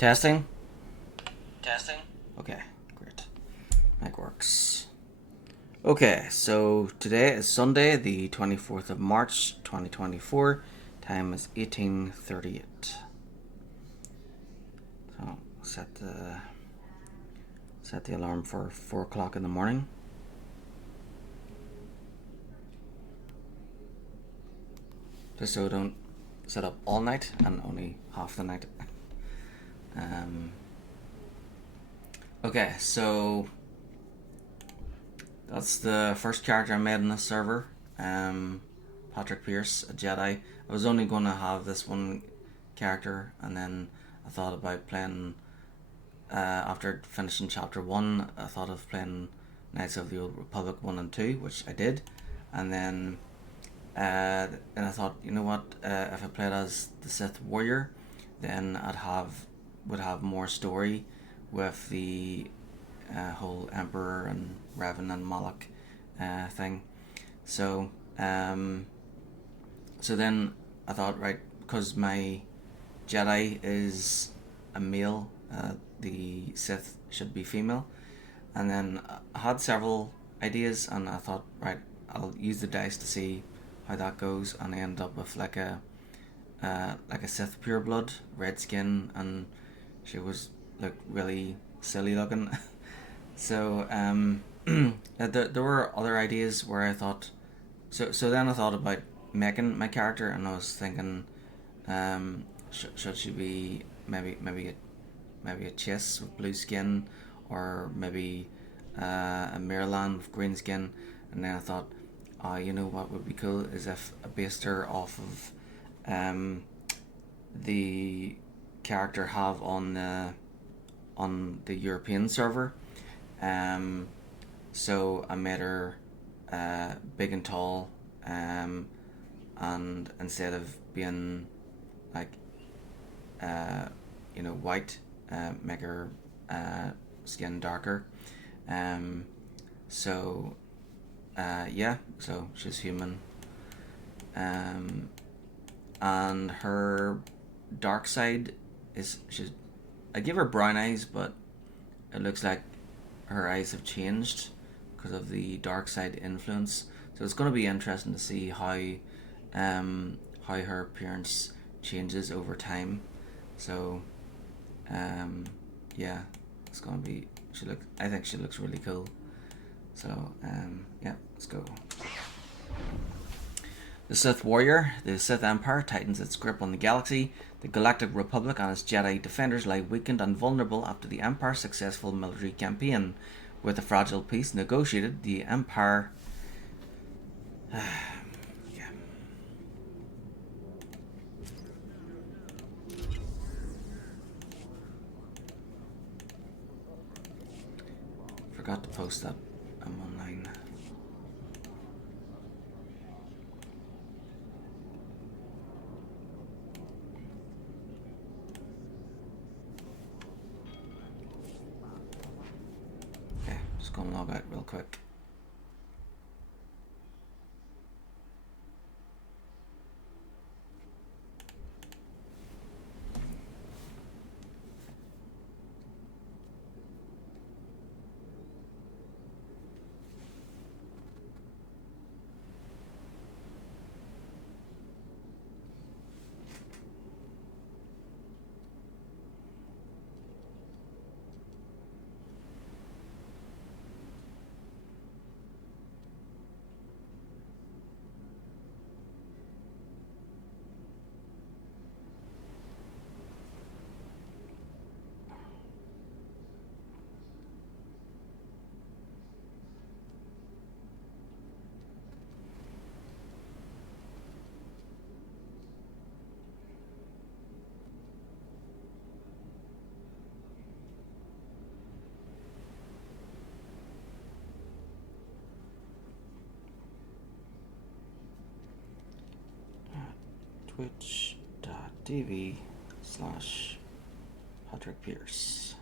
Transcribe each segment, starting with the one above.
Testing? Testing. Okay, great. Mic works. Okay, so today is Sunday, the 24th of March, 2024. Time is 18:38. So set the alarm for 4 o'clock in the morning. Just so I don't sit up all night and only half the night. Okay, so that's the first character I made in this server. PatrickPearce, a Jedi. I was only going to have this one character, and then I thought about playing. After finishing chapter 1, I thought of playing Knights of the Old Republic 1 and 2, which I did, and then I thought, you know what? If I played as the Sith warrior, then would have more story with the whole Emperor and Revan and Malak thing. So so then I thought, right, because my Jedi is a male, the Sith should be female. And then I had several ideas, and I thought, right, I'll use the dice to see how that goes, and I ended up with like a Sith pureblood, red skin, and she was like really silly looking. So there were other ideas where I thought, so then I thought about making my character, and I was thinking, should she be maybe a Chiss with blue skin, or maybe a Maryland with green skin, and then I thought, you know what would be cool is if I based her off of the character have on the European server. Um, so I made her big and tall, and instead of being like white, make her skin darker. Um, so yeah, so she's human, and her dark side is I give her brown eyes, but it looks like her eyes have changed because of the dark side influence. So it's going to be interesting to see how her appearance changes over time. So yeah, it's going to be. I think she looks really cool. So yeah, let's go. The Sith warrior, the Sith Empire tightens its grip on the galaxy. The Galactic Republic and its Jedi defenders lie weakened and vulnerable after the Empire's successful military campaign. With a fragile peace negotiated, the Empire. Yeah. Forgot to post that. I'm online. Okay, just gonna log out real quick. Twitch.tv/PatrickPearce.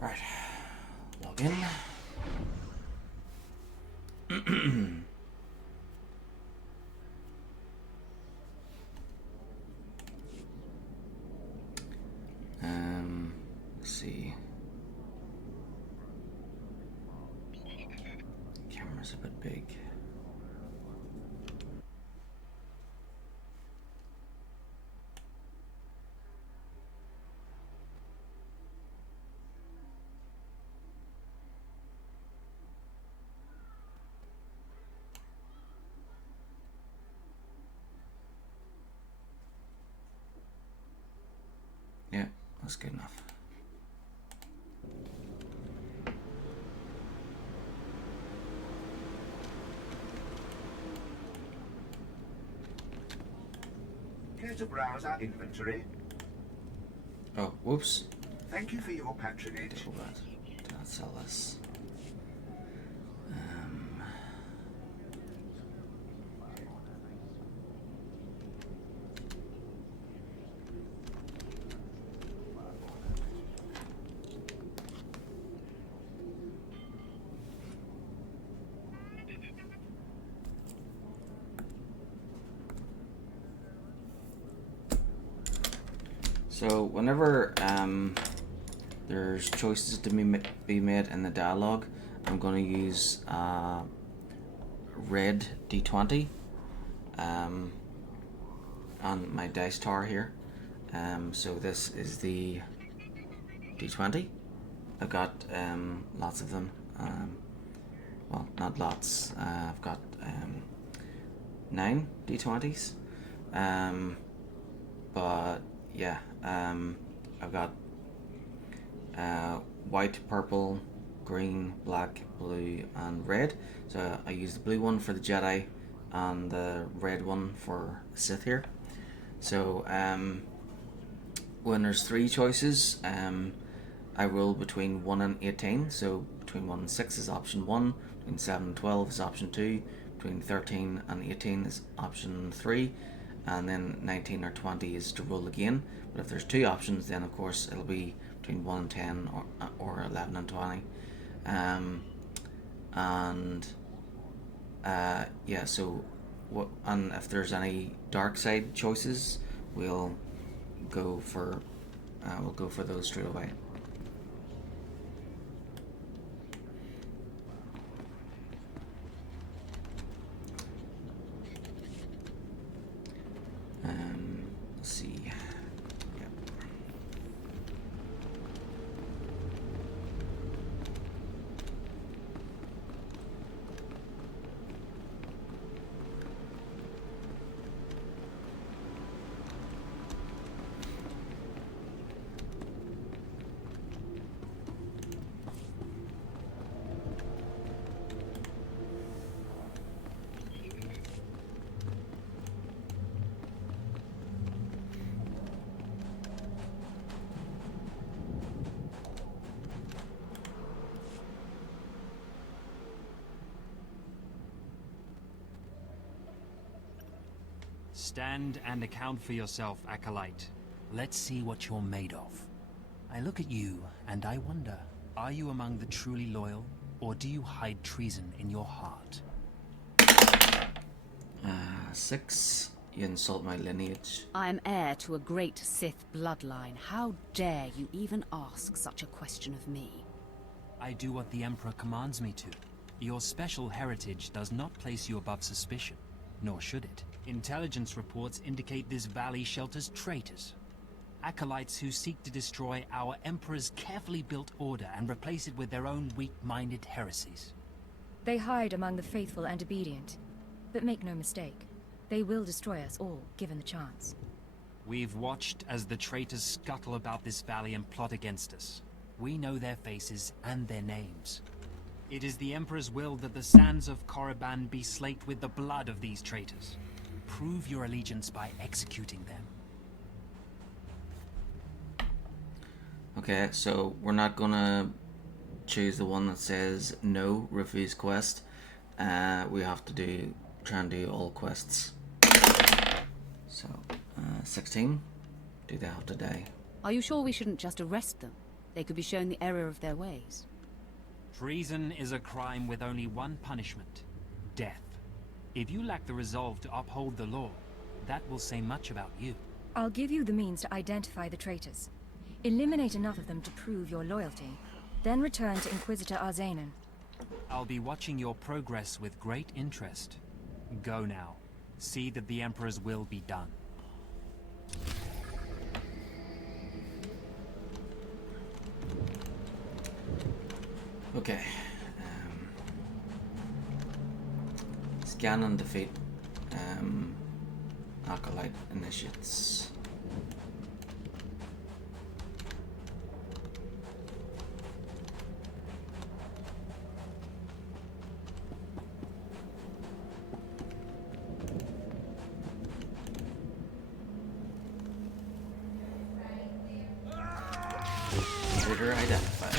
Right. Log in. Let's see. Camera's a bit big. Yeah, that's good enough. Care to browse our inventory? Oh, whoops. Thank you for your patronage. Do not sell this. So whenever there's choices to be made in the dialogue, I'm going to use red d20 on my dice tower here. So this is the d20. I've got lots of them. Well, not lots. I've got 9 d20s. But yeah, I've got white, purple, green, black, blue, and red. So I use the blue one for the Jedi and the red one for the Sith here. So when there's 3 choices, I roll between 1 and 18. So between 1 and 6 is option 1, between 7 and 12 is option 2, between 13 and 18 is option 3, and then 19 or 20 is to roll again. But if there's 2 options, then of course it'll be between 1 and 10 or 11 and 20. Yeah, so and if there's any dark side choices, we'll go for those straight away. Let's see. Yep. Stand and account for yourself, Acolyte. Let's see what you're made of. I look at you, and I wonder, are you among the truly loyal, or do you hide treason in your heart? 6. You insult my lineage. I am heir to a great Sith bloodline. How dare you even ask such a question of me? I do what the Emperor commands me to. Your special heritage does not place you above suspicion, nor should it. Intelligence reports indicate this valley shelters traitors. Acolytes who seek to destroy our Emperor's carefully built order and replace it with their own weak-minded heresies. They hide among the faithful and obedient. But make no mistake, they will destroy us all, given the chance. We've watched as the traitors scuttle about this valley and plot against us. We know their faces and their names. It is the Emperor's will that the sands of Korriban be slaked with the blood of these traitors. Prove your allegiance by executing them. Okay, so we're not gonna choose the one that says no, refuse quest. We have to try and do all quests. So, 16. Do they have to die? Are you sure we shouldn't just arrest them? They could be shown the error of their ways. Treason is a crime with only one punishment: death. If you lack the resolve to uphold the law, that will say much about you. I'll give you the means to identify the traitors. Eliminate enough of them to prove your loyalty. Then return to Inquisitor Arzanan. I'll be watching your progress with great interest. Go now. See that the Emperor's will be done. Okay. Scan and defeat Acolyte initiates. Trigger identified.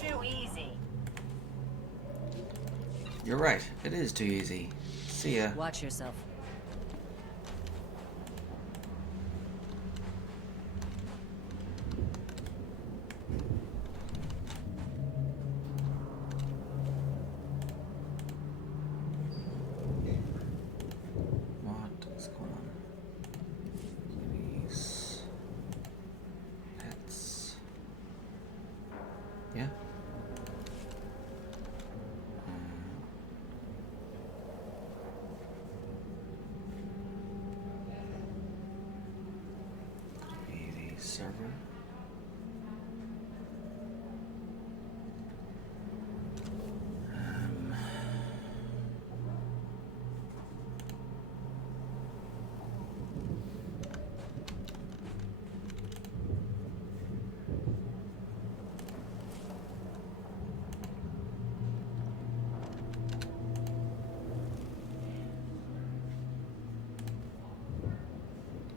Too easy. You're right, it is too easy. See ya. Watch yourself. What is going on? Please. Let's. Yeah. Be the server.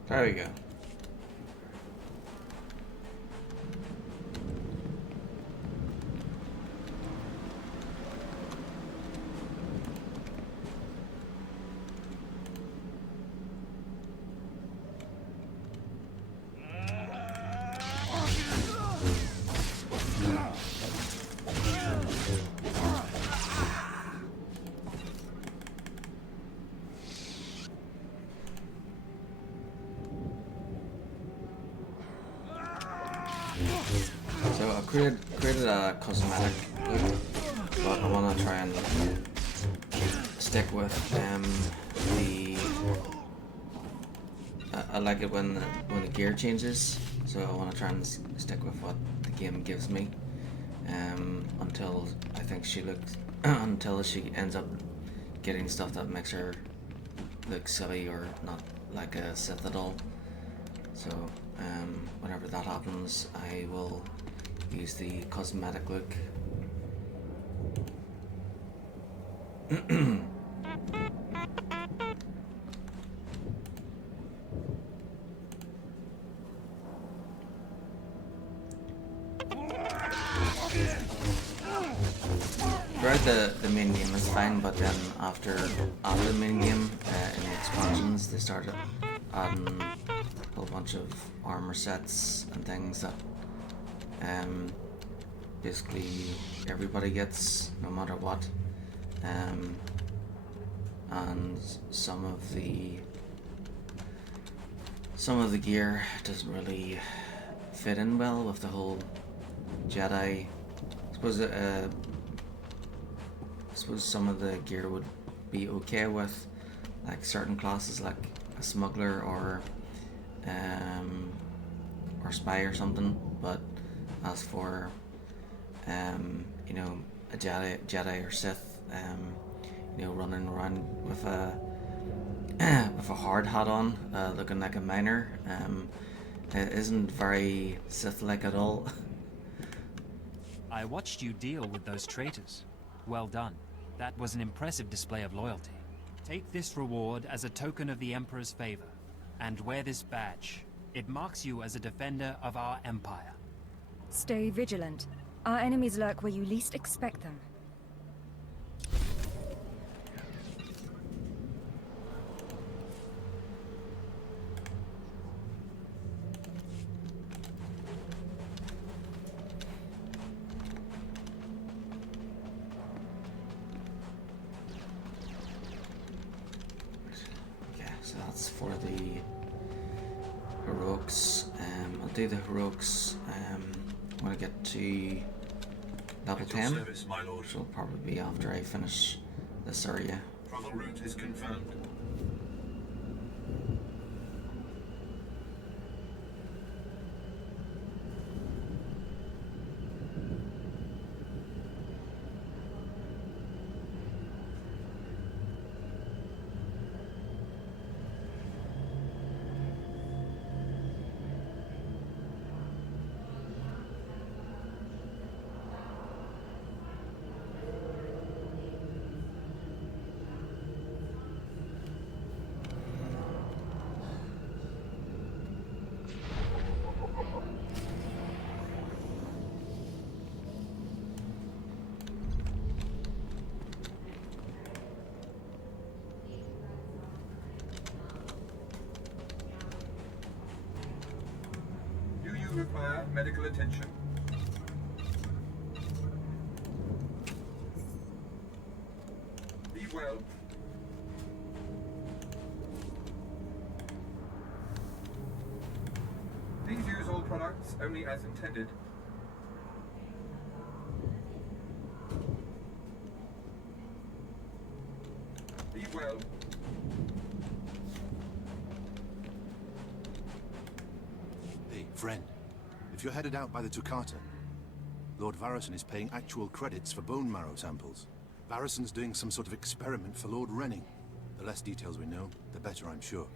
There we go. So I created a cosmetic look, but I want to try and stick with the. I like it when the gear changes, so I want to try and stick with what the game gives me, until I think she looks until she ends up getting stuff that makes her look silly or not like a Sith at all. So whenever that happens, I will use the cosmetic look. Throughout the main game is fine, but then after the main game, in the expansions, they started adding a whole bunch of armor sets and things that basically everybody gets, no matter what, and some of the gear doesn't really fit in well with the whole Jedi. I suppose some of the gear would be okay with like certain classes, like a smuggler or spy or something, but as for you know, a Jedi or Sith, you know, running around with a hard hat on, looking like a miner, it isn't very Sith-like at all. I watched you deal with those traitors. Well done. That was an impressive display of loyalty. Take this reward as a token of the Emperor's favor, and wear this badge. It marks you as a defender of our empire. Stay vigilant. Our enemies lurk where you least expect them. for the heroics. I'll do the heroics when I get to level 10, Service, my lord. which will probably be after I finish this area. Travel route is confirmed. Require medical attention. Be well. Please use all products only as intended. Be well. Hey, friend. If you're headed out by the Toccata, Lord Varison is paying actual credits for bone marrow samples. Varison's doing some sort of experiment for Lord Renning. The less details we know, the better, I'm sure.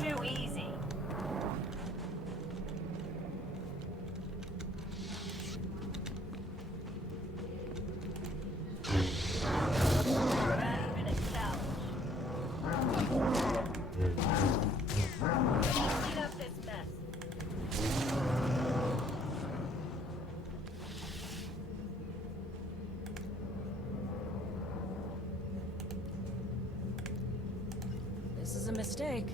Too easy. This is a mistake.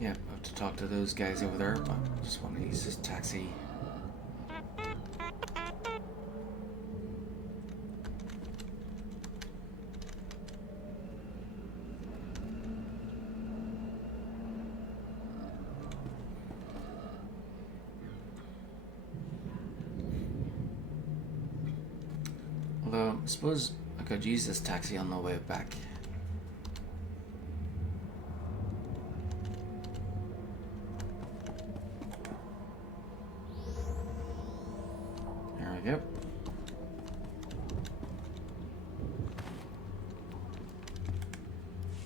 Yeah, I have to talk to those guys over there, but I just want to use this taxi. Although, I suppose I could use this taxi on the way back. There we go.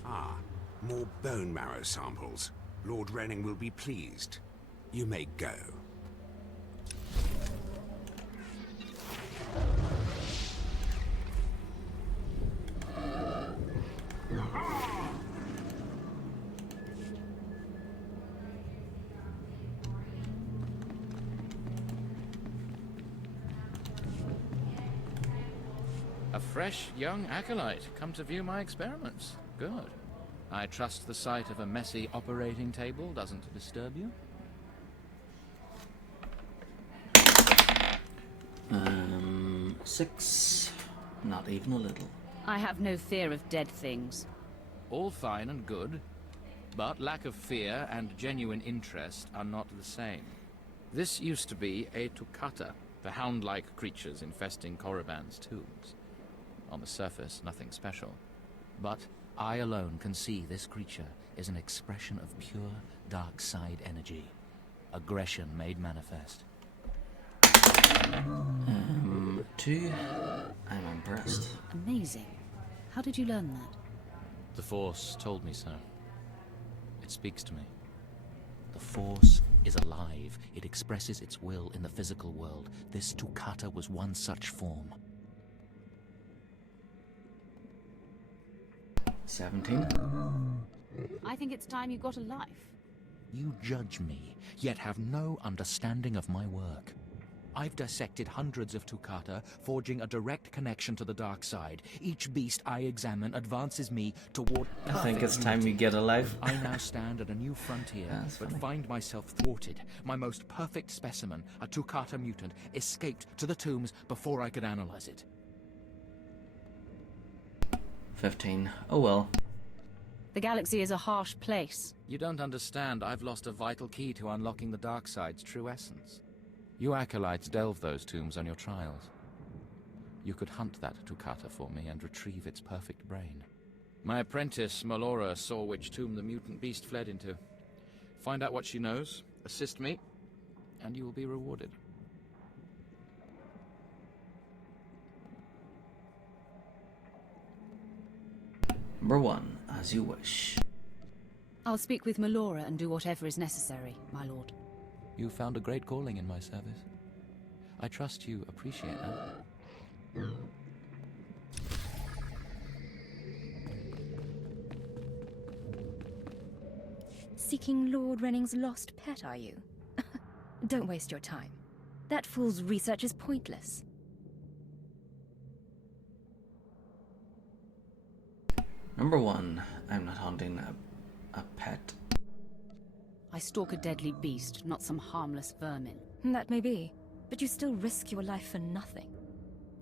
Ah, more bone marrow samples. Lord Renning will be pleased. You may go. A fresh, young acolyte come to view my experiments. Good. I trust the sight of a messy operating table doesn't disturb you? 6. Not even a little. I have no fear of dead things. All fine and good, but lack of fear and genuine interest are not the same. This used to be a Toccata, the hound-like creatures infesting Korriban's tombs. On the surface, nothing special. But I alone can see this creature is an expression of pure dark side energy. Aggression made manifest. 2. I'm impressed. Amazing. How did you learn that? The Force told me so. It speaks to me. The Force is alive. It expresses its will in the physical world. This Toccata was one such form. 17. I think it's time you got a life. You judge me, yet have no understanding of my work. I've dissected hundreds of Toccata, forging a direct connection to the dark side. Each beast I examine advances me toward I think it's perfect time you unity. get a life. I now stand at a new frontier, but find myself thwarted. My most perfect specimen, a Toccata mutant, escaped to the tombs before I could analyze it. 15. Oh well. The galaxy is a harsh place. You don't understand. I've lost a vital key to unlocking the dark side's true essence. You acolytes delve those tombs on your trials. You could hunt that Toccata for me and retrieve its perfect brain. My apprentice, Melora, saw which tomb the mutant beast fled into. Find out what she knows, assist me, and you will be rewarded. Number 1. As you wish. I'll speak with Melora and do whatever is necessary, my lord. You found a great calling in my service. I trust you appreciate that. Seeking Lord Renning's lost pet, are you? Don't waste your time. That fool's research is pointless. Number 1. I'm not hunting a pet. I stalk a deadly beast, not some harmless vermin. That may be, but you still risk your life for nothing.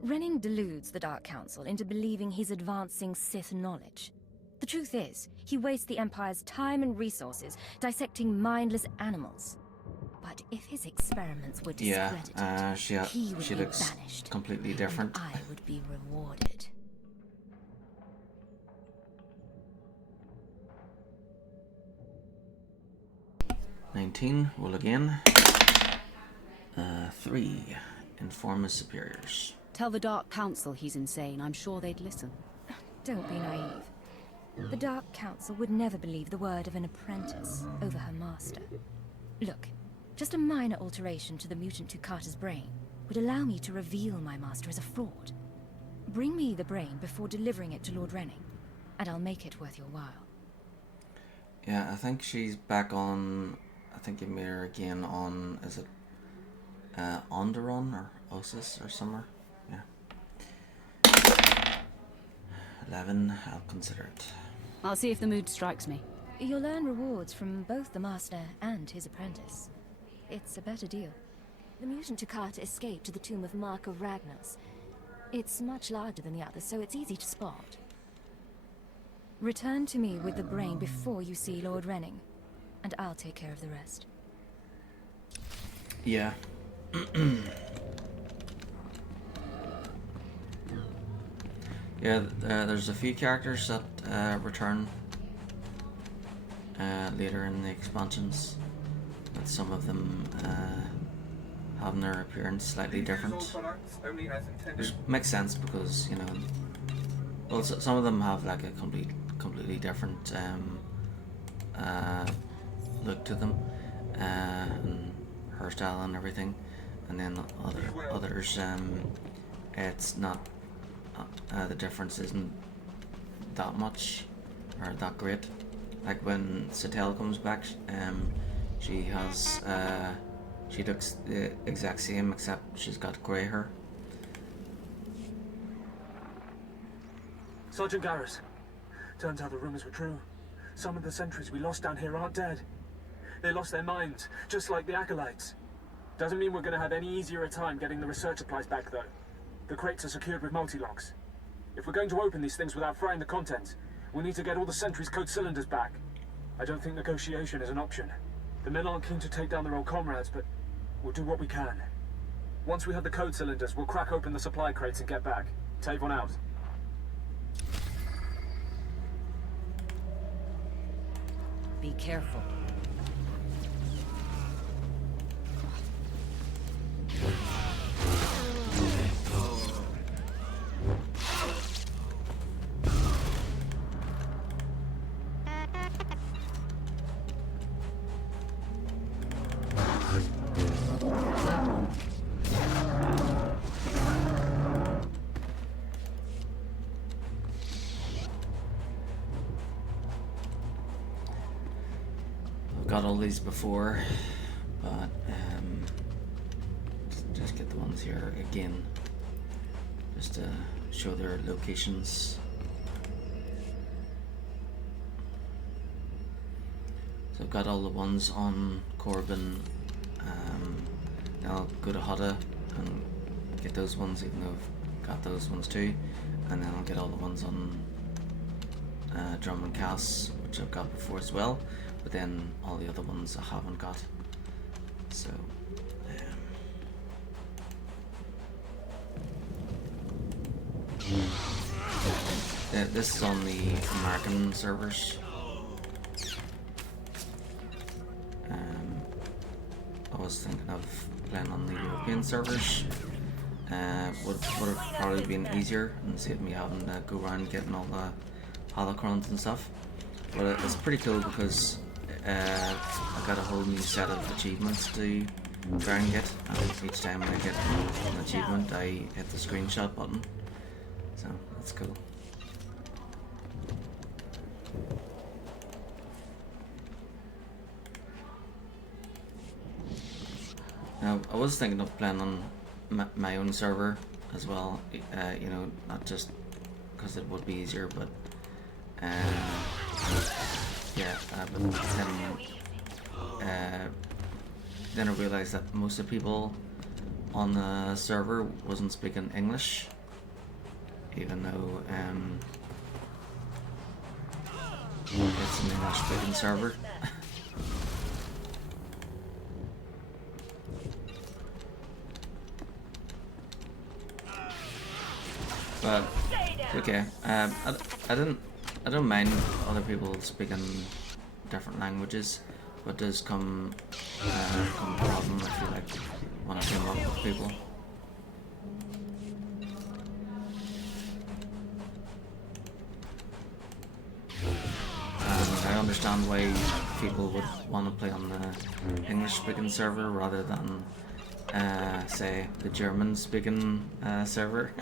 Renning deludes the Dark Council into believing he's advancing Sith knowledge. The truth is, he wastes the Empire's time and resources dissecting mindless animals. But if his experiments were discredited, he would be looks banished. completely different. And I would be rewarded. $19. Roll again. 3. Inform his superiors. Tell the Dark Council he's insane. I'm sure they'd listen. Don't be naive. The Dark Council would never believe the word of an apprentice over her master. Look, just a minor alteration to the mutant Toccata's brain would allow me to reveal my master as a fraud. Bring me the brain before delivering it to Lord Renning, and I'll make it worth your while. Yeah, I think she's back on. I think you made her again on. Is it Onderon or Osis or somewhere? Yeah. 11. I'll consider it. I'll see if the mood strikes me. You'll earn rewards from both the master and his apprentice. It's a better deal. The mutant Toccata escaped to the tomb of Mark of Ragnos. It's much larger than the others, so it's easy to spot. Return to me with the brain before you see Lord Renning, and I'll take care of the rest. Yeah. Yeah, there's a few characters that return later in the expansions, with some of them having their appearance slightly different. Which makes sense because, you know, well, some of them have like a completely different look to them, and hairstyle and everything, and then others it's not the difference isn't that much or that great. Like when Satel comes back, she has she looks the exact same except she's got grey hair. Sergeant Garrus. Turns out the rumors were true. Some of the sentries we lost down here aren't dead. They lost their minds, just like the Acolytes. Doesn't mean we're gonna have any easier a time getting the research supplies back, though. The crates are secured with multi-locks. If we're going to open these things without frying the contents, we'll need to get all the sentries' code cylinders back. I don't think negotiation is an option. The men aren't keen to take down their old comrades, but we'll do what we can. Once we have the code cylinders, we'll crack open the supply crates and get back. Tave on out. Be careful. Got all these before, but just get the ones here again, just to show their locations. So I've got all the ones on Corbin. Now I'll go to Hutta and get those ones, even though I've got those ones too, and then I'll get all the ones on Drum and Cass, which I've got before as well. But then all the other ones I haven't got. So this is on the American servers. I was thinking of playing on the European servers. Would have probably been easier and saved me having to go around getting all the holocrons and stuff. But it's pretty cool because I got a whole new set of achievements to try and get, and each time I get an achievement I hit the screenshot button, so that's cool. Now I was thinking of playing on my own server as well, you know, not just because it would be easier, but yeah, but then I realized that most of the people on the server wasn't speaking English, even though it's an English-speaking server. But okay, I don't mind other people speaking different languages, but it does come a problem if you like want to team up with people. And I understand why people would want to play on the English-speaking server rather than, say, the German-speaking server.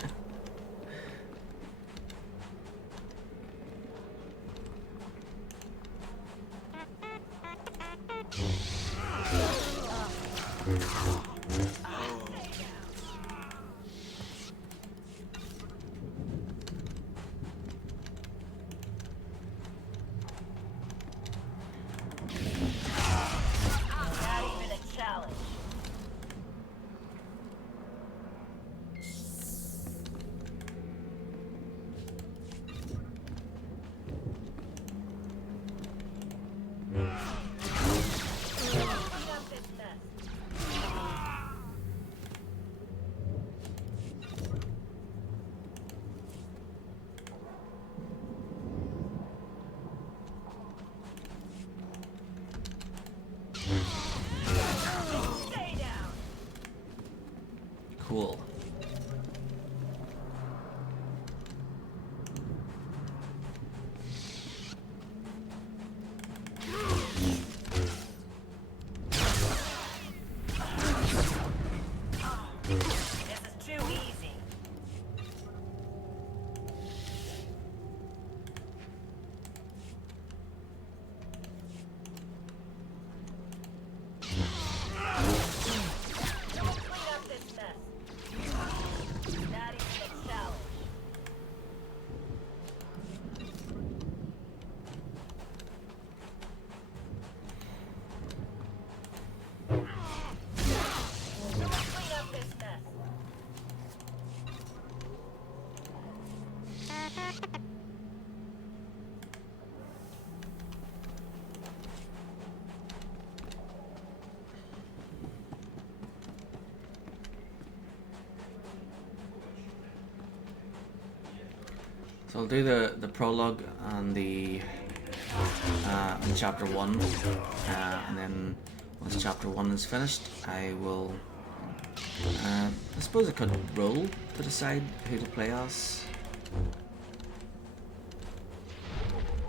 Cool. So I'll do the prologue and the in chapter 1, and then once chapter 1 is finished, I will. I suppose I could roll to decide who to play as.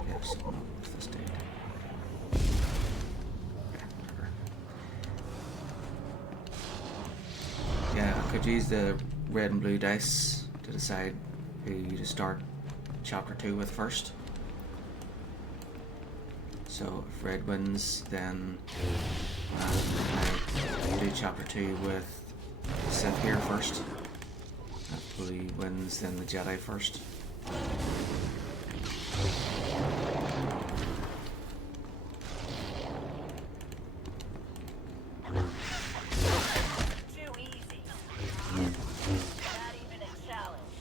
Yeah, something up with this dude. Okay, whatever. Yeah, I could use the red and blue dice to decide who to start chapter 2 with first. So if red wins, then I do chapter 2 with Sith here first. If blue wins, then the Jedi first. Too easy. Not even a challenge.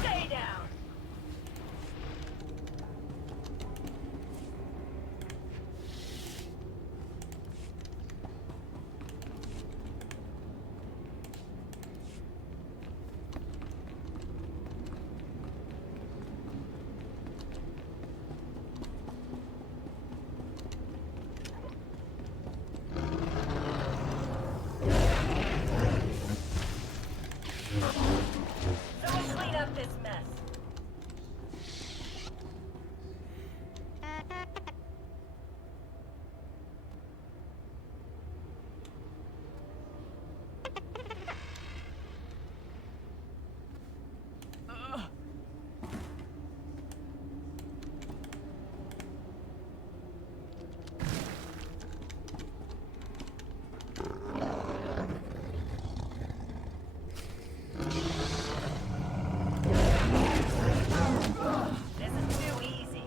Stay down. Someone clean up this mess. This is too easy.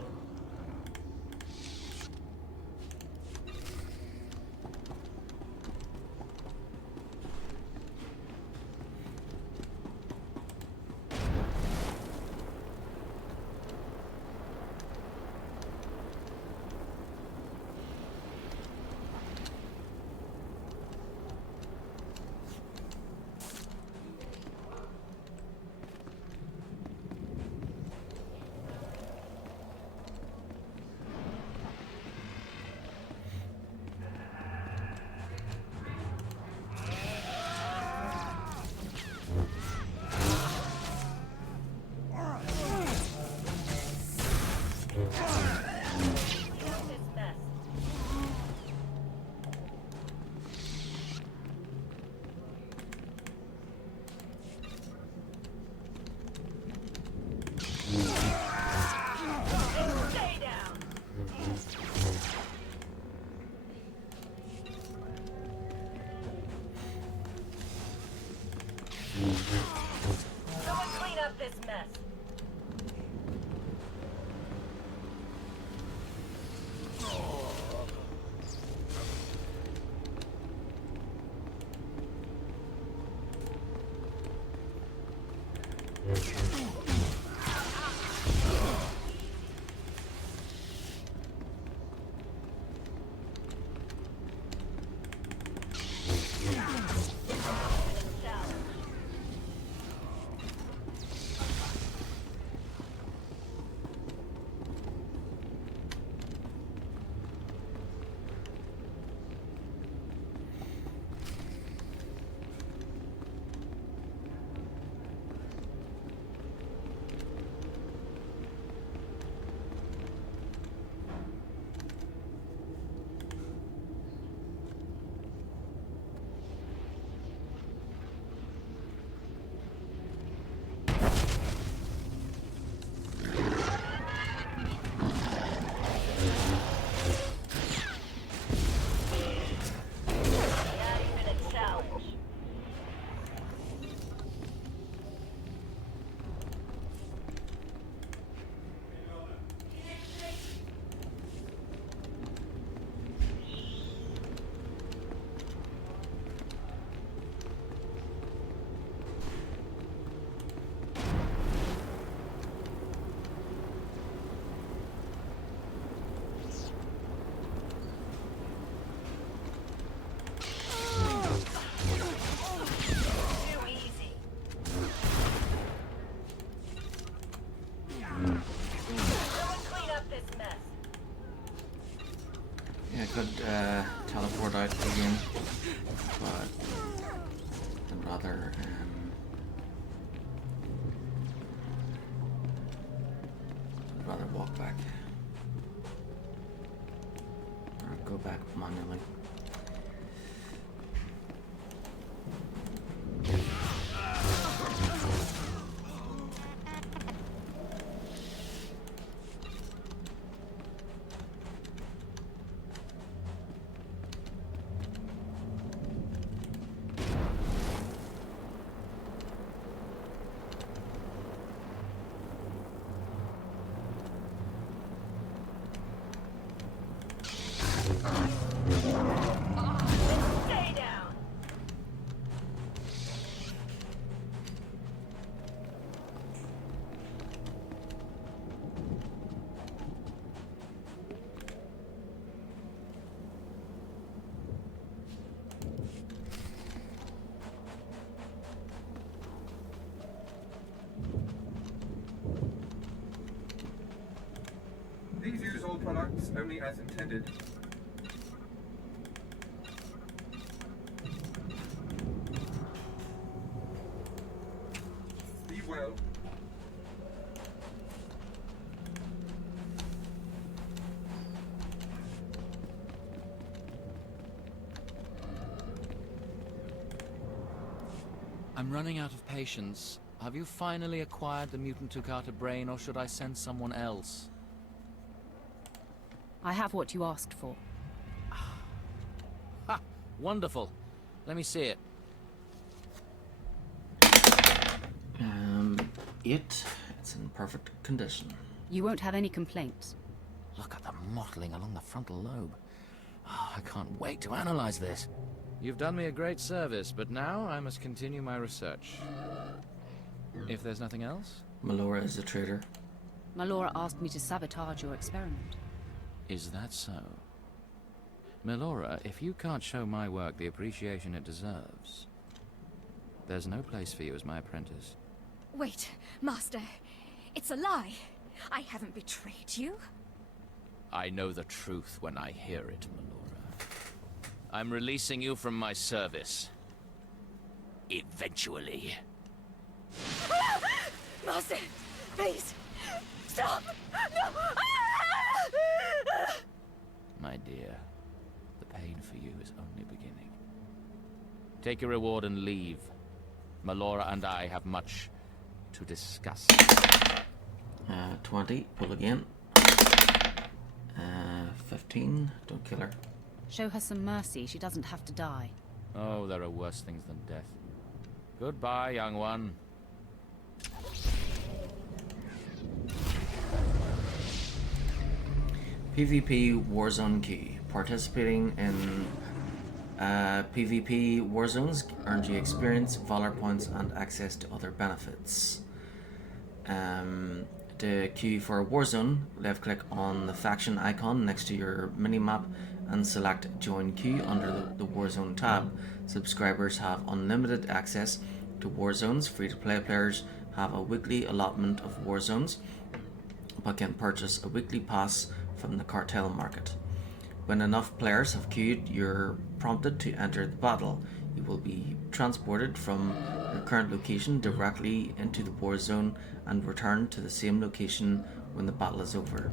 Stay down. Someone clean up this mess. but I'd rather walk back or go back manually. Stay down. Please use all products only as intended. Be well. I'm running out of patience. Have you finally acquired the mutant Tukata brain, or should I send someone else? I have what you asked for. Ha! Wonderful. Let me see it. 8. It's in perfect condition. You won't have any complaints. Look at the mottling along the frontal lobe. Oh, I can't wait to analyze this. You've done me a great service, but now I must continue my research. If there's nothing else? Melora is a traitor. Melora asked me to sabotage your experiment. Is that so? Melora, if you can't show my work the appreciation it deserves, there's no place for you as my apprentice. Wait, Master. It's a lie. I haven't betrayed you. I know the truth when I hear it, Melora. I'm releasing you from my service. Eventually. Master, please, stop! No! My dear, the pain for you is only beginning. Take your reward and leave. Melora and I have much to discuss. 20, pull again. 15, don't kill her. Show her some mercy. She doesn't have to die. Oh, there are worse things than death. Goodbye, young one. PvP Warzone key. Participating in PvP Warzones earns you experience, valor points, and access to other benefits. The queue for a Warzone, left click on the faction icon next to your minimap and select Join Queue under the Warzone tab. Subscribers have unlimited access to Warzones. Free-to-play players have a weekly allotment of Warzones, but can purchase a weekly pass from the cartel market. When enough players have queued, you're prompted to enter the battle. You will be transported from your current location directly into the war zone and return to the same location when the battle is over.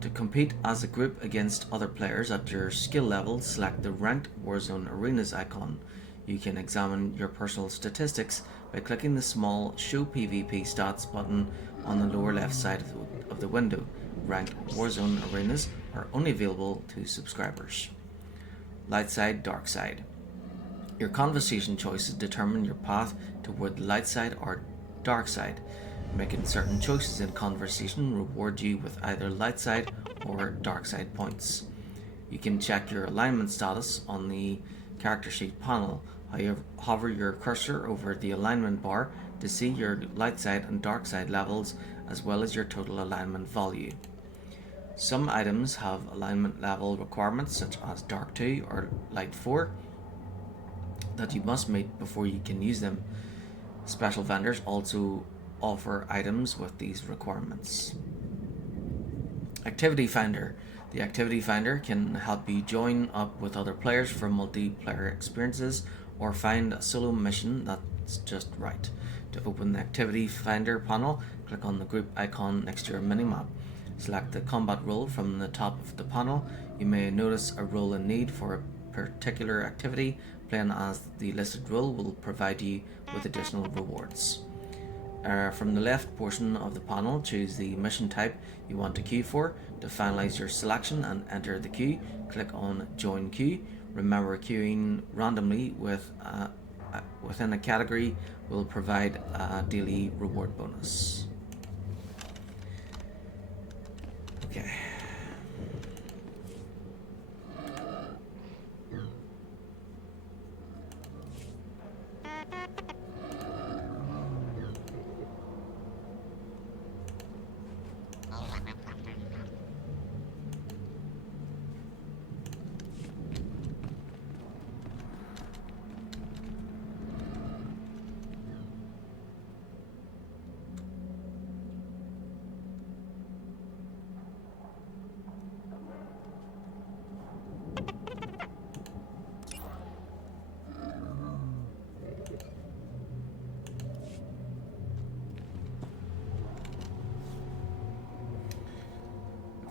To compete as a group against other players at your skill level, select the Ranked Warzone Arenas icon. You can examine your personal statistics by clicking the small Show PvP Stats button on the lower left side of the window. Ranked Warzone Arenas are only available to subscribers. Light side, dark side. Your conversation choices determine your path toward the light side or dark side. Making certain choices in conversation reward you with either light side or dark side points. You can check your alignment status on the character sheet panel. Hover your cursor over the alignment bar to see your light side and dark side levels as well as your total alignment value. Some items have alignment level requirements such as Dark 2 or Light 4 that you must meet before you can use them. Special vendors also offer items with these requirements. Activity Finder. The activity finder can help you join up with other players for multiplayer experiences or find a solo mission that's just right. To open the activity finder panel, click on the group icon next to your minimap. Select the combat role from the top of the panel. You may notice a role in need for a particular activity. Playing as the listed role will provide you with additional rewards. From the left portion of the panel, choose the mission type you want to queue for. To finalize your selection and enter the queue, click on Join Queue. Remember, queuing randomly within a category will provide a daily reward bonus. Okay.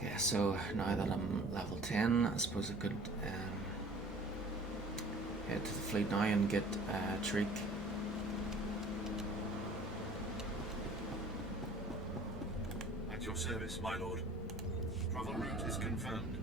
Okay, so now that I'm level 10, I suppose I could head to the fleet now and get Trick. At your service, my lord. Travel route is confirmed.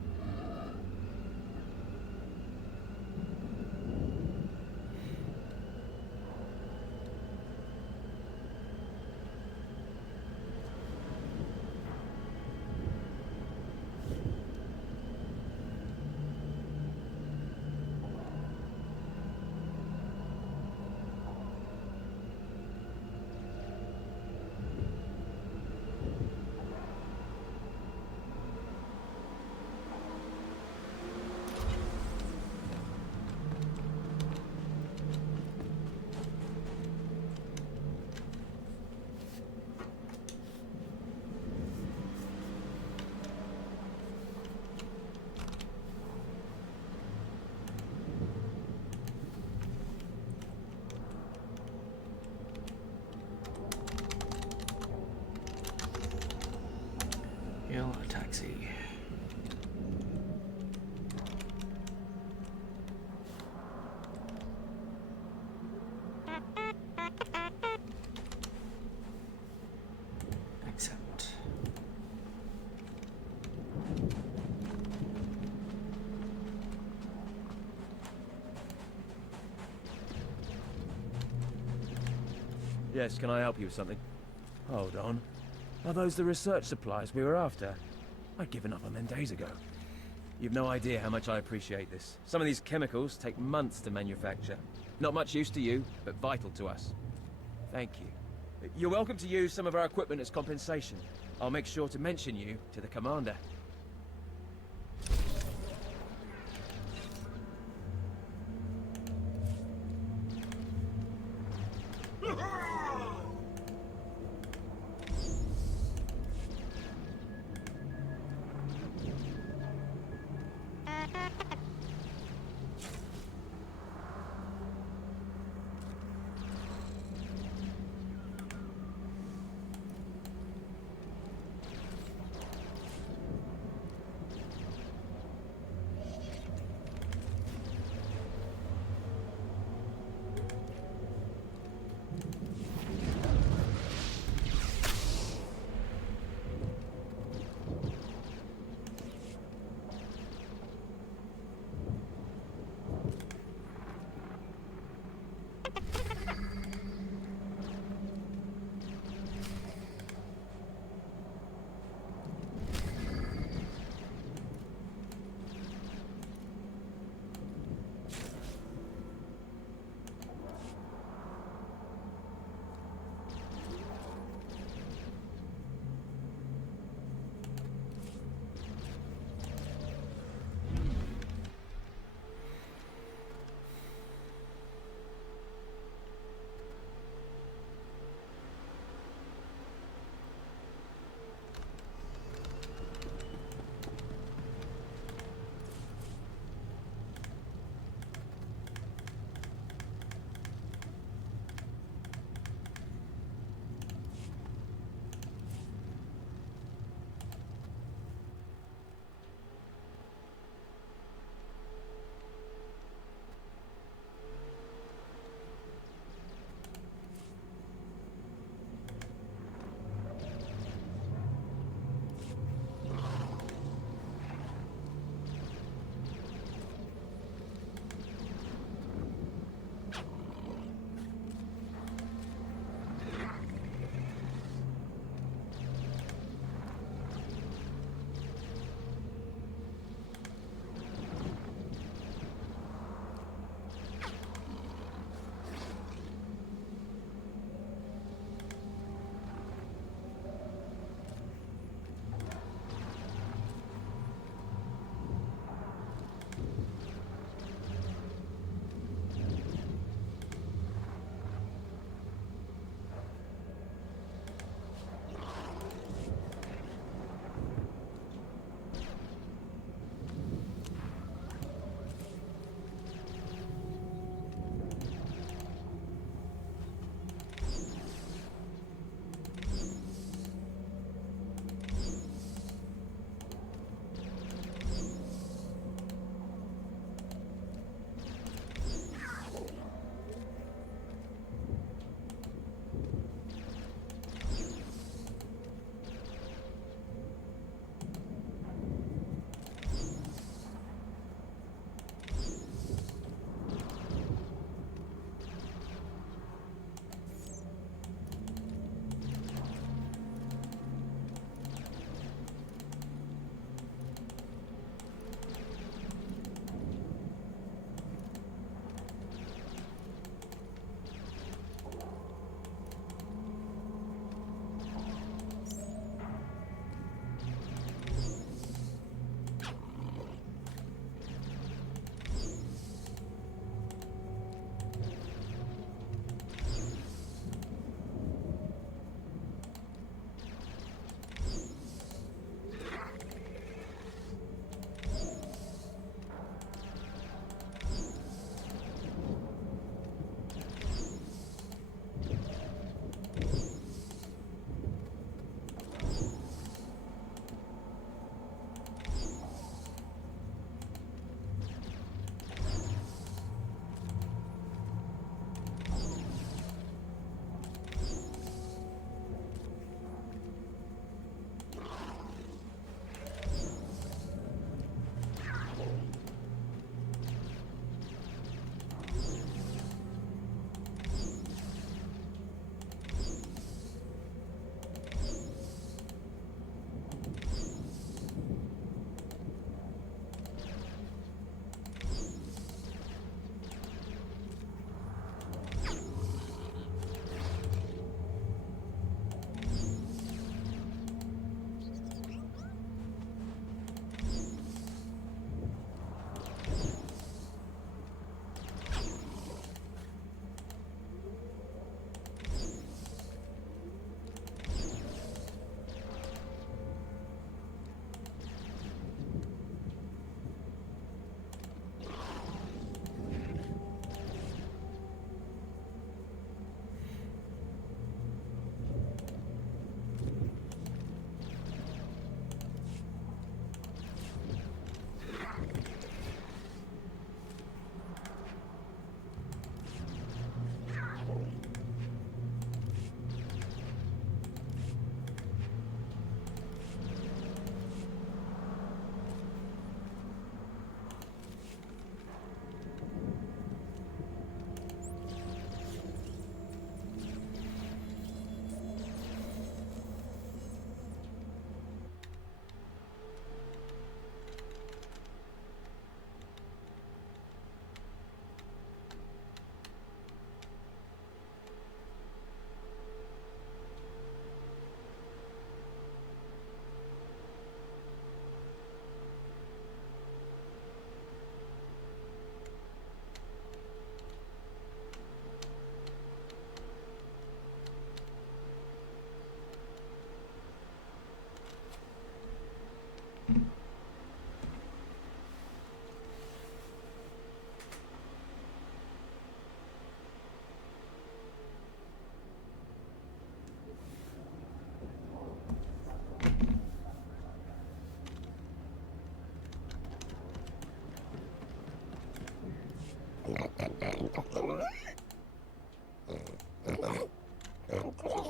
Hail a taxi. Accept. Yes, can I help you with something? Hold on. Are those the research supplies we were after? I'd given up on them days ago. You've no idea how much I appreciate this. Some of these chemicals take months to manufacture. Not much use to you, but vital to us. Thank you. You're welcome to use some of our equipment as compensation. I'll make sure to mention you to the commander.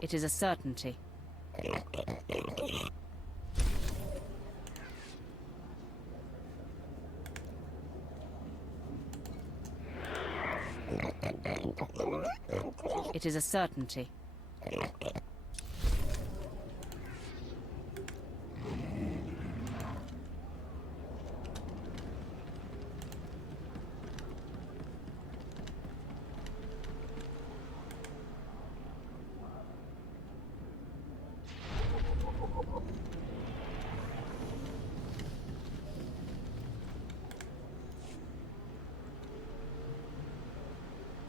It is a certainty. It is a certainty.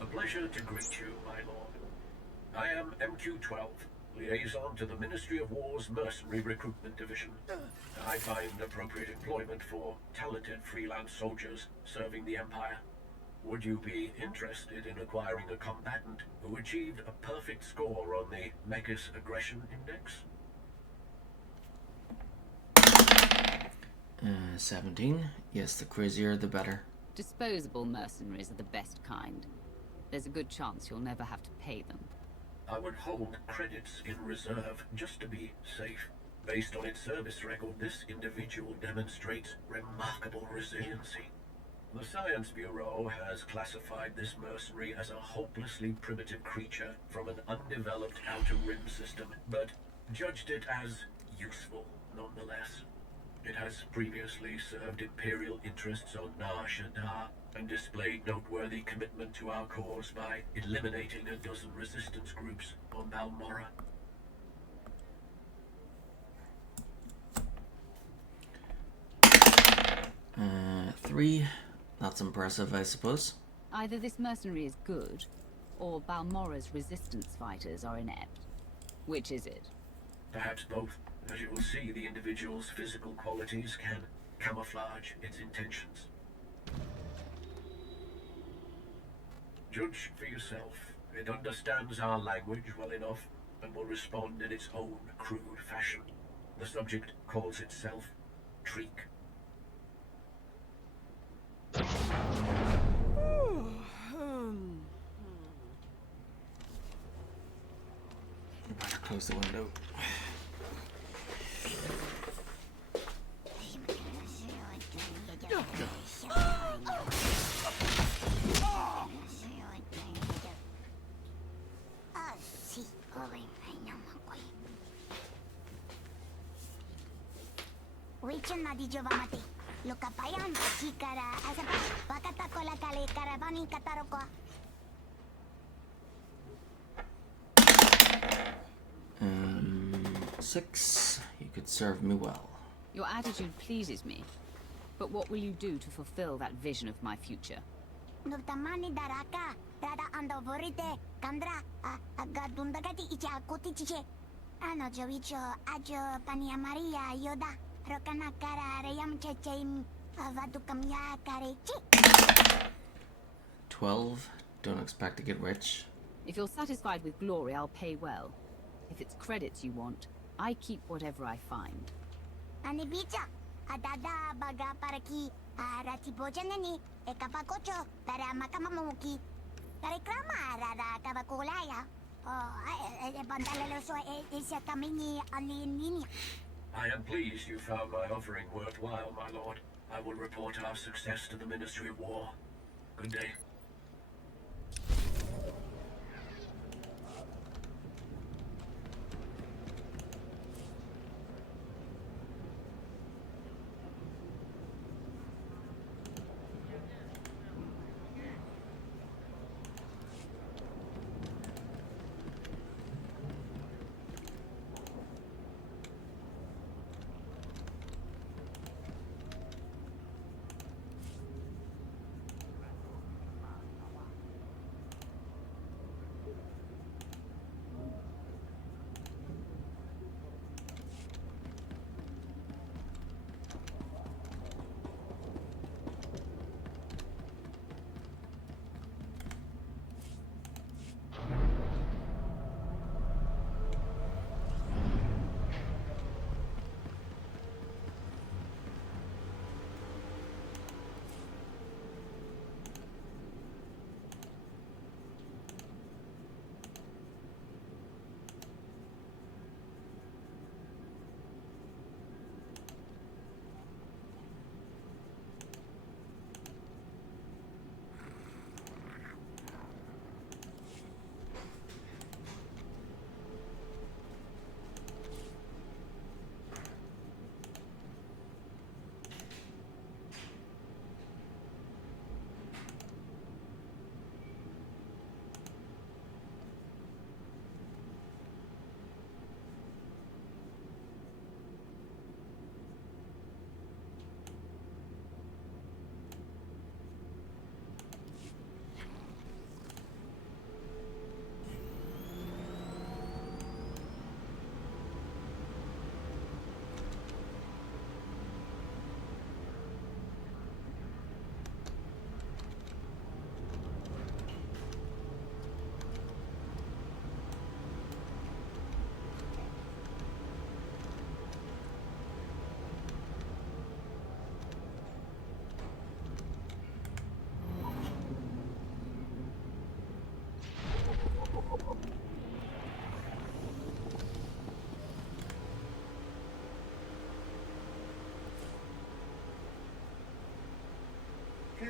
A pleasure to greet you, my lord. I am MQ-12, liaison to the Ministry of War's Mercenary Recruitment Division. I find appropriate employment for talented freelance soldiers serving the Empire. Would you be interested in acquiring a combatant who achieved a perfect score on the Mechas Aggression Index? 17. Yes, the crazier the better. Disposable mercenaries are the best kind. There's a good chance you'll never have to pay them. I would hold credits in reserve just to be safe. Based on its service record, this individual demonstrates remarkable resiliency. The Science Bureau has classified this mercenary as a hopelessly primitive creature from an undeveloped Outer Rim system, but judged it as useful nonetheless. It has previously served Imperial interests on Nar Shaddaa and displayed noteworthy commitment to our cause by eliminating a dozen resistance groups on Balmorra. Three. That's impressive, I suppose. Either this mercenary is good, or Balmorra's resistance fighters are inept. Which is it? Perhaps both. As you will see, the individual's physical qualities can camouflage its intentions. Judge for yourself. It understands our language well enough and will respond in its own crude fashion. The subject calls itself Treek. Better close the window. Six. You could serve me well. Your attitude pleases me. But what will you do to fulfill that vision of my future? $12. Don't expect to get rich. If you're satisfied with glory, I'll pay well. If it's credits you want, I keep whatever I find. I am pleased you found my offering worthwhile, my lord. I will report our success to the Ministry of War. Good day.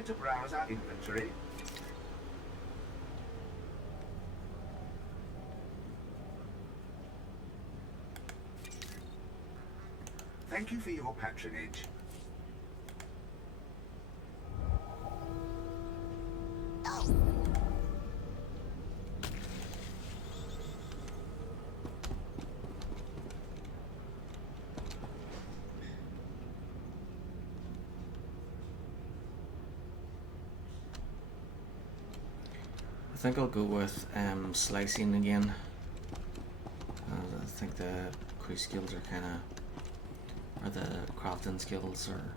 Care to browse our inventory? Thank you for your patronage. I think I'll go with slicing again. I think the crew skills are kind of, or the crafting skills are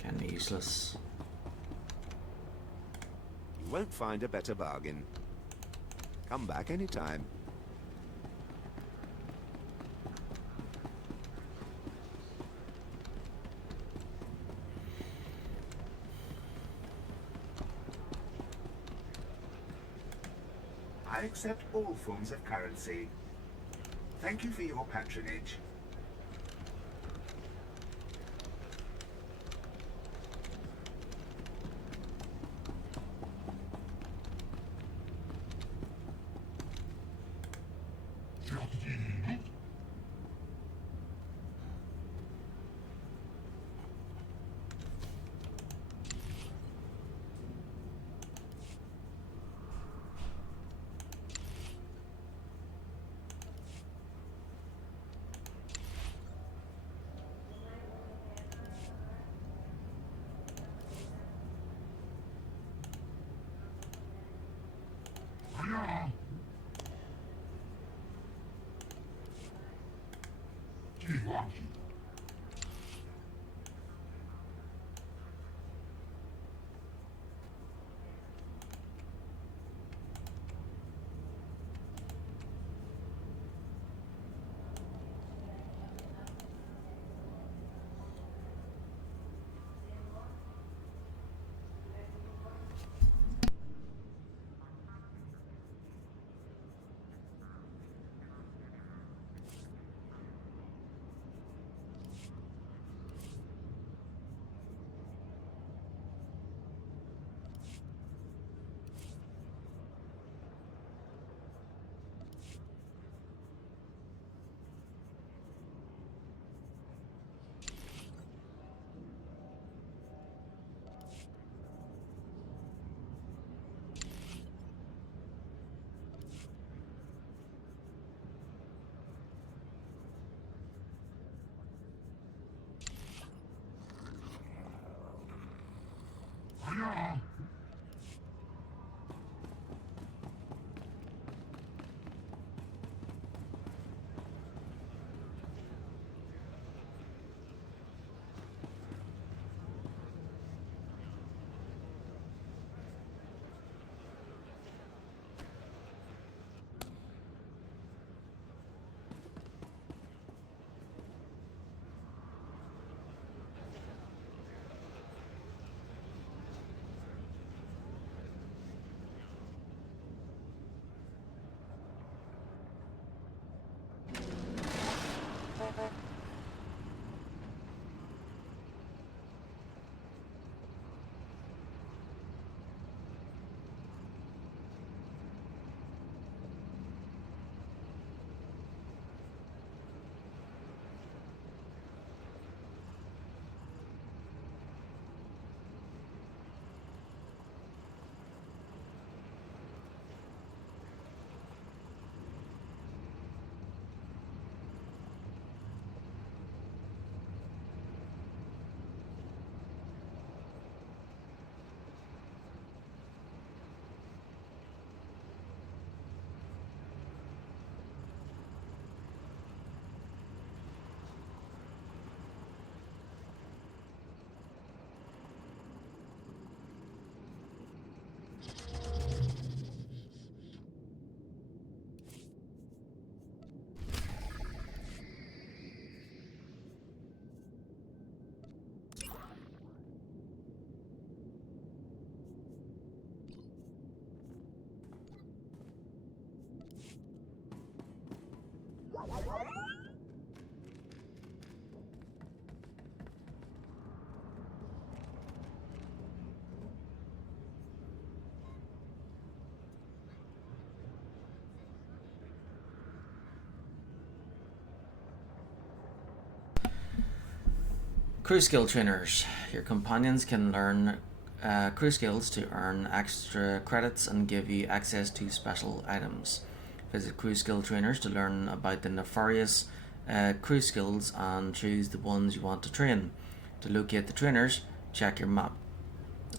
kind of useless. You won't find a better bargain. Come back anytime. I accept all forms of currency. Thank you for your patronage. Crew skill trainers. Your companions can learn crew skills to earn extra credits and give you access to special items. Visit crew skill trainers to learn about the nefarious crew skills and choose the ones you want to train. To locate the trainers, check your map.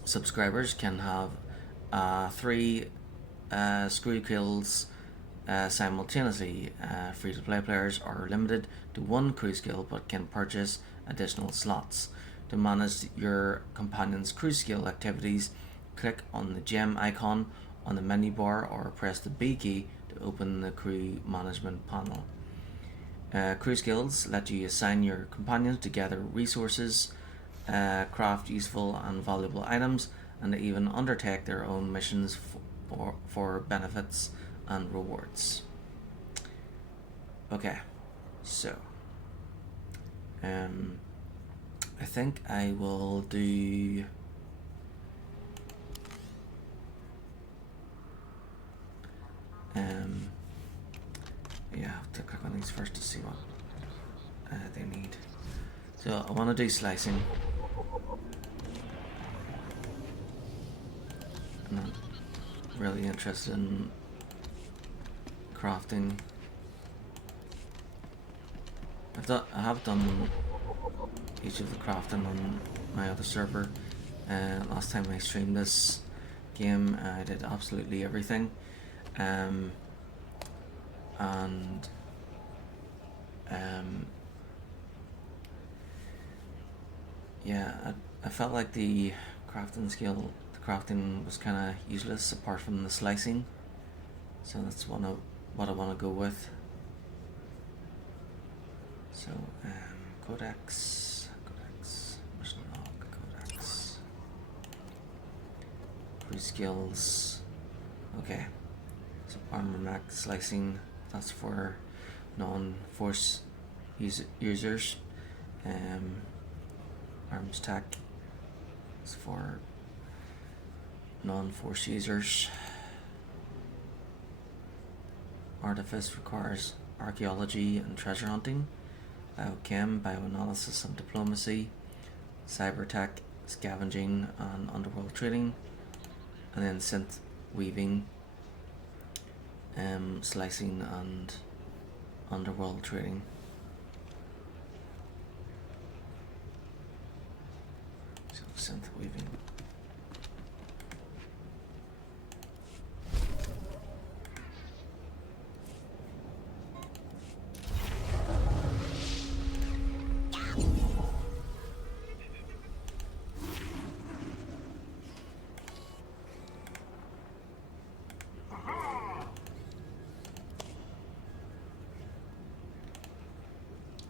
Subscribers can have 3 screw kills simultaneously. Free-to-play players are limited to 1 crew skill but can purchase additional slots. To manage your companion's crew skill activities, click on the gem icon on the menu bar or press the B key to open the crew management panel. Crew skills let you assign your companions to gather resources, craft useful and valuable items, and even undertake their own missions for benefits and rewards. Okay, so I think I will do yeah, I have to click on these first to see what they need. So I want to do slicing. I'm not really interested in crafting. I have done each of the crafting on my other server. Last time I streamed this game, I did absolutely everything. Yeah, I felt like the crafting was kind of useless apart from the slicing, so that's what I want to go with. So codex, mission log, codex, crew skills. Okay, so armor mech slicing, that's for non-force users. Arms tech is for non-force users. Artifice requires archaeology and treasure hunting. Biochem, bioanalysis and diplomacy. Cybertech, scavenging and underworld trading. And then synth weaving, slicing and underworld trading. So synth weaving.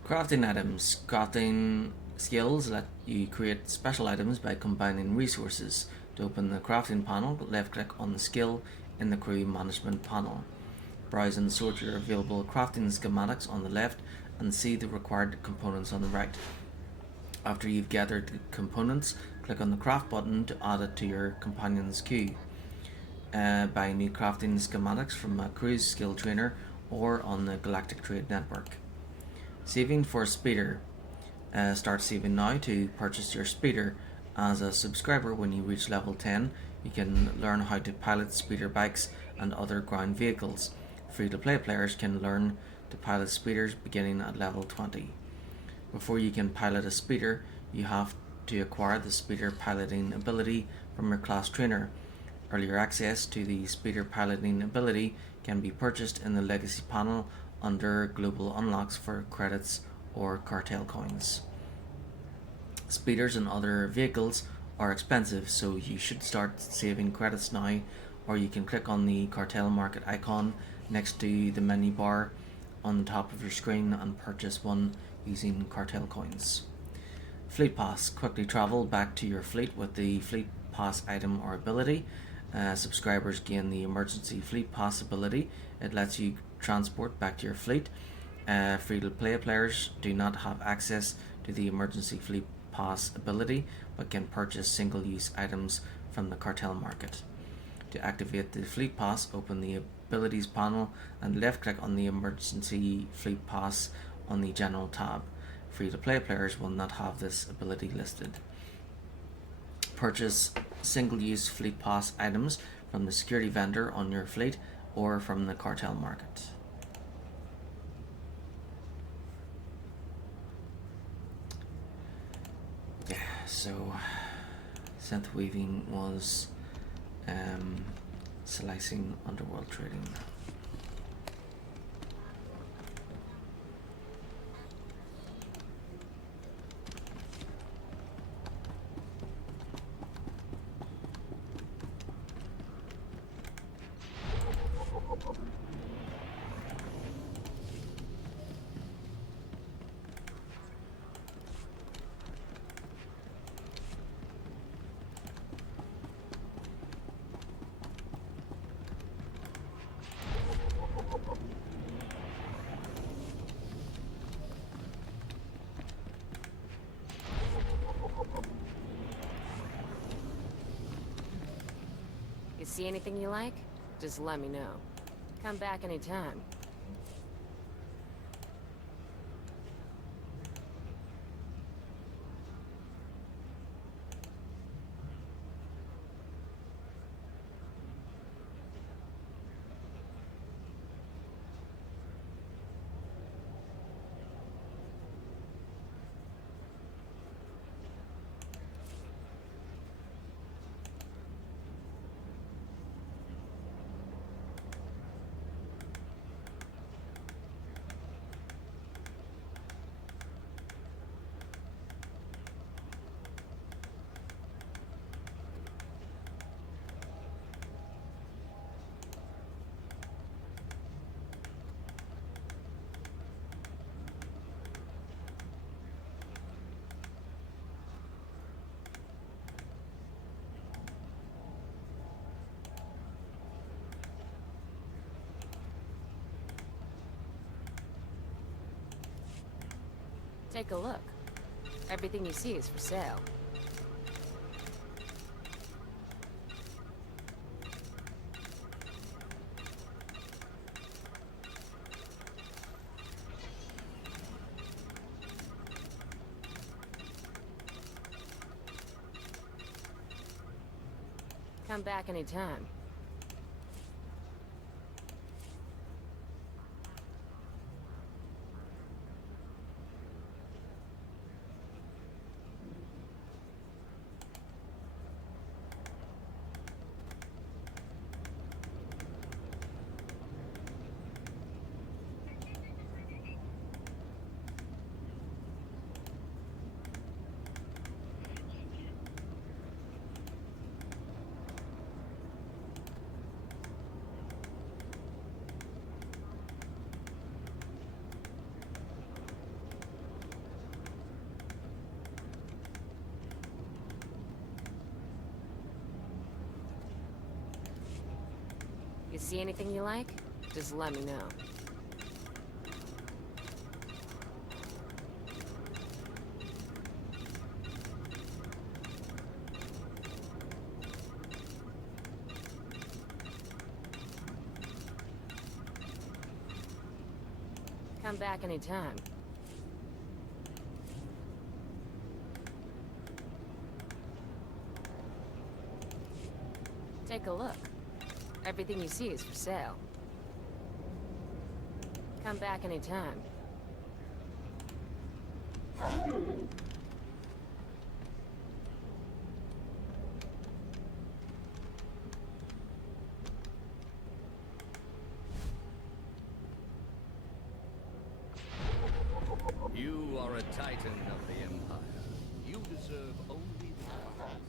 Crafting items. Crafting skills let you create special items by combining resources. To open the crafting panel, left click on the skill in the crew management panel. Browse and sort your available crafting schematics on the left and see the required components on the right. After you've gathered the components, click on the craft button to add it to your companion's queue. Buy new crafting schematics from a crew skill trainer or on the Galactic Trade Network. Saving for speeder. Start saving now to purchase your speeder. As a subscriber, when you reach level 10, you can learn how to pilot speeder bikes and other ground vehicles. Free-to-play players can learn to pilot speeders beginning at level 20. Before you can pilot a speeder, you have to acquire the speeder piloting ability from your class trainer. Earlier access to the speeder piloting ability can be purchased in the legacy panel under global unlocks for credits or cartel coins. Speeders and other vehicles are expensive, so you should start saving credits now, or you can click on the cartel market icon next to the menu bar on the top of your screen and purchase one using cartel coins. Fleet Pass. Quickly travel back to your fleet with the Fleet Pass item or ability. Subscribers gain the Emergency Fleet Pass ability. It lets you transport back to your fleet. Free-to-play players do not have access to the Emergency Fleet Pass ability, but can purchase single-use items from the cartel market. To activate the Fleet Pass, open the Abilities panel and left-click on the Emergency Fleet Pass on the General tab. Free-to-play players will not have this ability listed. Purchase single-use fleet pass items from the security vendor on your fleet or from the cartel market. Yeah, so synth weaving was slicing underworld trading. You see anything you like? Just let me know. Come back anytime. Take a look. Everything you see is for sale. Come back anytime. You see anything you like? Just let me know. Come back anytime. Take a look. Everything you see is for sale. Come back anytime. You are a titan of the Empire. You deserve only the best.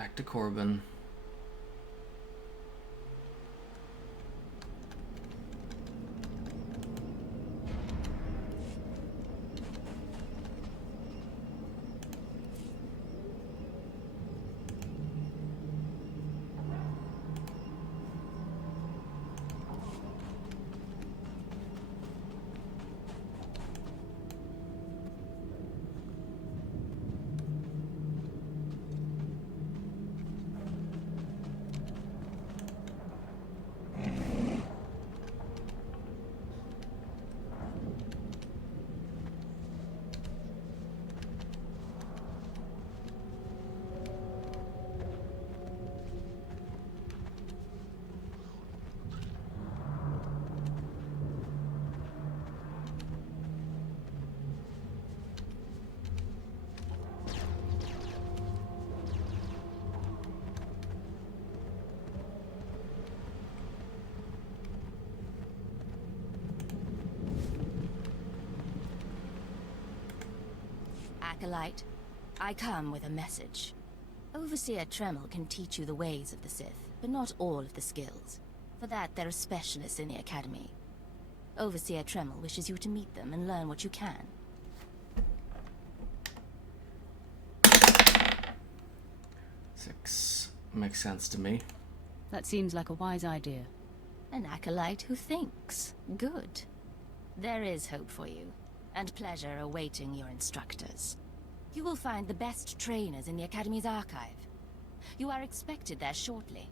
Back to Corbin. Acolyte, I come with a message. Overseer Tremel can teach you the ways of the Sith, but not all of the skills. For that, there are specialists in the Academy. Overseer Tremel wishes you to meet them and learn what you can. Six makes sense to me. That seems like a wise idea. An acolyte who thinks. Good. There is hope for you, and pleasure awaiting your instructors. You will find the best trainers in the Academy's archive. You are expected there shortly.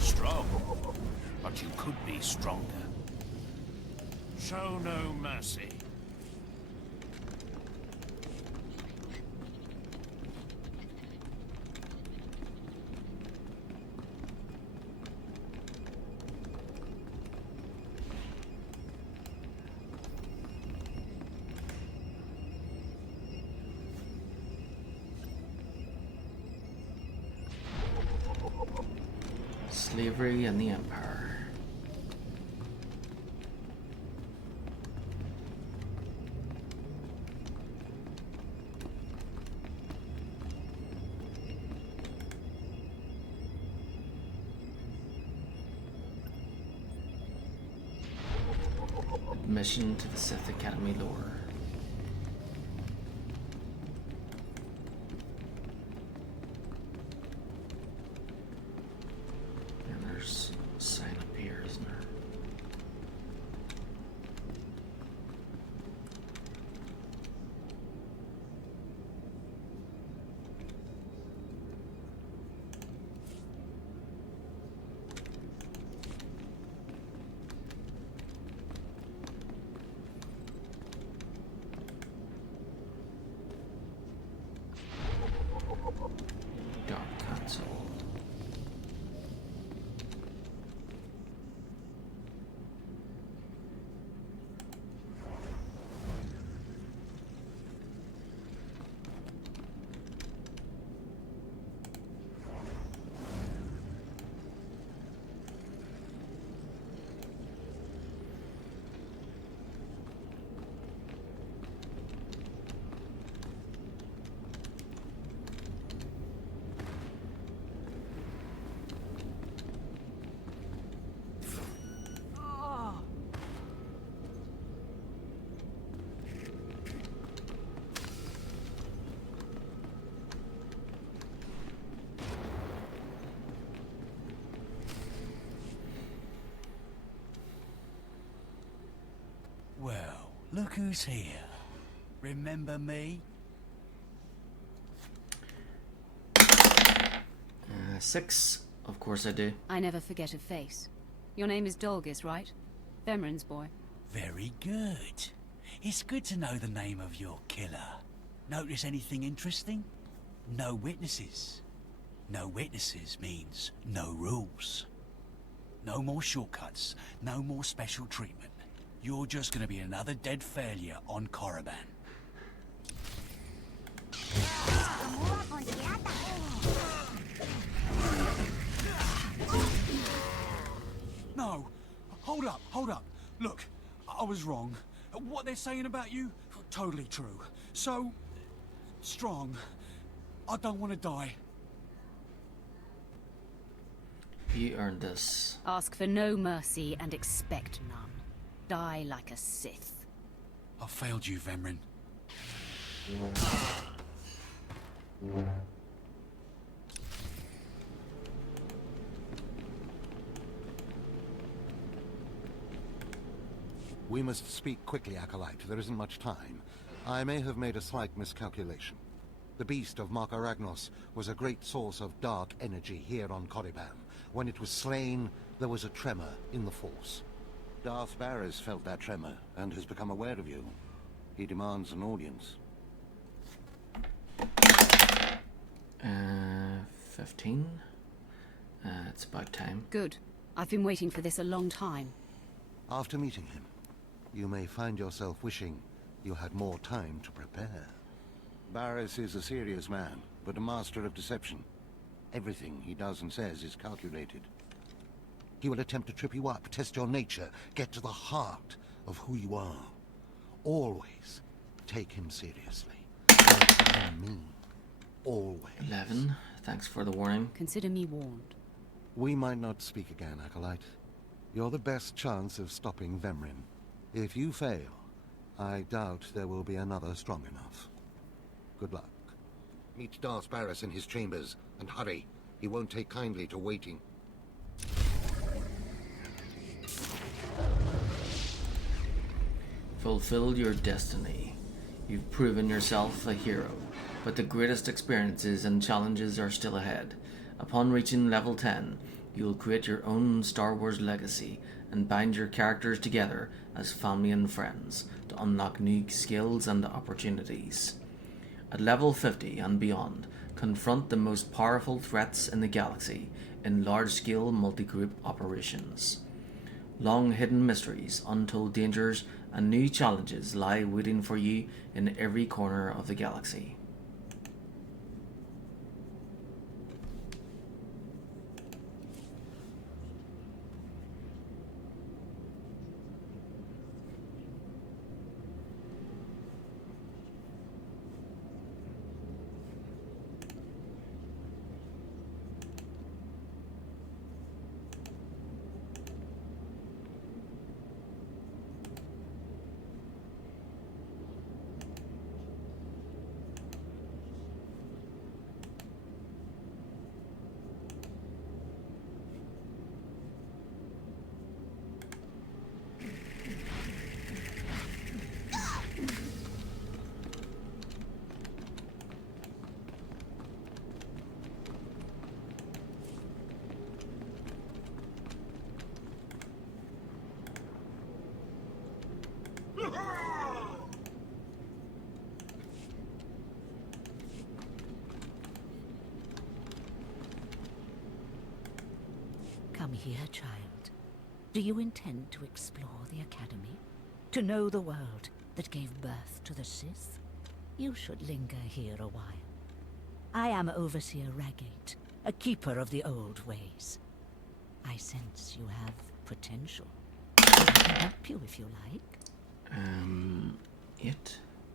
Strong, but you could be stronger. Show no mercy. Slavery and the Empire. Admission to the Sith Academy lore. Sign up here, isn't there? Dark console. Well, look who's here. Remember me? 6. Of course I do. I never forget a face. Your name is Dolgus, right? Vemrin's boy. Very good. It's good to know the name of your killer. Notice anything interesting? No witnesses. No witnesses means no rules. No more shortcuts, no more special treatment. You're just gonna be another dead failure on Korriban. No, hold up. Look, I was wrong. What they're saying about you, totally true. So, strong. I don't want to die. You earned this. Ask for no mercy and expect none. Die like a Sith. I failed you, Vemrin. We must speak quickly, Acolyte. There isn't much time. I may have made a slight miscalculation. The beast of Mark Aragnos was a great source of dark energy here on Korriban. When it was slain, there was a tremor in the Force. Darth Barris felt that tremor and has become aware of you. He demands an audience. 15. It's about time. Good. I've been waiting for this a long time. After meeting him, you may find yourself wishing you had more time to prepare. Barris is a serious man, but a master of deception. Everything he does and says is calculated. He will attempt to trip you up, test your nature, get to the heart of who you are. Always take him seriously. And me. Always. 11. Thanks for the warning. Consider me warned. We might not speak again, Acolyte. You're the best chance of stopping Vemrin. If you fail, I doubt there will be another strong enough. Good luck. Meet Darth Barris in his chambers, and hurry. He won't take kindly to waiting. Fulfill your destiny. You've proven yourself a hero, but the greatest experiences and challenges are still ahead. Upon reaching level 10, you'll create your own Star Wars legacy and bind your characters together as family and friends to unlock new skills and opportunities. At level 50 and beyond, confront the most powerful threats in the galaxy in large-scale multi-group operations. Long-hidden mysteries, untold dangers, and new challenges lie waiting for you in every corner of the galaxy. Come here, child. Do you intend to explore the Academy? To know the world that gave birth to the Sith? You should linger here a while. I am Overseer Ragate, a keeper of the old ways. I sense you have potential. I can help you if you like.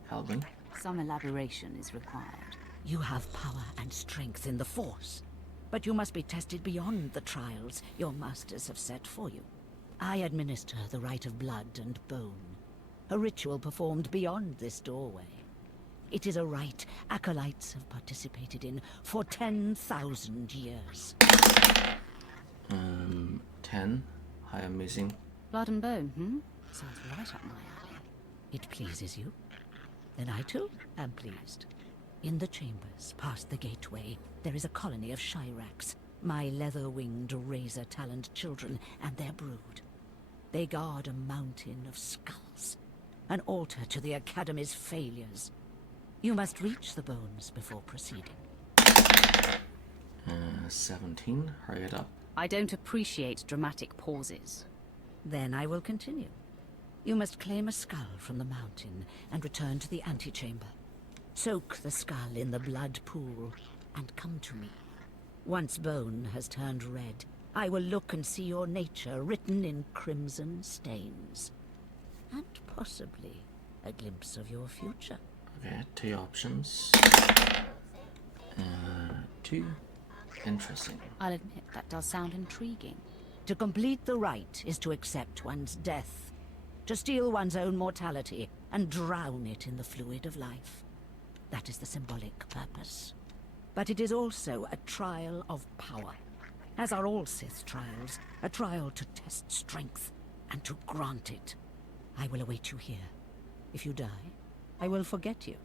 Helping? Some elaboration is required. You have power and strength in the Force, but you must be tested beyond the trials your masters have set for you. I administer the rite of blood and bone, a ritual performed beyond this doorway. It is a rite acolytes have participated in for 10,000 years. 10? How amazing. Blood and bone, Sounds right up my alley. It pleases you? Then I too am pleased. In the chambers, past the gateway, there is a colony of Shyraks, my leather-winged, razor-taloned children and their brood. They guard a mountain of skulls, an altar to the Academy's failures. You must reach the bones before proceeding. 17. Hurry it up. I don't appreciate dramatic pauses. Then I will continue. You must claim a skull from the mountain and return to the antechamber. Soak the skull in the blood pool and come to me. Once bone has turned red, I will look and see your nature written in crimson stains. And possibly a glimpse of your future. Okay, 2 options. 2. Interesting. I'll admit that does sound intriguing. To complete the rite is to accept one's death, to steal one's own mortality and drown it in the fluid of life. That is the symbolic purpose. But it is also a trial of power, as are all Sith trials, a trial to test strength and to grant it. I will await you here. If you die, I will forget you.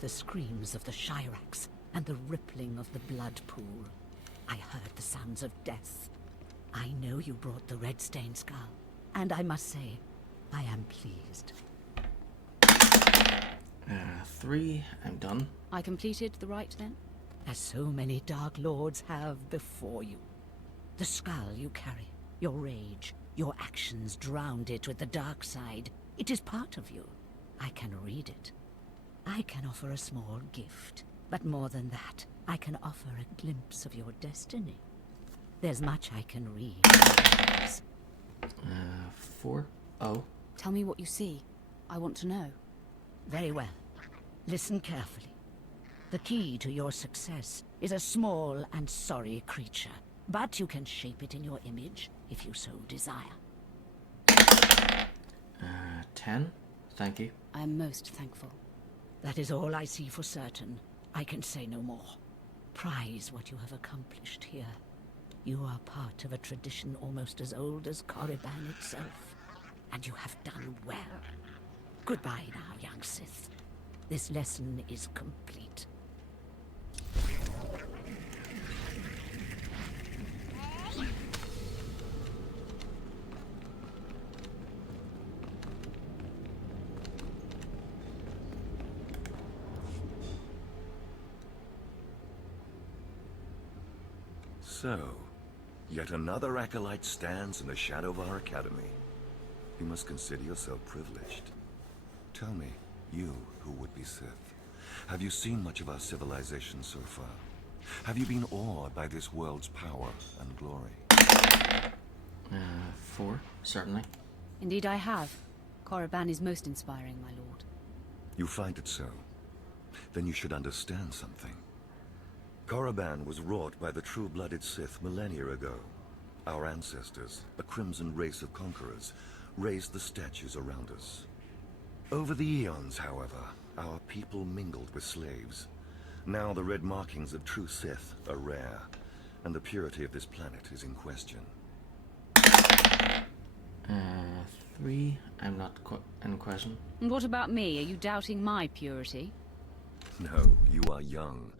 The screams of the Shirax and the rippling of the blood pool. I heard the sounds of death. I know you brought the red-stained skull, and I must say, I am pleased. 3, I'm done. I completed the rite then? As so many Dark Lords have before you. The skull you carry, your rage, your actions drowned it with the dark side. It is part of you. I can read it. I can offer a small gift. But more than that, I can offer a glimpse of your destiny. There's much I can read. 4. Oh. Tell me what you see. I want to know. Very well. Listen carefully. The key to your success is a small and sorry creature, but you can shape it in your image if you so desire. 10. Thank you. I am most thankful. That is all I see for certain. I can say no more. Prize what you have accomplished here. You are part of a tradition almost as old as Korriban itself, and you have done well. Goodbye now, young Sith. This lesson is complete. So, yet another acolyte stands in the shadow of our academy. You must consider yourself privileged. Tell me, you who would be Sith, have you seen much of our civilization so far? Have you been awed by this world's power and glory? 4, certainly. Indeed I have. Korriban is most inspiring, my lord. You find it so? Then you should understand something. Korriban was wrought by the true-blooded Sith millennia ago. Our ancestors, a crimson race of conquerors, raised the statues around us. Over the eons, however, our people mingled with slaves. Now the red markings of true Sith are rare, and the purity of this planet is in question. 3. I'm not in question. And what about me? Are you doubting my purity? No, you are young.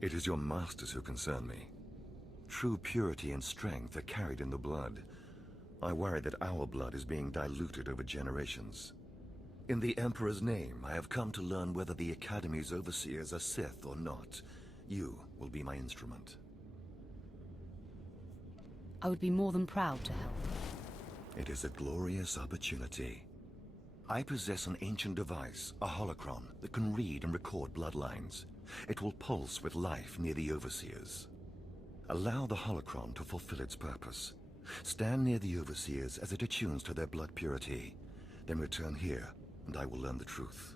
It is your masters who concern me. True purity and strength are carried in the blood. I worry that our blood is being diluted over generations. In the Emperor's name, I have come to learn whether the Academy's overseers are Sith or not. You will be my instrument. I would be more than proud to help. It is a glorious opportunity. I possess an ancient device, a holocron, that can read and record bloodlines. It will pulse with life near the overseers. Allow the holocron to fulfill its purpose. Stand near the overseers as it attunes to their blood purity. Then return here, and I will learn the truth.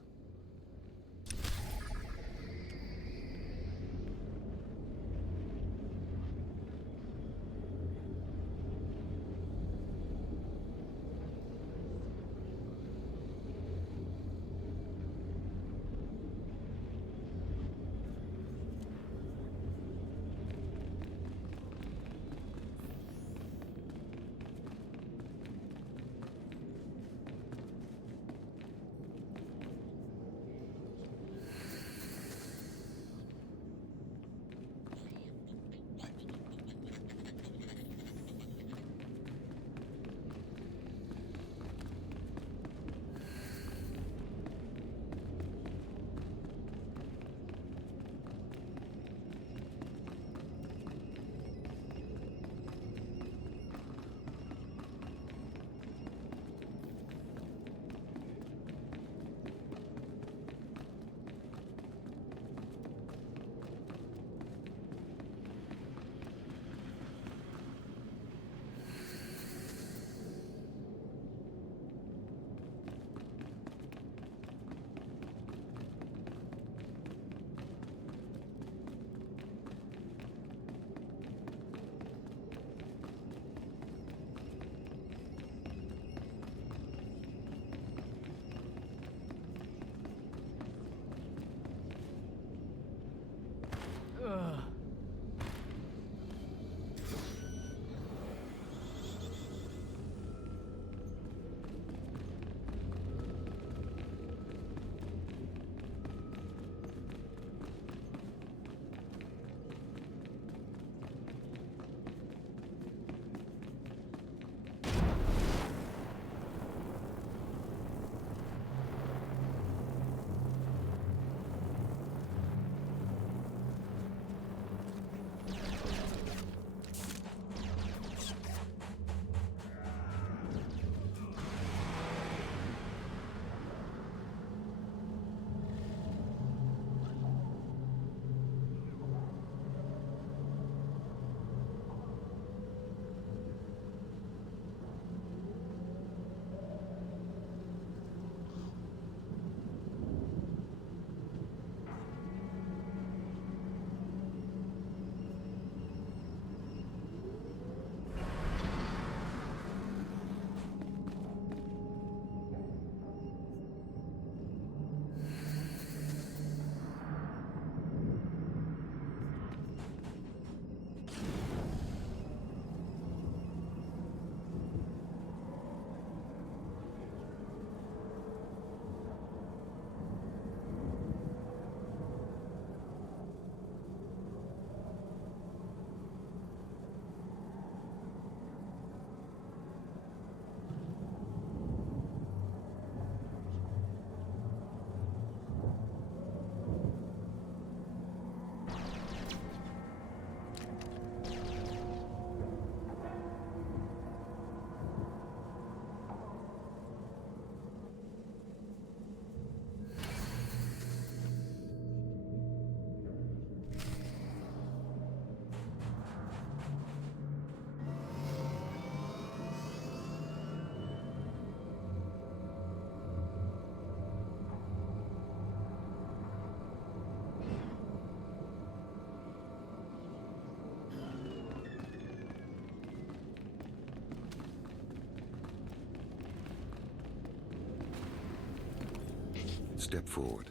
Step forward.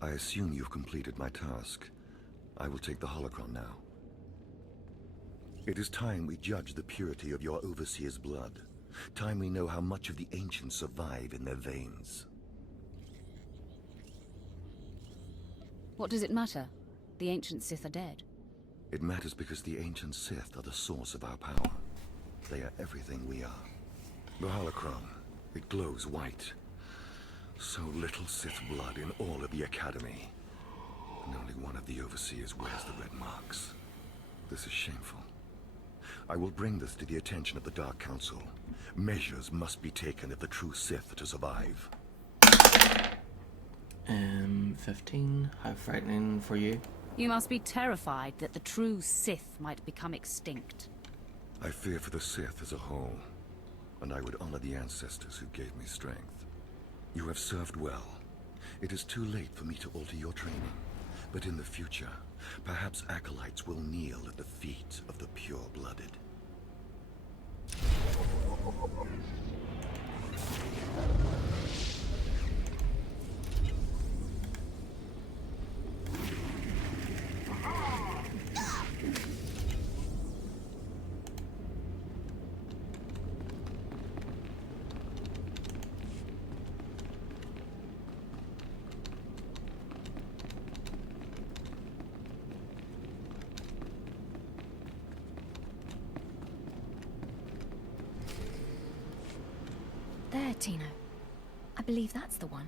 I assume you've completed my task. I will take the holocron now. It is time we judge the purity of your overseer's blood. Time we know how much of the ancients survive in their veins. What does it matter? The ancient Sith are dead. It matters because the ancient Sith are the source of our power. They are everything we are. The holocron, it glows white. So little Sith blood in all of the Academy. And only one of the overseers wears the red marks. This is shameful. I will bring this to the attention of the Dark Council. Measures must be taken if the true Sith are to survive. 15. How frightening for you? You must be terrified that the true Sith might become extinct. I fear for the Sith as a whole, and I would honor the ancestors who gave me strength. You have served well. It is too late for me to alter your training, but in the future, perhaps acolytes will kneel at the feet of the pure-blooded. There, Tino. I believe that's the one.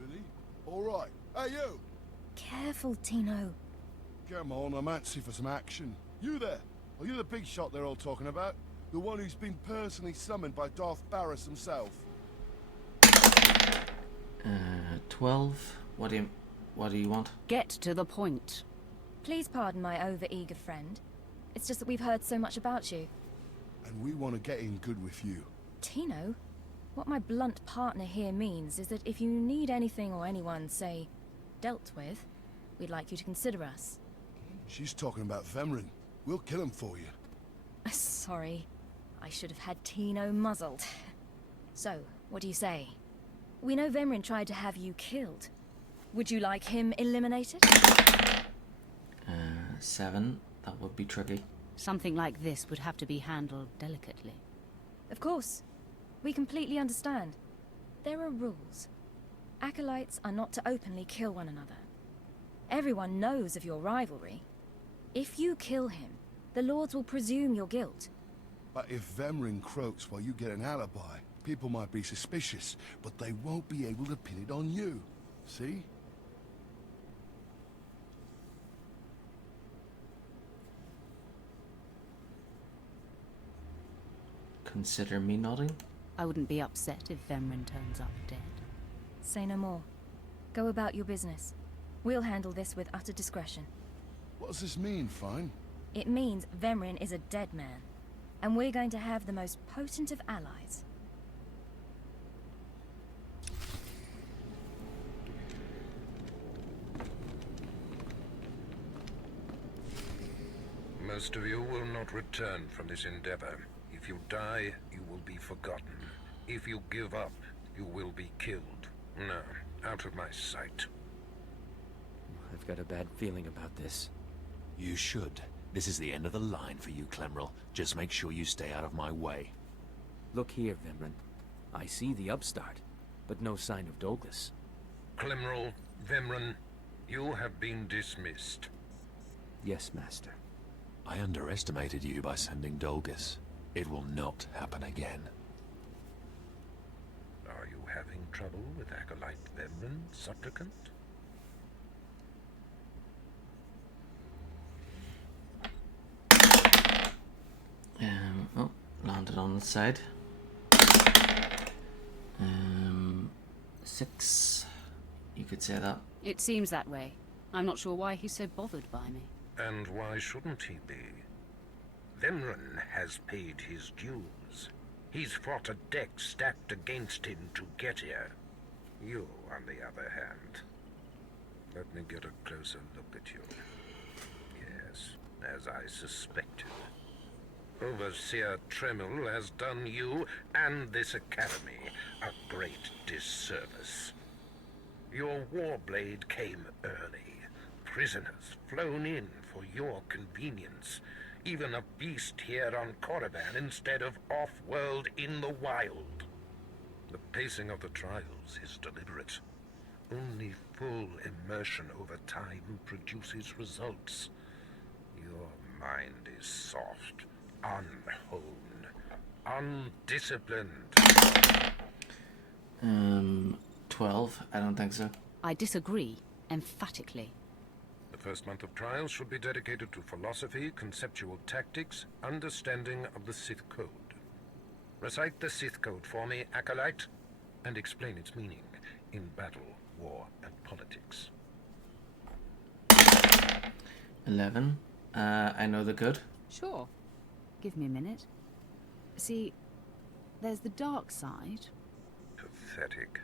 Really? All right. Hey, you! Careful, Tino. Come on, I'm antsy for some action. You there? Are you the big shot they're all talking about? The one who's been personally summoned by Darth Barris himself? 12. What do you want? Get to the point. Please pardon my over-eager friend. It's just that we've heard so much about you. And we want to get in good with you. Tino? What my blunt partner here means is that if you need anything or anyone, say, dealt with, we'd like you to consider us. She's talking about Vemrin. We'll kill him for you. Sorry. I should have had Tino muzzled. So, what do you say? We know Vemrin tried to have you killed. Would you like him eliminated? 7. That would be tricky. Something like this would have to be handled delicately. Of course. We completely understand. There are rules. Acolytes are not to openly kill one another. Everyone knows of your rivalry. If you kill him, the Lords will presume your guilt. But if Vemrin croaks while you get an alibi, people might be suspicious, but they won't be able to pin it on you. See? Consider me nodding? I wouldn't be upset if Vemrin turns up dead. Say no more. Go about your business. We'll handle this with utter discretion. What does this mean, Fine? It means Vemrin is a dead man, and we're going to have the most potent of allies. Most of you will not return from this endeavor. If you die, you will be forgotten. If you give up, you will be killed. No, out of my sight. I've got a bad feeling about this. You should. This is the end of the line for you, Clemrel. Just make sure you stay out of my way. Look here, Vemrin. I see the upstart, but no sign of Dolgus. Clemrel, Vemrin, you have been dismissed. Yes, Master. I underestimated you by sending Dolgus. It will not happen again. Are you having trouble with Acolyte Vemrin, supplicant? Oh, landed on the side. 6. You could say that. It seems that way. I'm not sure why he's so bothered by me. And why shouldn't he be? Vemrin has paid his dues. He's fought a deck stacked against him to get here. You, on the other hand. Let me get a closer look at you. Yes, as I suspected. Overseer Tremel has done you and this academy a great disservice. Your warblade came early. Prisoners flown in for your convenience. Even a beast here on Korriban instead of off-world in the wild. The pacing of the trials is deliberate. Only full immersion over time produces results. Your mind is soft, unhoned, undisciplined. 12? I don't think so. I disagree, emphatically. The first month of trials should be dedicated to philosophy, conceptual tactics, understanding of the Sith Code. Recite the Sith Code for me, Acolyte, and explain its meaning in battle, war, and politics. 11. I know the good. Sure. Give me a minute. See, there's the dark side. Pathetic.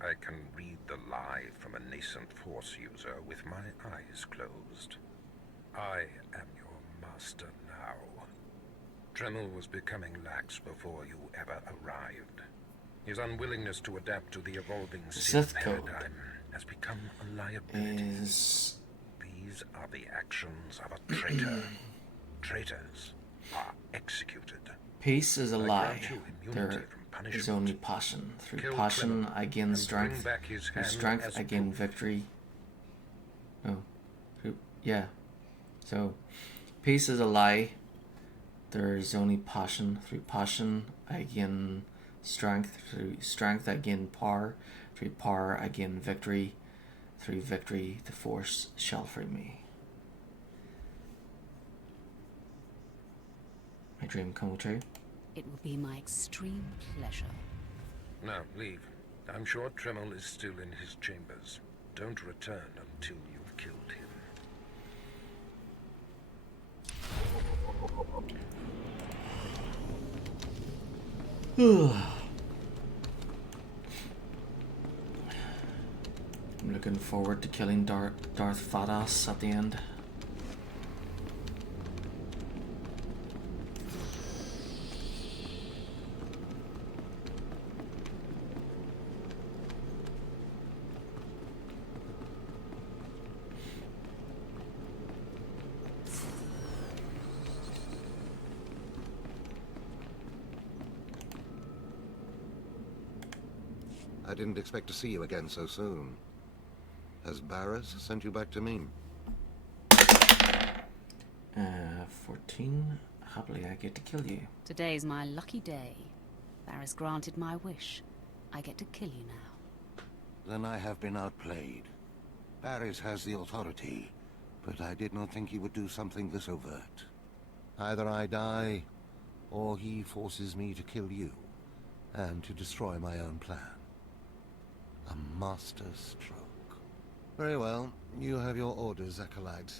I can read the lie from a nascent Force user with my eyes closed. I am your master now. Dremel was becoming lax before you ever arrived. His unwillingness to adapt to the evolving Sith paradigm has become a liability. These are the actions of a traitor. Traitors are executed. Peace is a lie. There is only passion. Through passion I gain strength. Through strength I gain victory. Oh. Yeah. So, peace is a lie. There is only passion. Through passion I gain strength. Through strength I gain power. Through power I gain victory. Through victory the Force shall free me. My dream come true. It will be my extreme pleasure. Now, leave. I'm sure Dremel is still in his chambers. Don't return until you've killed him. I'm looking forward to killing Darth Vadas at the end. I didn't expect to see you again so soon. Has Barris sent you back to me? 14. Happily I get to kill you. Today's my lucky day. Varys granted my wish. I get to kill you now. Then I have been outplayed. Barris has the authority, but I did not think he would do something this overt. Either I die, or he forces me to kill you, and to destroy my own plan. A master stroke. Very well, you have your orders, Acolyte.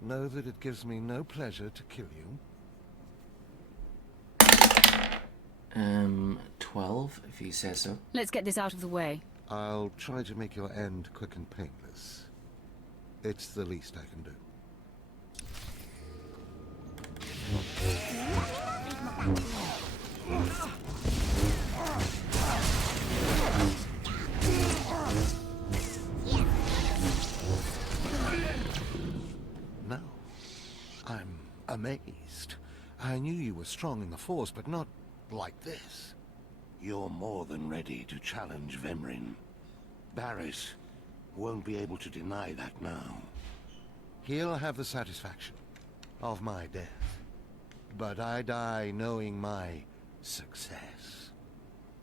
Know that it gives me no pleasure to kill you. 12, if you say so. Let's get this out of the way. I'll try to make your end quick and painless. It's the least I can do. No. I'm amazed. I knew you were strong in the Force, but not like this. You're more than ready to challenge Vemrin. Barris won't be able to deny that now. He'll have the satisfaction of my death. But I die knowing my success.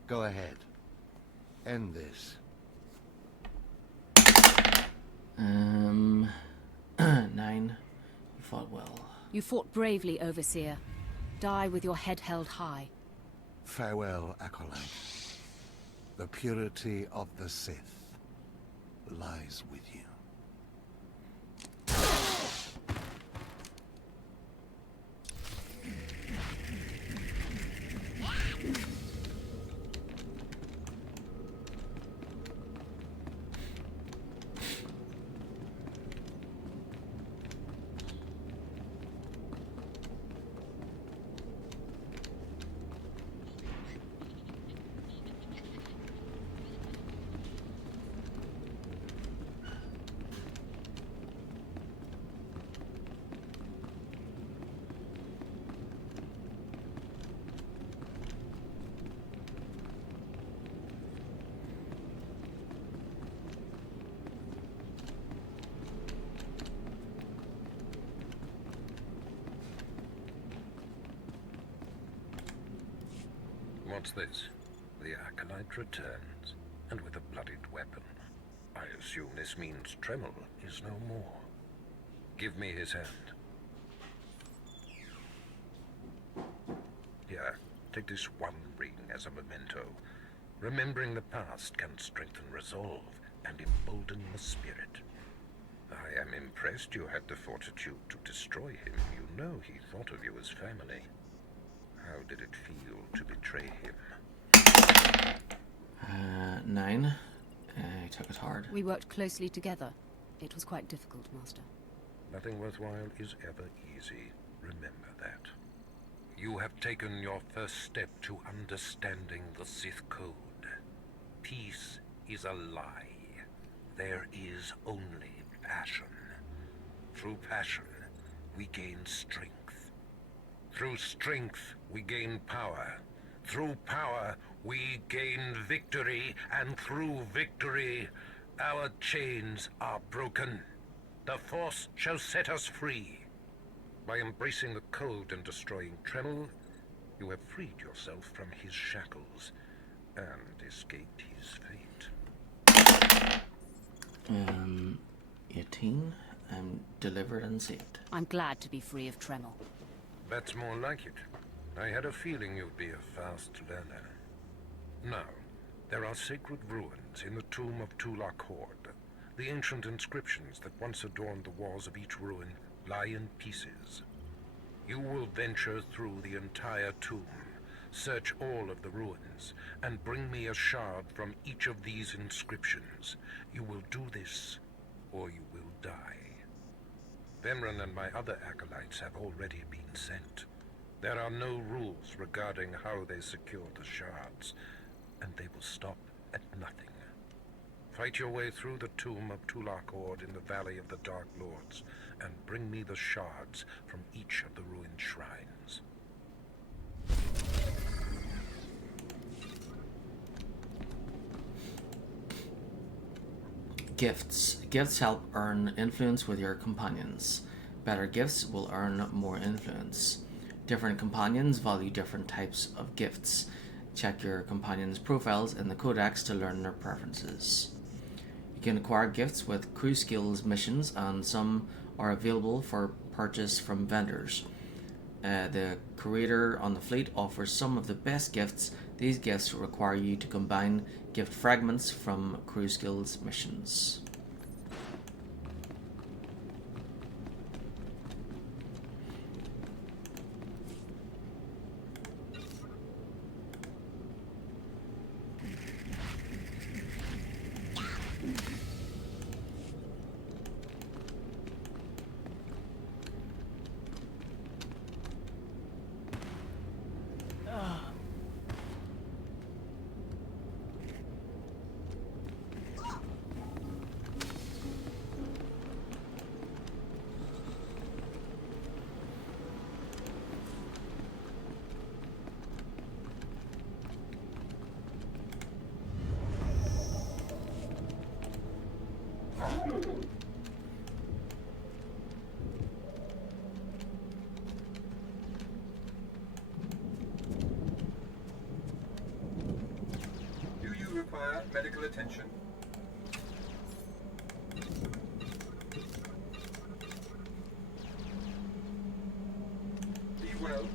Go ahead. End this. 9. You fought well. You fought bravely, Overseer. Die with your head held high. Farewell, Acolyte. The purity of the Sith lies with you. What's this? The Acolyte returns, and with a bloodied weapon. I assume this means Tremel is no more. Give me his hand. Here, take this one ring as a memento. Remembering the past can strengthen resolve and embolden the spirit. I am impressed you had the fortitude to destroy him. You know he thought of you as family. How did it feel to betray him? 9. I took it hard. We worked closely together. It was quite difficult, Master. Nothing worthwhile is ever easy. Remember that. You have taken your first step to understanding the Sith Code. Peace is a lie. There is only passion. Through passion, we gain strength. Through strength, we gain power. Through power, we gain victory. And through victory, our chains are broken. The Force shall set us free. By embracing the code and destroying Tremel, you have freed yourself from his shackles and escaped his fate. 18. I'm delivered and saved. I'm glad to be free of Tremel. That's more like it. I had a feeling you'd be a fast learner. Now, there are sacred ruins in the tomb of Tulak Horde. The ancient inscriptions that once adorned the walls of each ruin lie in pieces. You will venture through the entire tomb, search all of the ruins, and bring me a shard from each of these inscriptions. You will do this, or you will die. Vemren and my other acolytes have already been sent. There are no rules regarding how they secure the shards, and they will stop at nothing. Fight your way through the tomb of Tulak Horde in the Valley of the Dark Lords, and bring me the shards from each of the ruined shrines. Gifts. Gifts help earn influence with your companions. Better gifts will earn more influence. Different companions value different types of gifts. Check your companions' profiles in the Codex to learn their preferences. You can acquire gifts with crew skills missions, and some are available for purchase from vendors. The creator on the fleet offers some of the best gifts. These gifts require you to combine gift fragments from crew skills missions. Do you require medical attention? Be well.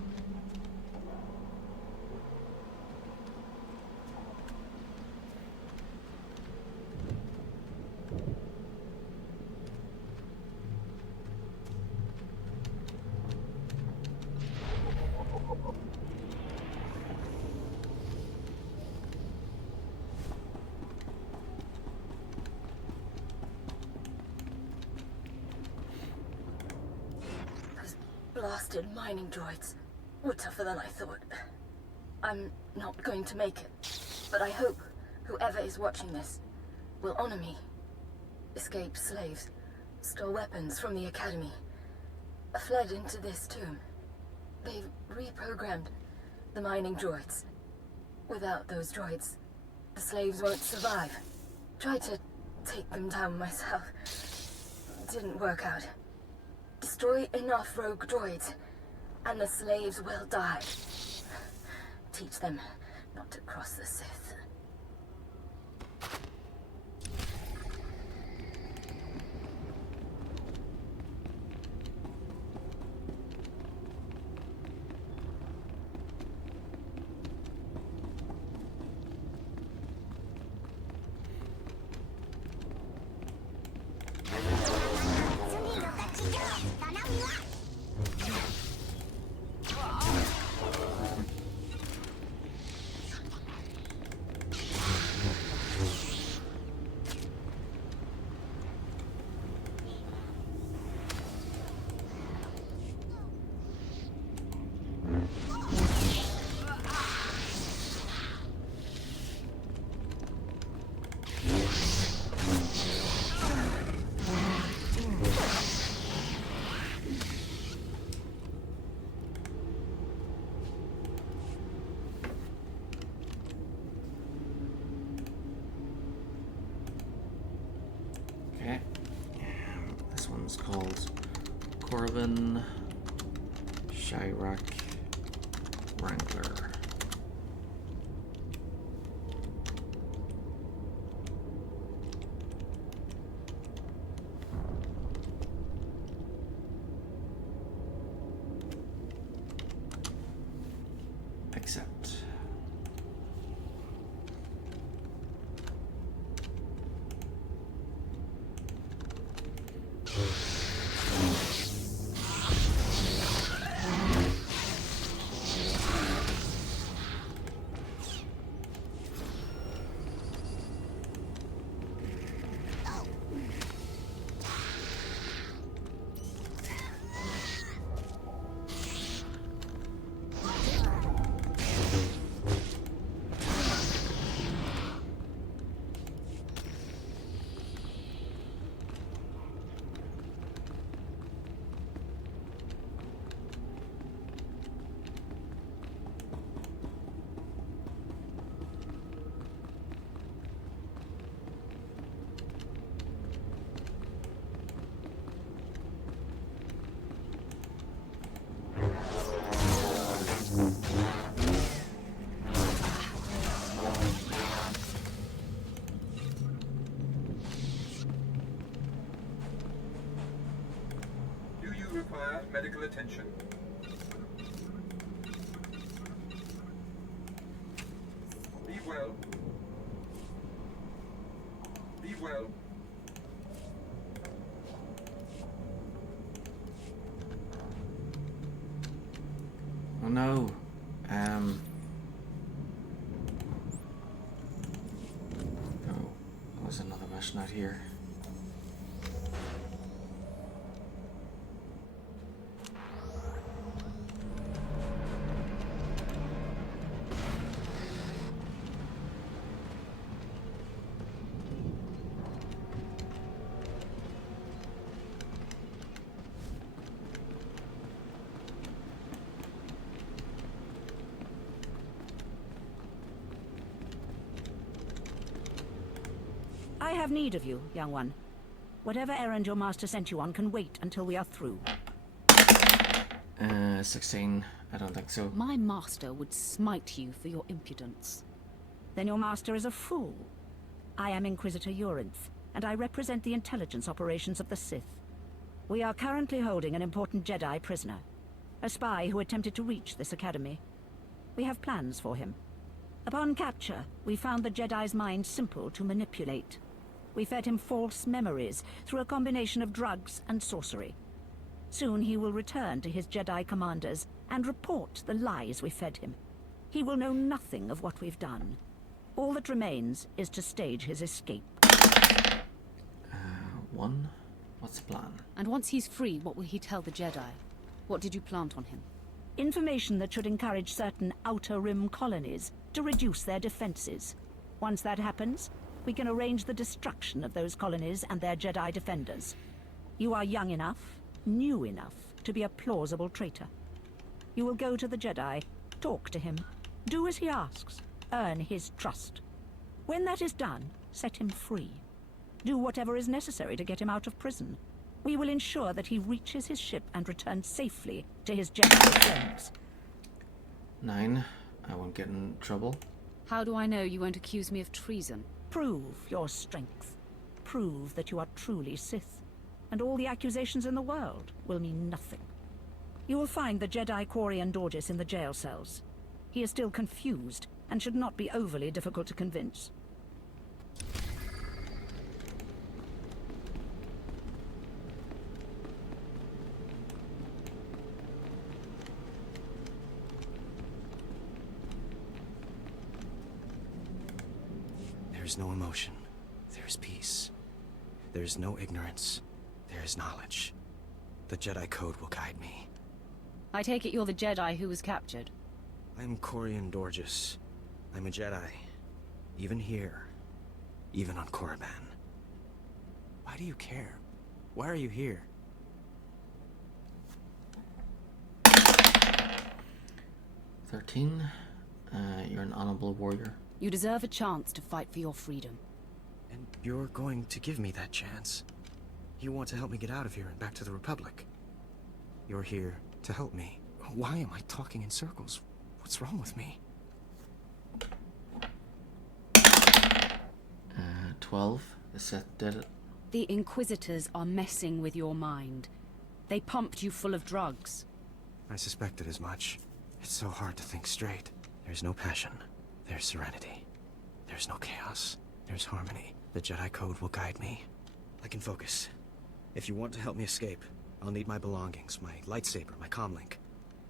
Blasted mining droids were tougher than I thought. I'm not going to make it, but I hope whoever is watching this will honor me. Escaped slaves, stole weapons from the Academy, fled into this tomb. They've reprogrammed the mining droids. Without those droids, the slaves won't survive. Tried to take them down myself. Didn't work out. Destroy enough rogue droids, and the slaves will die. Teach them not to cross the Sith. Okay. This one's called Corbin Shyrock Wrangler. Accept. Do you require medical attention? Be well. Be well. Oh no. Oh, there's another mission out here. I have need of you, young one. Whatever errand your master sent you on can wait until we are through. 16. I don't think so. My master would smite you for your impudence. Then your master is a fool. I am Inquisitor Urinth, and I represent the intelligence operations of the Sith. We are currently holding an important Jedi prisoner, a spy who attempted to reach this academy. We have plans for him. Upon capture, we found the Jedi's mind simple to manipulate. We fed him false memories through a combination of drugs and sorcery. Soon he will return to his Jedi commanders and report the lies we fed him. He will know nothing of what we've done. All that remains is to stage his escape. One? What's the plan? And once he's free, what will he tell the Jedi? What did you plant on him? Information that should encourage certain Outer Rim colonies to reduce their defenses. Once that happens, we can arrange the destruction of those colonies and their Jedi defenders. You are young enough, new enough, to be a plausible traitor. You will go to the Jedi, talk to him, do as he asks, earn his trust. When that is done, set him free. Do whatever is necessary to get him out of prison. We will ensure that he reaches his ship and returns safely to his Jedi friends. 9. I won't get in trouble. How do I know you won't accuse me of treason? Prove your strength. Prove that you are truly Sith. And all the accusations in the world will mean nothing. You will find the Jedi Quarian Dorgis in the jail cells. He is still confused, and should not be overly difficult to convince. There is no emotion. There is peace. There is no ignorance. There is knowledge. The Jedi Code will guide me. I take it you're the Jedi who was captured. I'm Corian Dorgis. I'm a Jedi. Even here. Even on Korriban. Why do you care? Why are you here? 13. You're an honorable warrior. You deserve a chance to fight for your freedom. And you're going to give me that chance. You want to help me get out of here and back to the Republic. You're here to help me. Why am I talking in circles? What's wrong with me? 12. The Sith did it. The Inquisitors are messing with your mind. They pumped you full of drugs. I suspected as much. It's so hard to think straight. There's no passion. There's serenity. There's no chaos. There's harmony. The Jedi Code will guide me. I can focus. If you want to help me escape, I'll need my belongings, my lightsaber, my comlink.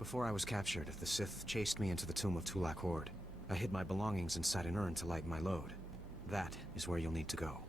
Before I was captured, the Sith chased me into the tomb of Tulak Horde. I hid my belongings inside an urn to lighten my load. That is where you'll need to go.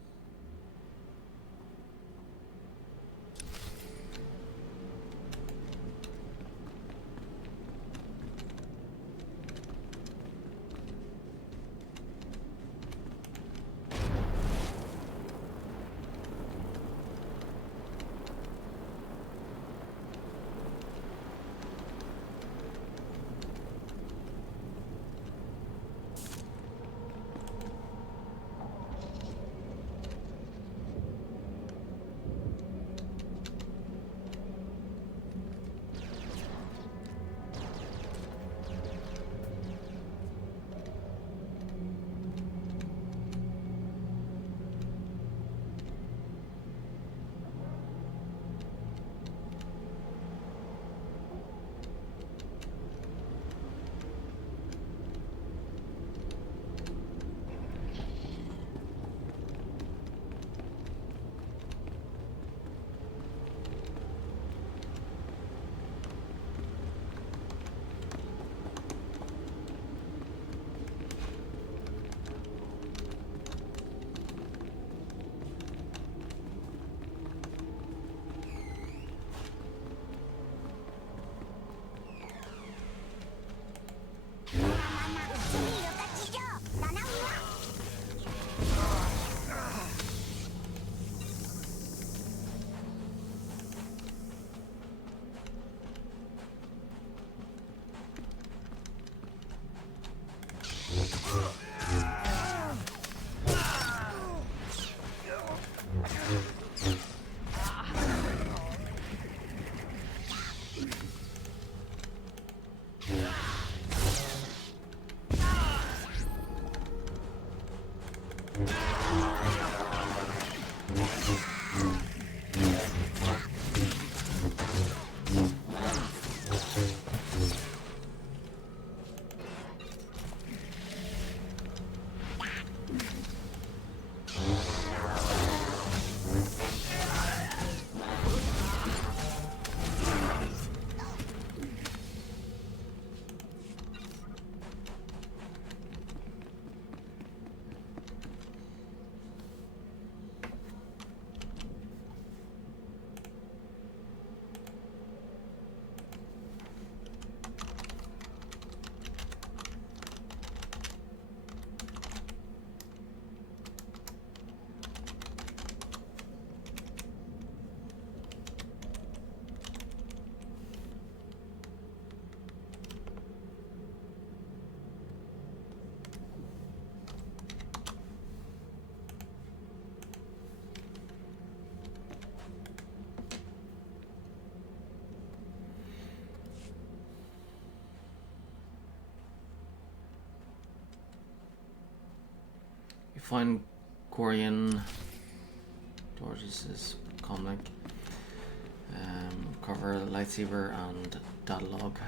Find Corian. George's is comic. Cover lightsaber and data log.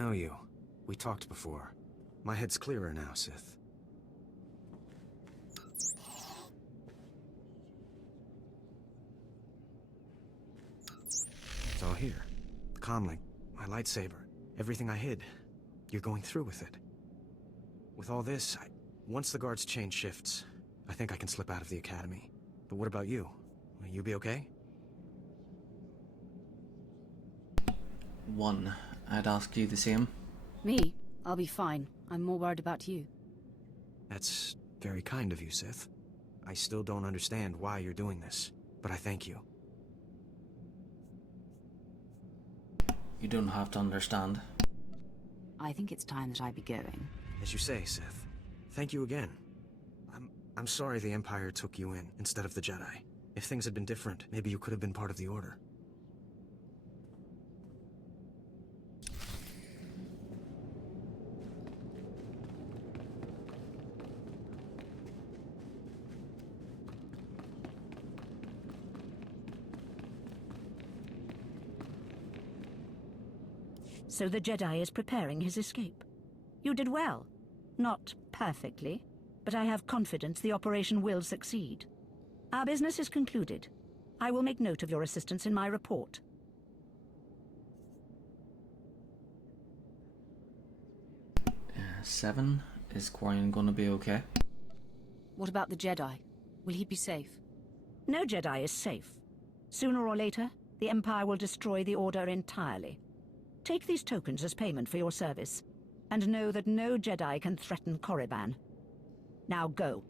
know you. We talked before. My head's clearer now, Sith. It's all here. The comlink, my lightsaber, everything I hid. You're going through with it. With all this, once the guards change shifts, I think I can slip out of the academy. But what about you? Will you be okay? One, I'd ask you the same. Me? I'll be fine. I'm more worried about you. That's very kind of you, Sith. I still don't understand why you're doing this, but I thank you. You don't have to understand. I think it's time that I be going. As you say, Sith. Thank you again. I'm sorry the Empire took you in instead of the Jedi. If things had been different, maybe you could have been part of the Order. So the Jedi is preparing his escape. You did well. Not perfectly, but I have confidence the operation will succeed. Our business is concluded. I will make note of your assistance in my report. Seven, is Quarian gonna be okay? What about the Jedi? Will he be safe? No Jedi is safe. Sooner or later, the Empire will destroy the Order entirely. Take these tokens as payment for your service, and know that no Jedi can threaten Korriban. Now go.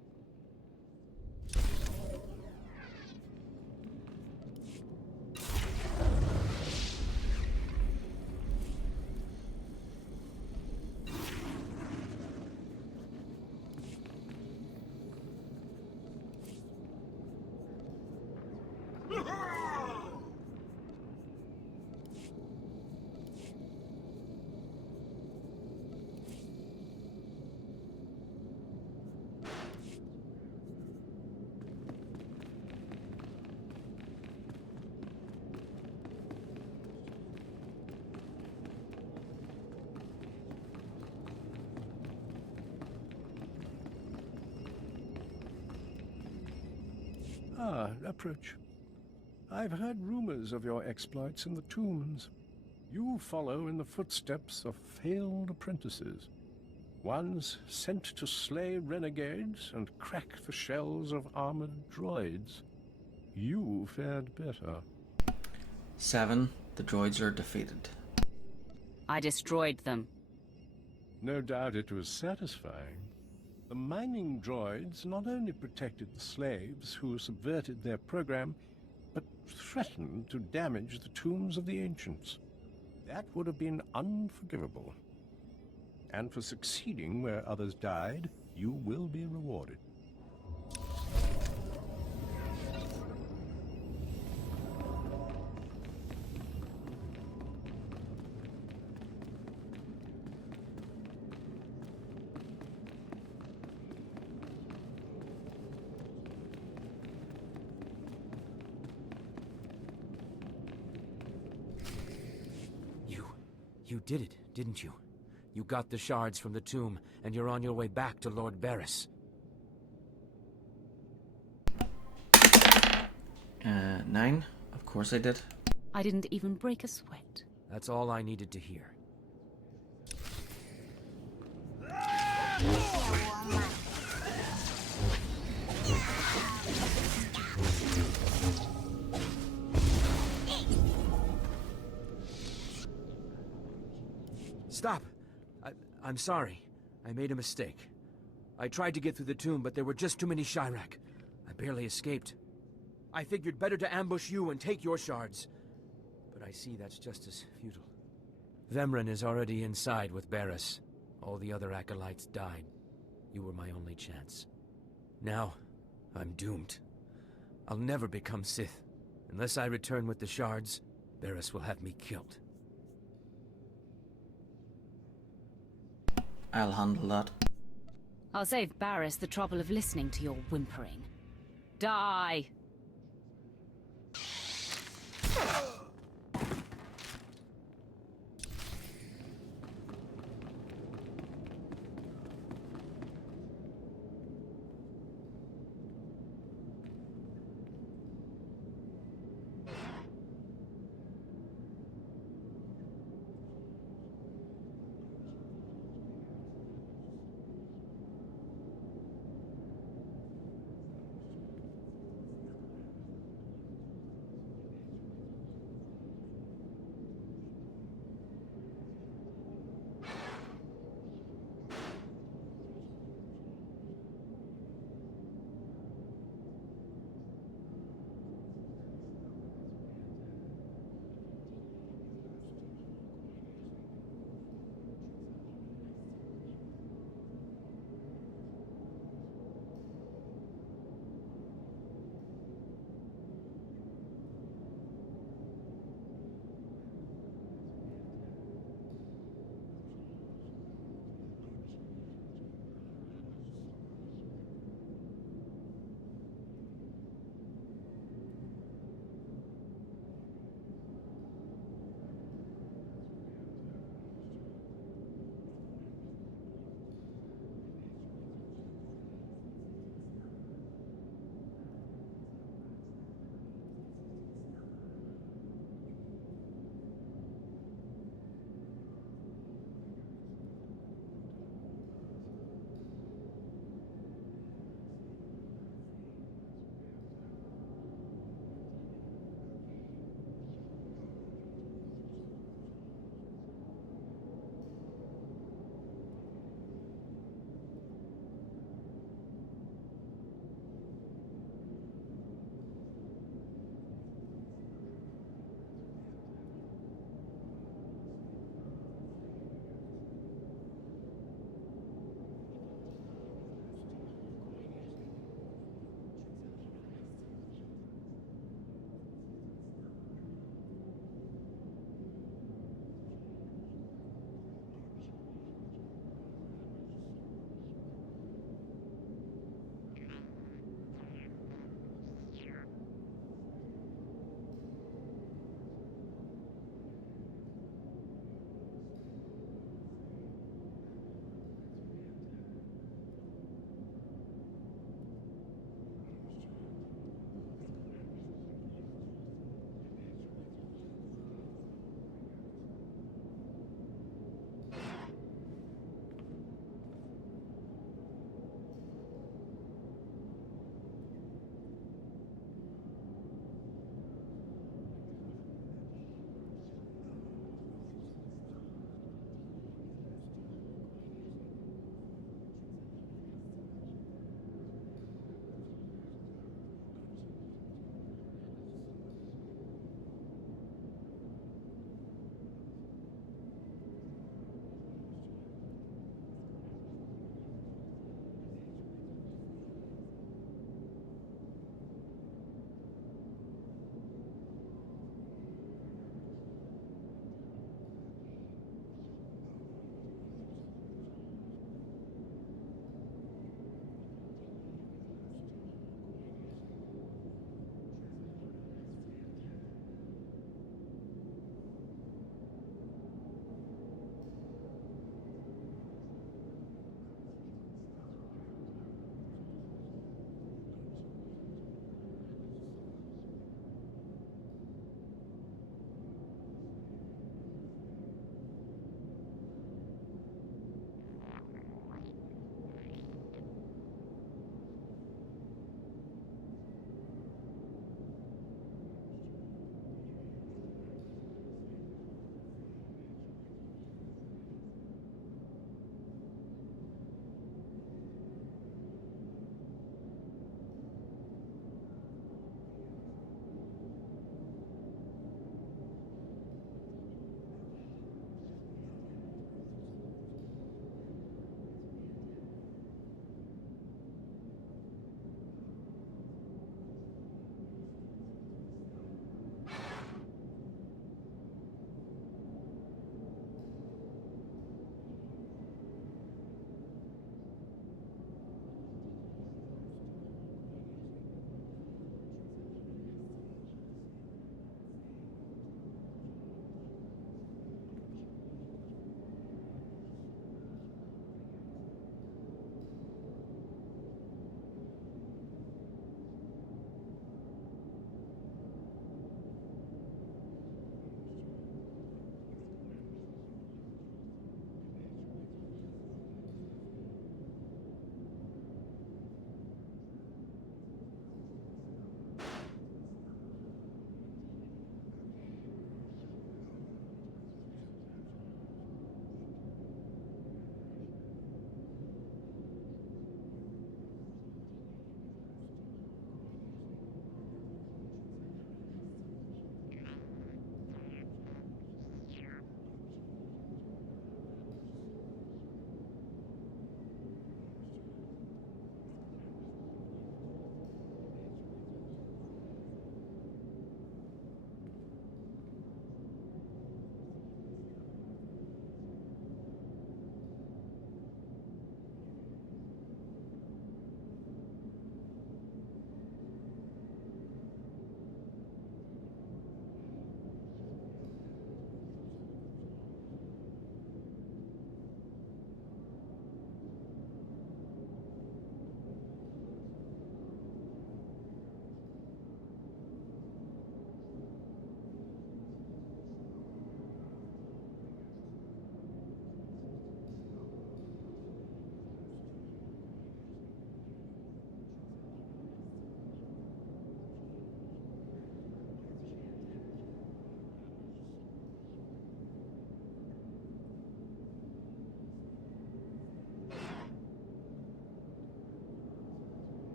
Ah, approach. I've heard rumors of your exploits in the tombs. You follow in the footsteps of failed apprentices. Ones sent to slay renegades and crack the shells of armored droids. You fared better. 7, the droids are defeated. I destroyed them. No doubt it was satisfying. The mining droids not only protected the slaves who subverted their program, but threatened to damage the tombs of the ancients. That would have been unforgivable. And for succeeding where others died, you will be rewarded. You did it, didn't you? You got the shards from the tomb, and you're on your way back to Lord Barris. 9, of course I did. I didn't even break a sweat. That's all I needed to hear. Stop! I'm sorry. I made a mistake. I tried to get through the tomb, but there were just too many Chirac. I barely escaped. I figured better to ambush you and take your shards. But I see that's just as futile. Vemrin is already inside with Barris. All the other acolytes died. You were my only chance. Now, I'm doomed. I'll never become Sith. Unless I return with the shards, Barris will have me killed. I'll handle that. I'll save Barris the trouble of listening to your whimpering. Die!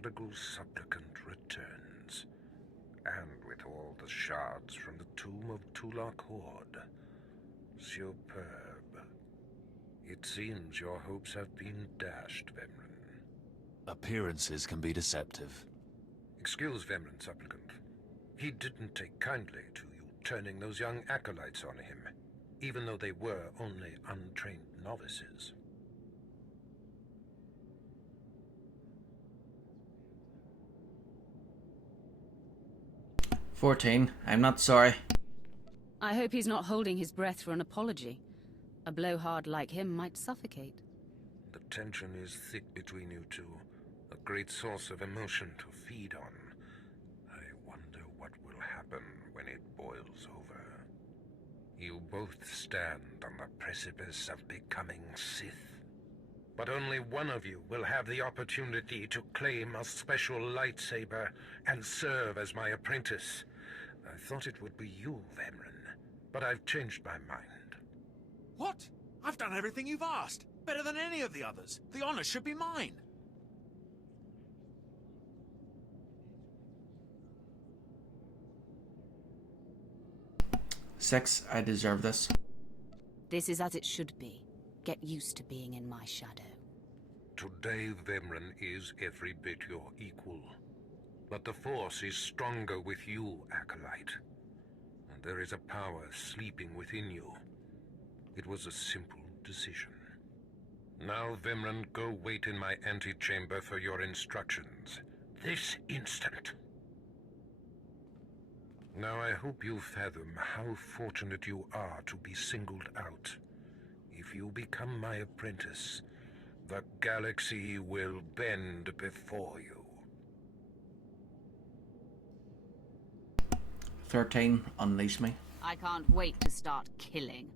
prodigal supplicant returns, and with all the shards from the tomb of Tulak Horde. Superb. It seems your hopes have been dashed, Vemrin. Appearances can be deceptive. Excuse Vemrin, supplicant. He didn't take kindly to you turning those young acolytes on him, even though they were only untrained novices. 14. I'm not sorry. I hope he's not holding his breath for an apology. A blowhard like him might suffocate. The tension is thick between you two, a great source of emotion to feed on. I wonder what will happen when it boils over. You both stand on the precipice of becoming Sith. But only one of you will have the opportunity to claim a special lightsaber and serve as my apprentice. I thought it would be you, Vemrin, but I've changed my mind. What? I've done everything you've asked. Better than any of the others. The honor should be mine. Six, I deserve this. This is as it should be. Get used to being in my shadow. Today, Vemrin is every bit your equal. But the Force is stronger with you, Acolyte. And there is a power sleeping within you. It was a simple decision. Now, Vemrin, go wait in my antechamber for your instructions. This instant. Now, I hope you fathom how fortunate you are to be singled out. If you become my apprentice, the galaxy will bend before you. 13. Unleash me. I can't wait to start killing.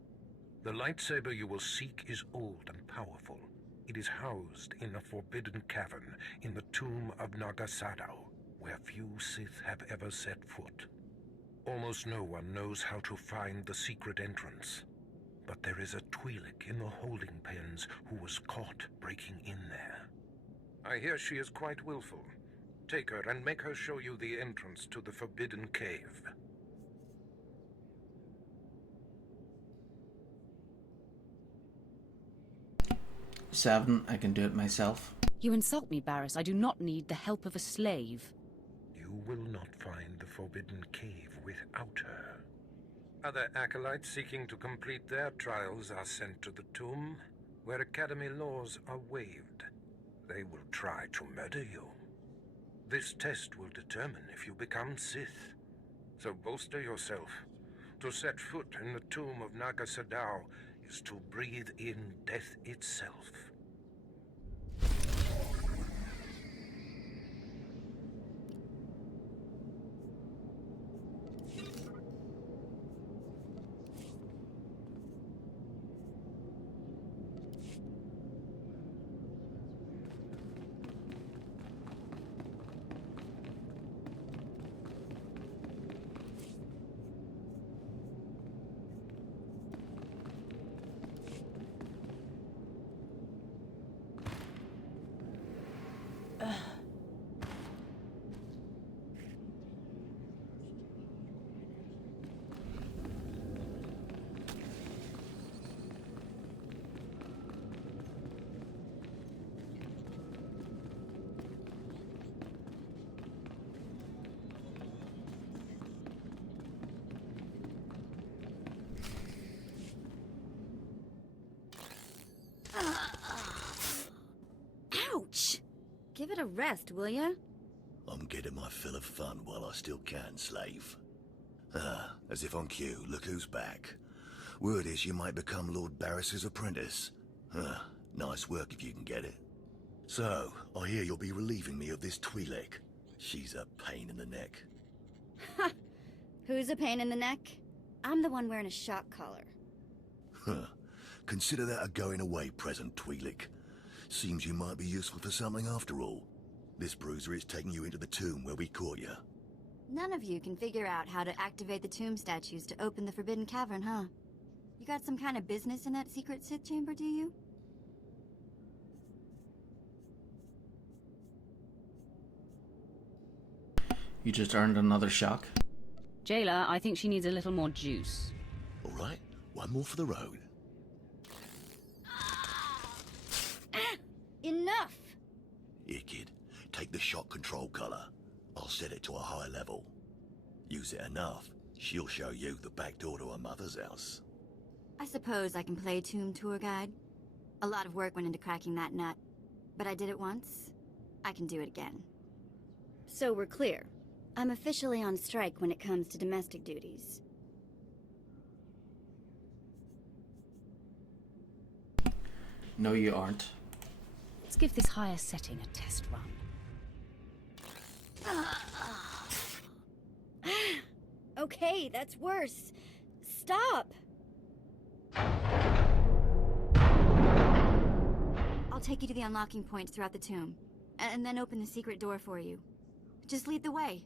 The lightsaber you will seek is old and powerful. It is housed in a forbidden cavern in the tomb of Nagasadao, where few Sith have ever set foot. Almost no one knows how to find the secret entrance. But there is a Twi'lek in the holding pens who was caught breaking in there. I hear she is quite willful. Take her and make her show you the entrance to the forbidden cave. Seven, I can do it myself. You insult me, Barriss. I do not need the help of a slave. You will not find the forbidden cave without her. Other acolytes seeking to complete their trials are sent to the tomb, where Academy laws are waived. They will try to murder you. This test will determine if you become Sith. So bolster yourself. To set foot in the tomb of Nagasadao is to breathe in death itself. Ouch! Give it a rest, will ya? I'm getting my fill of fun while I still can, slave. Ah, as if on cue, look who's back. Word is you might become Lord Barris's apprentice. Ah, nice work if you can get it. So, I hear you'll be relieving me of this Twi'lek. She's a pain in the neck. Ha! Who's a pain in the neck? I'm the one wearing a shock collar. Huh. Consider that a going-away present, Twi'lek. Seems you might be useful for something after all. This bruiser is taking you into the tomb where we caught you. None of you can figure out how to activate the tomb statues to open the Forbidden Cavern, huh? You got some kind of business in that secret Sith chamber, do you? You just earned another shock. Jailer, I think she needs a little more juice. All right, one more for the road. Enough! Here, kid. Take the shot control collar. I'll set it to a high level. Use it enough, she'll show you the back door to her mother's house. I suppose I can play tomb tour guide. A lot of work went into cracking that nut. But I did it once. I can do it again. So we're clear. I'm officially on strike when it comes to domestic duties. No, you aren't. Let's give this higher setting a test run. Okay, that's worse. Stop! I'll take you to the unlocking points throughout the tomb, and then open the secret door for you. Just lead the way.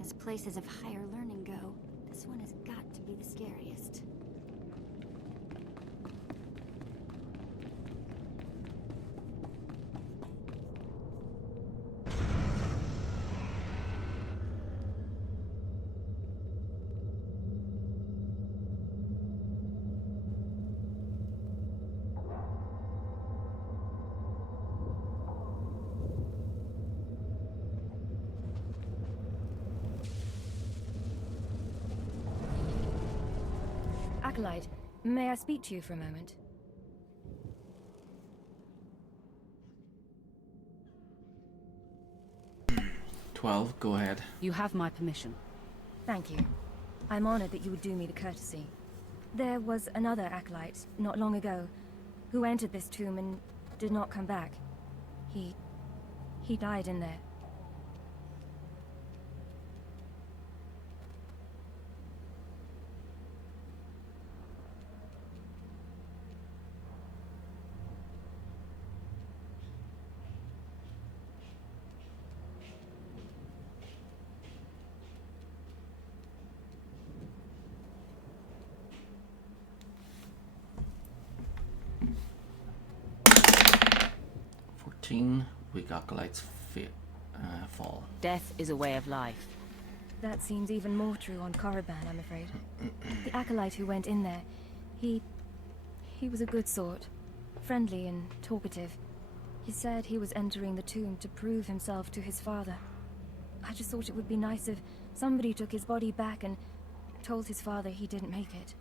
As places of higher learning go, this one has got to be the scariest. Acolyte, may I speak to you for a moment? Go ahead. You have my permission. Thank you. I'm honored that you would do me the courtesy. There was another acolyte, not long ago, who entered this tomb and did not come back. He died in there. Weak acolytes fall. Death is a way of life. That seems even more true on Korriban, I'm afraid. The acolyte who went in there, He was a good sort. Friendly and talkative. He said he was entering the tomb to prove himself to his father. I just thought it would be nice if somebody took his body back and told his father he didn't make it.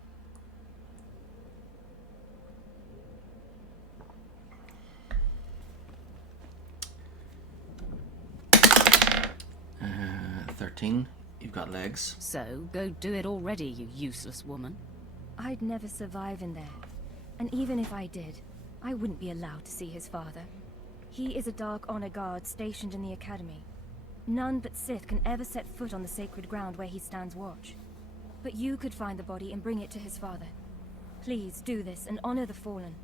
13. You've got legs. So, go do it already, you useless woman. I'd never survive in there. And even if I did, I wouldn't be allowed to see his father. He is a Dark Honor Guard stationed in the Academy. None but Sith can ever set foot on the sacred ground where he stands watch. But you could find the body and bring it to his father. Please do this and honor the fallen.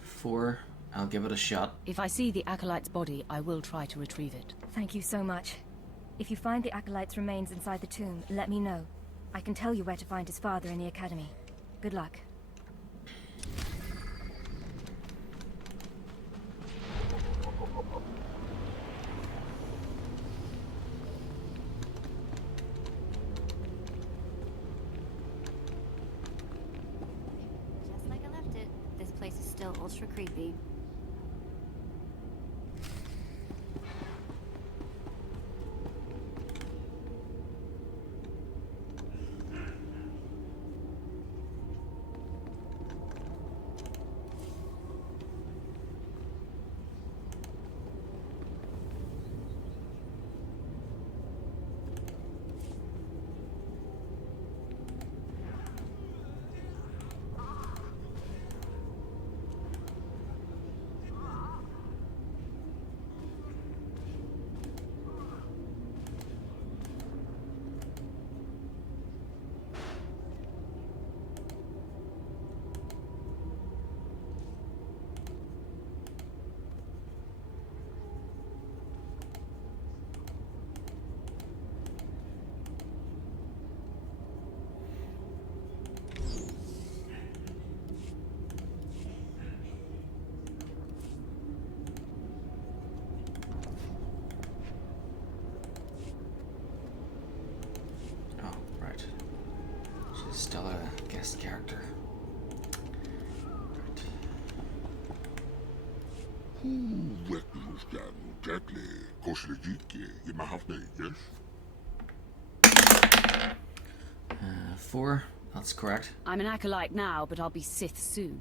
4. I'll give it a shot. If I see the Acolyte's body, I will try to retrieve it. Thank you so much. If you find the Acolyte's remains inside the tomb, let me know. I can tell you where to find his father in the Academy. Good luck. Just like I left it, this place is still ultra creepy. Still a guest character. Right. 4. That's correct. I'm an Acolyte now, but I'll be Sith soon.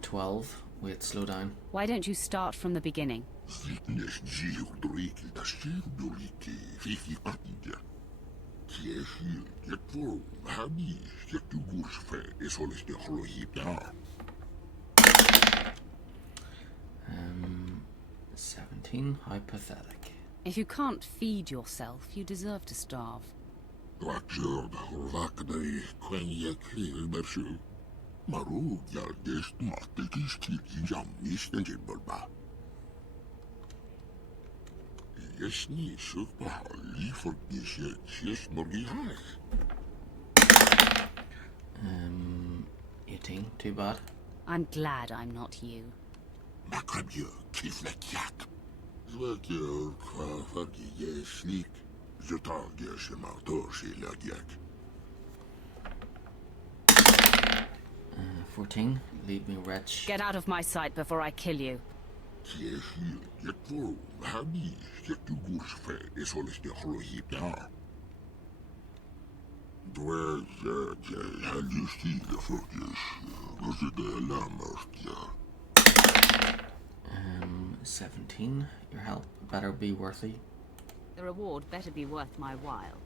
12. Wait, slow down. Why don't you start from the beginning? Um, 17. How pathetic. If you can't feed yourself, you deserve to starve. Um, 18. Too bad. I'm glad I'm not you. Uh, 14. Leave me wretch. Get out of my sight before I kill you. Um, 17. Your help better be worthy. The reward better be worth my while.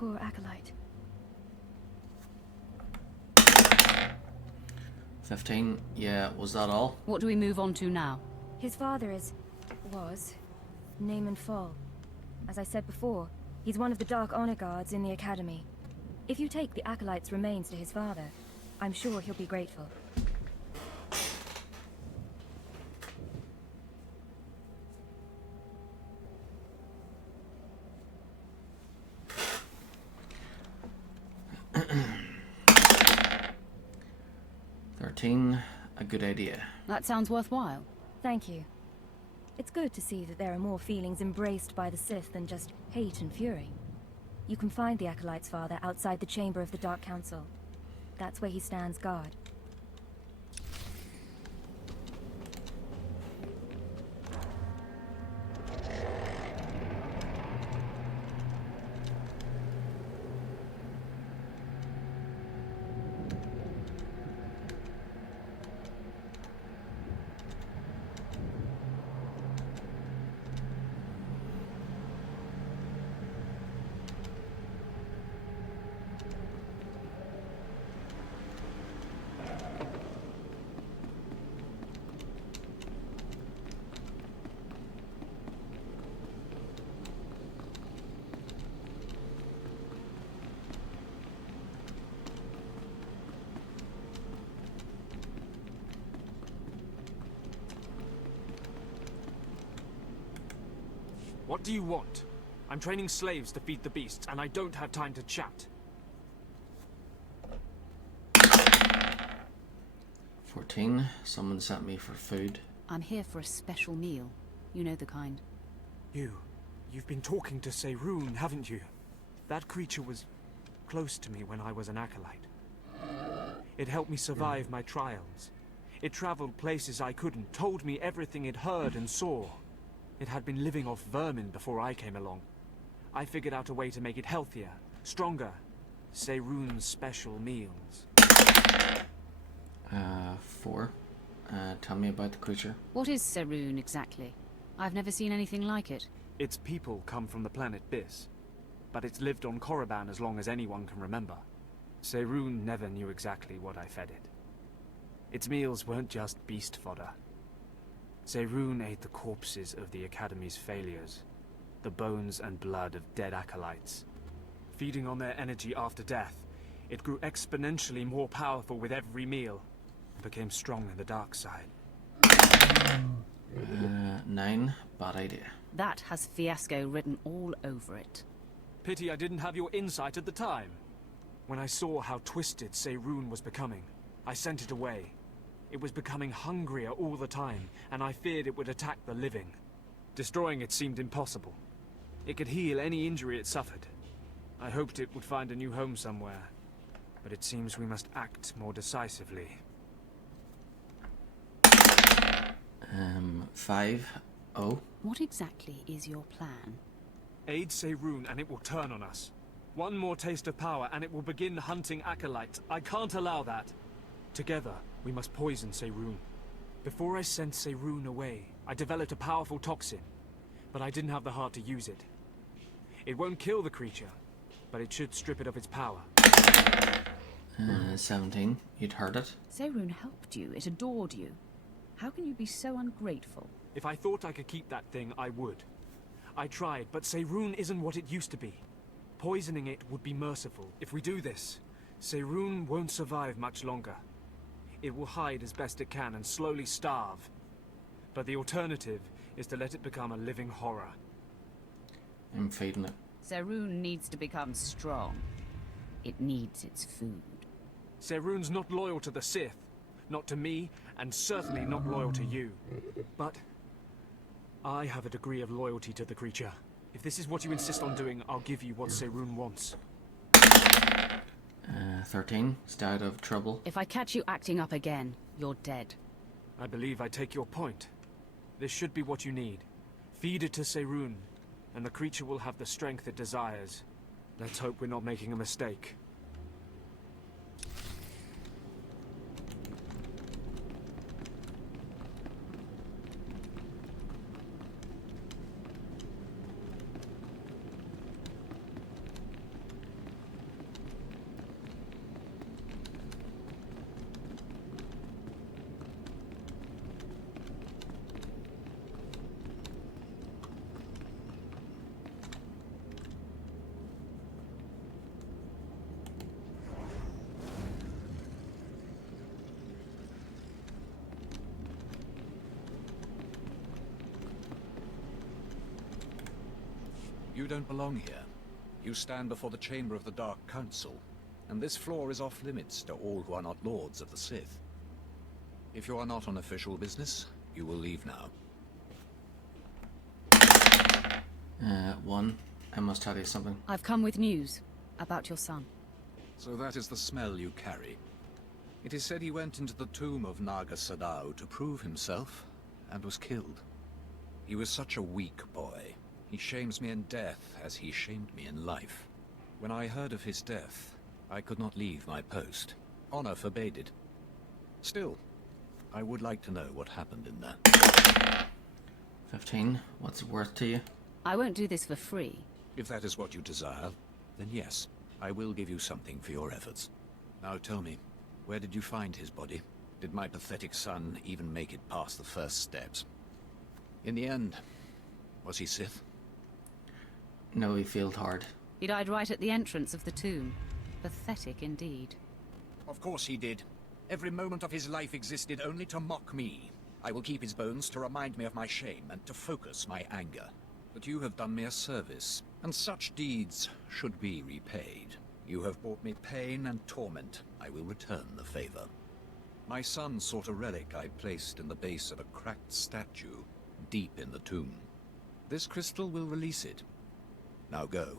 poor acolyte. 15. Yeah, was that all? What do we move on to now? His father was Naaman Fall. As I said before, he's one of the Dark Honor Guards in the Academy. If you take the acolyte's remains to his father, I'm sure he'll be grateful. A good idea. That sounds worthwhile. Thank you. It's good to see that there are more feelings embraced by the Sith than just hate and fury. You can find the Acolyte's father outside the chamber of the Dark Council. That's where he stands guard. What do you want? I'm training slaves to feed the beasts, and I don't have time to chat. 14. Someone sent me for food. I'm here for a special meal. You know the kind. You've been talking to Seyroun, haven't you? That creature was close to me when I was an acolyte. It helped me survive my trials. It traveled places I couldn't, told me everything it heard and saw. It had been living off vermin before I came along. I figured out a way to make it healthier, stronger. Seyroun's special meals. 4. Tell me about the creature. What is Seyroun exactly? I've never seen anything like it. Its people come from the planet Bis, but it's lived on Korriban as long as anyone can remember. Seyroun never knew exactly what I fed it. Its meals weren't just beast fodder. Seyroun ate the corpses of the Academy's failures, the bones and blood of dead acolytes. Feeding on their energy after death, it grew exponentially more powerful with every meal, and became strong in the dark side. 9. Bad idea. That has fiasco written all over it. Pity I didn't have your insight at the time. When I saw how twisted Seyroun was becoming, I sent it away. It was becoming hungrier all the time, and I feared it would attack the living. Destroying it seemed impossible. It could heal any injury it suffered. I hoped it would find a new home somewhere, but it seems we must act more decisively. 5. Oh. What exactly is your plan? Aid Seyroun and it will turn on us. One more taste of power and it will begin hunting acolytes. I can't allow that. Together, we must poison Seyroun. Before I sent Seyroun away, I developed a powerful toxin, but I didn't have the heart to use it. It won't kill the creature, but it should strip it of its power. 17. You'd heard it. Seyroun helped you. It adored you. How can you be so ungrateful? If I thought I could keep that thing, I would. I tried, but Seyroun isn't what it used to be. Poisoning it would be merciful. If we do this, Seyroun won't survive much longer. It will hide as best it can and slowly starve. But the alternative is to let it become a living horror. I'm feeding it. Seyroun needs to become strong. It needs its food. Seyroun's not loyal to the Sith. Not to me, and certainly not loyal to you. But I have a degree of loyalty to the creature. If this is what you insist on doing, I'll give you what Seyroun wants. 13. Stay out of trouble. If I catch you acting up again, you're dead. I believe I take your point. This should be what you need. Feed it to Seyroun, and the creature will have the strength it desires. Let's hope we're not making a mistake. You don't belong here. You stand before the chamber of the Dark Council, and this floor is off limits to all who are not lords of the Sith. If you are not on official business, you will leave now. One, I must tell you something. I've come with news about your son. So that is the smell you carry. It is said he went into the tomb of Naga Sadao to prove himself, and was killed. He was such a weak boy. He shames me in death as he shamed me in life. When I heard of his death, I could not leave my post. Honor forbade it. Still, I would like to know what happened in there. 15. What's it worth to you? I won't do this for free. If that is what you desire, then yes, I will give you something for your efforts. Now tell me, where did you find his body? Did my pathetic son even make it past the first steps? In the end, was he Sith? No, he failed hard. He died right at the entrance of the tomb. Pathetic indeed. Of course he did. Every moment of his life existed only to mock me. I will keep his bones to remind me of my shame and to focus my anger. But you have done me a service, and such deeds should be repaid. You have brought me pain and torment. I will return the favor. My son sought a relic I placed in the base of a cracked statue, deep in the tomb. This crystal will release it. Now go.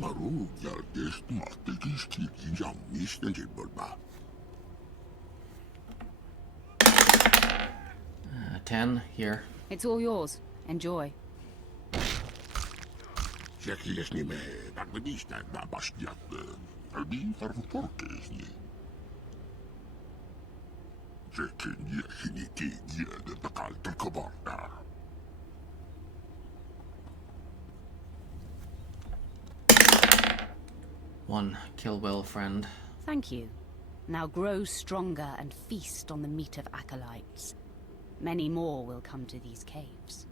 Marugjaltest mahtikistikin jammisten silbolba. 10 here. It's all yours. Enjoy. Sekies nime tarvitista bastiat. Albin tarvitporkeisni. Sekin jäsiniti jäädä takalta kovartaa. One. Kill well, friend. Thank you. Now grow stronger and feast on the meat of acolytes. Many more will come to these caves.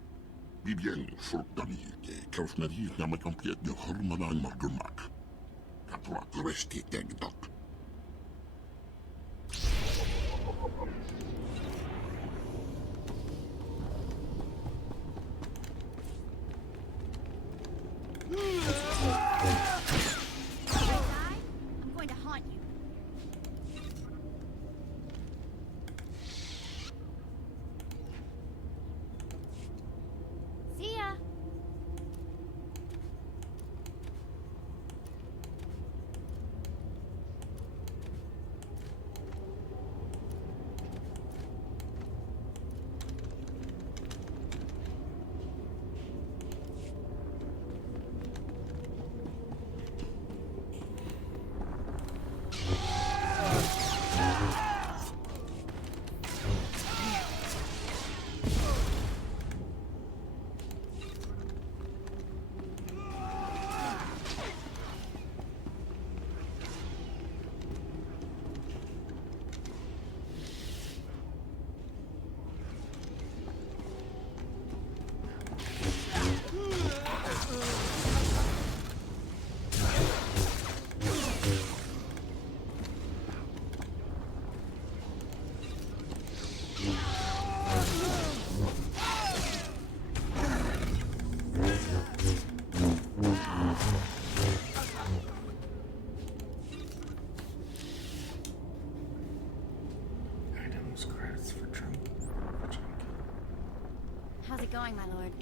Vivian sortaniite, kausnariit nämä kampiet jo harmanaan margurmak. Katuat resti tegdot. I'm going to haunt you. See ya. Items credits for trim. How's it going, my lord?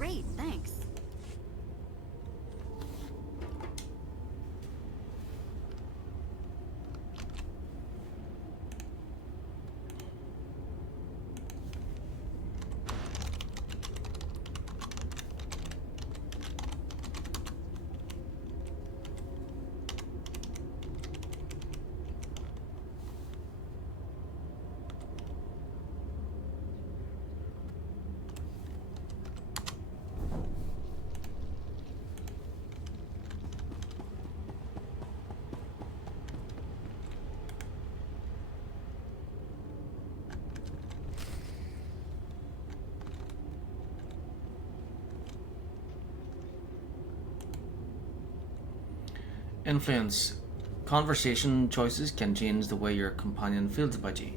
Great, thanks. Influence. Conversation choices can change the way your companion feels about you.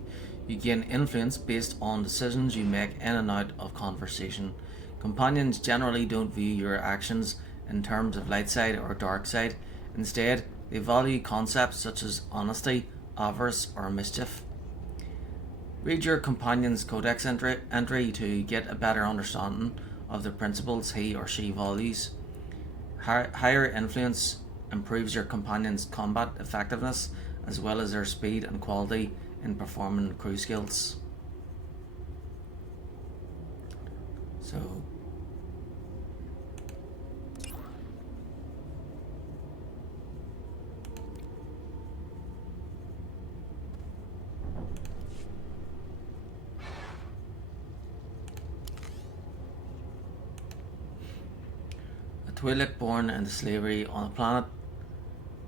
You gain influence based on decisions you make in and out of conversation. Companions generally don't view your actions in terms of light side or dark side. Instead, they value concepts such as honesty, avarice, or mischief. Read your companion's codex entry to get a better understanding of the principles he or she values. Higher influence improves your companion's combat effectiveness as well as their speed and quality in performing crew skills. So Twi'lek born into slavery on the planet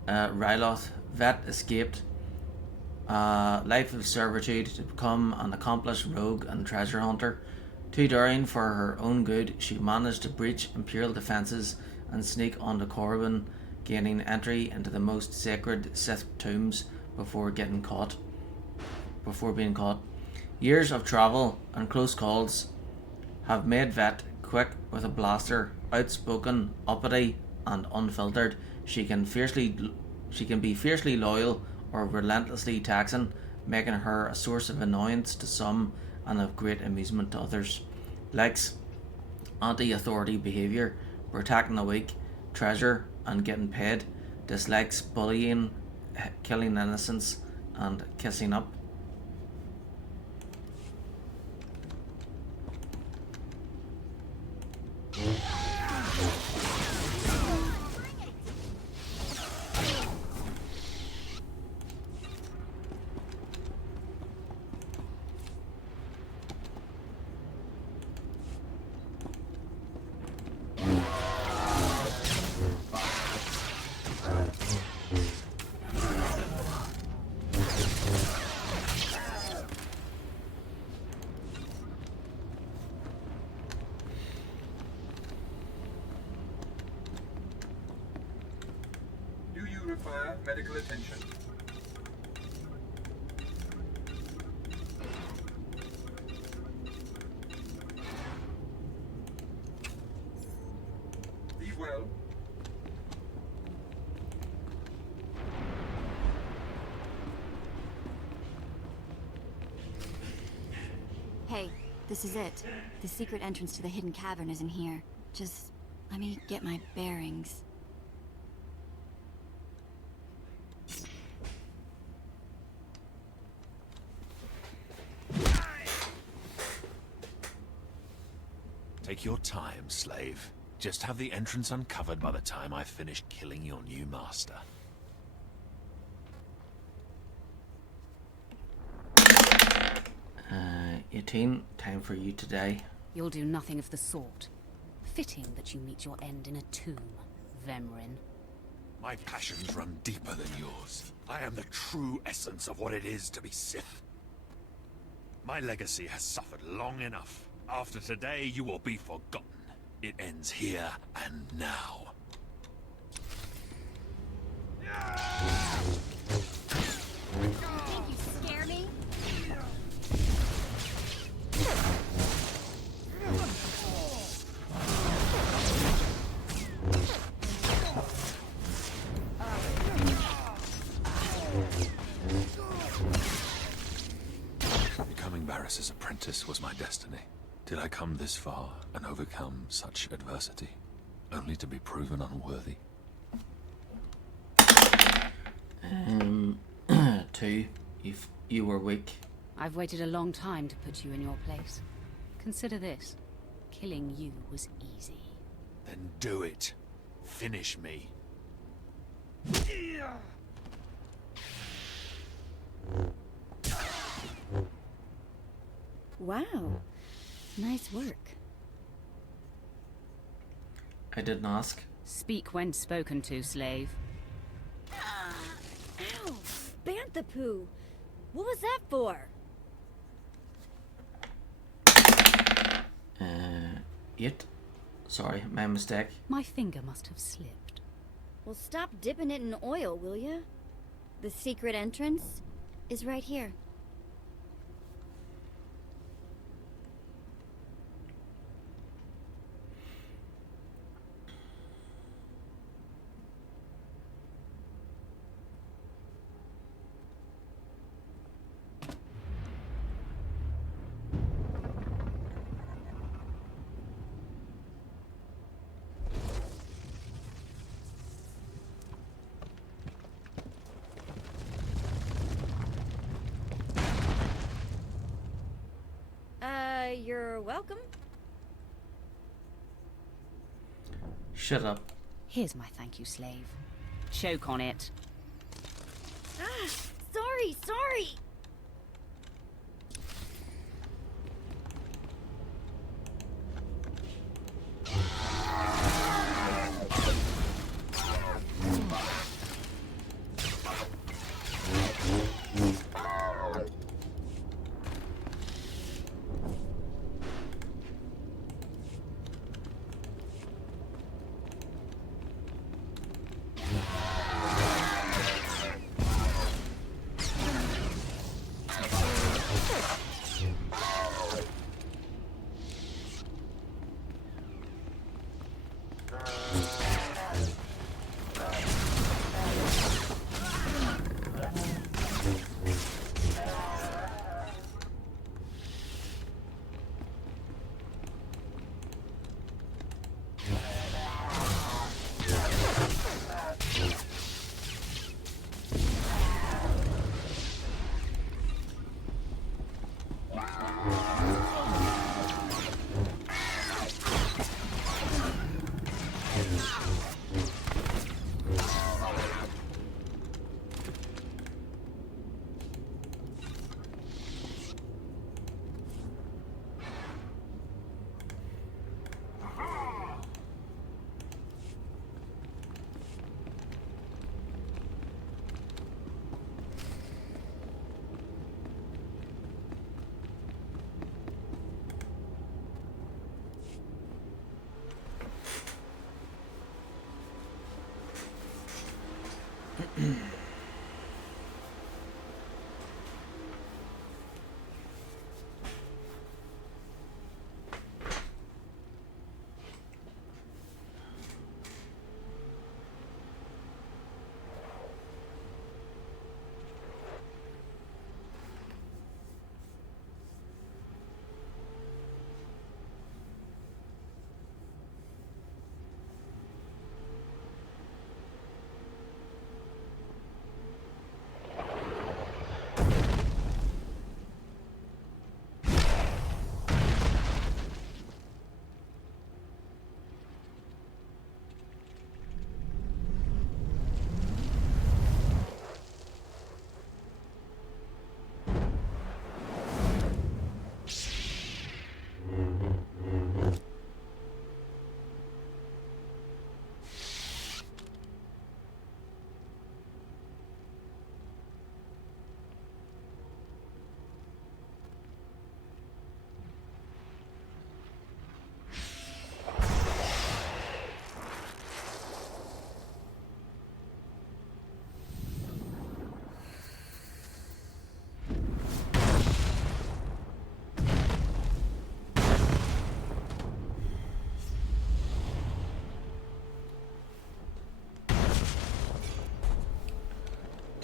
Ryloth, Vet escaped a life of servitude to become an accomplished rogue and treasure hunter. Too daring for her own good, she managed to breach Imperial defences and sneak onto Korriban, gaining entry into the most sacred Sith tombs before being caught. Years of travel and close calls have made Vet quick with a blaster, outspoken, uppity, and unfiltered. She can be fiercely loyal or relentlessly taxing, making her a source of annoyance to some and of great amusement to others. Likes anti-authority behaviour, protecting the weak, treasure, and getting paid. Dislikes bullying, killing innocents, and kissing up. Require medical attention. Be well. Hey, this is it. The secret entrance to the hidden cavern is in here. Just let me get my bearings. Take your time, slave. Just have the entrance uncovered by the time I've finished killing your new master. 18, time for you to die. You'll do nothing of the sort. Fitting that you meet your end in a tomb, Vemrin. My passions run deeper than yours. I am the true essence of what it is to be Sith. My legacy has suffered long enough. After today, you will be forgotten. It ends here and now. You think you scare me? Becoming Barris's apprentice was my destiny. Did I come this far and overcome such adversity, only to be proven unworthy? 2. You were weak. I've waited a long time to put you in your place. Consider this. Killing you was easy. Then do it. Finish me. Wow. Nice work. I didn't ask. Speak when spoken to, slave. Ow! Bantha poo! What was that for? It? Sorry, my mistake. My finger must have slipped. Well, stop dipping it in oil, will ya? The secret entrance is right here. You're welcome. Shut up. Here's my thank you, slave. Choke on it. Ah, sorry.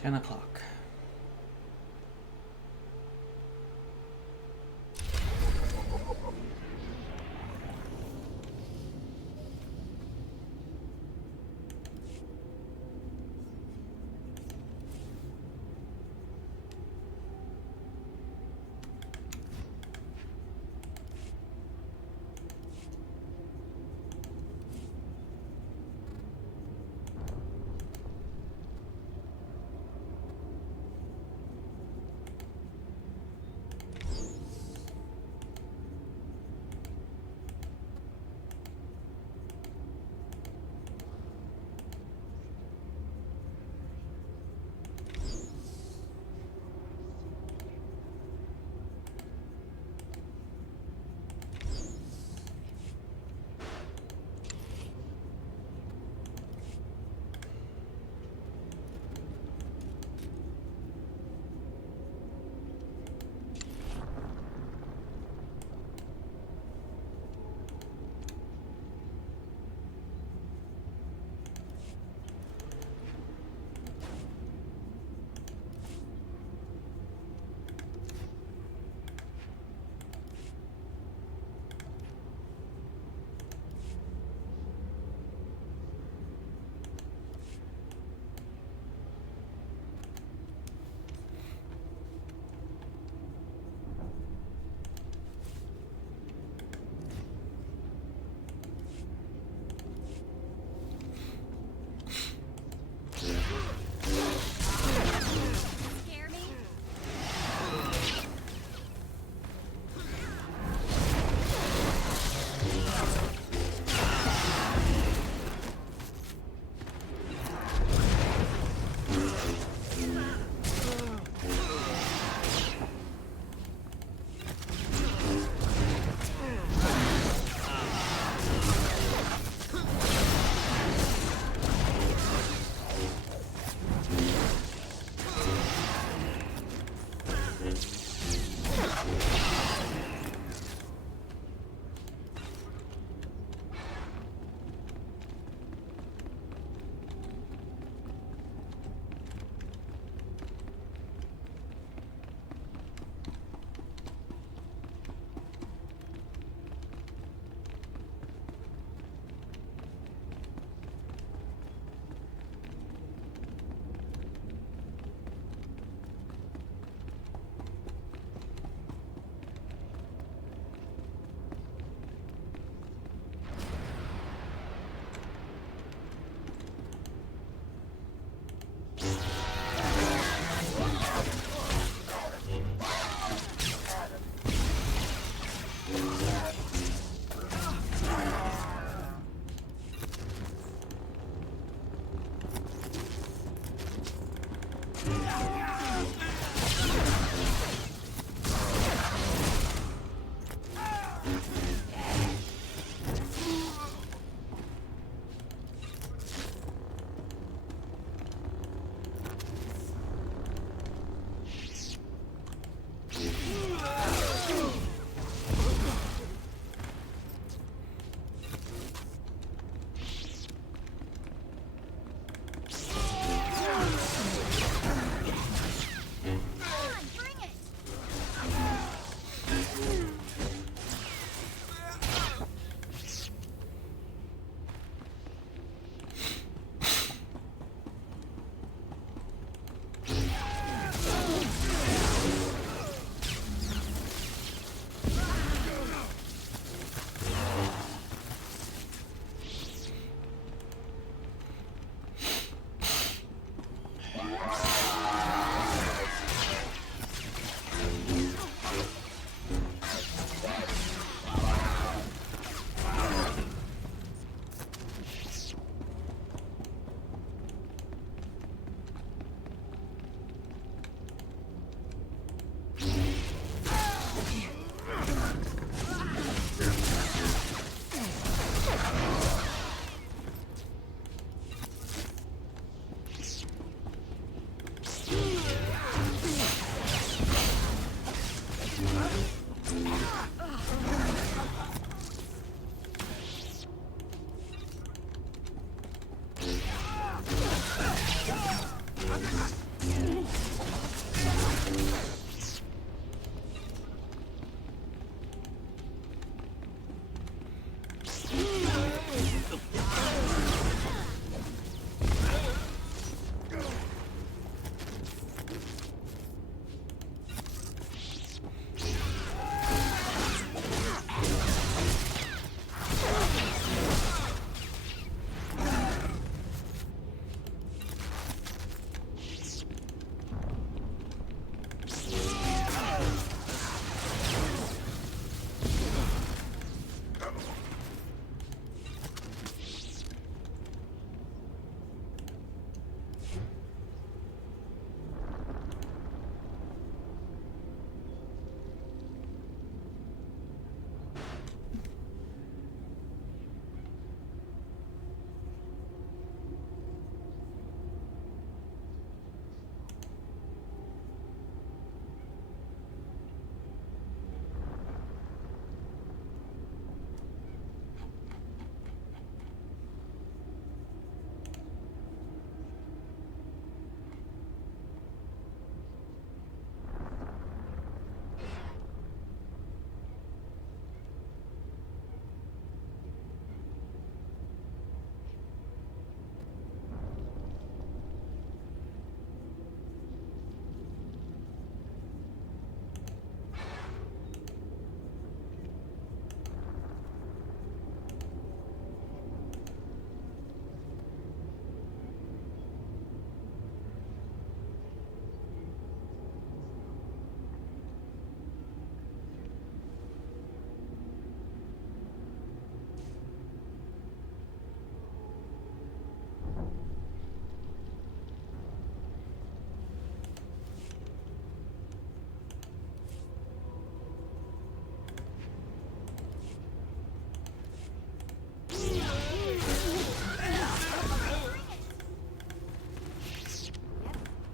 10 o'clock.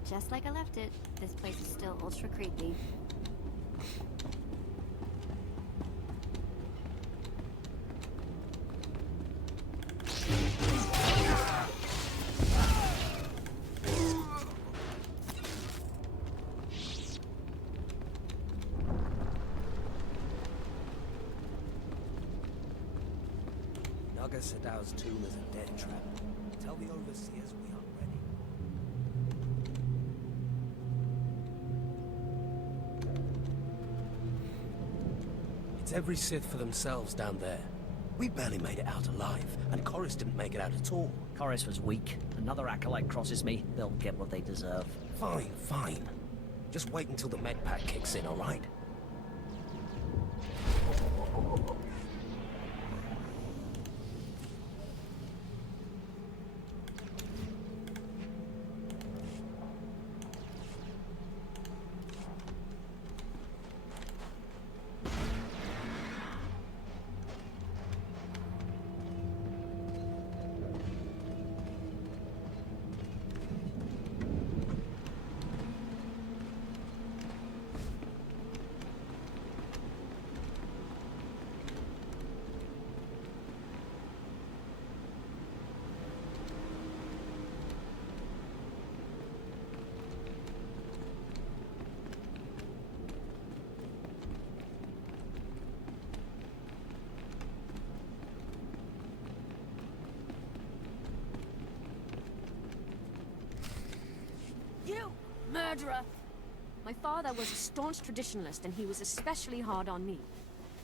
Just like I left it, this place is still ultra creepy. Naga Sadow's tomb is a death trap. Tell the overseers we are ready. It's every Sith for themselves down there. We barely made it out alive, and Corus didn't make it out at all. Corus was weak. Another acolyte crosses me, they'll get what they deserve. Fine, fine. Just wait until the med pack kicks in, all right? You! Murderer! My father was a staunch traditionalist and he was especially hard on me.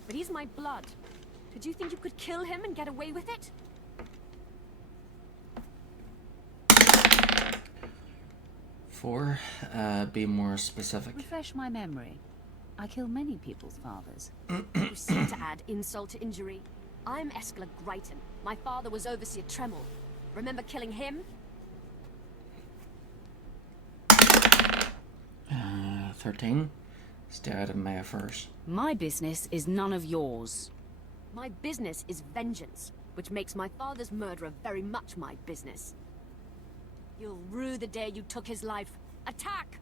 But he's my blood. Did you think you could kill him and get away with it? Four, be more specific. Refresh my memory. I kill many people's fathers. You seem to add insult to injury. I'm Eskla Gryton. My father was Overseer Tremel. Remember killing him? 13. Stay out of my affairs. My business is none of yours. My business is vengeance, which makes my father's murderer very much my business. You'll rue the day you took his life. Attack!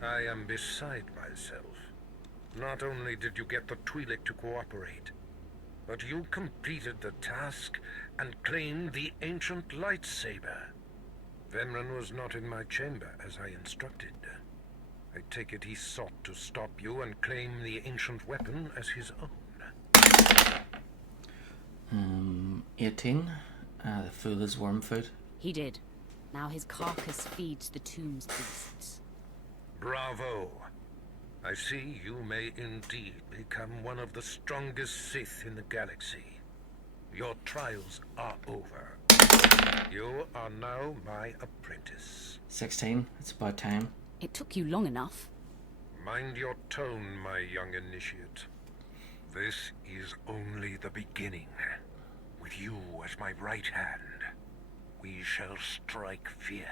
I am beside myself. Not only did you get the Twi'lek to cooperate, but you completed the task and claimed the ancient lightsaber. Vemran was not in my chamber as I instructed. I take it he sought to stop you and claim the ancient weapon as his own. 18. The fool is worm food. He did. Now his carcass feeds the tomb's beasts. Bravo! I see you may indeed become one of the strongest Sith in the galaxy. Your trials are over. You are now my apprentice. 16. It's about time. It took you long enough. Mind your tone, my young initiate. This is only the beginning. With you as my right hand, we shall strike fear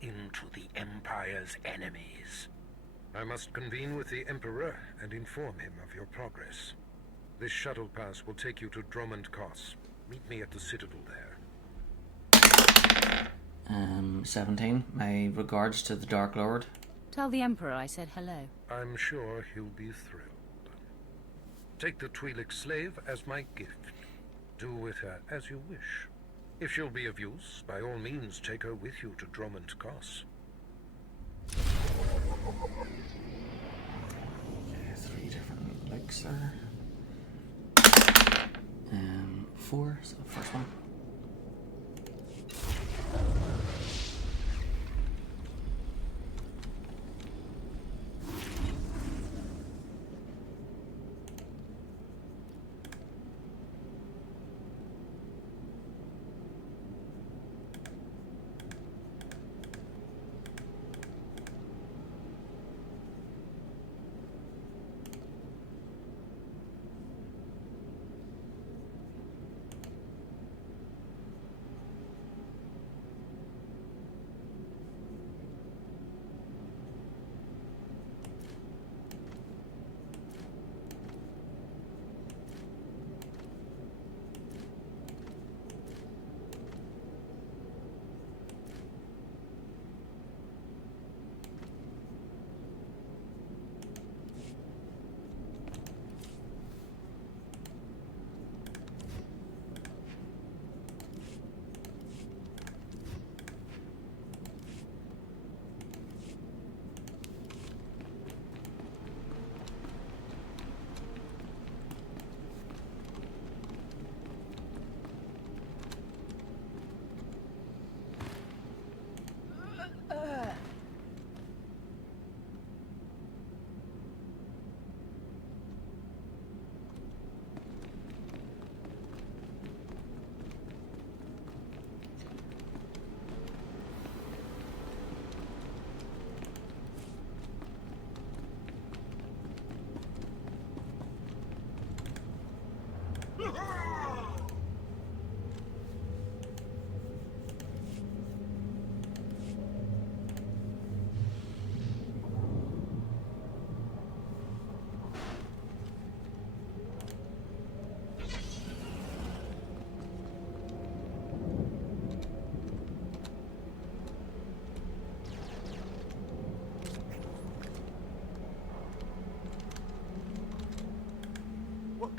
into the Empire's enemies. I must convene with the Emperor and inform him of your progress. This shuttle pass will take you to Dromund Kos. Meet me at the Citadel there. 17. My regards to the Dark Lord. Tell the Emperor I said hello. I'm sure he'll be thrilled. Take the Twi'lek slave as my gift. Do with her as you wish. If she'll be of use, by all means take her with you to Dromund Kos. 3 different links there. 4, so the first one.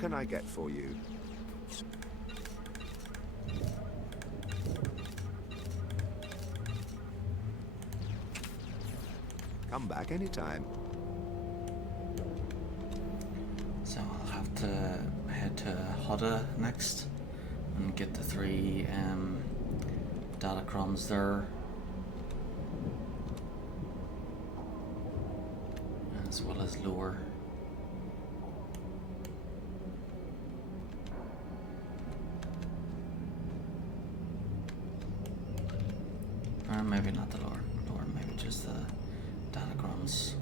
can I get for you? Come back anytime. So I'll have to head to Hodda next and get the 3 datacrons there, as well as lure. Or maybe not the lure, maybe just the datacrons.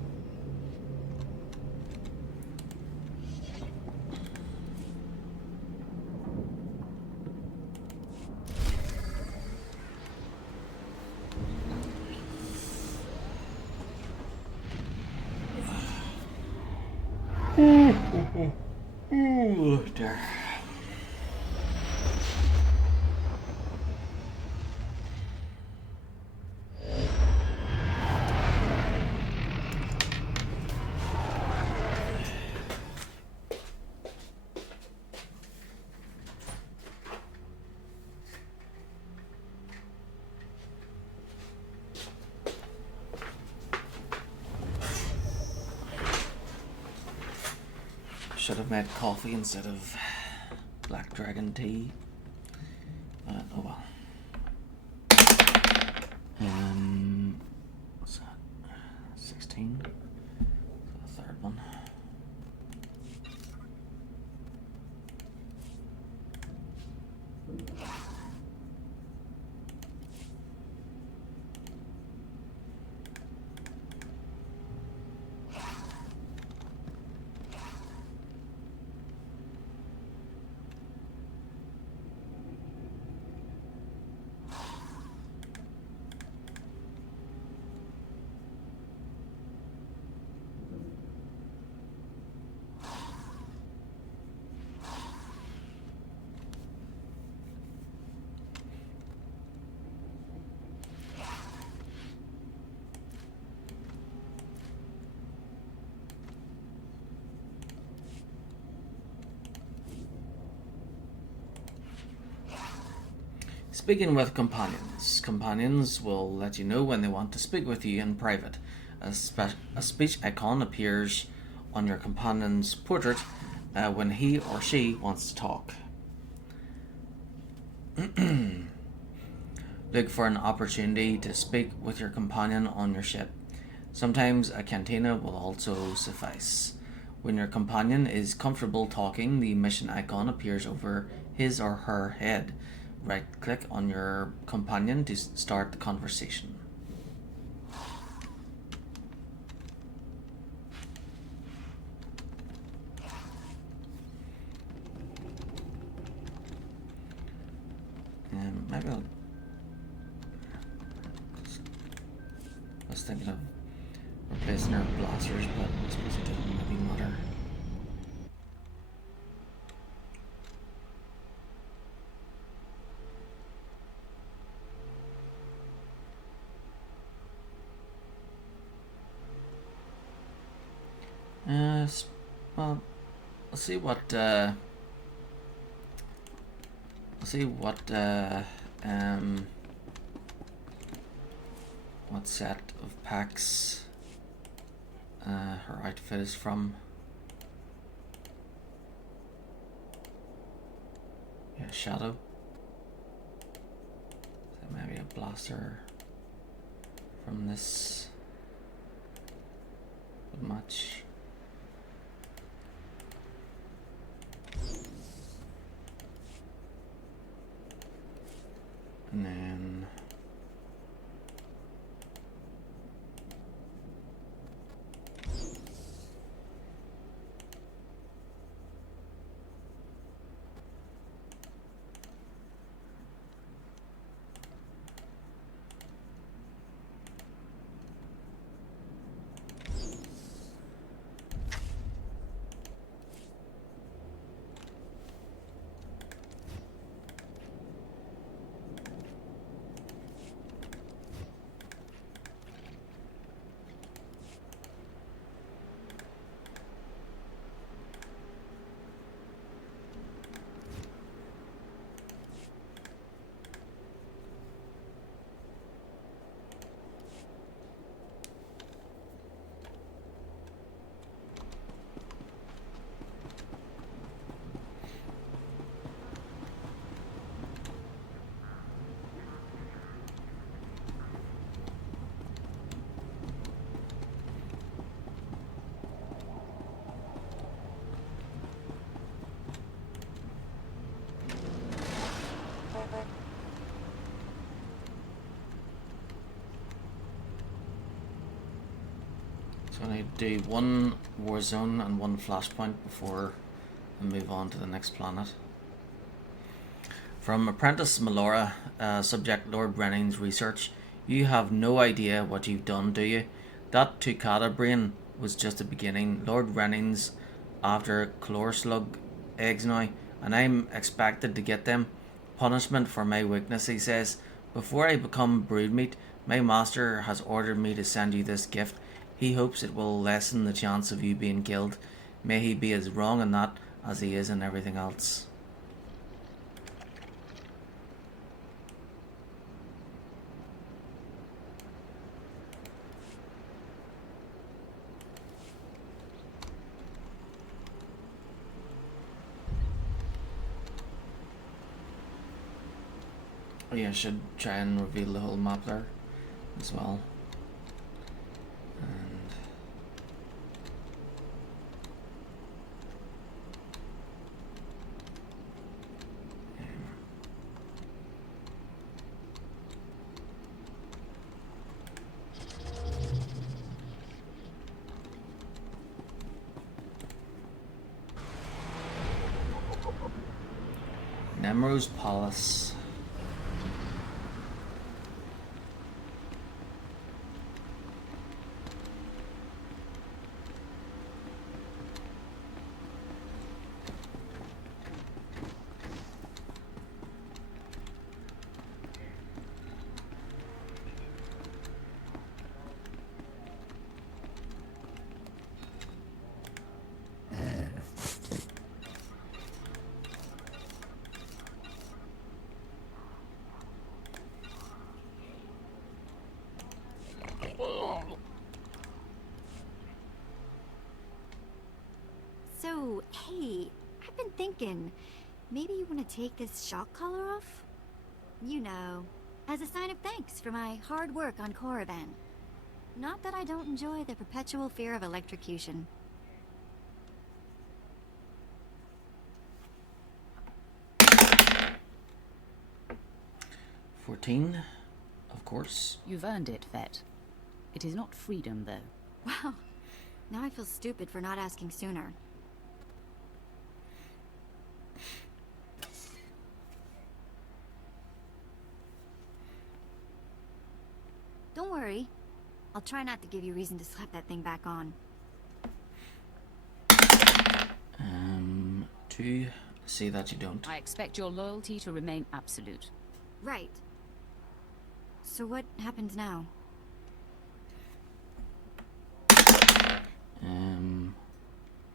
Ooh, dear. Should have made coffee instead of black dragon tea. Oh well. What's that? 16. So the third one. Speaking with companions. Companions will let you know when they want to speak with you in private. A speech icon appears on your companion's portrait when he or she wants to talk. Look for an opportunity to speak with your companion on your ship. Sometimes a cantina will also suffice. When your companion is comfortable talking, the mission icon appears over his or her head. Right-click on your companion to start the conversation. Maybe I was thinking of replacing our blasters, but I suppose it didn't really matter. Well, let's see what what set of packs her outfit is from. Yeah, Shadow. So maybe a blaster from this would match. And then So I need to do one war zone and one flashpoint before I move on to the next planet. From Apprentice Melora, subject Lord Brenning's research. You have no idea what you've done, do you? That Tukata brain was just the beginning. Lord Brenning's after Chlorslug eggs now, and I'm expected to get them. Punishment for my weakness, he says. Before I become broodmeat, my master has ordered me to send you this gift. He hopes it will lessen the chance of you being killed. May he be as wrong in that as he is in everything else. Oh yeah, I should try and reveal the whole map there as well. And Nemro's Palace. So, hey, I've been thinking, maybe you want to take this shock collar off? You know, as a sign of thanks for my hard work on Korriban. Not that I don't enjoy the perpetual fear of electrocution. $14, of course. You've earned it, Vet. It is not freedom, though. Wow. Now I feel stupid for not asking sooner. Don't worry. I'll try not to give you reason to slap that thing back on. 2. See that you don't. I expect your loyalty to remain absolute. Right. So what happens now?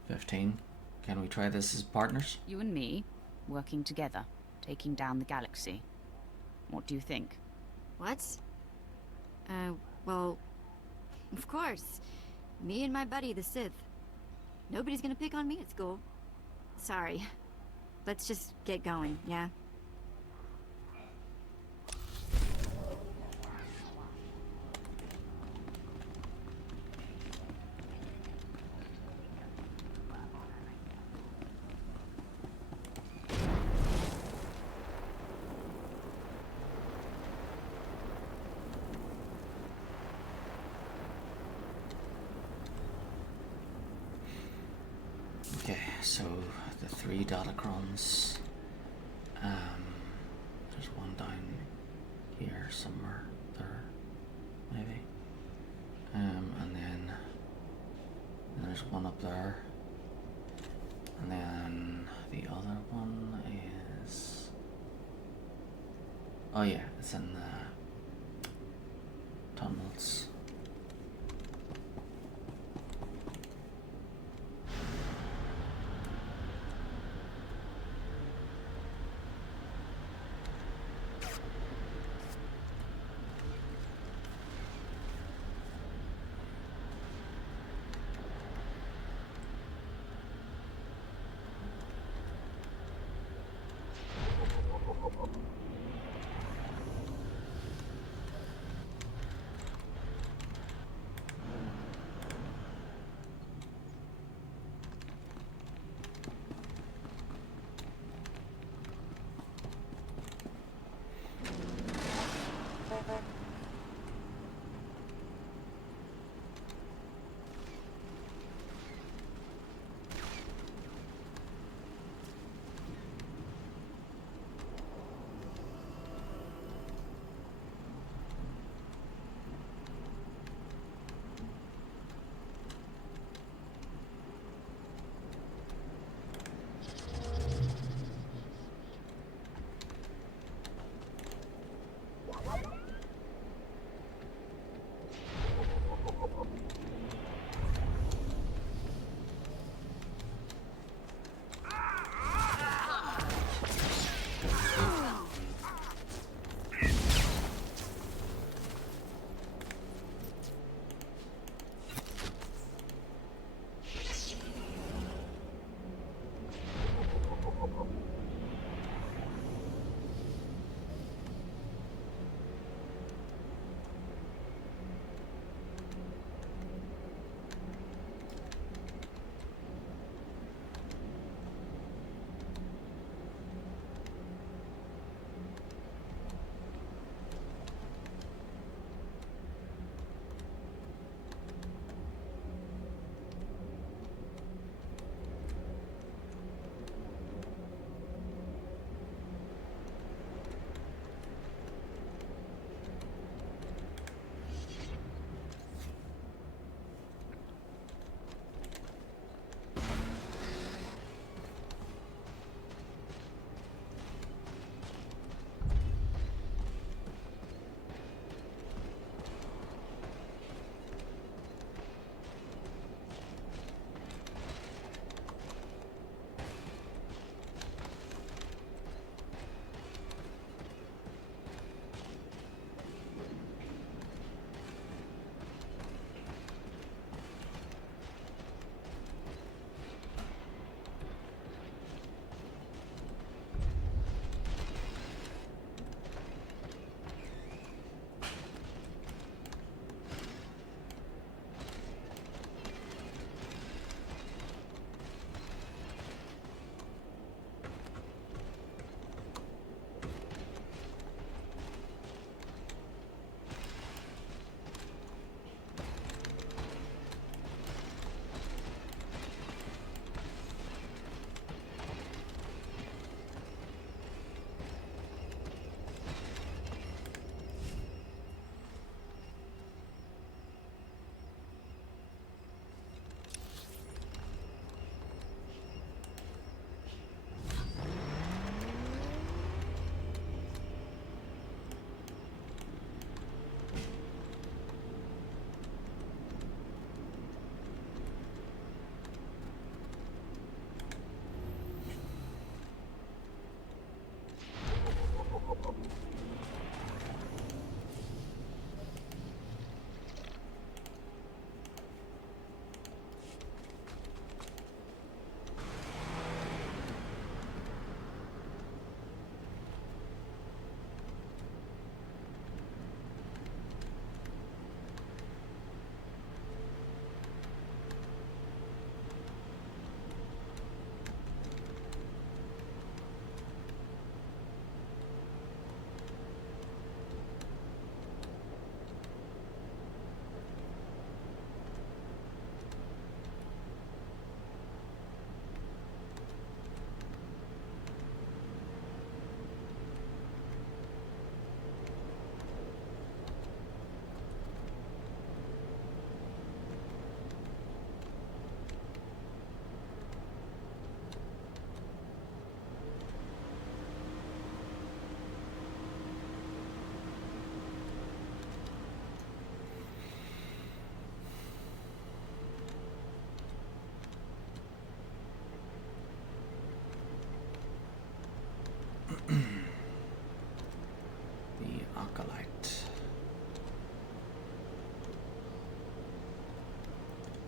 15. Can we try this as partners? You and me, working together, taking down the galaxy. What do you think? What? Well, of course. Me and my buddy, the Sith. Nobody's gonna pick on me at school. Sorry. Let's just get going, yeah? Okay, so the 3 datacrons. There's one down here somewhere there, maybe. And then there's one up there. And then the other one is... Oh yeah, it's in the tunnels.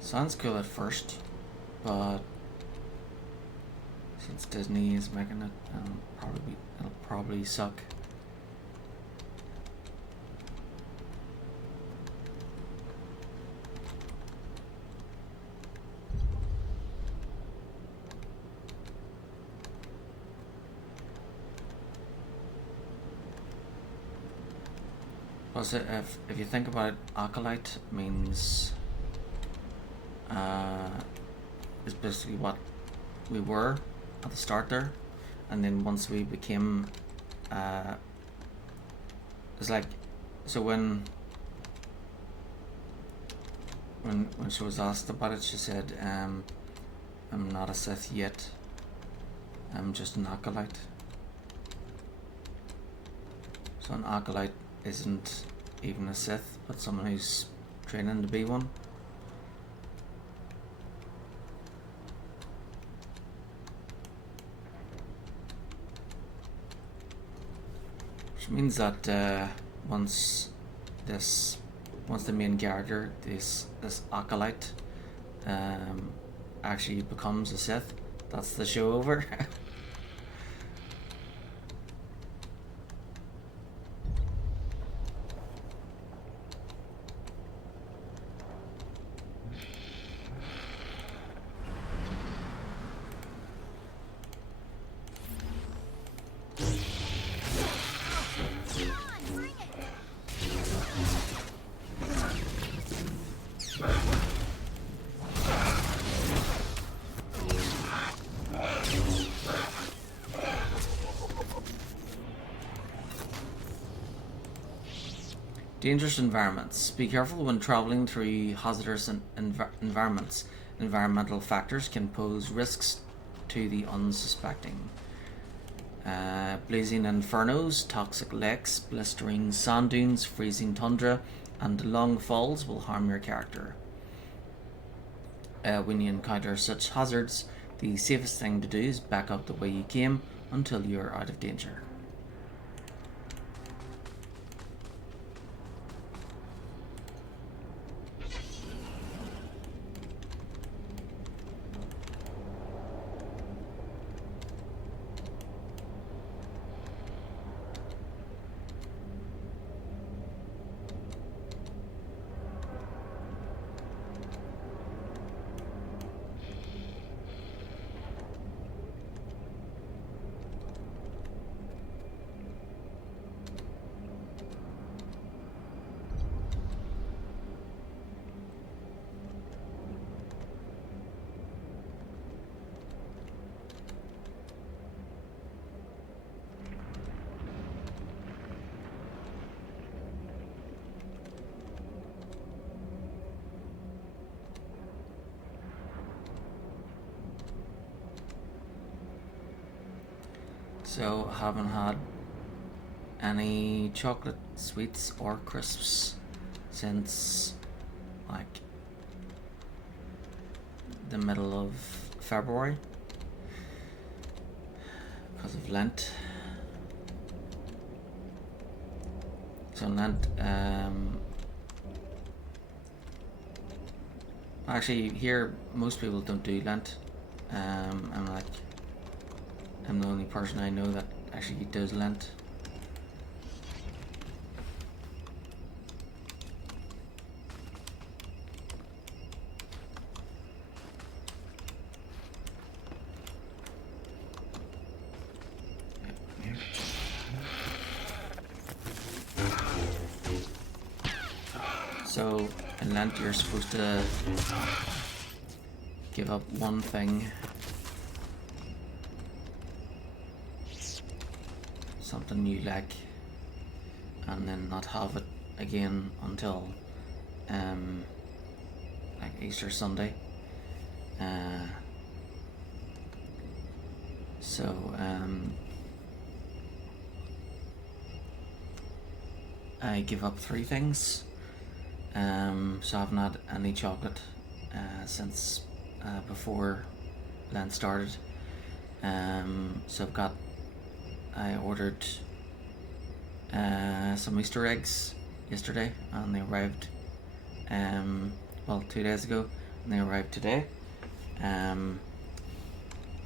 Sounds cool at first, but since Disney is making it, it'll probably suck. Plus, if you think about it, acolyte means is basically what we were at the start there, and then once we became it's like, so when she was asked about it, she said, I'm not a Sith yet, I'm just an acolyte. So an acolyte isn't even a Sith, but someone who's training to be one. Which means that once the main character, this acolyte, actually becomes a Sith, that's the show over. Dangerous environments. Be careful when traveling through hazardous environments. Environmental factors can pose risks to the unsuspecting. Blazing infernos, toxic lakes, blistering sand dunes, freezing tundra, and long falls will harm your character. When you encounter such hazards, the safest thing to do is back up the way you came until you are out of danger. So, haven't had any chocolate sweets or crisps since like the middle of February because of Lent. So Lent, actually here most people don't do Lent. I'm the only person I know that actually does Lent. So in Lent you're supposed to give up one thing, something you like, and then not have it again until like Easter Sunday. I give up 3 things. So I haven't had any chocolate since before Lent started. So I ordered some Easter eggs yesterday, and they arrived 2 days ago, and they arrived today.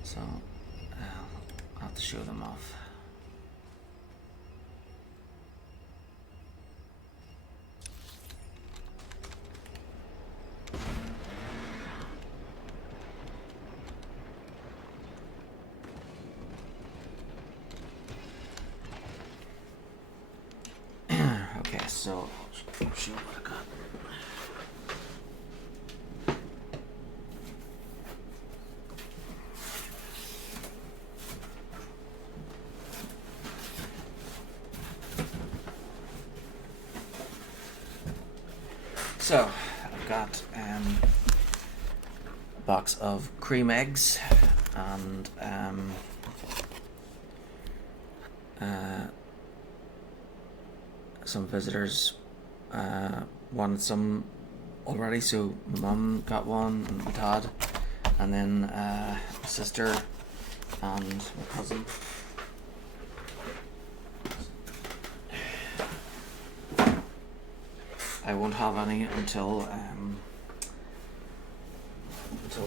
So I'll have to show them off. Okay, so I'll show what I got. So, I've got a box of cream eggs and some visitors wanted some already, so my mum got one, and my dad, and then my sister and my cousin. I won't have any until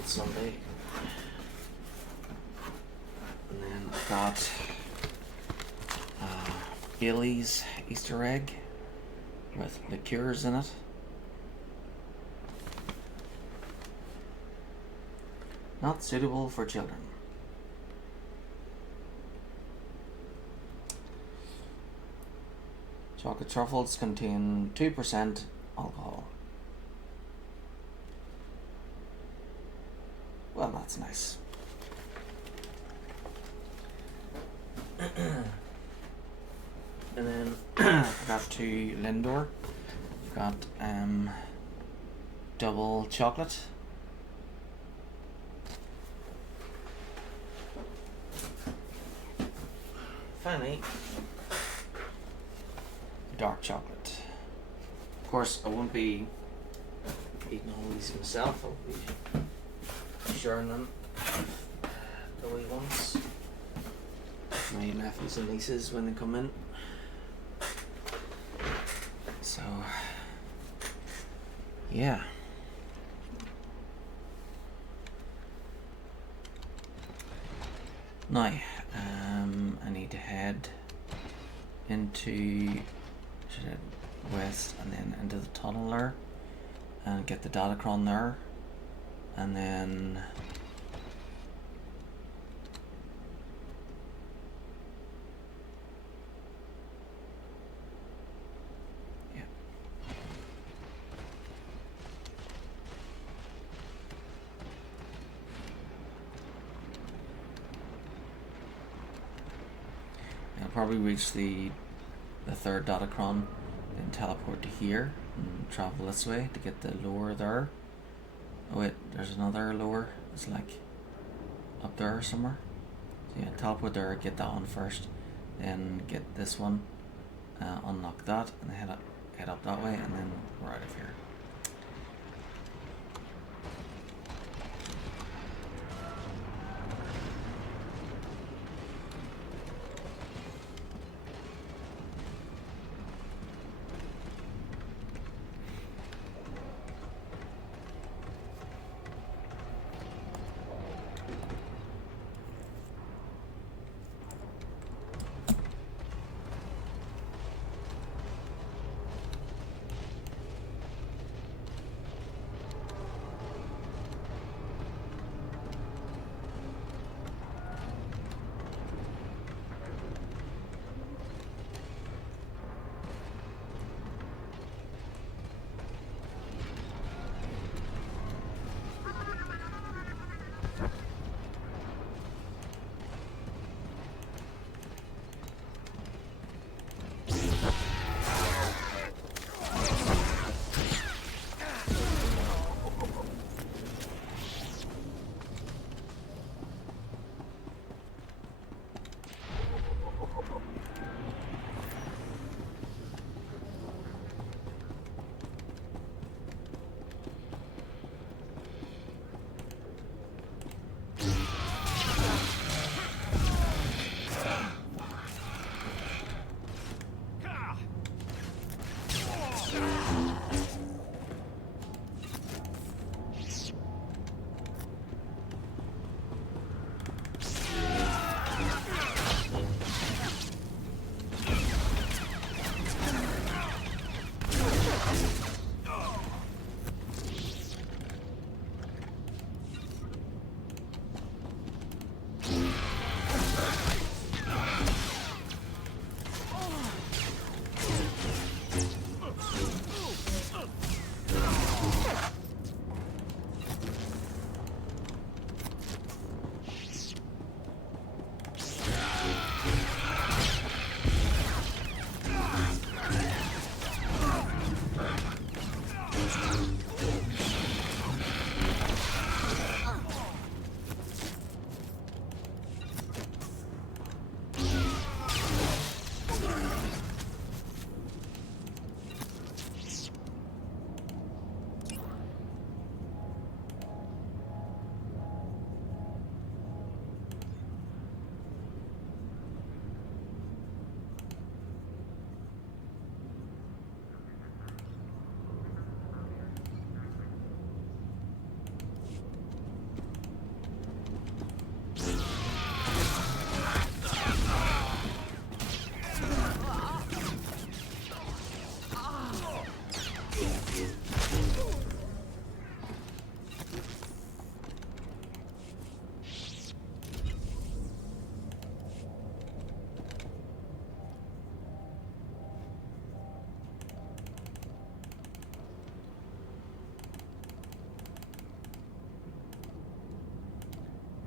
Sunday. And then I've got Bailey's Easter egg with liqueurs in it. Not suitable for children. Chocolate truffles contain 2% alcohol. Well, that's nice. And then I've got 2 Lindor. I've got double chocolate. Finally, dark chocolate. Of course, I won't be eating all these myself. I'll be sharing them with the wee ones, my nephews and nieces when they come in. So, yeah. Now, I need to head into west and then into the tunnel there and get the Datacron there, and then yeah. I'll probably reach the third Datacron, then teleport to here and travel this way to get the lure there. Oh wait, there's another lure. It's like up there somewhere. So yeah, teleport there, get that one first, then get this one, unlock that, and head up that way, and then we're out of here.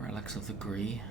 Relics of the Grey.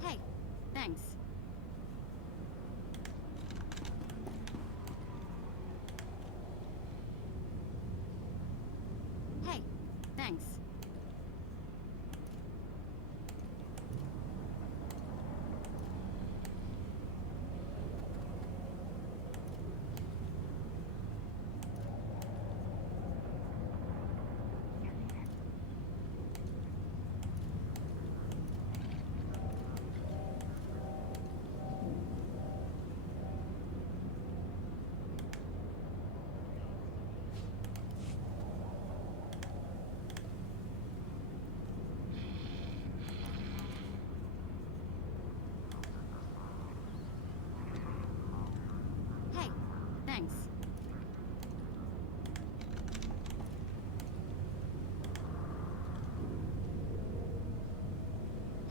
Hey, thanks. Hey, thanks. Hey, thanks.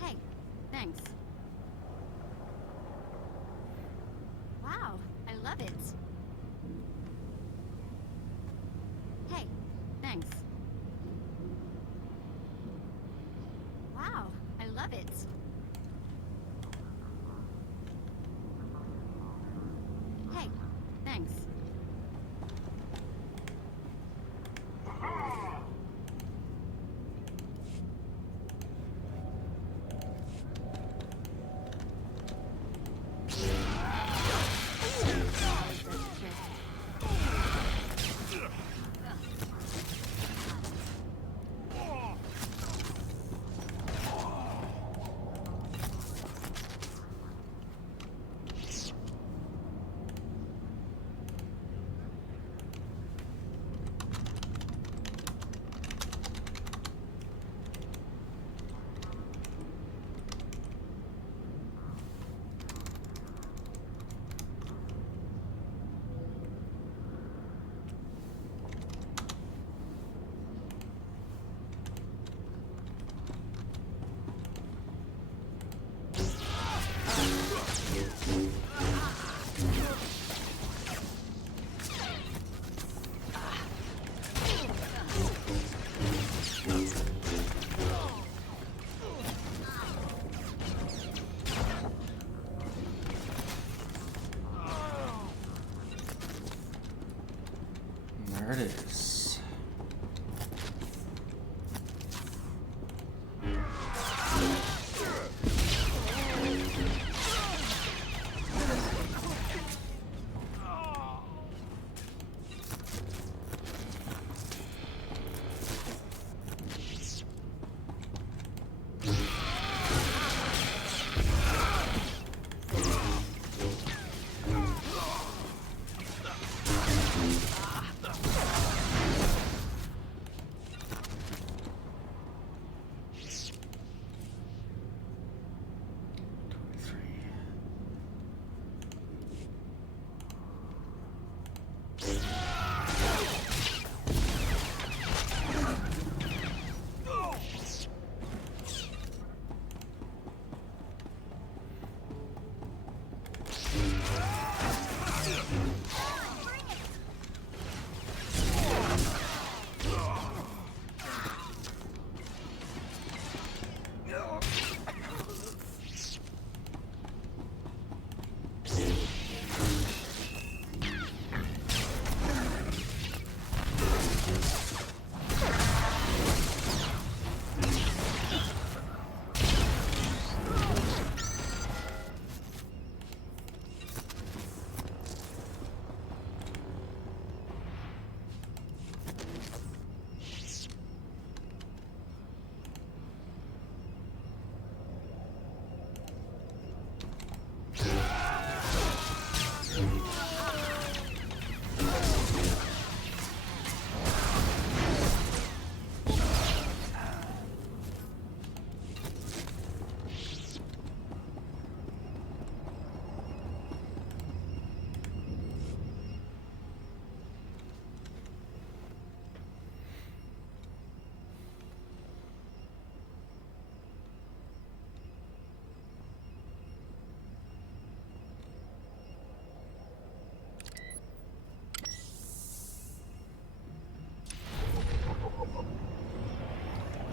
Hey, thanks. Wow, I love it. Hey, thanks. Wow, I love it. Hey, thanks. There it is.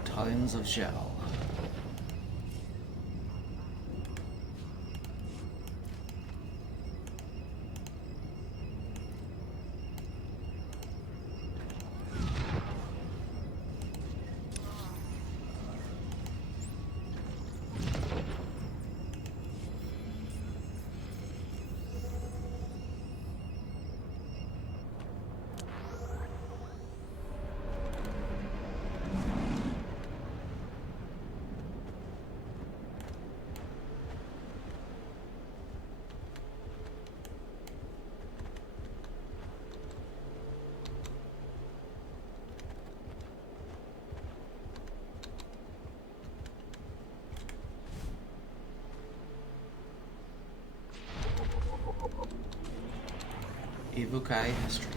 Battalions of shell. Ibukai history.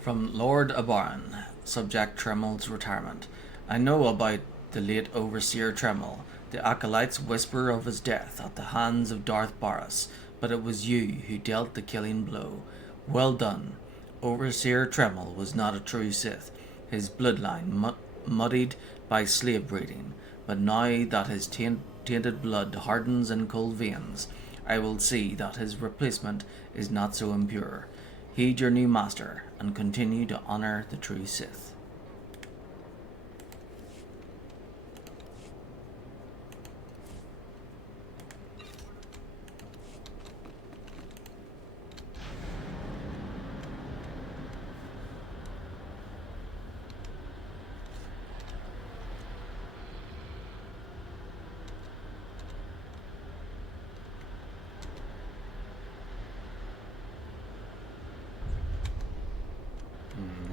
From Lord Abaran, subject Tremel's retirement. I know about the late Overseer Tremel. The acolytes whisper of his death at the hands of Darth Barris, but it was you who dealt the killing blow. Well done. Overseer Tremel was not a true Sith, his bloodline muddied by slave breeding, but now that his tainted blood hardens in cold veins, I will see that his replacement is not so impure. Heed your new master, and continue to honor the true Sith.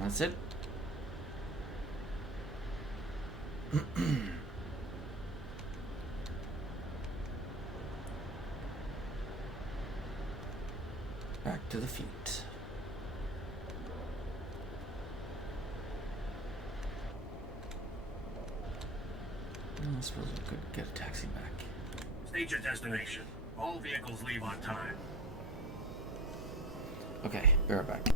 That's it. Back to the fleet. I suppose we could get a taxi back. State your destination. All vehicles leave on time. Okay, be right back.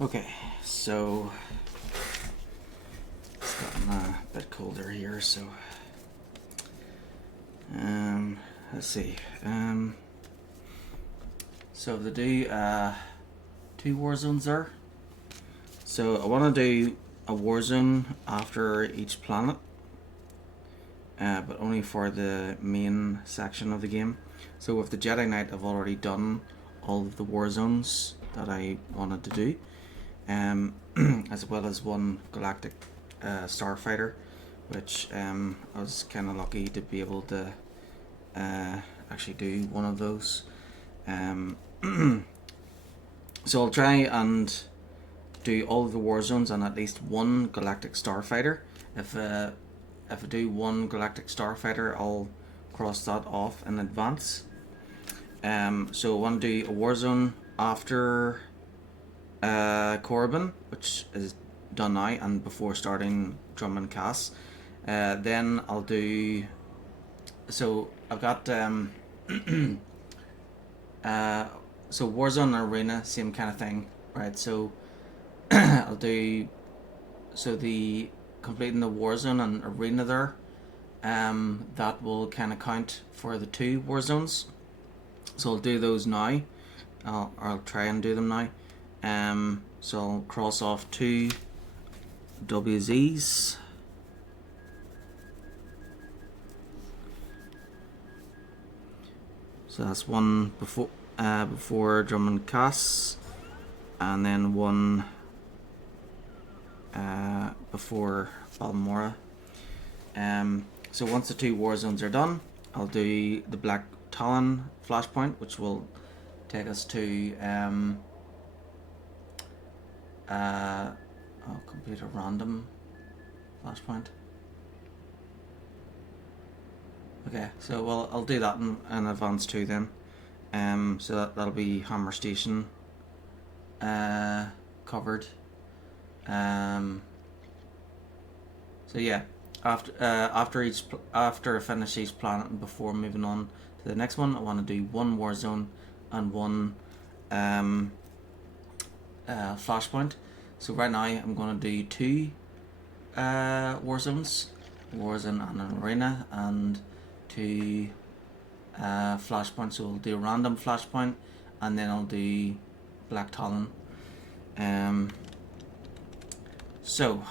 Okay, so it's gotten a bit colder here, so let's see. So they do 2 war zones there. So I want to do a war zone after each planet, but only for the main section of the game. So with the Jedi Knight, I've already done all of the war zones that I wanted to do, as well as one galactic starfighter, which I was kind of lucky to be able to actually do one of those. So I'll try and do all of the war zones on at least one galactic starfighter. If I do one galactic starfighter, I'll cross that off in advance. So I want to do a war zone after Korriban, which is done now, and before starting Drum and Cass. Then I'll do. So I've got so Warzone and Arena, same kind of thing, right? So I'll do the completing the Warzone and Arena there. That will kind of count for the 2 war zones. So I'll do those now. I'll try and do them now. So I'll cross off 2 WZs. So that's one before Drum and Cass, and then one before Balmora. So once the 2 war zones are done, I'll do the Black Talon flashpoint, which will take us to I'll complete a random flashpoint. Okay, so well, I'll do that in advance too then. So that'll be Hammer Station covered. So yeah, after I finish each planet and before moving on to the next one, I want to do 1 war zone and 1 flashpoint. So right now I'm going to do 2 war zones, Warzone and an Arena, and 2 flashpoints. So I'll do a random flashpoint, and then I'll do Black Talon. So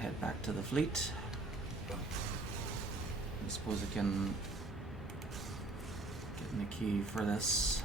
head back to the fleet. I suppose I can get in the queue for this.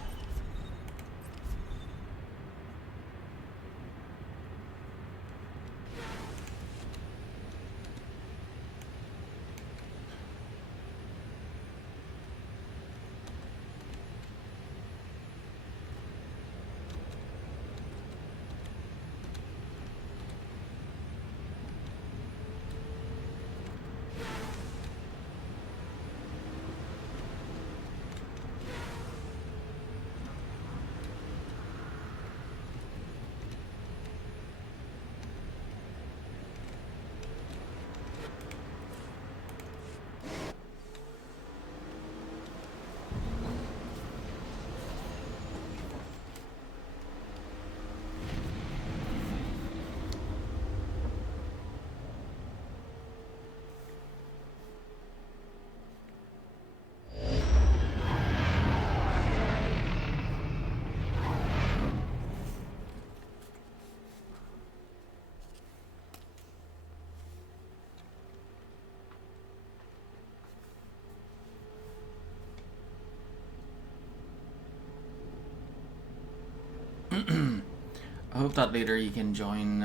I hope that later you can join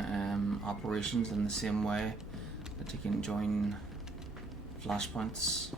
operations in the same way that you can join flashpoints.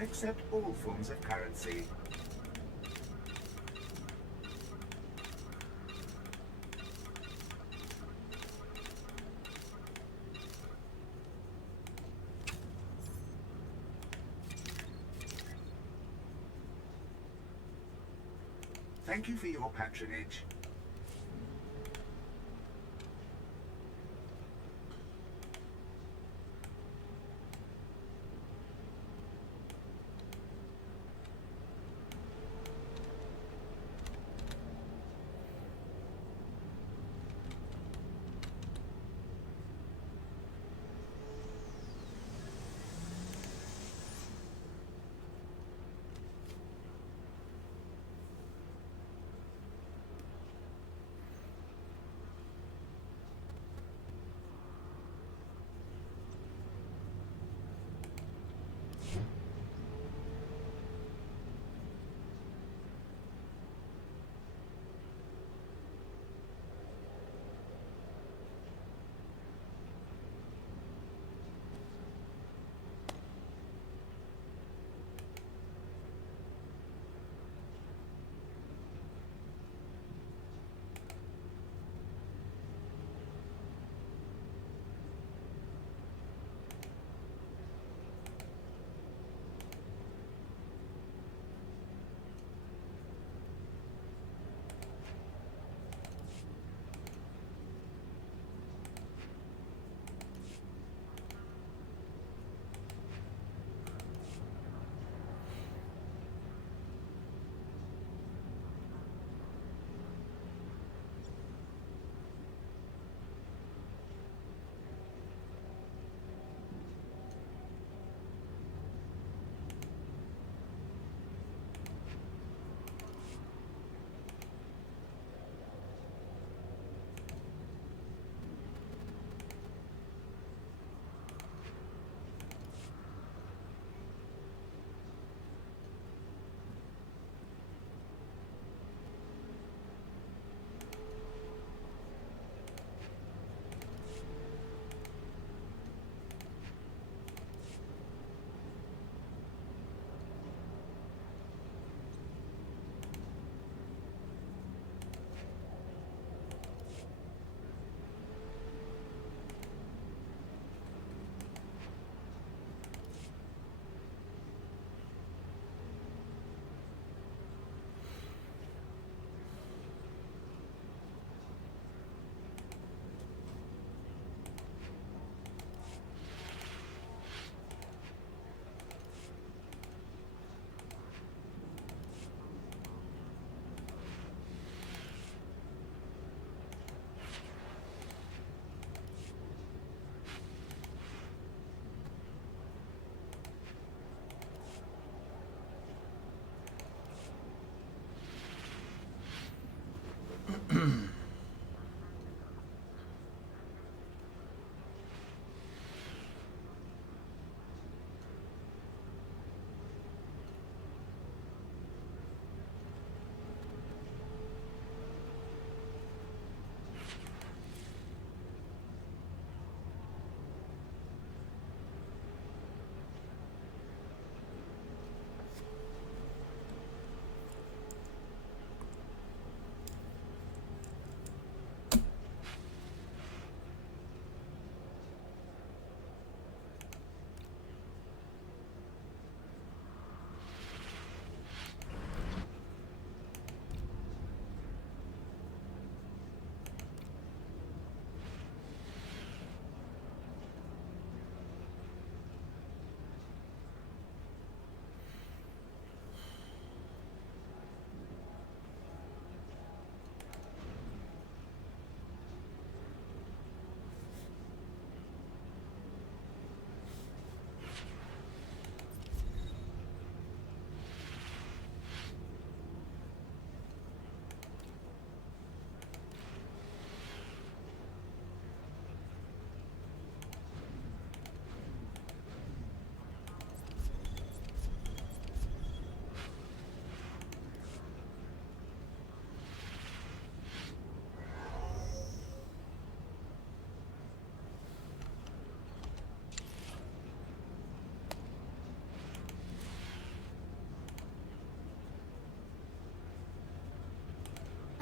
I accept all forms of currency. Thank you for your patronage.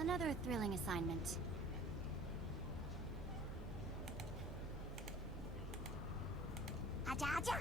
Another thrilling assignment. Aja aja!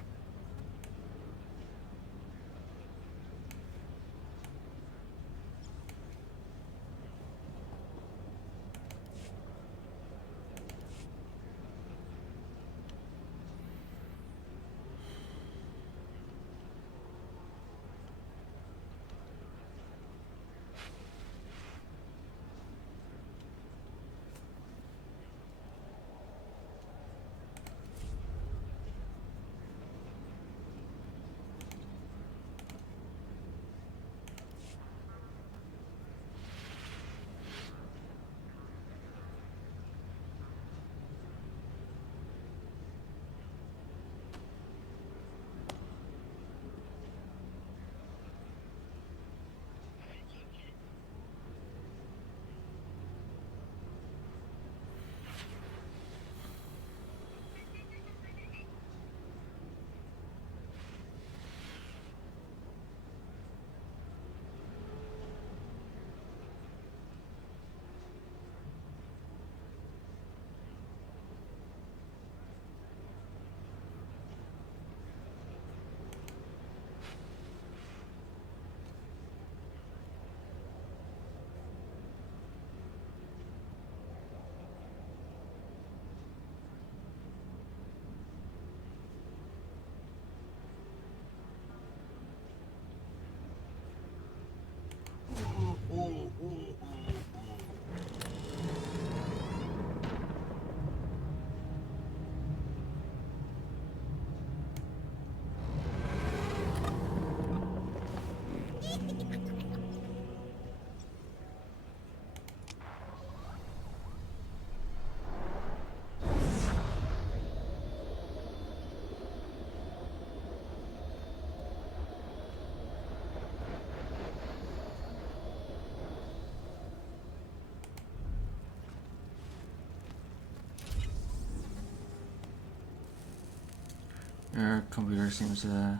Your computer seems to have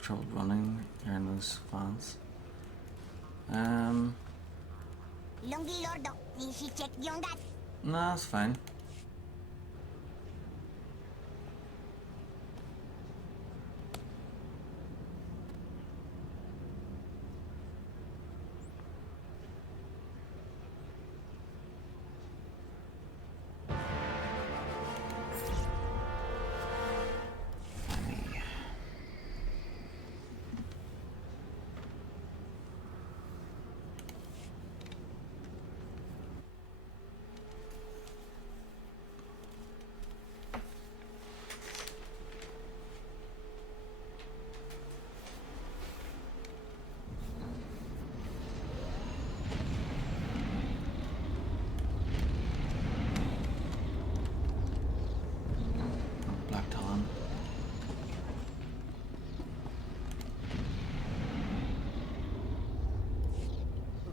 trouble running during those fans. No, that's fine.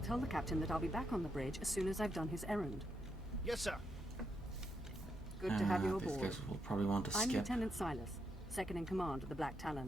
Tell the captain that I'll be back on the bridge as soon as I've done his errand. Yes, sir. Good to have you These aboard. guys will probably want to I'm skip. Lieutenant Silas, second in command of the Black Talon.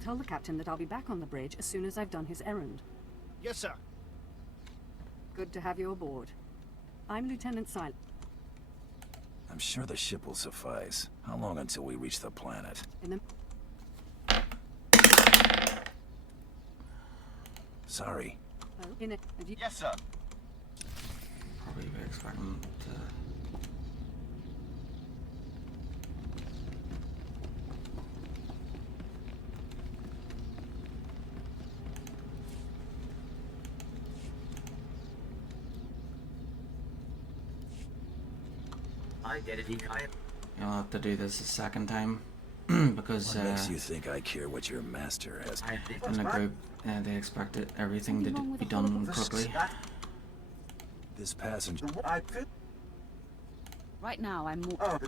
Tell the captain that I'll be back on the bridge as soon as I've done his errand. Yes, sir. Good to have you aboard. I'm Lieutenant Silas. I'm sure the ship will suffice. How long until we reach the planet? In Sorry. Yes, sir. Probably be expecting to. You'll have to do this a second time because What makes you think I care what your master has? in the group they expected everything to be done quickly. This passenger. Right now, I'm more... Oh,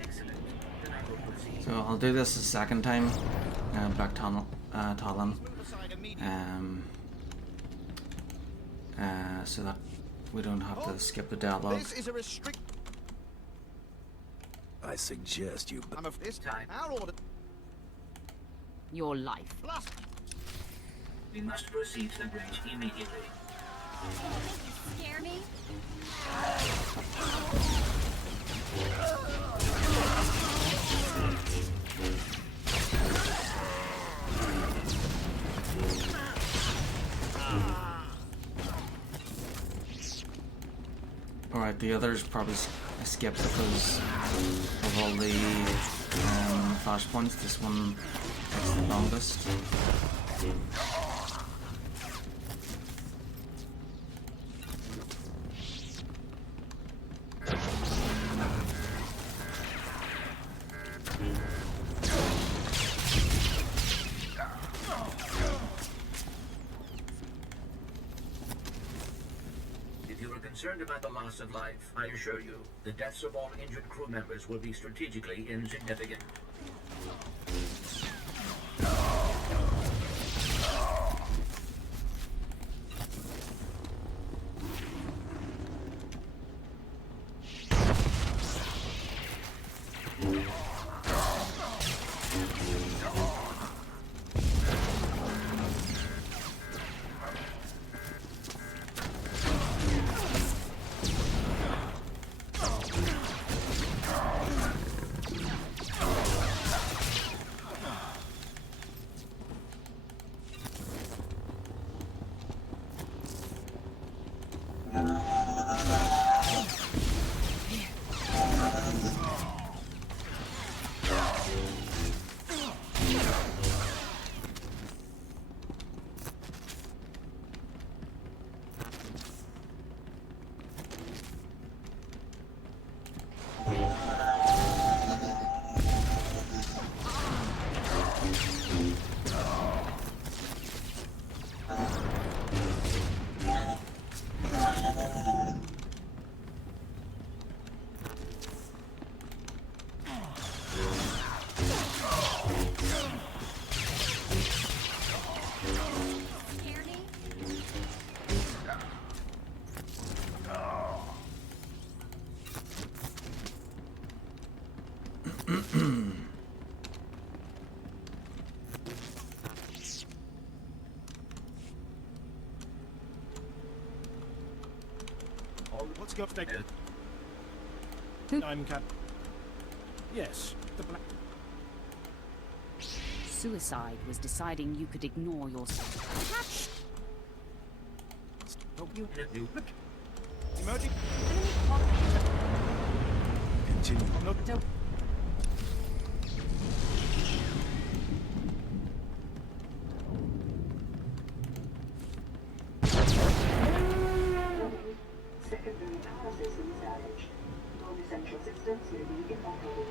excellent. Then I will proceed. So I'll do this a second time. Back tunnel, Talon. So that we don't have to skip the dialogue. This is a restrict. I suggest you. I'm of this time. Our order. Your life. We must proceed to the bridge immediately. Scare me? Alright, the others probably skipped because of all the flashpoints. This one takes the longest. If you are concerned about the loss of life, I assure you, the deaths of all injured crew members will be strategically insignificant. Let's go upstairs. I'm Cap. Yes, the black. Suicide was deciding you could ignore yourself. Stop you. Emerging. Continue. I'm not dealt. Secondary power systems damaged. Non-essential systems may be inoperable.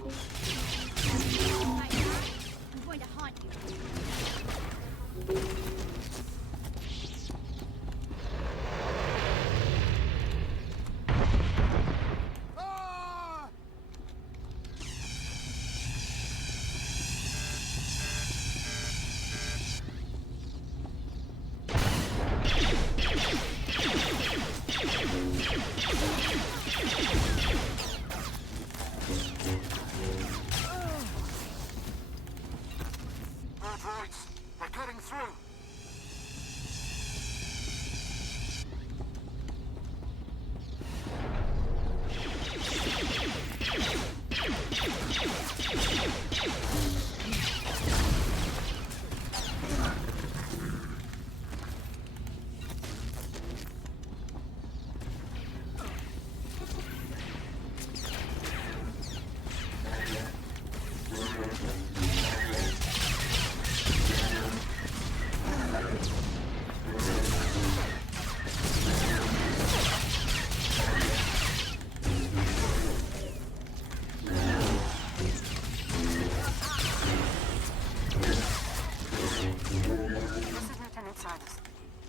I'm going to haunt you. They're cutting through.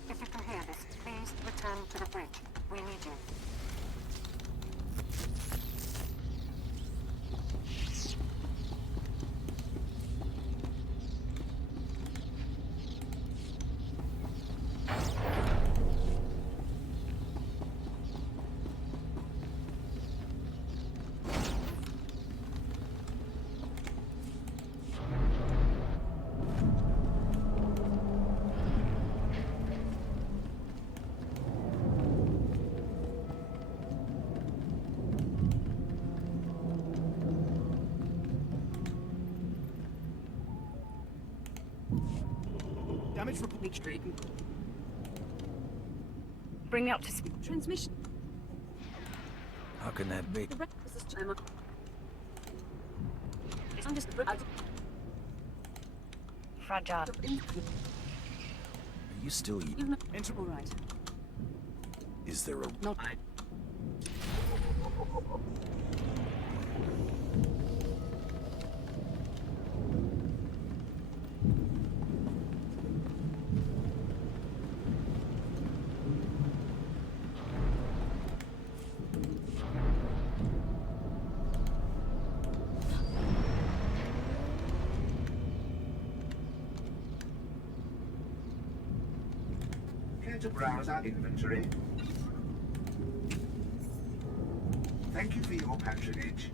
If you can hear this, please return to the bridge. We need you. Damage report. Bring me up to speed. Transmission. How can that be? Fragile. Are you still Integral right. Is there a... Not Care to browse our inventory? Thank you for your patronage.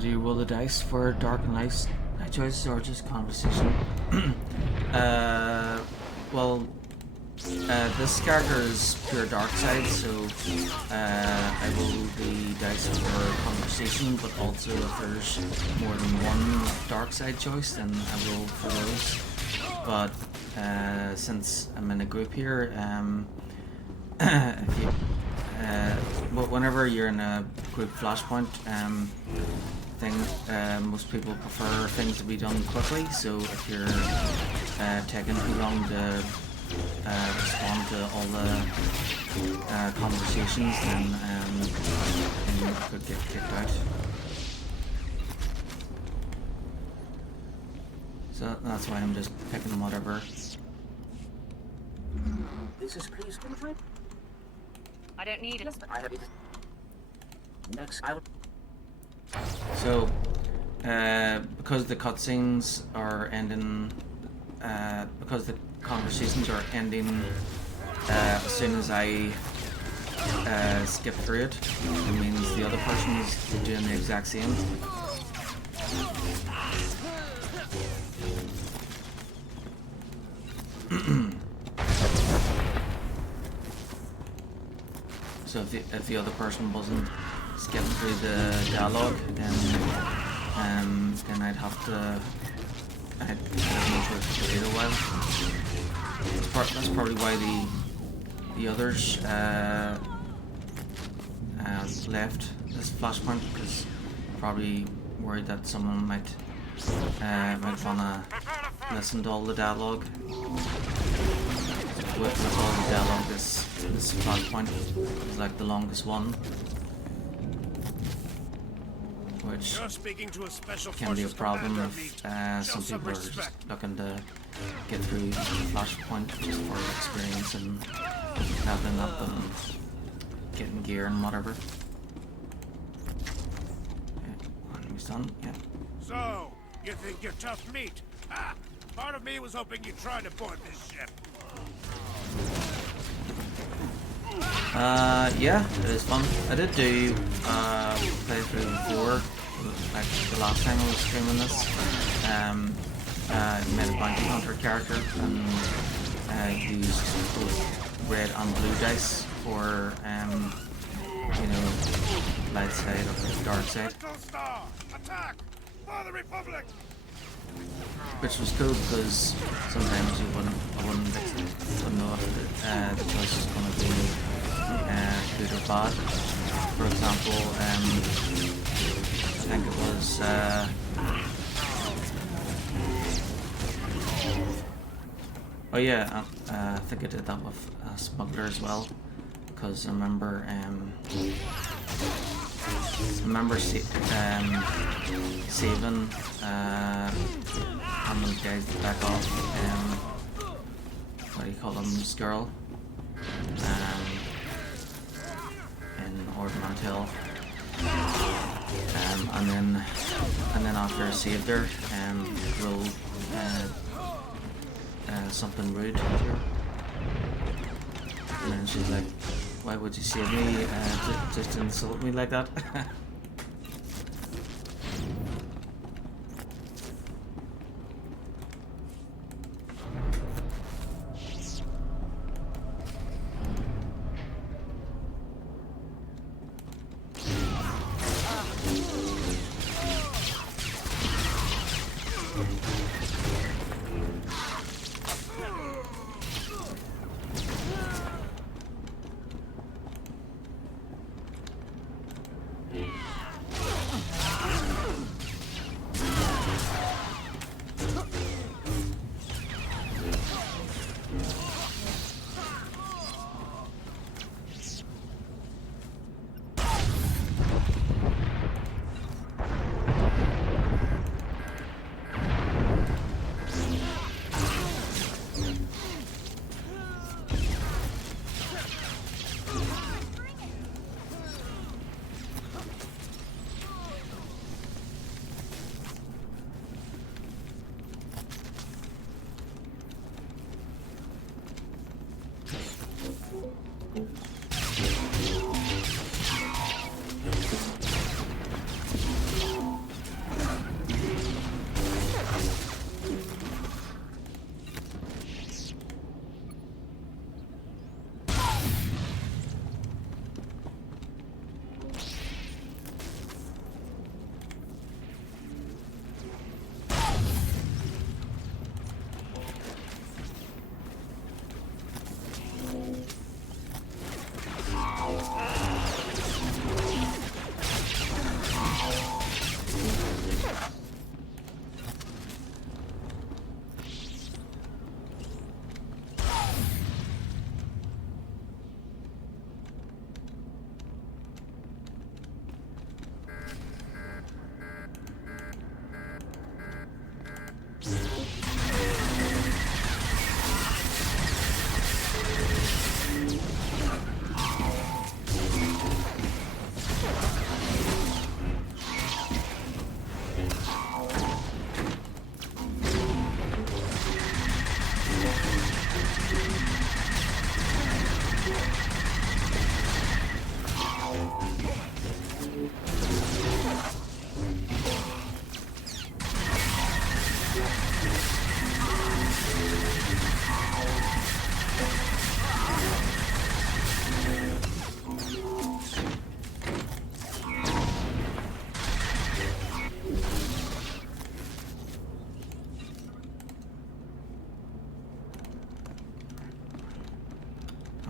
Do you roll the dice for dark and light choices or just conversation? Well, this character is pure dark side, so I roll the dice for conversation, but also if there's more than one dark side choice, then I roll for those. But since I'm in a group here, if you, whenever you're in a group flashpoint thing, most people prefer things to be done quickly. So if you're taking too long to respond to all the conversations, then you could get kicked out. So that's why I'm just picking whatever. This is please control. I don't need it. I have it. Next, I will. So, because the cutscenes are ending, because the conversations are ending as soon as I skip through it, it means the other person is doing the exact same. So if the other person wasn't skipping through the dialogue, then I'd have to no choice to wait a while. That's probably why the others left this flashpoint, because probably worried that someone might wanna listen to all the dialogue. With all the dialogue, this flashpoint is like the longest one, which can be a problem if some people are just looking to get through the flashpoint just for experience and leveling up and getting gear and whatever. Okay, enemy's done. Yeah. So, you think you're tough meat? Ha! Part of me was hoping you'd try to board this ship. Yeah, it is fun. I did do playthrough before, like the last time I was streaming this. I made a bounty hunter character and used both red and blue dice for you know, light side or dark side. Attack! For the Republic! Which was cool because sometimes I wouldn't know if the choice is going to be good or bad. For example, I think it was oh yeah, I think I did that with Smuggler as well, because I remember saving on those guys to back off, what do you call them, Skrull, in Ordnance Hill, and then after I saved her, rolled something rude to her, and then she's like, "Why would you save me? Just insult me like that?"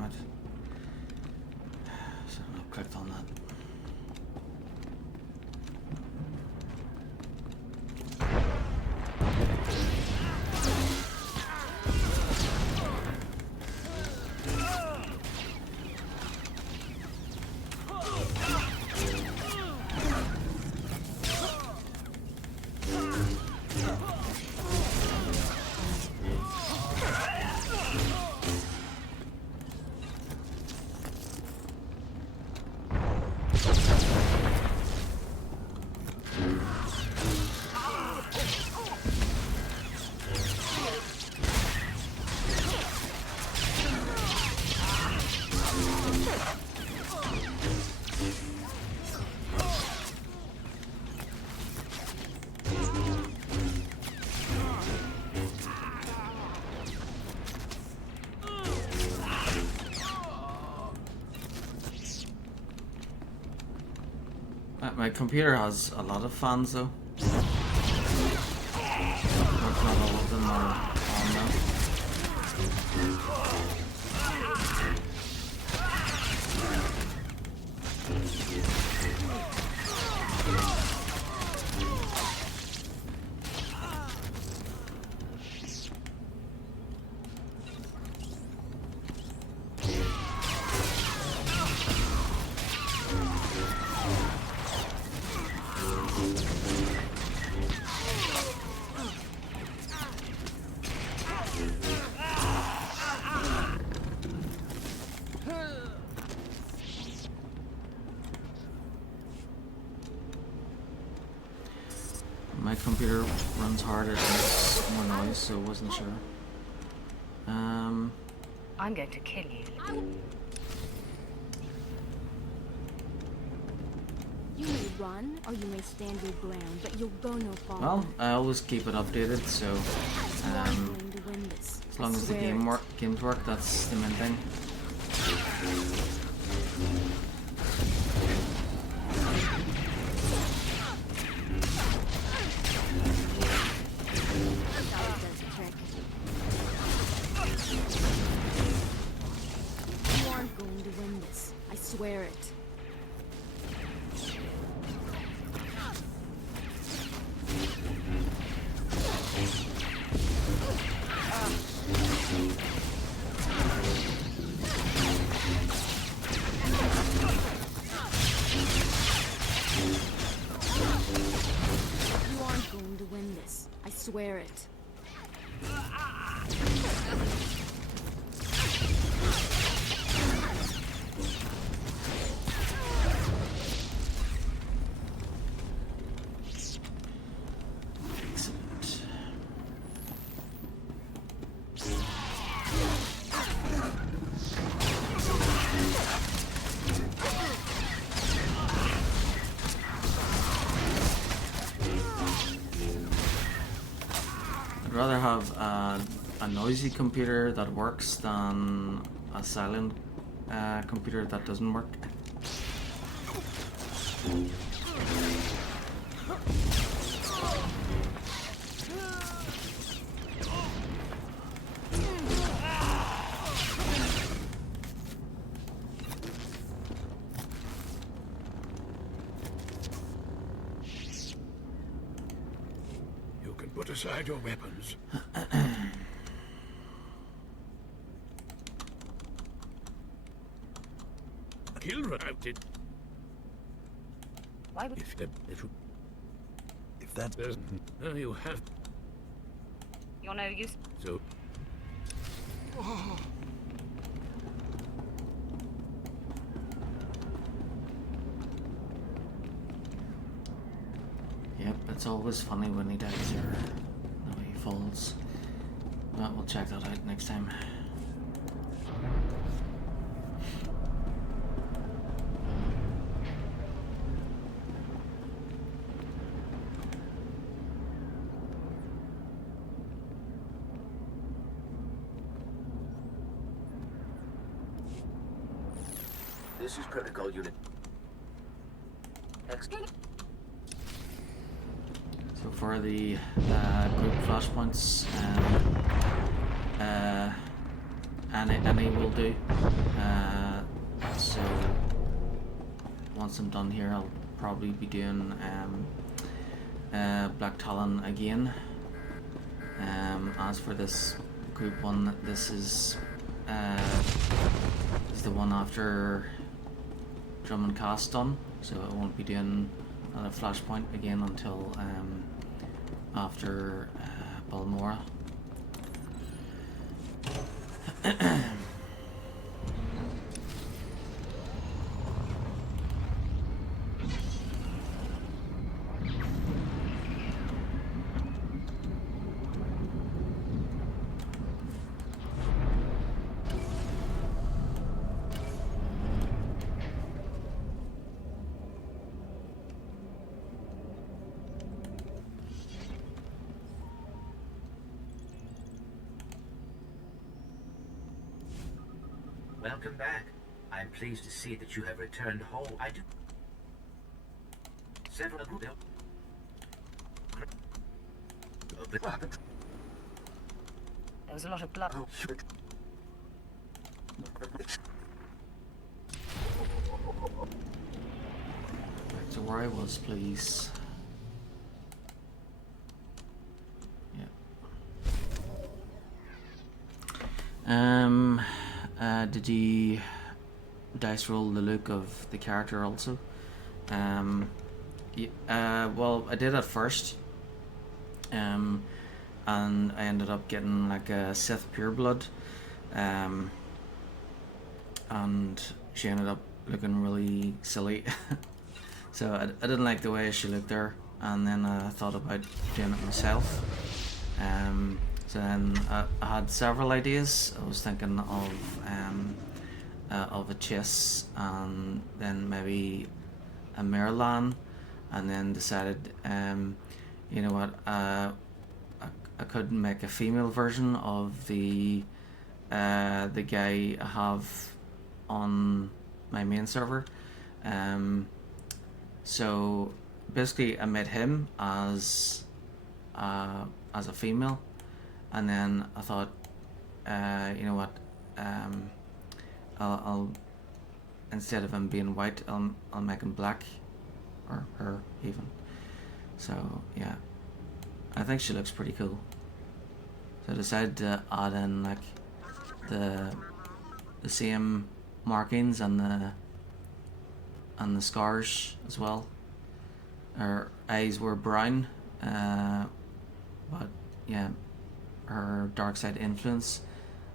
Right. So I've clicked on that. My computer has a lot of fans though. Not all of them are on now. My computer runs harder and makes more noise, so I wasn't sure. I'm going to kill you. You may run, or you may stand your ground, but you'll go no farther. Well, I always keep it updated, so as long as the games work, that's the main thing. You aren't going to win this. I swear it. You aren't going to win this. I swear it. I'd rather have a noisy computer that works than a silent computer that doesn't work. Put aside your weapons. Kilra out it. Why would if that doesn't, now you have. You're no use. So. Yep, it's always funny when he dies or no, he falls. But we'll check that out next time. This is Protocol Unit. Excellent. So for the group flashpoints, any will do. once I'm done here, I'll probably be doing Black Talon again. As for this group one, this is the one after Drum and Cast done, so I won't be doing another Flashpoint again until after Balmora. Welcome back. I'm pleased to see that you have returned home. I do. Several group. There was a lot of blood. Back to where I was, please. Did you dice roll the look of the character also? Well, I did at first, and I ended up getting like a Sith pureblood, and she ended up looking really silly. So I didn't like the way she looked there, and then I thought about doing it myself. So then I had several ideas. I was thinking of a Chiss, and then maybe a Merlan, and then decided, you know what, I could make a female version of the guy I have on my main server. So basically, I made him as a female. And then I thought, you know what, I'll instead of him being white, I'll make him black, or her even. So yeah, I think she looks pretty cool. So I decided to add in like the same markings and the scars as well. Her eyes were brown, but yeah. Her dark side influence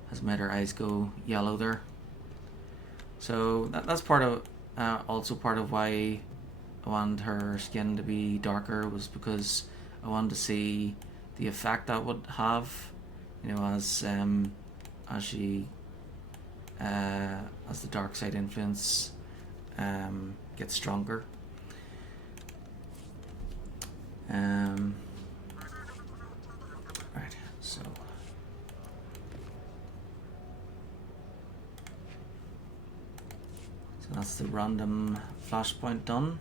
has made her eyes go yellow there. So that's part of also part of why I wanted her skin to be darker, was because I wanted to see the effect that would have, you know, as she as the dark side influence gets stronger. Right. So that's the random flashpoint done.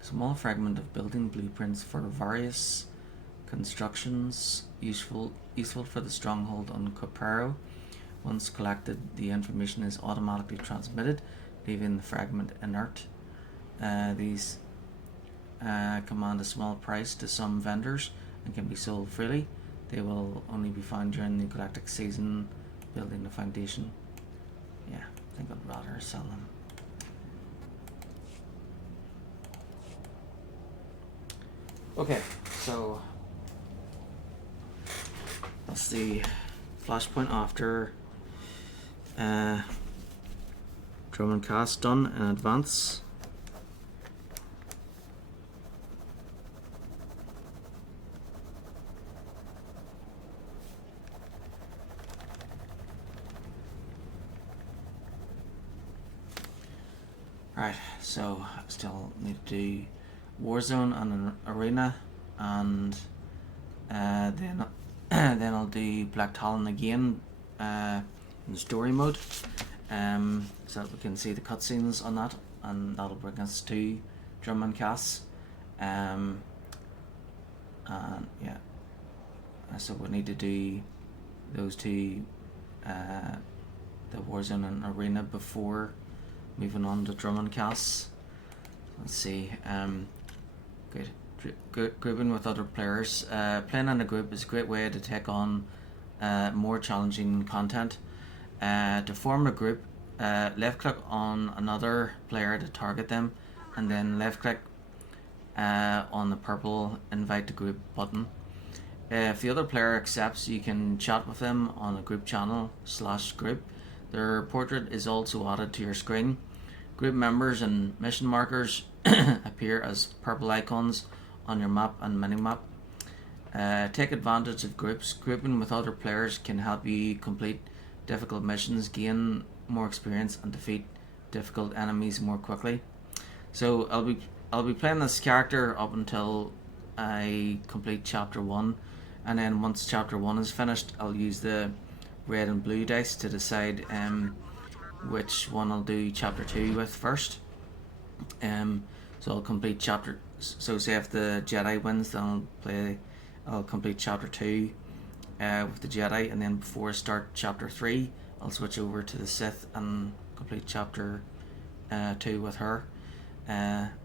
Small fragment of building blueprints for various constructions, useful for the stronghold on Coparo. Once collected, the information is automatically transmitted, leaving the fragment inert. These command a small price to some vendors and can be sold freely. They will only be found during the galactic season, building the foundation. Yeah, I think I'd rather sell them. Okay, so that's the flashpoint after drum and cast done in advance. Right, so I still need to do Warzone and an arena, and then I'll do Black Talon again in story mode, so that we can see the cutscenes on that, and that'll bring us to drum and casts. and yeah, so we need to do those two, the Warzone and Arena, before moving on to Drummond Casts. Let's see. Good. Grouping with other players. Playing in a group is a great way to take on more challenging content. To form a group, left click on another player to target them, and then left click on the purple invite to group button. If the other player accepts, you can chat with them on a group channel /group. Their portrait is also added to your screen. Group members and mission markers appear as purple icons on your map and minimap. Take advantage of groups. Grouping with other players can help you complete difficult missions, gain more experience, and defeat difficult enemies more quickly. So I'll be playing this character up until I complete chapter 1, and then once chapter 1 is finished, I'll use the red and blue dice to decide which one I'll do chapter 2 with first. So I'll complete chapter. So say if the Jedi wins, then I'll complete chapter 2 with the Jedi, and then before I start chapter 3, I'll switch over to the Sith and complete chapter 2 with her,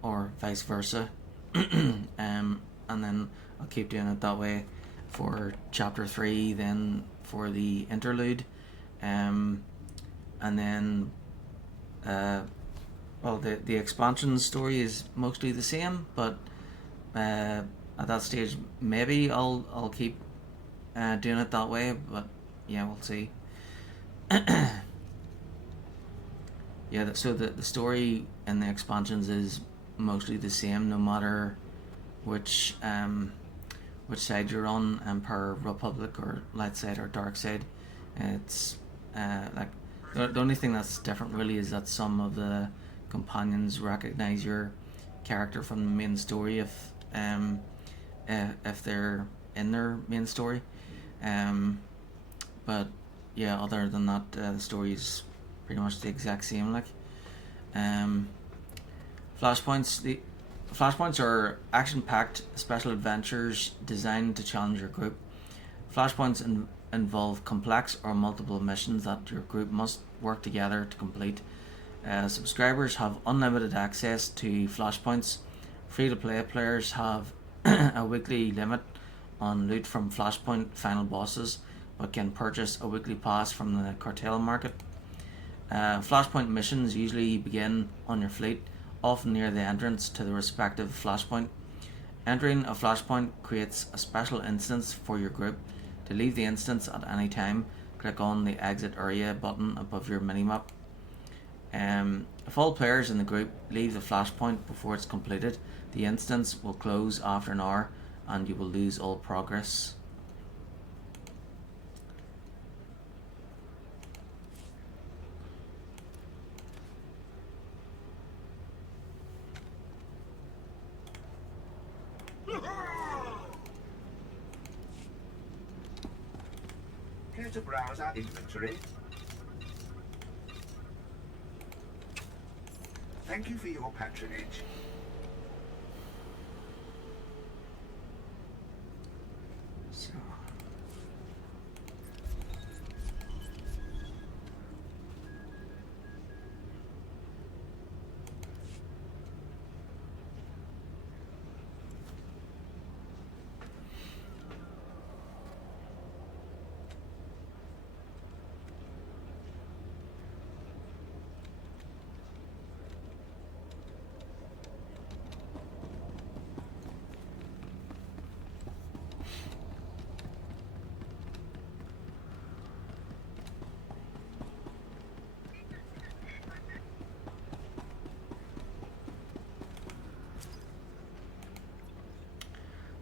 or vice versa. And then I'll keep doing it that way for chapter 3, then for the interlude, and then well, the expansion story is mostly the same, but at that stage maybe I'll keep doing it that way, but yeah, we'll see. Yeah, so the story in the expansions is mostly the same, no matter which side you're on, Empire, Republic, or light side or dark side. It's like the only thing that's different really is that some of the companions recognize your character from the main story if they're in their main story. But yeah, other than that, the story is pretty much the exact same. Like, flashpoints. The flashpoints are action-packed special adventures designed to challenge your group. Flashpoints involve complex or multiple missions that your group must work together to complete. Subscribers have unlimited access to flashpoints. Free-to-play players have a weekly limit on loot from flashpoint final bosses, but can purchase a weekly pass from the cartel market. Flashpoint missions usually begin on your fleet, often near the entrance to the respective flashpoint. Entering a flashpoint creates a special instance for your group. To leave the instance at any time, click on the exit area button above your minimap. If all players in the group leave the flashpoint before it's completed, the instance will close after an hour and you will lose all progress. Here to browse our inventory. Thank you for your patronage. So.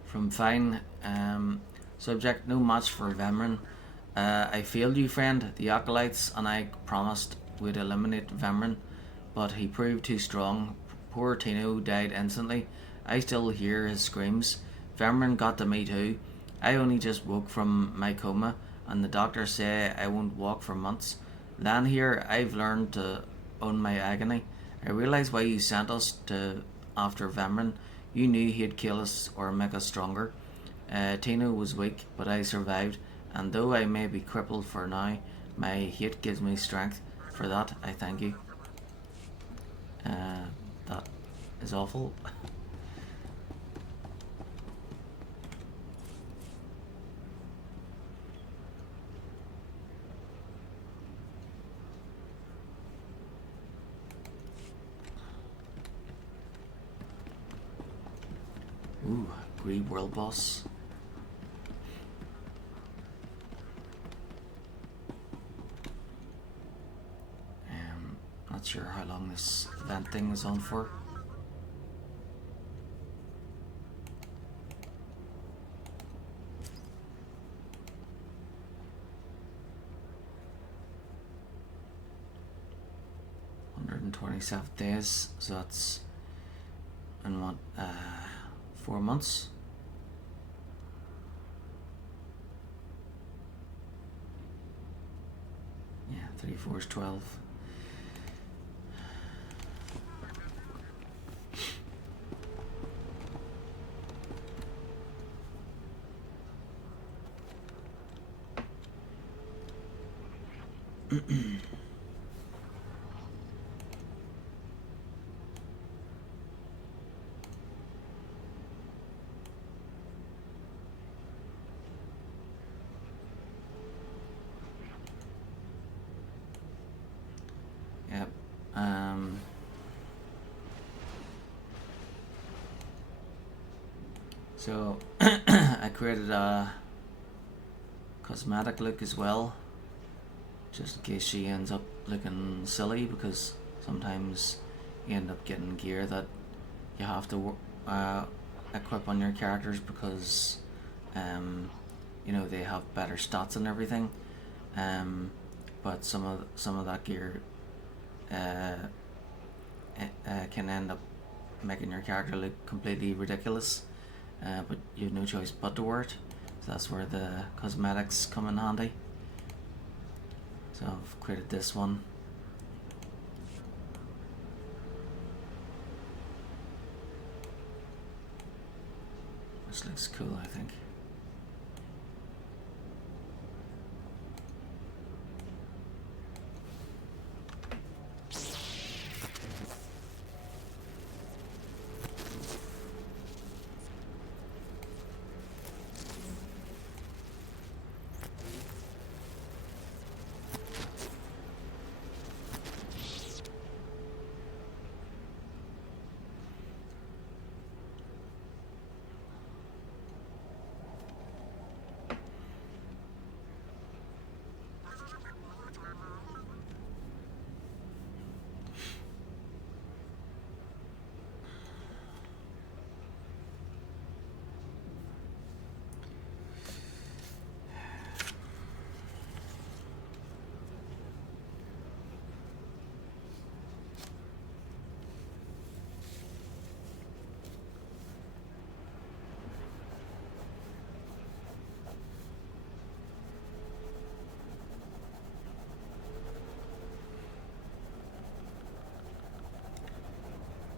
From Fine, subject: no match for Vemrin. I failed you, friend. The Acolytes and I promised we'd eliminate Vemrin, but he proved too strong. Poor Tino died instantly. I still hear his screams. Vemrin got to me too. I only just woke from my coma, and the doctors say I won't walk for months. Lan here, I've learned to own my agony. I realize why you sent us to after Vemrin. You knew he'd kill us or make us stronger. Tino was weak, but I survived, and though I may be crippled for now, my hate gives me strength. For that, I thank you. That is awful. Ooh, Greed World Boss. Not sure how long this event thing is on for. $127 days, so that's in what 4 months. Yeah, 34 is 12. Yep. So I created a cosmetic look as well, just in case she ends up looking silly, because sometimes you end up getting gear that you have to equip on your characters because you know, they have better stats and everything, but some of that gear can end up making your character look completely ridiculous, but you have no choice but to wear it. So that's where the cosmetics come in handy. So I've created this one. This looks cool, I think.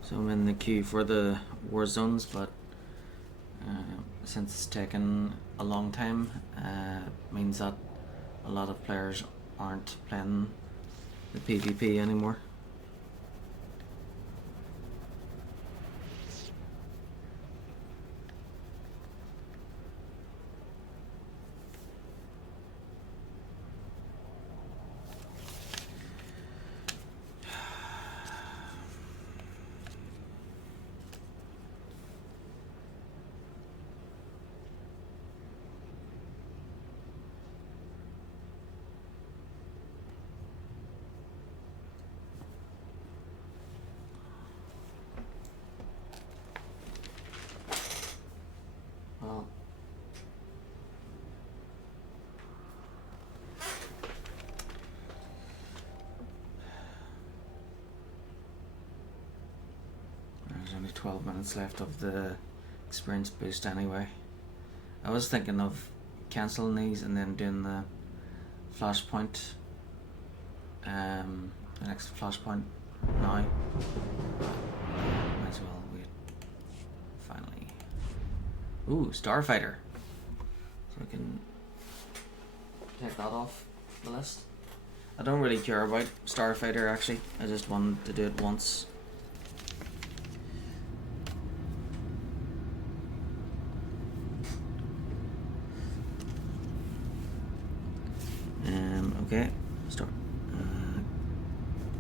So I'm in the queue for the war zones, but since it's taken a long time, means that a lot of players aren't playing the PvP anymore. Well, there's only 12 minutes left of the experience boost anyway. I was thinking of cancelling these and then doing the flashpoint, the next flashpoint now. Might as well wait. Finally. Ooh, Starfighter. So I can take that off the list. I don't really care about Starfighter actually, I just wanted to do it once. Okay,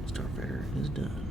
Starfighter is done.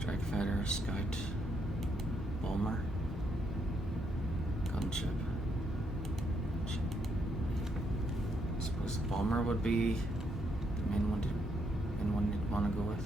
Strike fighter, scout, bomber, gunship. I suppose the bomber would be the main one you'd want to go with.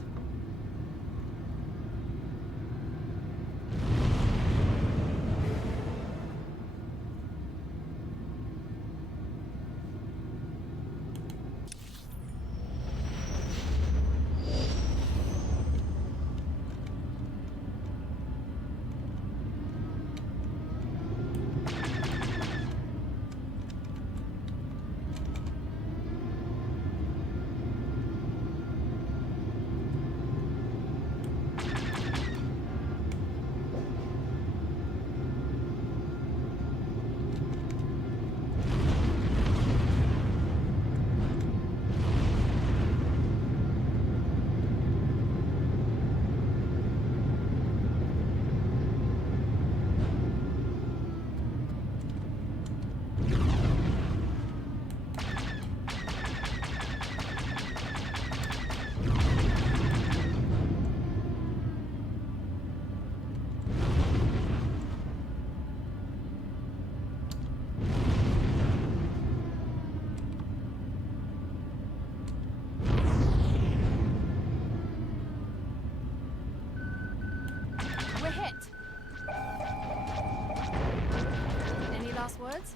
Words?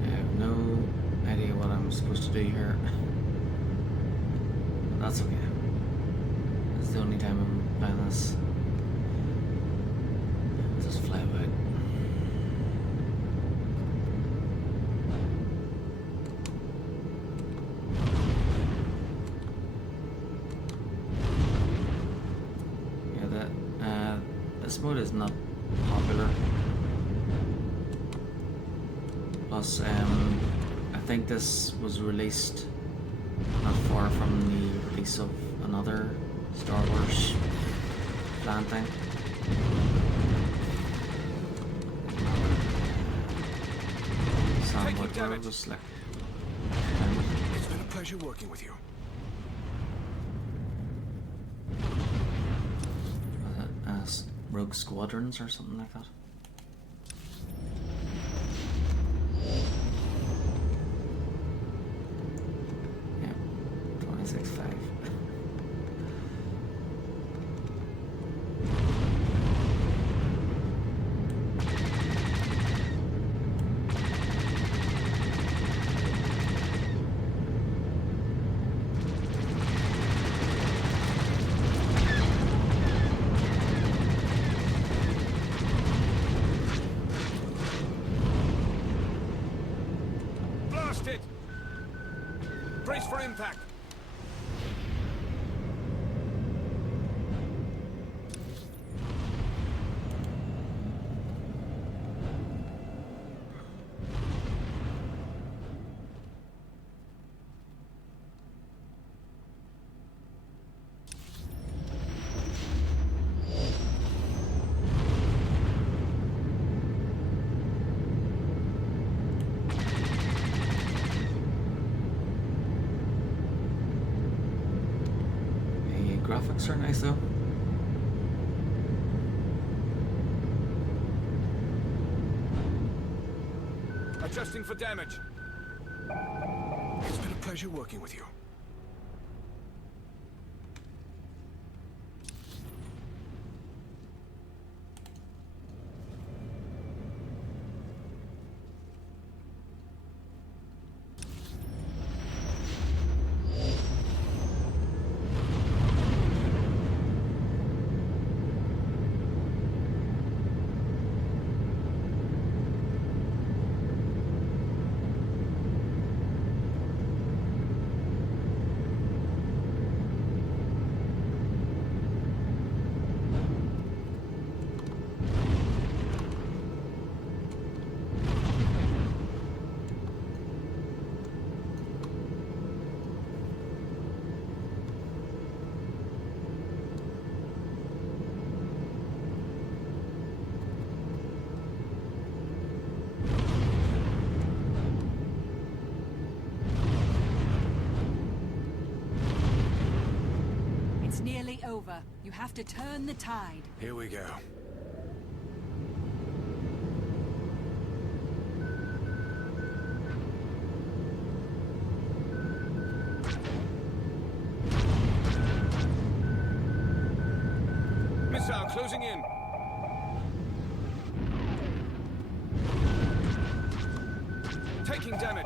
I have no idea what I'm supposed to do here. That's okay. It's the only time I'm playing this. Just fly about. Yeah, this mode is not popular. Plus, I think this was released not far from the release of another Star Wars plan thing. Sam Woodward was like... It's been a pleasure working with you. Rogue Squadrons or something like that. Yeah, 26.5. graphics are nice though. Adjusting for damage. It's been a pleasure working with you. It's nearly over. You have to turn the tide. Here we go. Missile closing in. Taking damage.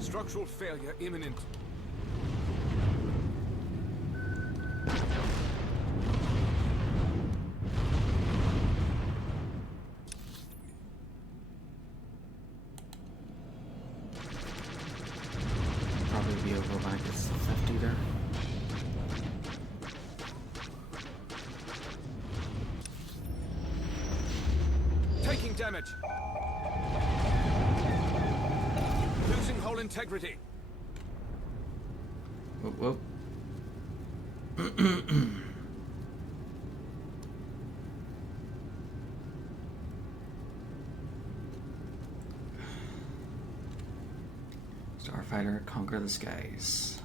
Structural failure imminent. Probably be over when it gets to 50 there. Taking damage. Losing hull integrity. Whoop, whoop. Starfighter, conquer the skies.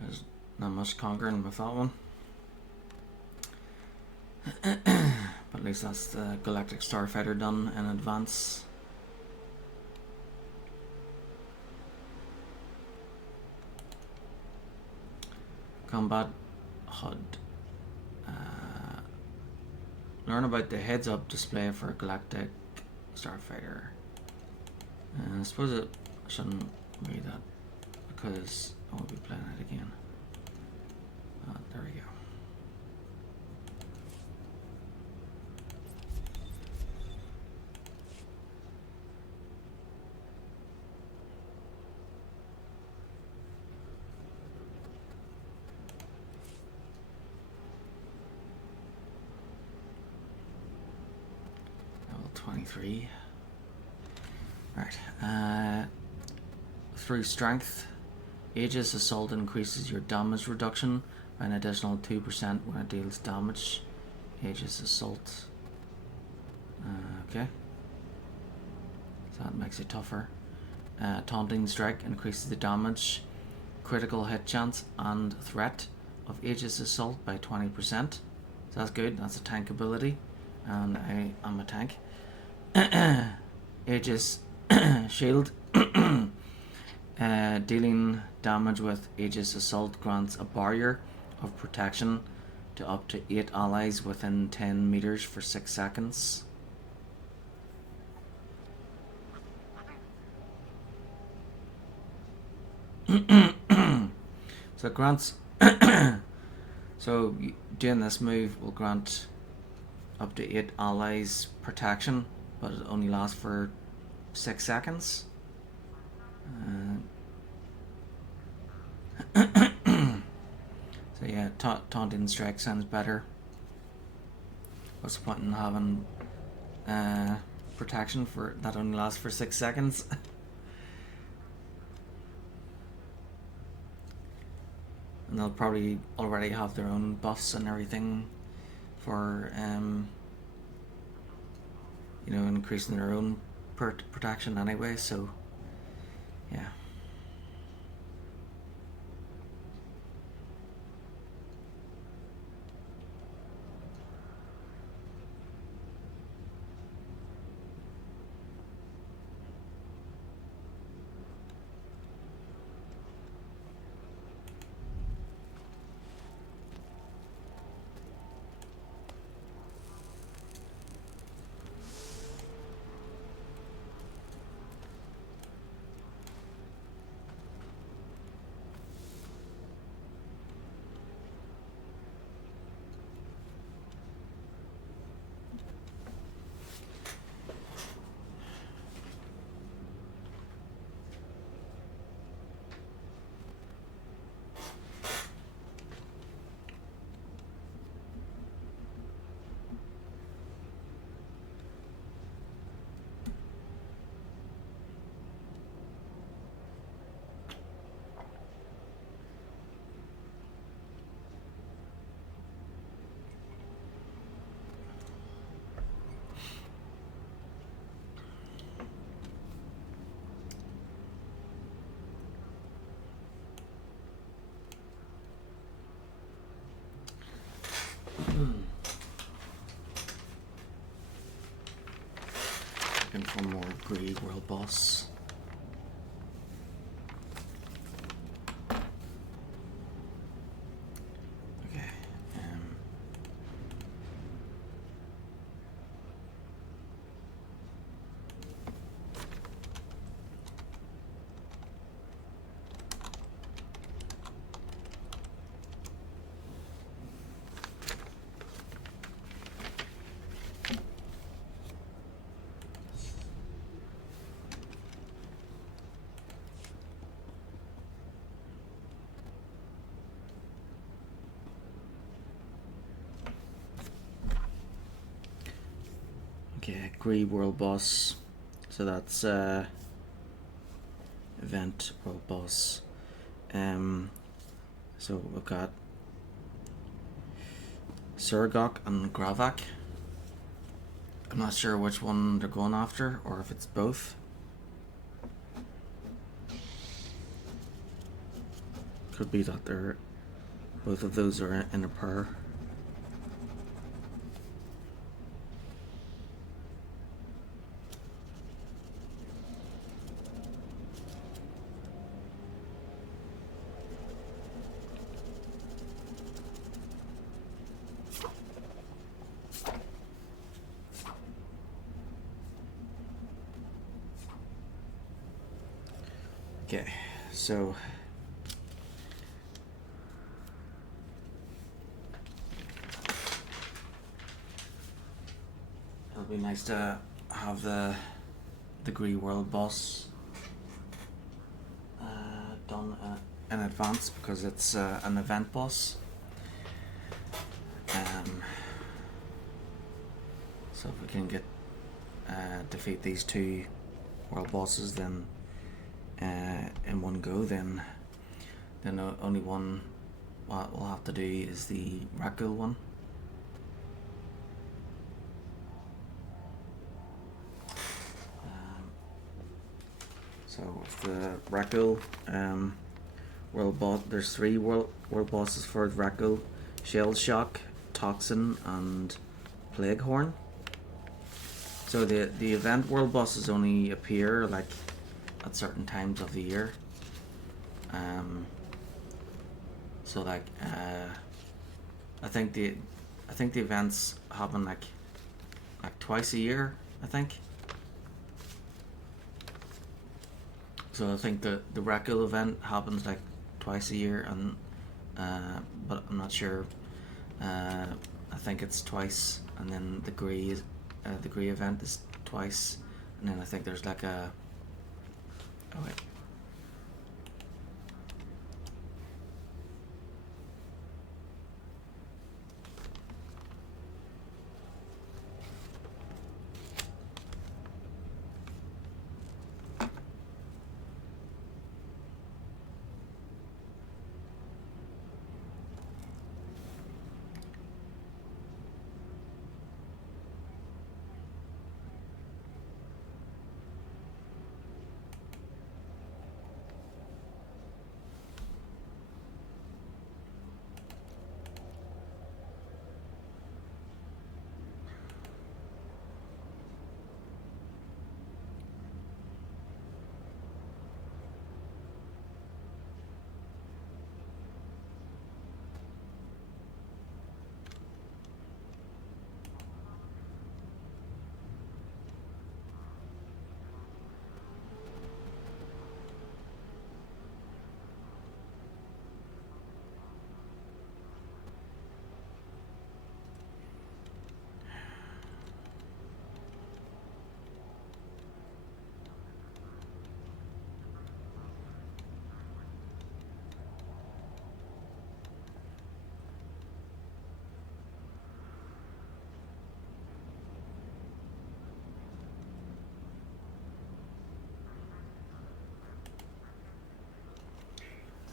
There's not much conquering with that one. But at least that's the Galactic Starfighter done in advance. Combat HUD. Learn about the heads-up display for Galactic Starfighter. I suppose I shouldn't read that because I will be playing it again. There we go. Level 23. Right. Through strength, Aegis Assault increases your damage reduction by an additional 2% when it deals damage. Aegis Assault. Okay. So that makes it tougher. Taunting Strike increases the damage, critical hit chance, and threat of Aegis Assault by 20%. So that's good. That's a tank ability, and I am a tank. Aegis Shield. Dealing damage with Aegis Assault grants a barrier of protection to up to 8 allies within 10 meters for 6 seconds. So it grants so doing this move will grant up to 8 allies protection, but it only lasts for 6 seconds. So yeah, taunting strike sounds better. What's the point in having protection for that only lasts for 6 seconds? And they'll probably already have their own buffs and everything for you know, increasing their own protection anyway, so yeah. looking for more Grey World Boss. Okay. Okay, Grey World Boss. So that's event World Boss. So we've got Surgok and Gravak. I'm not sure which one they're going after, or if it's both. Could be that they're both of those are in a pair. Okay, so it'll be nice to have the Grey World Boss done in advance because it's an event boss. So if we can get defeat these two world bosses, then in one go, then only one what we'll have to do is the Rakul one. So with the Rakul world boss, there's 3 world bosses for Rakul: Shell Shock, Toxin, and Plague Horn. So the event world bosses only appear like at certain times of the year. So like I think the events happen like twice a year, I think. So I think the Rakul event happens like twice a year, and but I'm not sure. I think it's twice, and then the Grey event is twice, and then I think there's like a. Oh wait.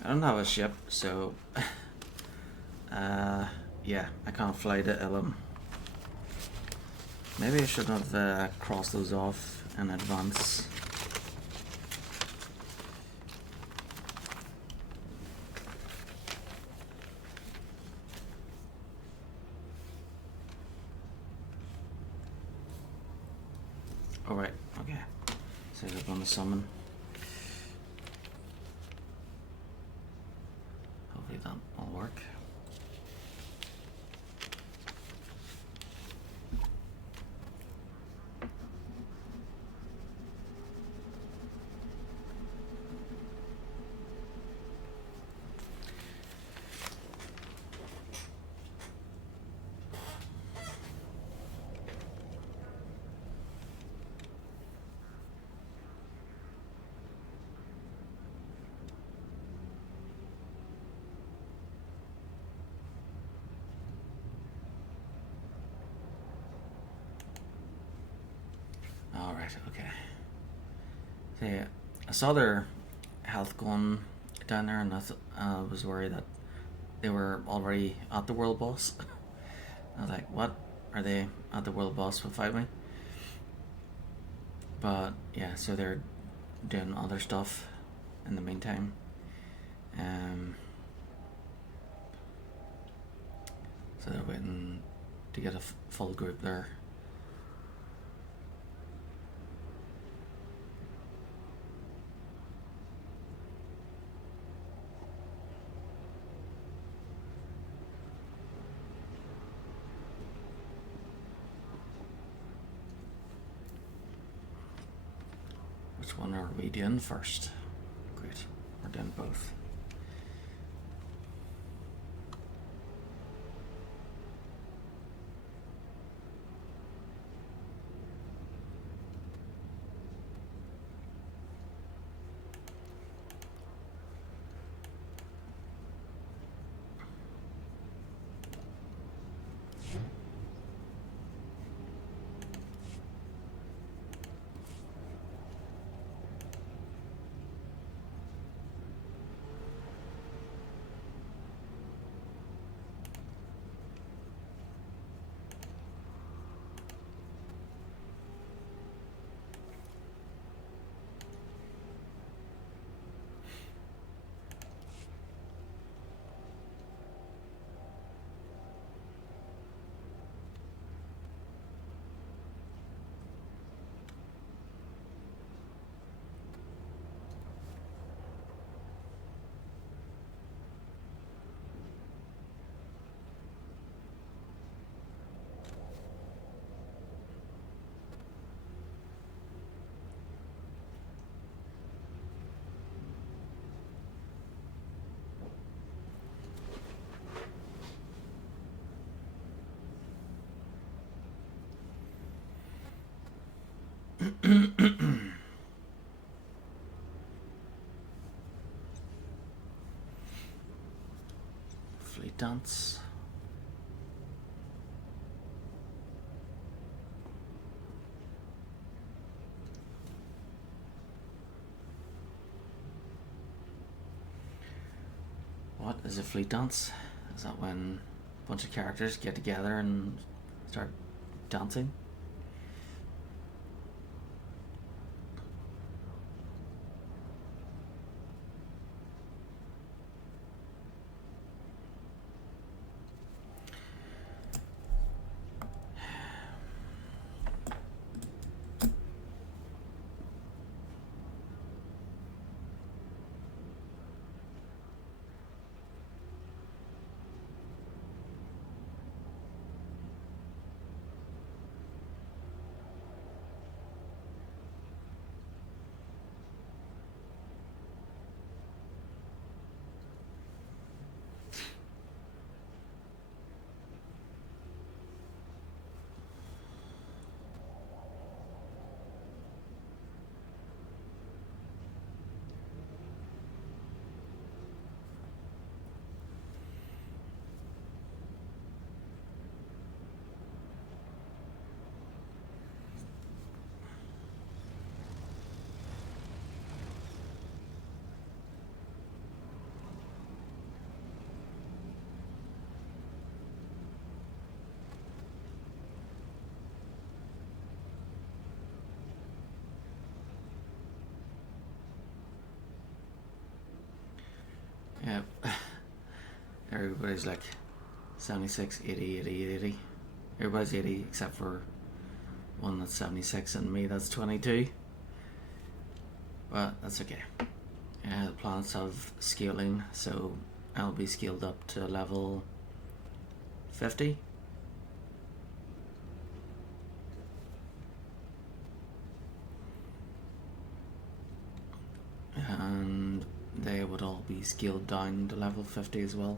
I don't have a ship, so yeah, I can't fly to Ilum. Maybe I should have crossed those off in advance. Alright, Okay. So they're going to summon. Hopefully that will work. Alright, okay. So yeah, I saw their health going down there, and I was worried that they were already at the world boss. I was like, what? Are they at the world boss without me? But yeah, so they're doing other stuff in the meantime. So they're waiting to get a full group there. Which one are we doing first? Great, we're doing both. Fleet dance. What is a fleet dance? Is that when a bunch of characters get together and start dancing? Yeah, everybody's like 76, 80, 80, 80. Everybody's 80 except for one that's 76 and me that's 22. But that's okay. The planets have scaling, so I'll be scaled up to level 50. And they would all be scaled down to level 50 as well.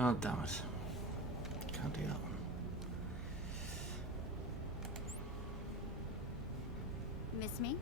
Oh, damn it. Can't do that one. Miss me?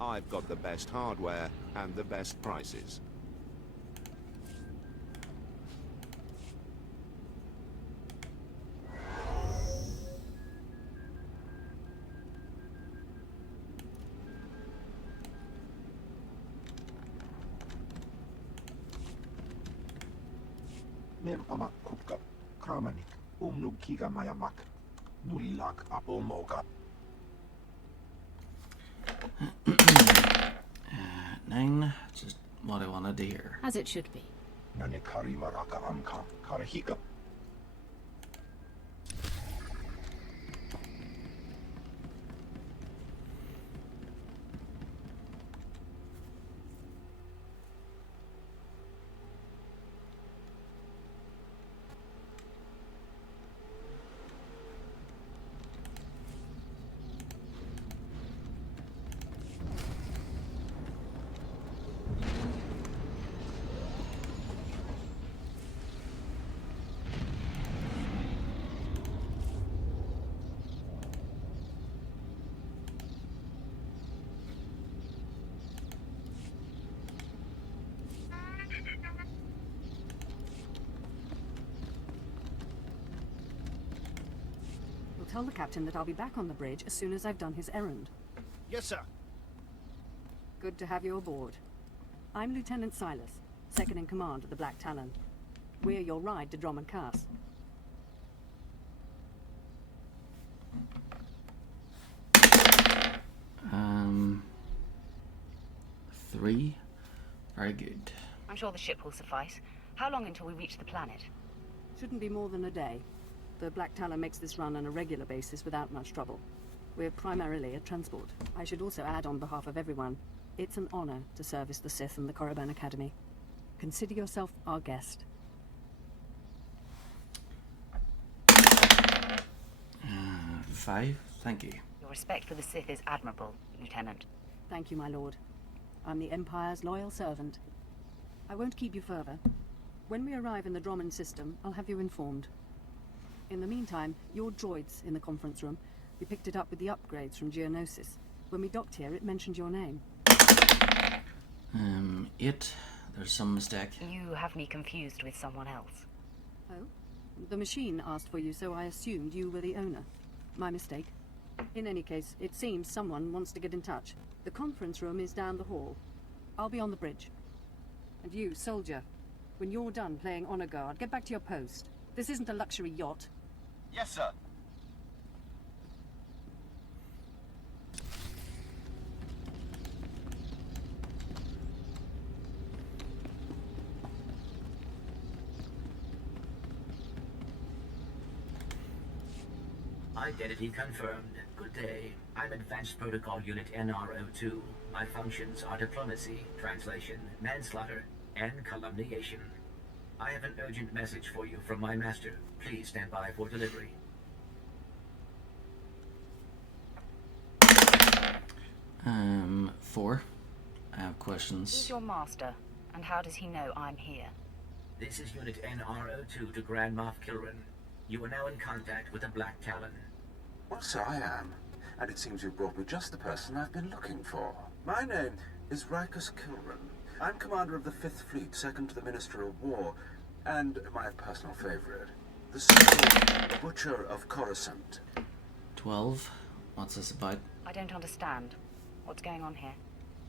I've got the best hardware and the best prices. Mem amak kupka, kramanik, kiga mayamak, mulilak apomoga. 9, just what I wanted to hear. As it should be. Nane kari maraka amka, karahika. Tell the captain that I'll be back on the bridge as soon as I've done his errand. Yes, sir. Good to have you aboard. I'm Lieutenant Silas, second in command of the Black Talon. We're your ride to Drummond Cass. Three. Very good. I'm sure the ship will suffice. How long until we reach the planet? Shouldn't be more than a day. The Black Talon makes this run on a regular basis without much trouble. We're primarily a transport. I should also add on behalf of everyone, it's an honor to service the Sith and the Korriban Academy. Consider yourself our guest. 5, thank you. Your respect for the Sith is admirable, Lieutenant. Thank you, my lord. I'm the Empire's loyal servant. I won't keep you further. When we arrive in the Drummond system, I'll have you informed. In the meantime, your droid's in the conference room. We picked it up with the upgrades from Geonosis. When we docked here, it mentioned your name. 8. There's some mistake. You have me confused with someone else. Oh? The machine asked for you, so I assumed you were the owner. My mistake. In any case, it seems someone wants to get in touch. The conference room is down the hall. I'll be on the bridge. And you, soldier, when you're done playing honor guard, get back to your post. This isn't a luxury yacht. Yes, sir. Identity confirmed. Good day. I'm Advanced Protocol Unit NR02. My functions are diplomacy, translation, manslaughter, and calumniation. I have an urgent message for you from my master. Please stand by for delivery. Four. I have questions. Who's your master, and how does he know I'm here? This is Unit NR02 to Grand Moff Kilran. You are now in contact with the Black Talon. Well, so I am. And it seems you brought me just the person I've been looking for. My name is Rikus Kilran. I'm commander of the 5th Fleet, second to the Minister of War, and my personal favorite, the Sith Butcher of Coruscant. 12. What's this about? I don't understand. What's going on here?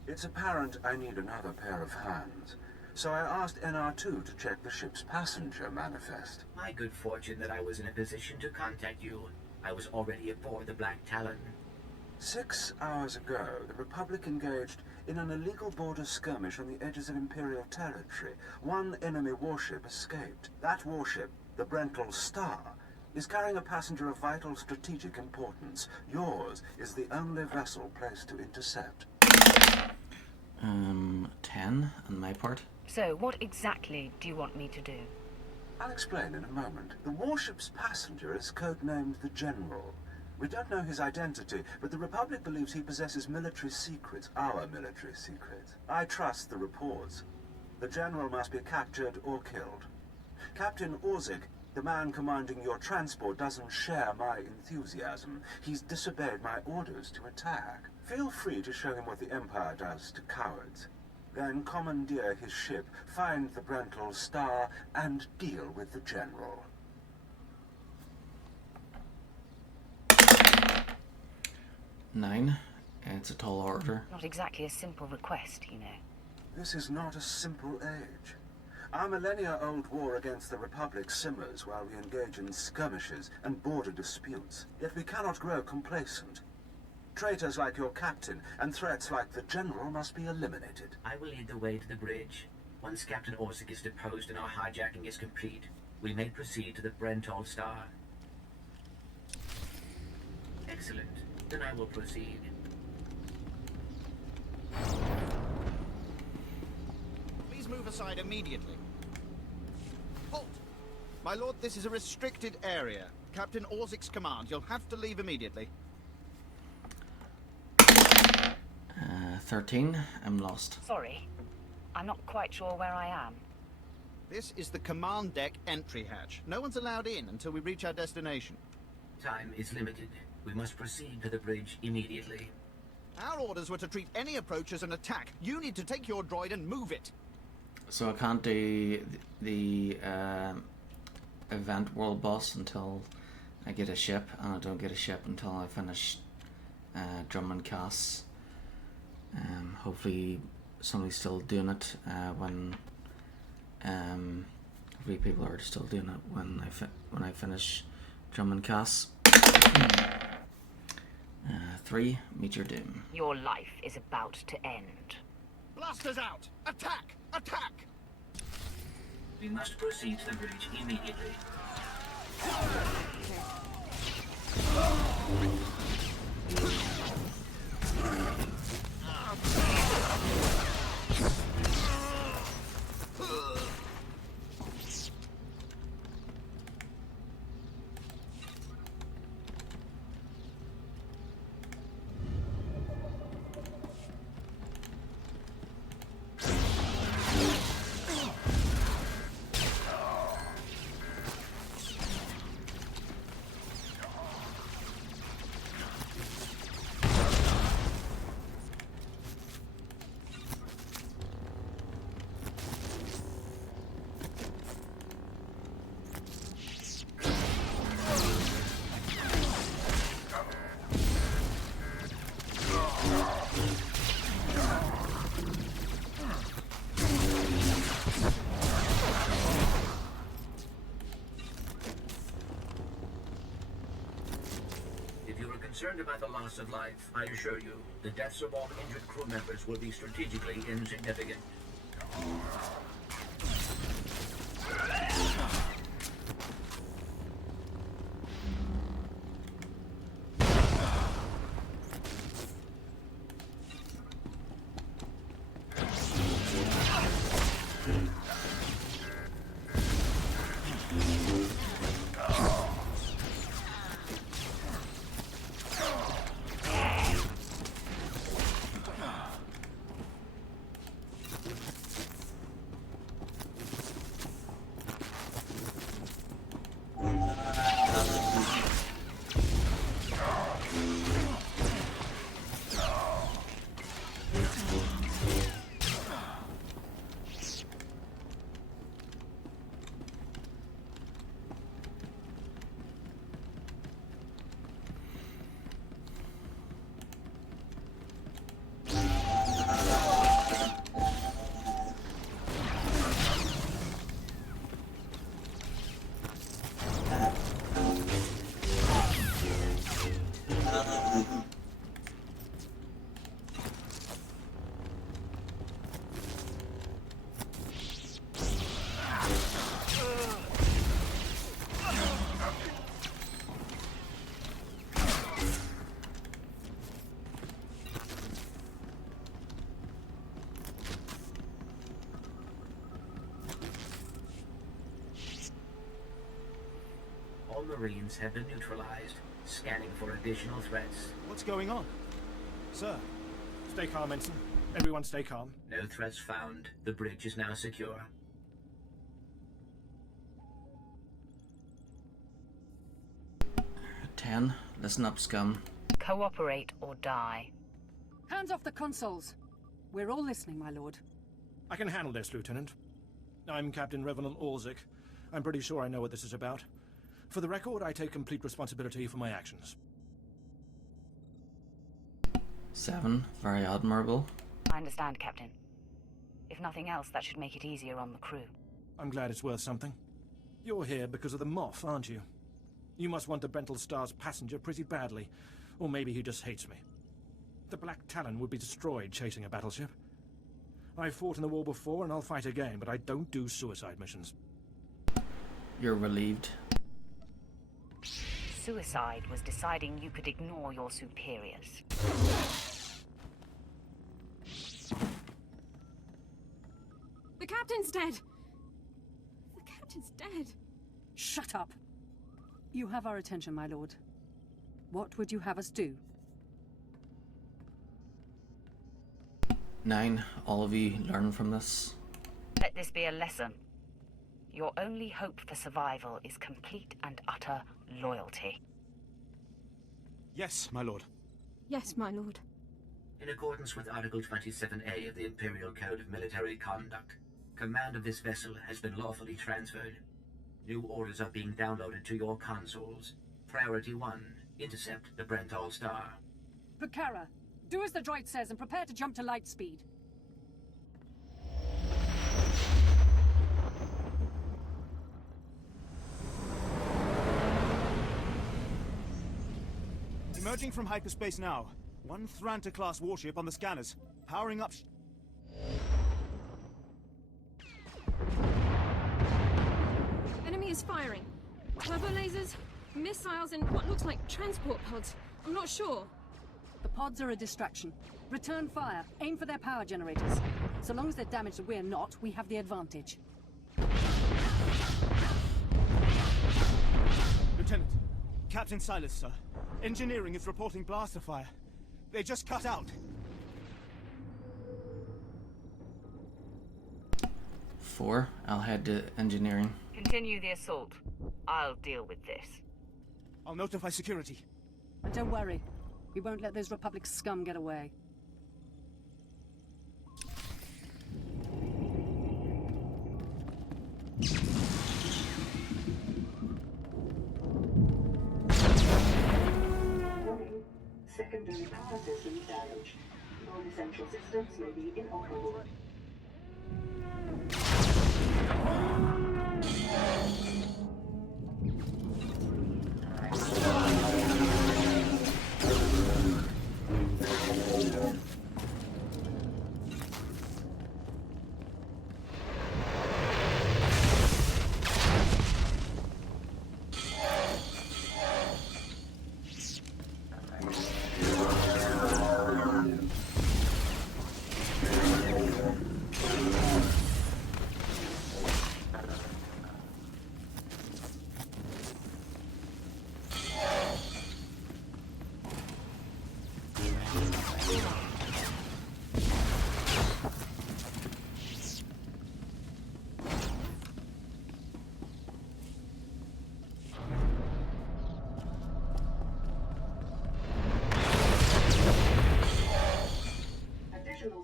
It's apparent I need another pair of hands, so I asked NR2 to check the ship's passenger manifest. My good fortune that I was in a position to contact you. I was already aboard the Black Talon. 6 hours ago, the Republic engaged in an illegal border skirmish on the edges of Imperial territory. One enemy warship escaped. That warship, the Brental Star, is carrying a passenger of vital strategic importance. Yours is the only vessel placed to intercept. 10 on my part. So, what exactly do you want me to do? I'll explain in a moment. The warship's passenger is codenamed the General. We don't know his identity, but the Republic believes he possesses military secrets, our military secrets. I trust the reports. The General must be captured or killed. Captain Orzik, the man commanding your transport, doesn't share my enthusiasm. He's disobeyed my orders to attack. Feel free to show him what the Empire does to cowards. Then commandeer his ship, find the Brental Star, and deal with the General. 9. It's a tall order. Not exactly a simple request, you know. This is not a simple age. Our millennia-old war against the Republic simmers while we engage in skirmishes and border disputes. Yet we cannot grow complacent. Traitors like your captain and threats like the General must be eliminated. I will lead the way to the bridge. Once Captain Orsic is deposed and our hijacking is complete, we may proceed to the Brentol Star. Excellent. Then I will proceed. Please move aside immediately. Halt! My lord, this is a restricted area. Captain Orzic's command. You'll have to leave immediately. 13. I'm lost. Sorry. I'm not quite sure where I am. This is the command deck entry hatch. No one's allowed in until we reach our destination. Time is limited. We must proceed to the bridge immediately. Our orders were to treat any approach as an attack. You need to take your droid and move it. So I can't do the event world boss until I get a ship, and I don't get a ship until I finish Drummond Cass. Hopefully somebody's still doing it when hopefully people are still doing it when I finish Drummond Cass. 3. Meet your doom. Your life is about to end. Blasters out! Attack! Attack! We must proceed to the bridge immediately. Concerned about the loss of life, I assure you, the deaths of all injured crew members will be strategically insignificant. All Marines have been neutralized. Scanning for additional threats. What's going on? Sir, stay calm, Ensign. Everyone stay calm. No threats found. The bridge is now secure. Ten. Listen up, scum. Cooperate or die. Hands off the consoles. We're all listening, my lord. I can handle this, Lieutenant. I'm Captain Revenant Orzic. I'm pretty sure I know what this is about. For the record, I take complete responsibility for my actions. 7. Very admirable. I understand, Captain. If nothing else, that should make it easier on the crew. I'm glad it's worth something. You're here because of the Moff, aren't you? You must want the Brental Star's passenger pretty badly. Or maybe he just hates me. The Black Talon would be destroyed chasing a battleship. I've fought in the war before and I'll fight again, but I don't do suicide missions. You're relieved. Suicide was deciding you could ignore your superiors. The captain's dead! The captain's dead! Shut up! You have our attention, my lord. What would you have us do? 9, all of you learn from this. Let this be a lesson. Your only hope for survival is complete and utter loyalty. Yes, my lord. Yes, my lord. In accordance with Article 27A of the Imperial Code of Military Conduct, command of this vessel has been lawfully transferred. New orders are being downloaded to your consoles. Priority 1, intercept the Brental Star. Pucara, do as the droid says and prepare to jump to light speed. Emerging from hyperspace now. One Thranta-class warship on the scanners. Powering up... Enemy is firing. Turbo lasers, missiles, and what looks like transport pods. I'm not sure. The pods are a distraction. Return fire. Aim for their power generators. So long as they're damaged and we're not, we have the advantage. Lieutenant, Captain Silas, sir. Engineering is reporting blaster fire. They just cut out. 4, I'll head to engineering. Continue the assault. I'll deal with this. I'll notify security. And don't worry. We won't let those Republic scum get away. Warning. Secondary power systems damaged. All essential systems may be inoperable.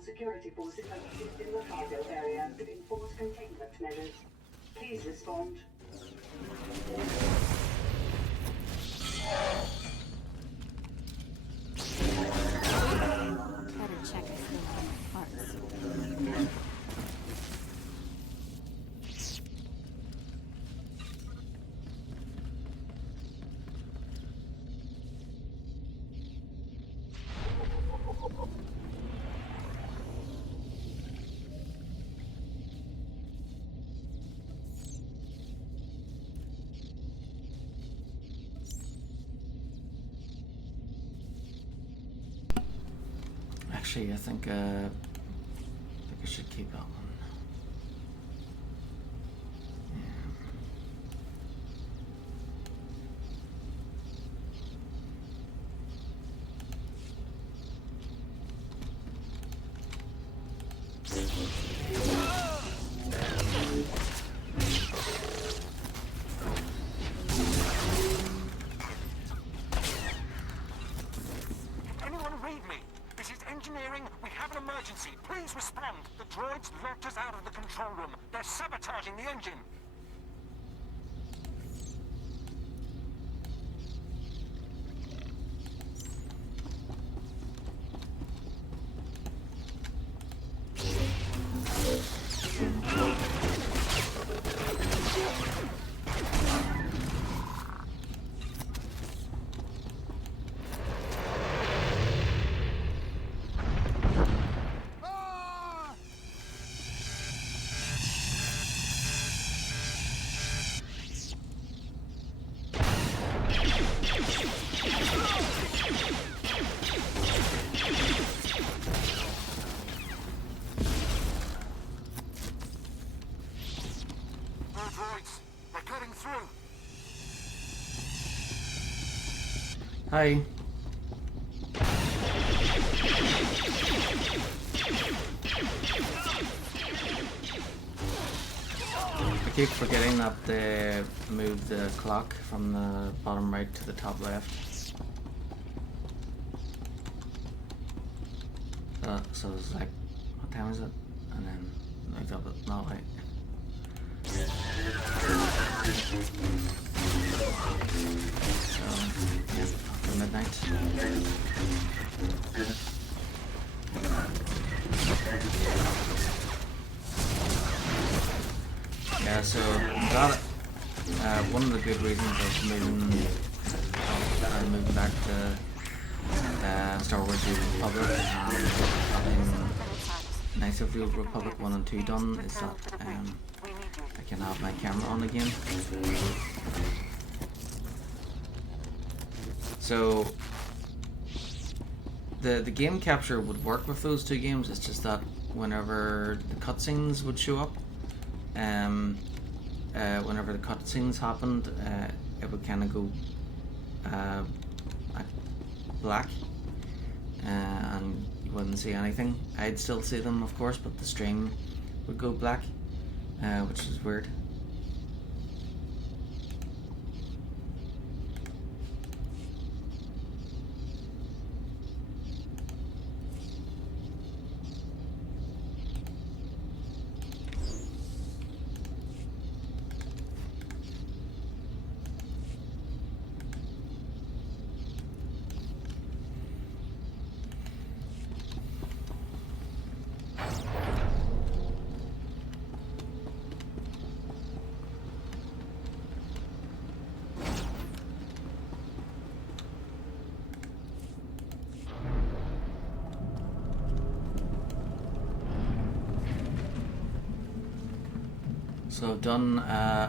Security forces located in the cargo area to enforce containment measures. Please respond. Better check if there are parts. Actually, I think I should keep that one. Anyone read me? This is engineering. We have an emergency. Please respond. The droids locked us out of the control room. They're sabotaging the engine. Hi. I keep forgetting that they moved the clock from the bottom right to the top left. So it's like, what time is it? And then moved up it, not right. So, yeah, after midnight. Yeah, so that one of the good reasons of moving back to Star Wars: The Republic and having Knights of the Old Republic 1 and 2 done is that I can have my camera on again. So the game capture would work with those two games. It's just that whenever the cutscenes would show up, whenever the cutscenes happened, it would kind of go black, and you wouldn't see anything. I'd still see them, of course, but the stream would go black, which is weird. So I've done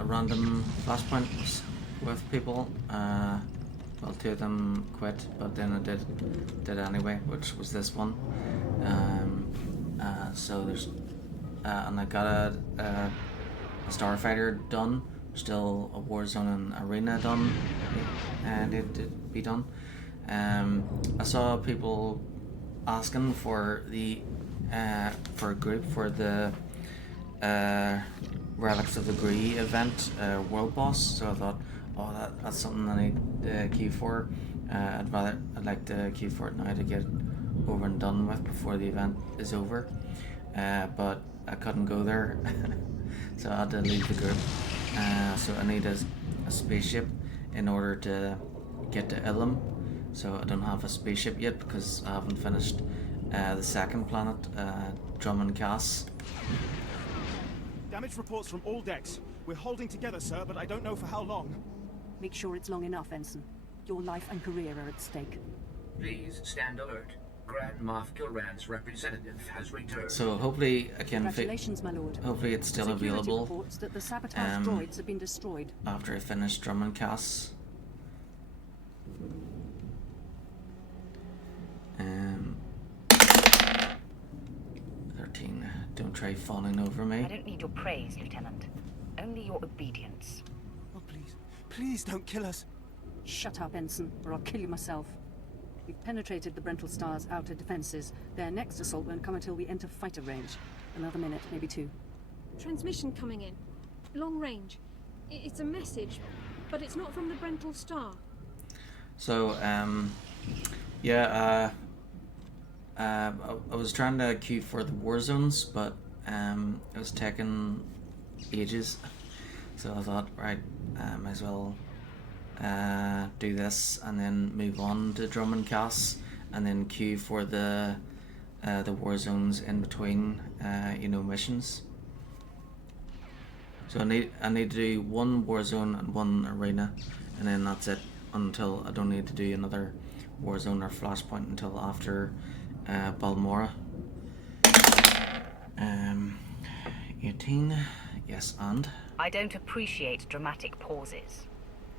random flashpoints with people. Well, 2 of them quit, but then I did anyway, which was this one. So there's and I got a starfighter done. Still a Warzone and arena done, and it did be done. I saw people asking for the for a group for the Relics of the Gree event world boss, so I thought, oh, that's something I need to queue for. I'd like to queue for it now to get over and done with before the event is over, but I couldn't go there, so I had to leave the group. So I need a spaceship in order to get to Ilum, so I don't have a spaceship yet because I haven't finished the second planet, Drummond Cass. Damage reports from all decks. We're holding together, sir, but I don't know for how long. Make sure it's long enough, Ensign. Your life and career are at stake. Please stand alert. Grand Moff Kilran's representative has returned. So hopefully I can. Congratulations, my lord. Hopefully it's still Security available. Reports that the sabotage droids have been destroyed. After I finish Drummond Cass. 13. Don't try fawning over me. I don't need your praise, Lieutenant. Only your obedience. Oh, please. Please don't kill us. Shut up, Ensign, or I'll kill you myself. We've penetrated the Brental Star's outer defenses. Their next assault won't come until we enter fighter range. Another minute, maybe 2. Transmission coming in. Long range. It's a message, but it's not from the Brental Star. So, yeah, I was trying to queue for the war zones, but it was taking ages. So I thought, right, might as well do this and then move on to Drummond Cass and then queue for the war zones in between, missions. So I need to do 1 war zone and 1 arena, and then that's it until I don't need to do another war zone or flashpoint until after Balmora. 18, yes, and? I don't appreciate dramatic pauses.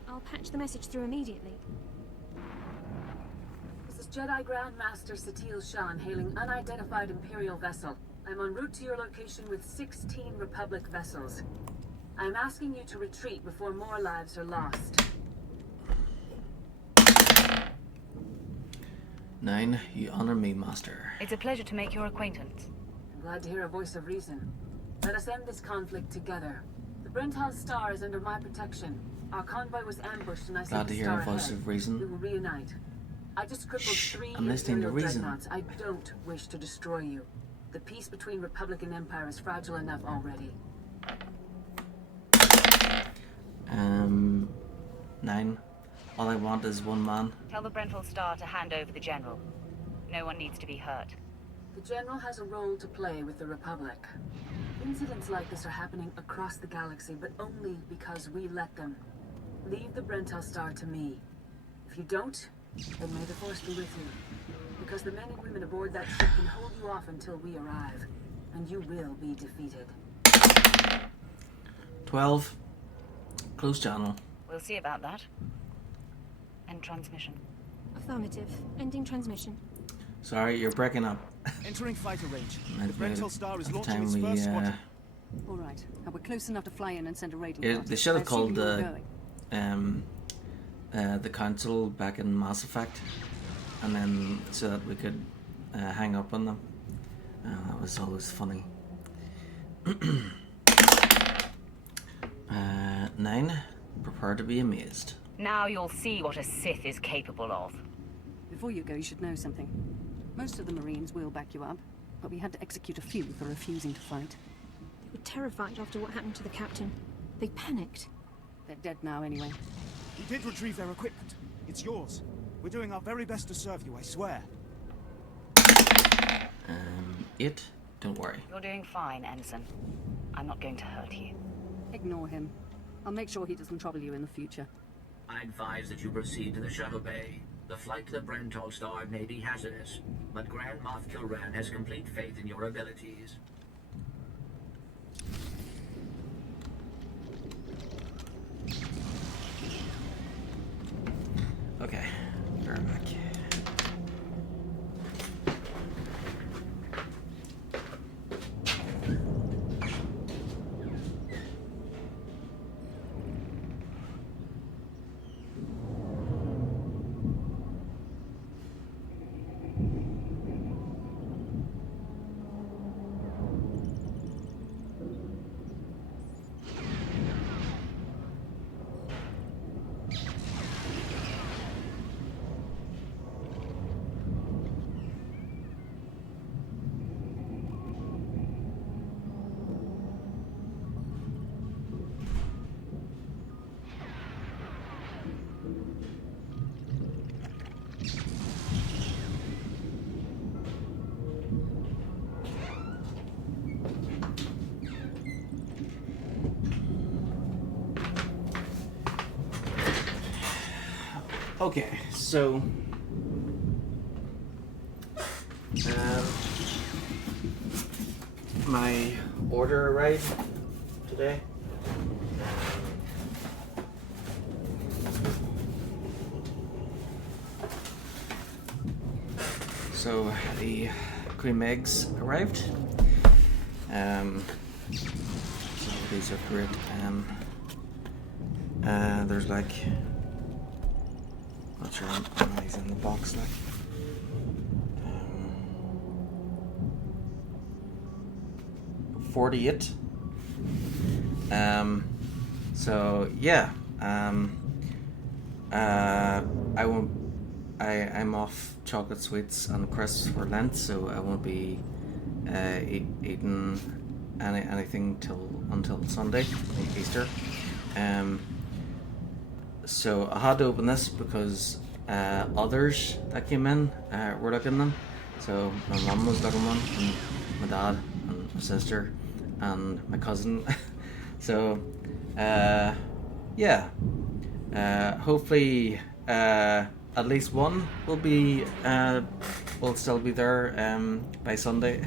I'll patch the message through immediately. This is Jedi Grand Master Satil Shan hailing unidentified Imperial vessel. I'm en route to your location with 16 Republic vessels. I'm asking you to retreat before more lives are lost. 9, you honor me, Master. It's a pleasure to make your acquaintance. I'm glad to hear a voice of reason. Let us end this conflict together. The Brenthal Star is under my protection. Our convoy was ambushed and I Glad to hear a voice of reason. We will reunite. I just crippled 3 I'm listening to Imperial reason. dreadnoughts. I don't wish to destroy you. The peace between Republic and Empire is fragile enough already. 9. All I want is one man. Tell the Brenthal Star to hand over the General. No one needs to be hurt. The General has a role to play with the Republic. Incidents like this are happening across the galaxy, but only because we let them. Leave the Brenthal Star to me. If you don't, then may the Force be with you. Because the men and women aboard that ship can hold you off until we arrive. And you will be defeated. 12. Close channel. We'll see about that. End transmission. Affirmative. Ending transmission. Sorry, you're breaking up. Entering fighter range. The Brenthal Star is at the launching time its we, first squadron. All right. Now we're close enough to fly in and send a rating. Yeah, party. they should have I assume called you were going. the council back in Mass Effect, and then so that we could hang up on them. That was always funny. 9. Prepare to be amazed. Now you'll see what a Sith is capable of. Before you go, you should know something. Most of the Marines will back you up, but we had to execute a few for refusing to fight. They were terrified after what happened to the captain. They panicked. They're dead now anyway. We did retrieve their equipment. It's yours. We're doing our very best to serve you, I swear. 8. Don't worry. You're doing fine, Ensign. I'm not going to hurt you. Ignore him. I'll make sure he doesn't trouble you in the future. I advise that you proceed to the shuttle bay. The flight to the Brenthal Star may be hazardous, but Grand Moff Kilran has complete faith in your abilities. Okay, we're back. Okay, so my order arrived today. So the cream eggs arrived. So these are great. There's like, not sure how many's in the box, like. 48. So yeah. I'm off chocolate sweets and crisps for Lent, so I won't be eating anything until Sunday, Easter. So I had to open this because others that came in were looking at them. So my mum was looking one, and my dad, and my sister, and my cousin. So yeah. Hopefully at least one will still be there by Sunday.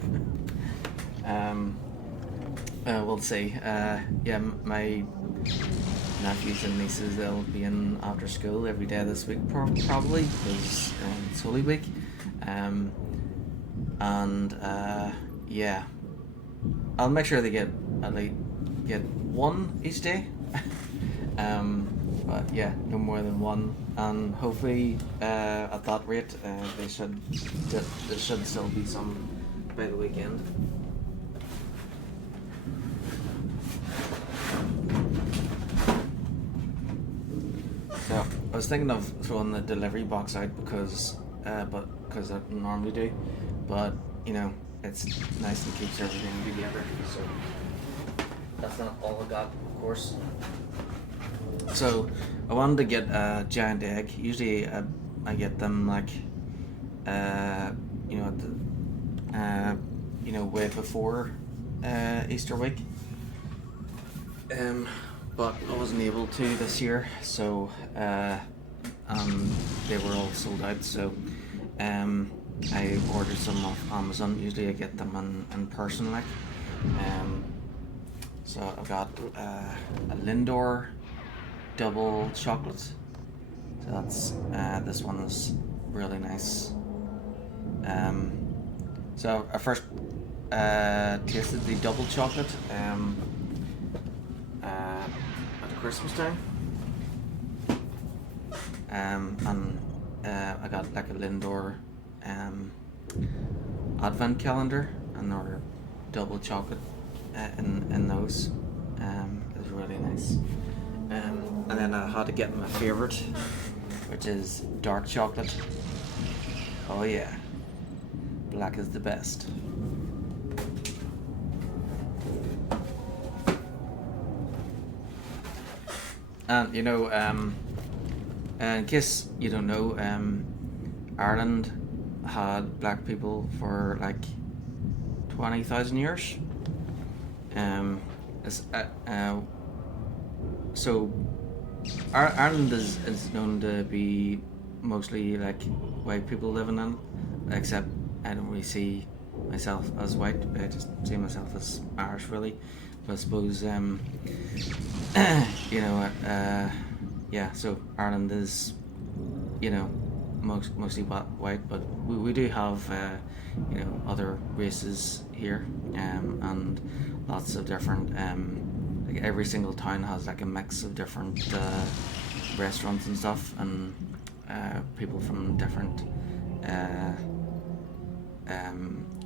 We'll see. Yeah, my nephews and nieces, they'll be in after school every day this week probably, because it's Holy Week. Yeah, I'll make sure they get one each day. but yeah, no more than one, and hopefully at that rate there should still be some by the weekend. So I was thinking of throwing the delivery box out because I normally do, but you know, it's nice and keeps everything together. So that's not all I got, of course. So I wanted to get a giant egg. Usually I get them like you know, at the you know, way before Easter week. But I wasn't able to this year, so they were all sold out. So I ordered some off Amazon. Usually I get them in person, like. So I've got a Lindor double chocolate. So that's this one is really nice. So I first tasted the double chocolate at Christmas time, and I got like a Lindor advent calendar, and there were double chocolate in those. It was really nice. And then I had to get my favorite, which is dark chocolate. Oh yeah, black is the best. And you know, in case you don't know, Ireland had black people for like 20,000 years. So Ireland is known to be mostly like white people living in it, except I don't really see myself as white. I just see myself as Irish, really. But I suppose you know, yeah. So Ireland is, you know, mostly white, but we do have you know, other races here, and lots of different. Like every single town has like a mix of different restaurants and stuff, and people from different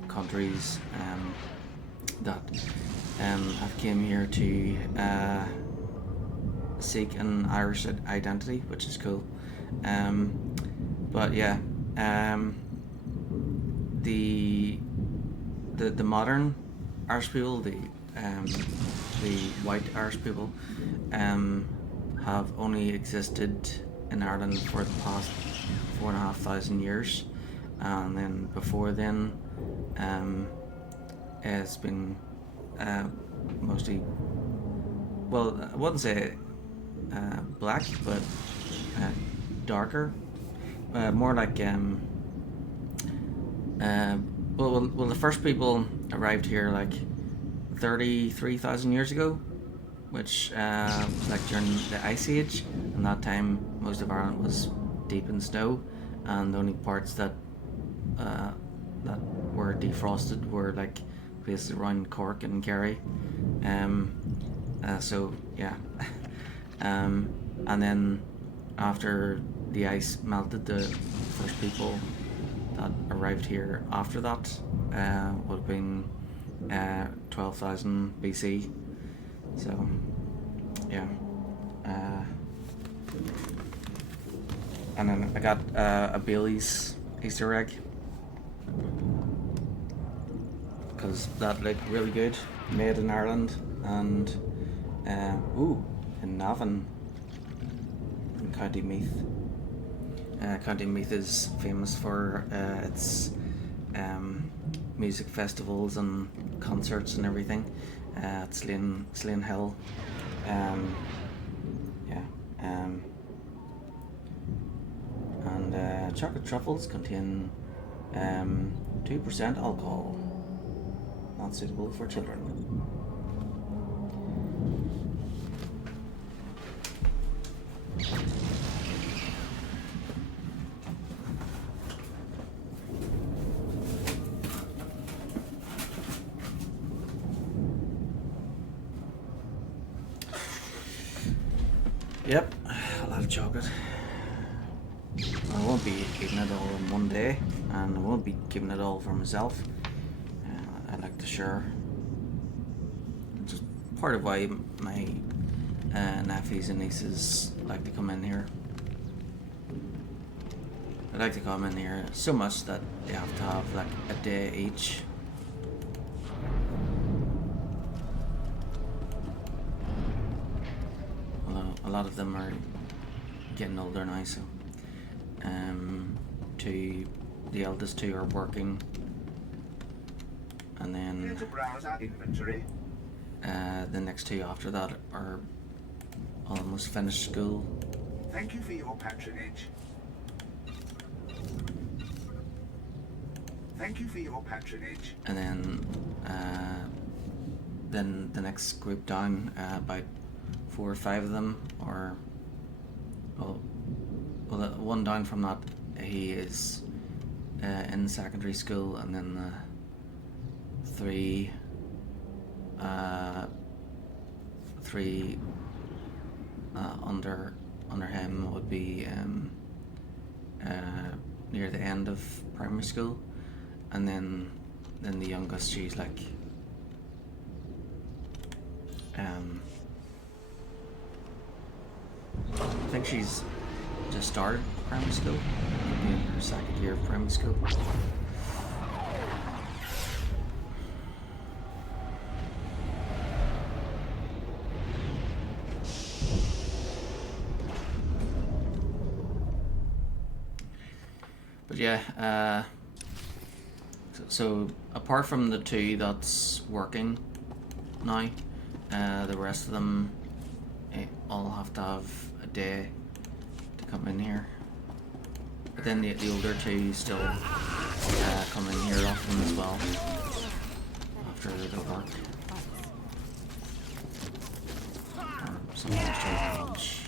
countries that have came here to seek an Irish identity, which is cool. But yeah, the modern Irish people, the white Irish people, have only existed in Ireland for the past 4,500 years, and then before then, it's been mostly, well, I wouldn't say black, but darker, more like well, the first people arrived here like 33,000 years ago, which was like during the Ice Age, and that time most of Ireland was deep in snow, and the only parts that were defrosted were like places around Cork and Kerry. So yeah. And then after the ice melted, the first people that arrived here after that would have been 12,000 BC. So yeah. And then I got a Bailey's Easter egg, because that looked really good, made in Ireland, and in Navan, in County Meath. County Meath is famous for its music festivals and concerts and everything. At Slane Hill. And chocolate truffles contain 2% alcohol, not suitable for children. Yep, of chocolate. I won't be eating it all in one day, and I won't be keeping it all for myself. I like to share. It's just part of why my nephews and nieces like to come in here. They like to come in here so much that they have to have like a day each. Although a lot of them are getting older now, so the eldest two are working, and then the next two after that are almost finished school. Thank you for your patronage. Thank you for your patronage. And then the next group down, about 4 or 5 of them, or well, one down from that, he is in secondary school, and then the 3 under him would be near the end of primary school, and then the youngest, she's like I think she's just started primary school, maybe in her second year of primary school. But yeah, so apart from the 2 that's working now, the rest of them all have to have a day to come in here. But then the older 2 still come in here often as well after the work. Or sometimes during lunch.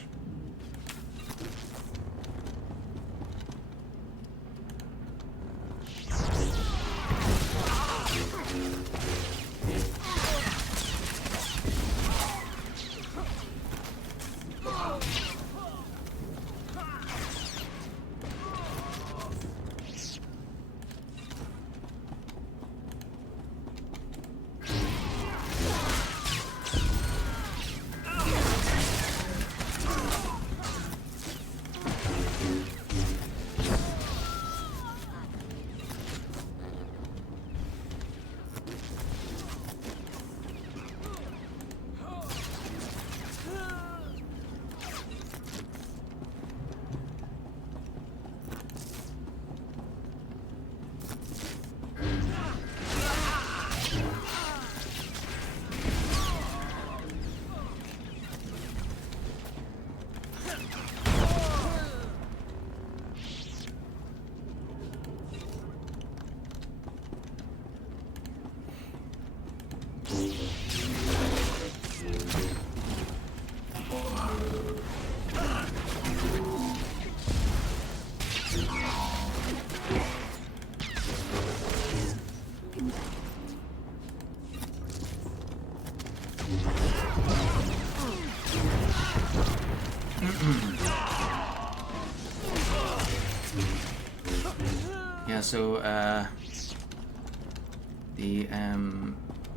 Yeah, so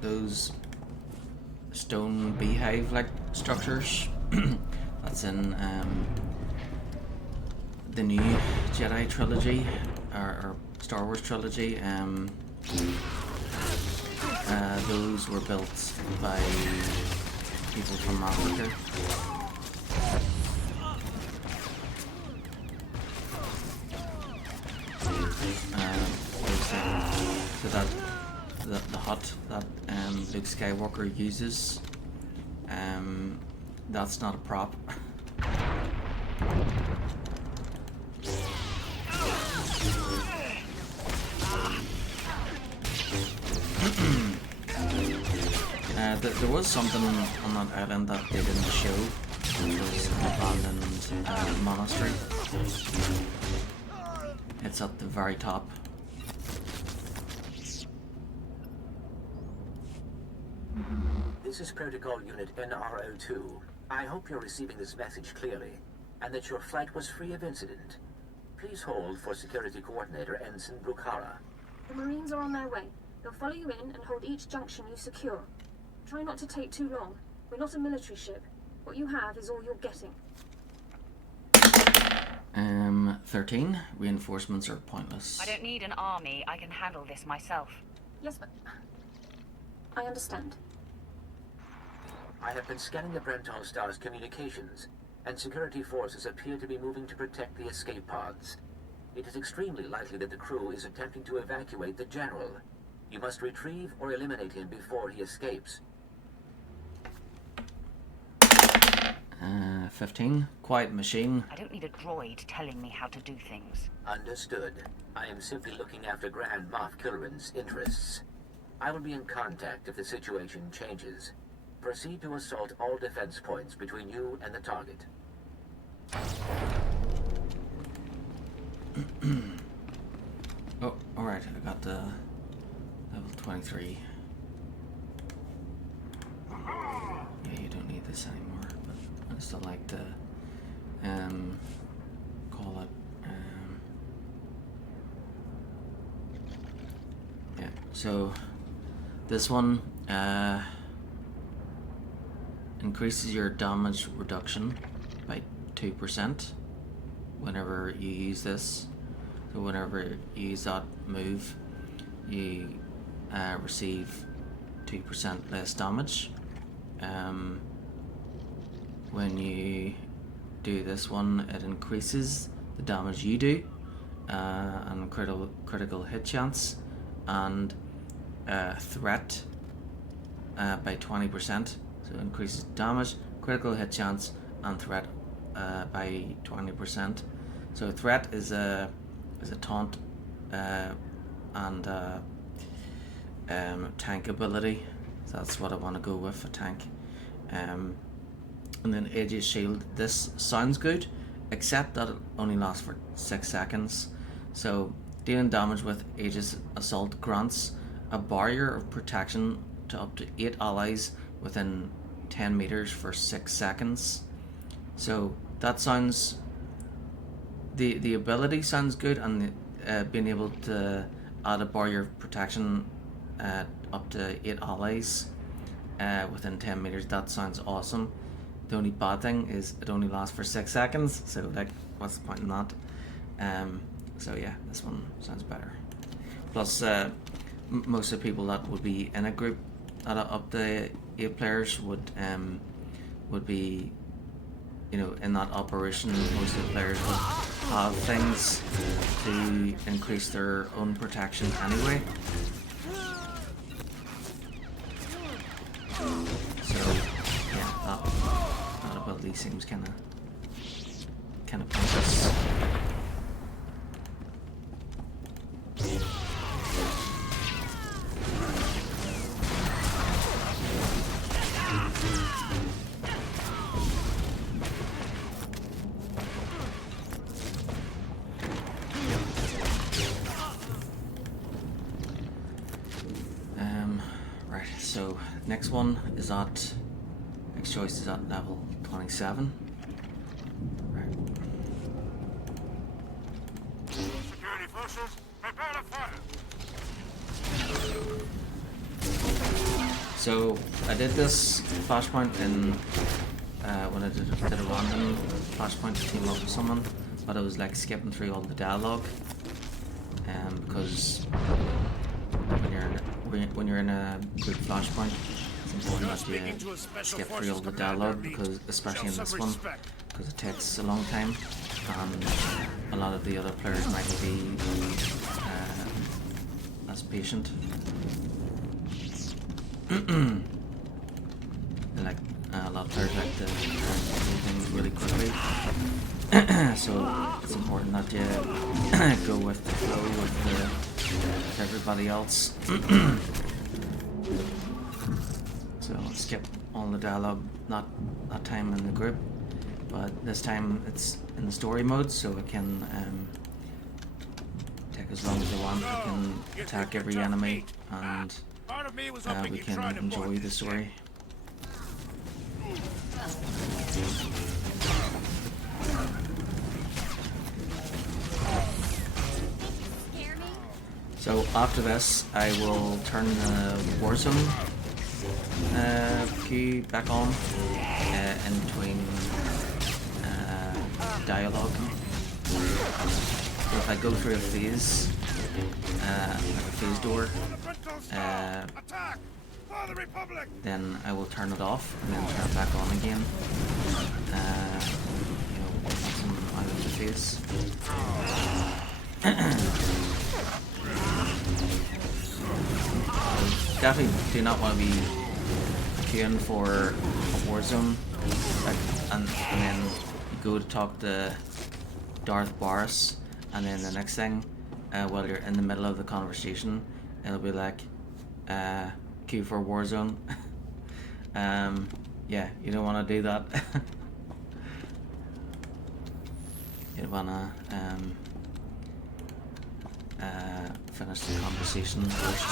those stone beehive-like structures that's in the new Jedi trilogy or Star Wars trilogy. Those were built by people from Africa. So that the hut that Luke Skywalker uses, that's not a prop. There was something on that island that they didn't show, which was an abandoned monastery. It's at the very top. This is Protocol Unit NRO2. I hope you're receiving this message clearly. and that your flight was free of incident. Please hold for Security Coordinator Ensign Brukhara. The Marines are on their way. They'll follow you in and hold each junction you secure. Try not to take too long. We're not a military ship. What you have is all you're getting. 13. Reinforcements are pointless. I don't need an army. I can handle this myself. Yes, but I understand. I have been scanning the Brental Star's communications, and security forces appear to be moving to protect the escape pods. It is extremely likely that the crew is attempting to evacuate the General. You must retrieve or eliminate him before he escapes. 15. Quiet machine. I don't need a droid telling me how to do things. Understood. I am simply looking after Grand Moff Kilrin's interests. I will be in contact if the situation changes. Proceed to assault all defense points between you and the target. Oh, alright, I got the level 23. Yeah, you don't need this anymore, but I still like to call it yeah, so this one increases your damage reduction by 2% whenever you use this. So whenever you use that move, you receive 2% less damage. When you do this one, it increases the damage you do, and critical hit chance, and threat by 20%. So it increases damage, critical hit chance, and threat by 20%. So threat is a taunt and tank ability. So that's what I want to go with, a tank. And then Aegis Shield. This sounds good, except that it only lasts for 6 seconds. So dealing damage with Aegis Assault grants a barrier of protection to up to 8 allies within 10 meters for 6 seconds. So that sounds, the ability sounds good, and being able to add a barrier of protection up to 8 allies within 10 meters, that sounds awesome. The only bad thing is it only lasts for 6 seconds, so like, what's the point in that? So yeah, this one sounds better. Plus, most of the people that would be in a group that up to 8 players would be, you know, in that operation. Most of the players would have things to increase their own protection anyway. So yeah, that ability seems kind of pointless. Right, so next one is at, next choice is at level 27. Right. Security forces, prepare to fire. So I did this flashpoint in when I did a random flashpoint to team up with someone, but I was like skipping through all the dialogue, because when you're in a group flashpoint, it's important that you skip through all the dialogue, because especially in this one, because it takes a long time, and a lot of the other players might be as patient. Like a lot of players like to do things really quickly, so it's important that you go with the flow with everybody else. So I'll skip all the dialogue, not that time in the group, but this time it's in the story mode, so it can take as long as I want. I can attack every enemy, and we can enjoy the story. So after this, I will turn the Warzone key back on in between dialogue. So if I go through a phase, like a phase door, then I will turn it off and then turn it back on again. You know, once I'm out of the phase. Definitely do not want to be queuing for a Warzone, like, and then you go to talk to Darth Boris, and then the next thing, while you're in the middle of the conversation, it'll be like, queue for Warzone. Yeah, you don't want to do that. You want to finish the conversation first.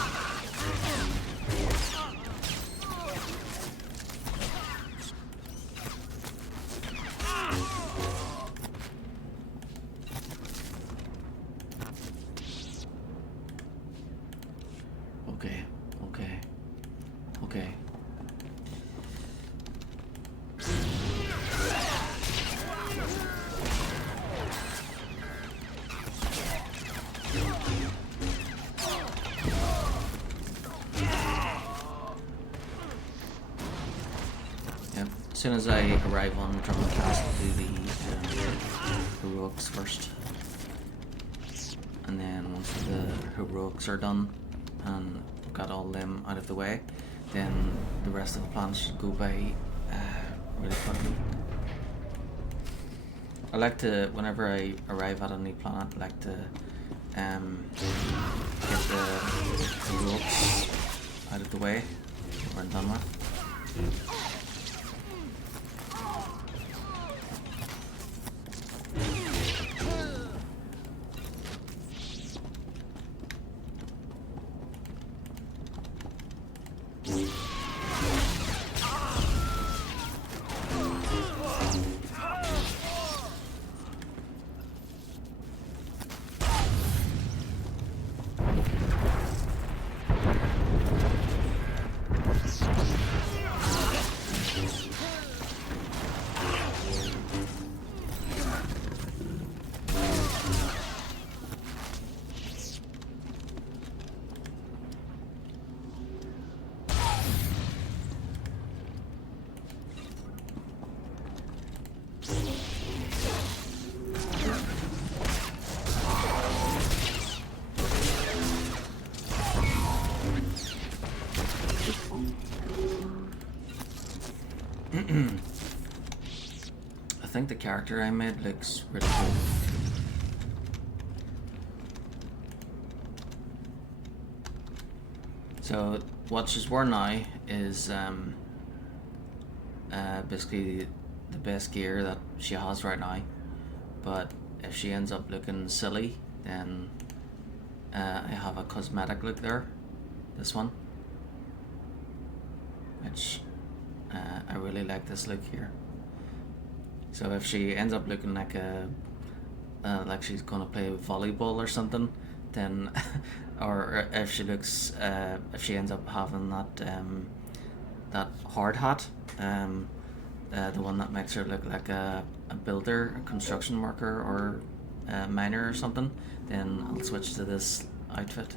Okay. As soon as I arrive on Drumcast, I'll do the heroics first. And then once the heroics are done and got all them out of the way, then the rest of the plan should go by really quickly. I like to, whenever I arrive at a new planet, I like to get the heroics out of the way, over and done with. I think the character I made looks really cool. So what she's wearing now is basically the best gear that she has right now. But if she ends up looking silly, then I have a cosmetic look there. This one, which I really like this look here. So if she ends up looking like like she's gonna play volleyball or something, then, or if she looks, if she ends up having that hard hat, the one that makes her look like a builder, a construction worker, or a miner or something, then I'll switch to this outfit.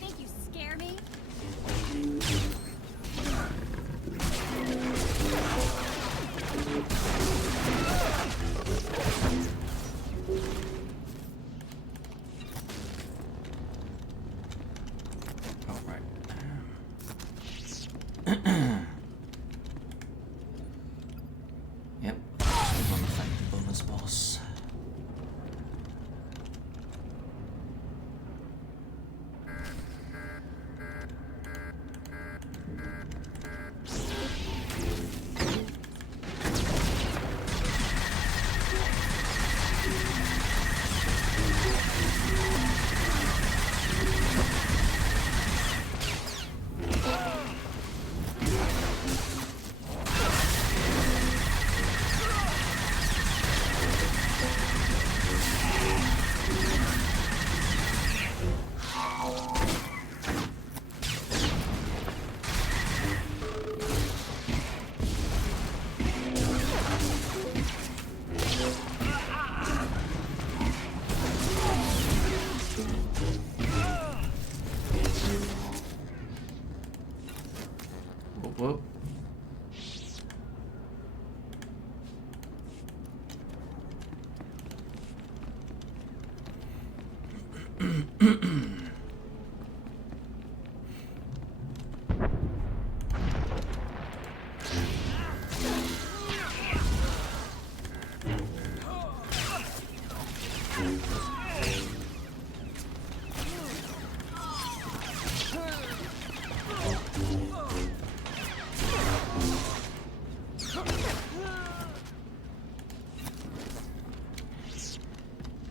Think you scare me? All right. Yep. We're gonna fight the bonus boss.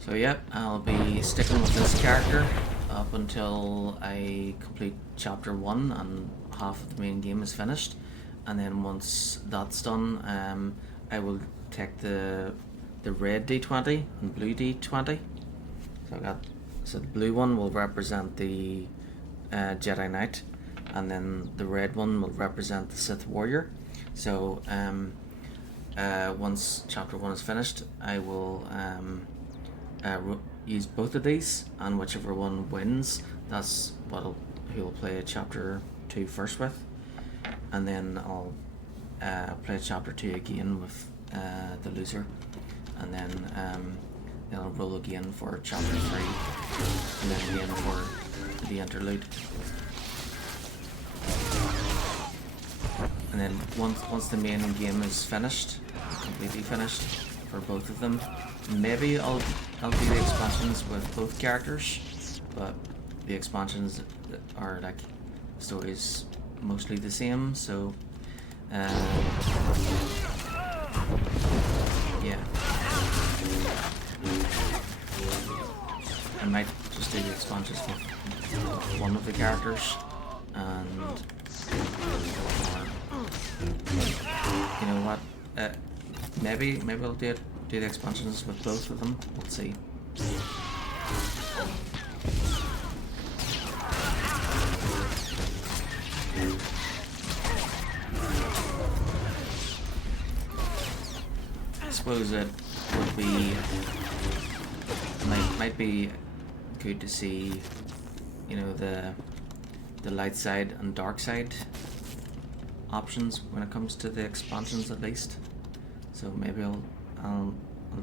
So yep, I'll be sticking with this character up until I complete chapter 1 and half of the main game is finished, and then once that's done, I will take the red D20 and blue D20. So the blue one will represent the Jedi Knight, and then the red one will represent the Sith Warrior. So once chapter 1 is finished, I will use both of these, and whichever one wins, that's what he'll play chapter 2 first with, and then I'll play chapter 2 again with the loser, and then I'll roll again for chapter 3, and then again for the interlude. And then once the main game is finished, completely finished for both of them, maybe I'll do the expansions with both characters, but the expansions are like stories mostly the same, so yeah. I might just do the expansions with one of the characters, and you know what? Maybe I'll do the expansions with both of them. We'll see. I suppose it would be might be good to see, you know, the light side and dark side options when it comes to the expansions, at least. So maybe I'll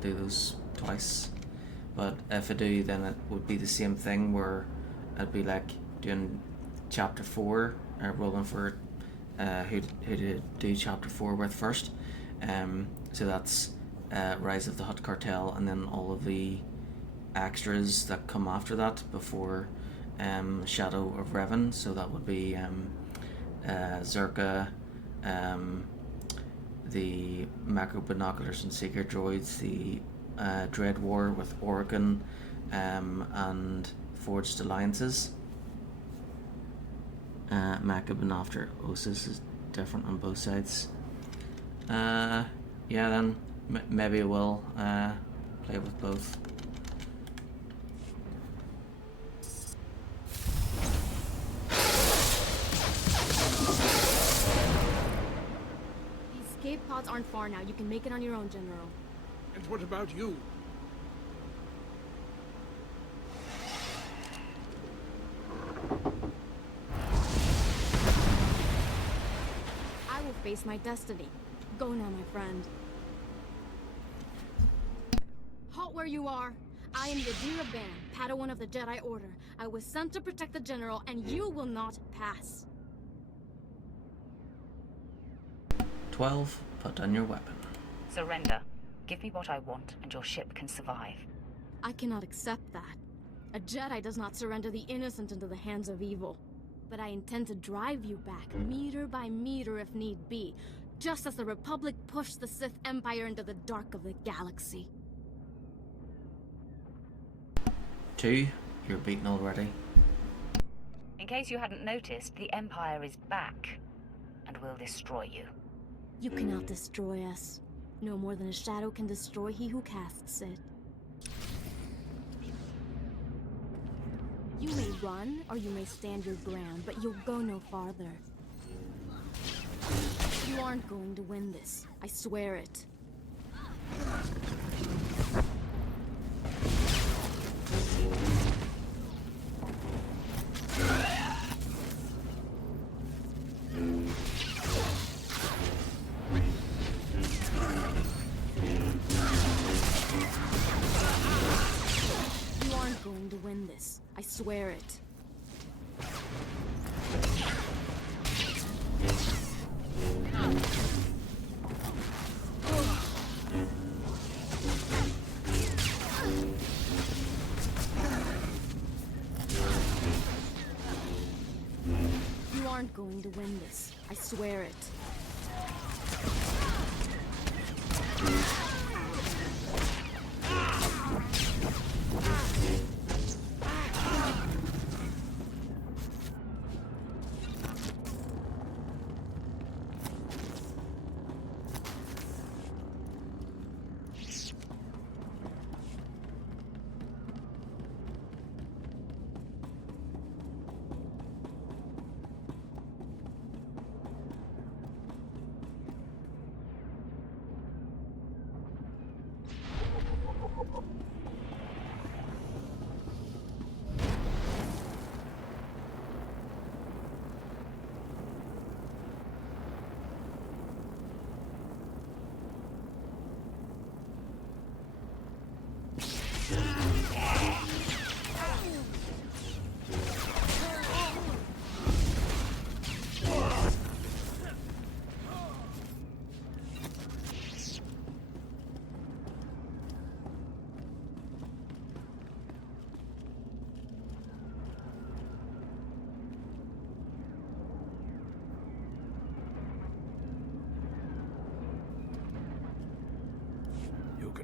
do those twice. But if I do, then it would be the same thing where I'd be like doing chapter 4, rolling for who to do chapter 4 with first. So that's Rise of the Hutt Cartel, and then all of the extras that come after that before Shadow of Revan. So that would be Zerka, the macro binoculars and seeker droids, the Dread War with Oregon, and Forged Alliances. Macro binocular Osis is different on both sides. Yeah, then maybe we'll play with both. Escape pods aren't far now. You can make it on your own, General. And what about you? I will face my destiny. Go now, my friend. Halt where you are. I am Yadira Ban, Padawan of the Jedi Order. I was sent to protect the General, and you will not pass. 12. Put down your weapon. Surrender. Give me what I want, and your ship can survive. I cannot accept that. A Jedi does not surrender the innocent into the hands of evil. But I intend to drive you back, meter by meter if need be, just as the Republic pushed the Sith Empire into the dark of the galaxy. 2. You're beaten already. In case you hadn't noticed, the Empire is back, and will destroy you. You cannot destroy us. No more than a shadow can destroy he who casts it. You may run, or you may stand your ground, but you'll go no farther. You aren't going to win this. I swear it. You aren't going to win this. I swear it. You aren't going to win this. I swear it.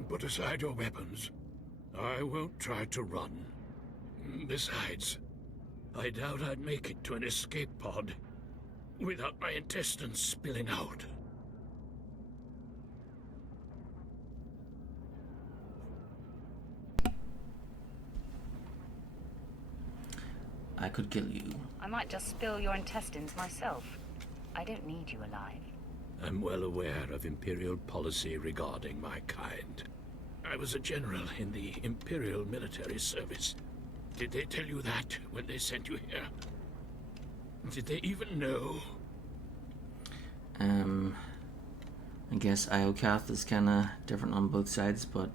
Put aside your weapons. I won't try to run. Besides, I doubt I'd make it to an escape pod without my intestines spilling out. I could kill you. I might just spill your intestines myself. I don't need you alive. I'm well aware of Imperial policy regarding my kind. I was a general in the Imperial military service. Did they tell you that when they sent you here? Did they even know? I guess Iocath is kind of different on both sides, but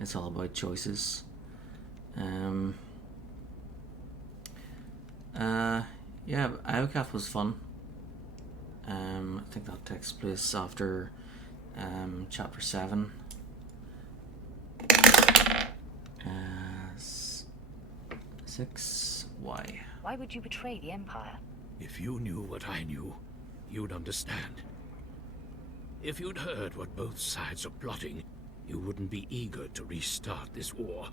it's all about choices. Yeah, Iocath was fun. I think that takes place after chapter 7. 6. Why? Why would you betray the Empire? If you knew what I knew, you'd understand. If you'd heard what both sides are plotting, you wouldn't be eager to restart this war.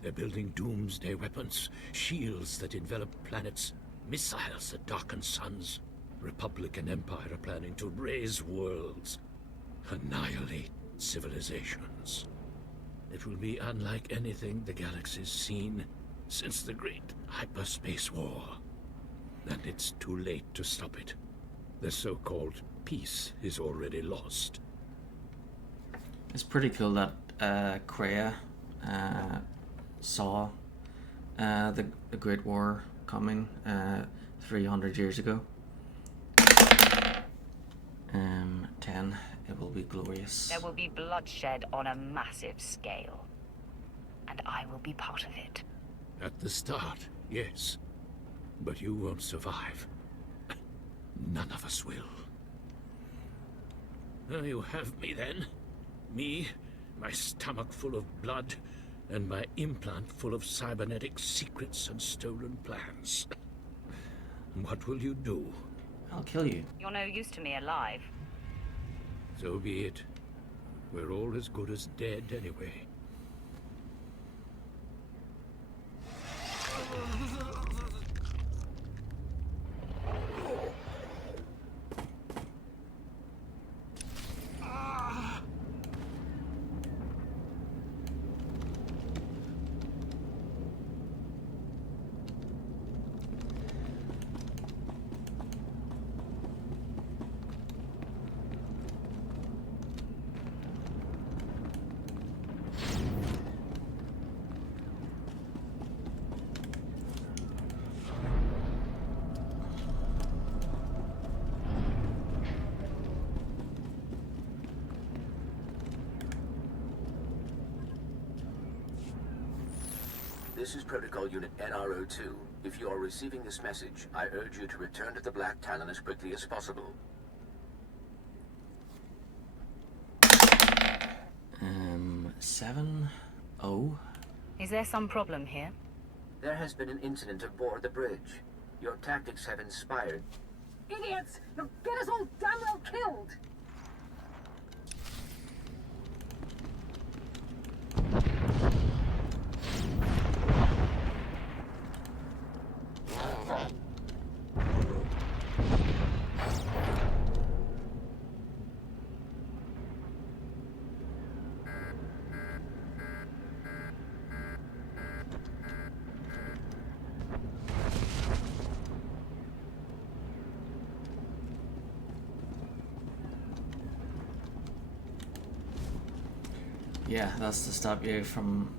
They're building doomsday weapons, shields that envelop planets, missiles that darken suns. Republic and Empire are planning to raise worlds, annihilate civilizations. It will be unlike anything the galaxy's seen since the Great Hyperspace War. And it's too late to stop it. The so-called peace is already lost. It's pretty cool that Kreia saw the Great War coming 300 years ago. 10. It will be glorious. There will be bloodshed on a massive scale. And I will be part of it. At the start, yes. But you won't survive. None of us will. You have me then. Me, my stomach full of blood, and my implant full of cybernetic secrets and stolen plans. What will you do? I'll kill you. You're no use to me alive. So be it. We're all as good as dead anyway. This is Protocol Unit NRO2. If you are receiving this message, I urge you to return to the Black Talon as quickly as possible. 7-0. Is there some problem here? There has been an incident aboard the bridge. Your tactics have inspired. Idiots! You'll get us all damn well killed! Yeah, that's to stop you from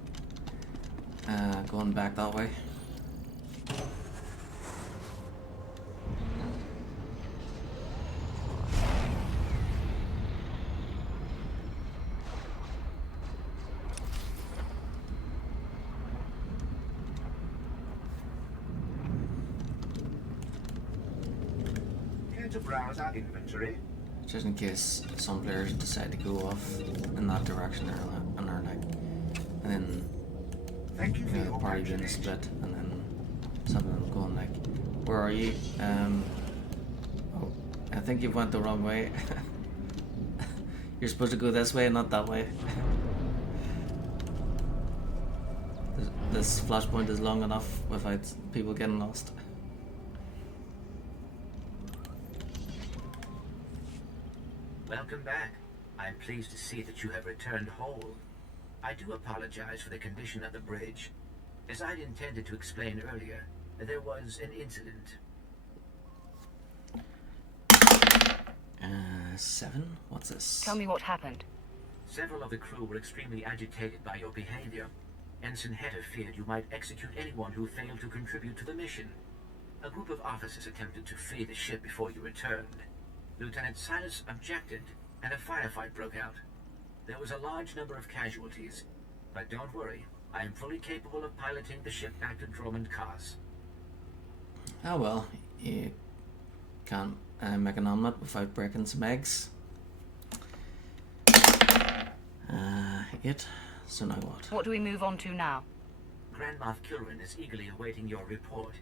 going back that way. Here to browse our inventory. Just in case some players decide to go off in that direction and are like, and then the party being split, and then some of them going like, "Where are you? Oh, I think you went the wrong way. You're supposed to go this way, not that way." This flashpoint is long enough without people getting lost. Welcome back. I'm pleased to see that you have returned whole. I do apologize for the condition of the bridge. As I'd intended to explain earlier, there was an incident. 7? What's this? Tell me what happened. Several of the crew were extremely agitated by your behavior. Ensign Hetter feared you might execute anyone who failed to contribute to the mission. A group of officers attempted to flee the ship before you returned. Lieutenant Silas objected, and a firefight broke out. There was a large number of casualties, but don't worry, I am fully capable of piloting the ship back to Drummond Cars. Oh well, you can't make an omelette without breaking some eggs. 8. So now what? What do we move on to now? Grand Moff Kilrin is eagerly awaiting your report.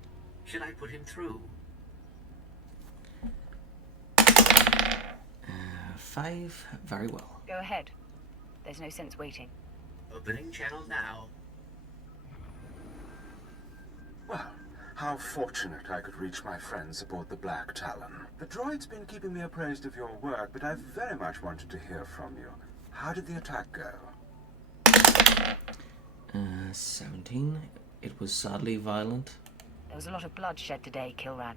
Should I put him through? 5. Very well. Go ahead. There's no sense waiting. Opening channel now. Well, how fortunate I could reach my friends aboard the Black Talon. The droid's been keeping me appraised of your work, but I very much wanted to hear from you. How did the attack go? 17. It was sadly violent. There was a lot of bloodshed today, Kilran.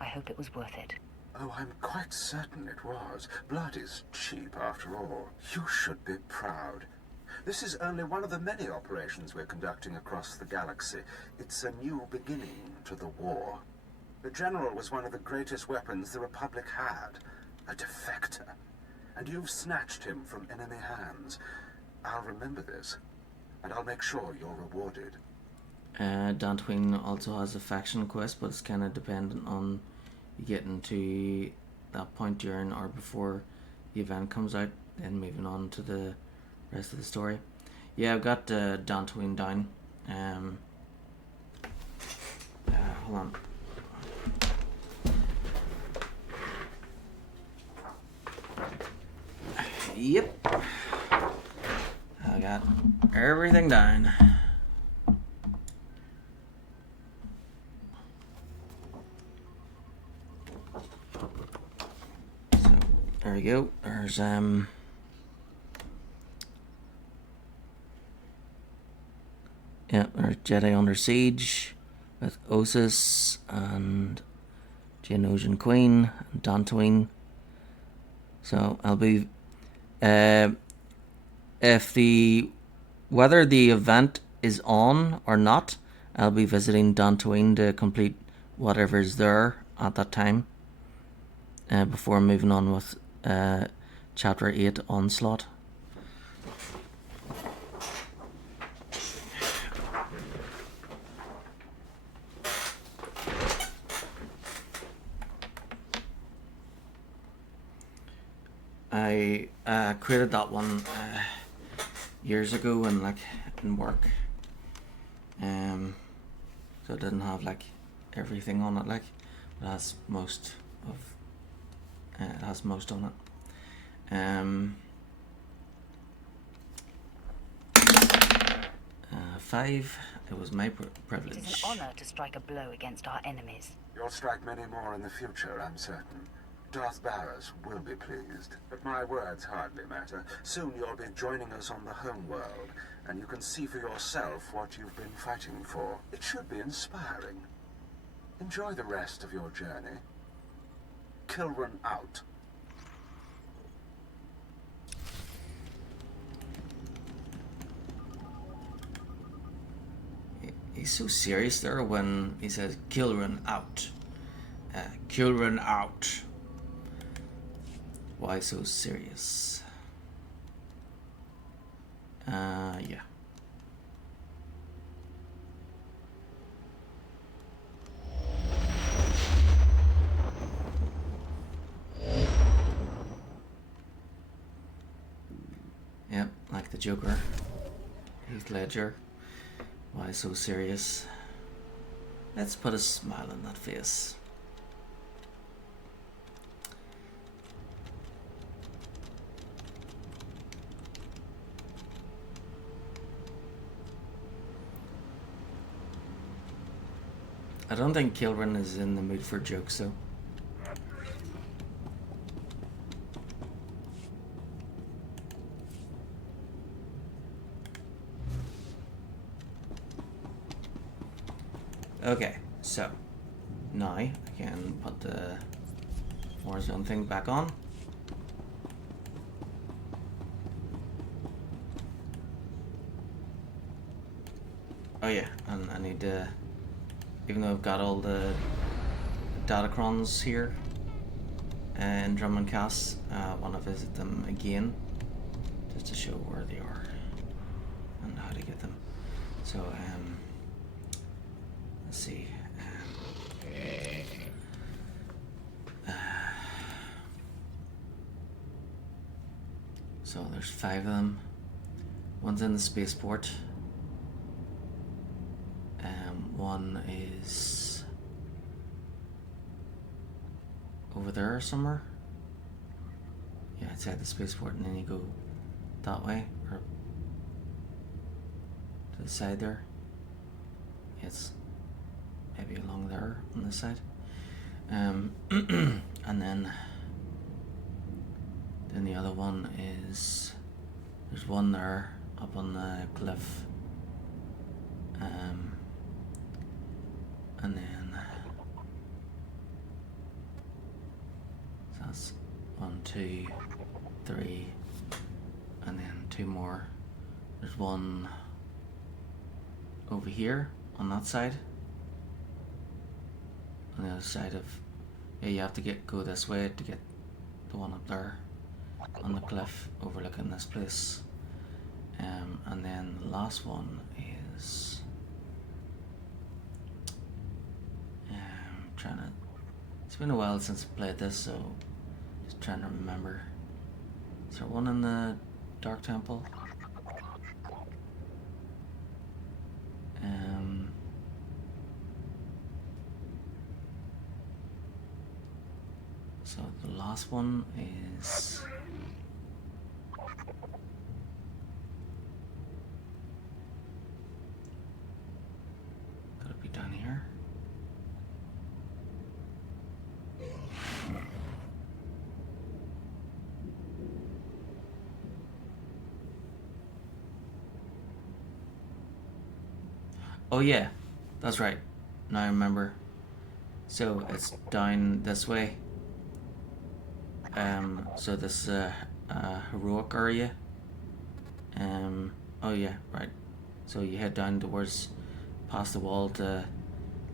I hope it was worth it. Oh, I'm quite certain it was. Blood is cheap, after all. You should be proud. This is only one of the many operations we're conducting across the galaxy. It's a new beginning to the war. The General was one of the greatest weapons the Republic had. A defector. And you've snatched him from enemy hands. I'll remember this, and I'll make sure you're rewarded. Dantooine also has a faction quest, but it's kind of dependent on you getting to that point during or before the event comes out, then moving on to the rest of the story. Yeah, I've got Dantooine down. Hold on. Yep. I got everything down. So there we go. There's yeah, there's Jedi Under Siege with Osis and Geonosian Queen and Dantooine. So I'll be whether the event is on or not, I'll be visiting Dantooine to complete whatever's there at that time, before moving on with Chapter 8 Onslaught. I created that one years ago in work. So it didn't have like everything on it, like it has most of it has most on it. 5. It was my privilege. It is an honor to strike a blow against our enemies. You'll strike many more in the future, I'm certain. Darth Barras will be pleased, but my words hardly matter. Soon you'll be joining us on the home world, and you can see for yourself what you've been fighting for. It should be inspiring. Enjoy the rest of your journey. Kilran out. He's so serious there when he says Kilran out. Kilran out. Why so serious? Yeah. Yep, like the Joker. Heath Ledger. Why so serious? Let's put a smile on that face. I don't think Kilran is in the mood for jokes though. Okay, so now I can put the Warzone thing back on. Oh yeah, and I need to, even though I've got all the datacrons here and drum and casts, I want to visit them again just to show where they are and how to get them. So let's see. So there's 5 of them. One's in the spaceport. One is over there somewhere. Yeah, outside the spaceport, and then you go that way or to the side there. It's maybe along there on this side. And then the other one is, there's one there up on the cliff. And then so that's 1, 2, 3, and then 2 more. There's one over here on that side. On the other side of, yeah, you have to go this way to get the one up there on the cliff overlooking this place. And then the last one is trying to, it's been a while since I played this, so just trying to remember. Is there one in the Dark Temple? So the last one is gotta be down here. Oh yeah, that's right. Now I remember. So it's down this way. So this heroic area. Oh yeah, right. So you head down towards, past the wall to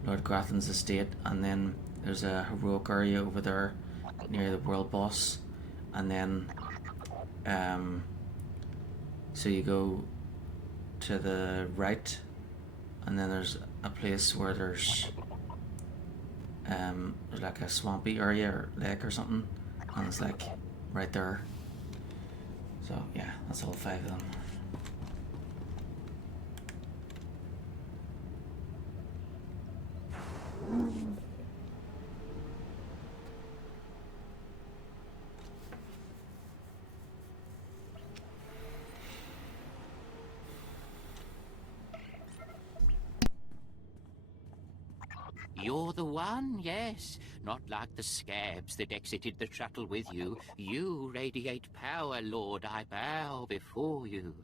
Lord Grathan's estate, and then there's a heroic area over there near the world boss, and then so you go to the right, and then there's a place where there's like a swampy area or lake or something, and it's like right there So yeah, that's all 5 of them. You're the one, yes. Not like the scabs that exited the shuttle with you. You radiate power, Lord. I bow before you.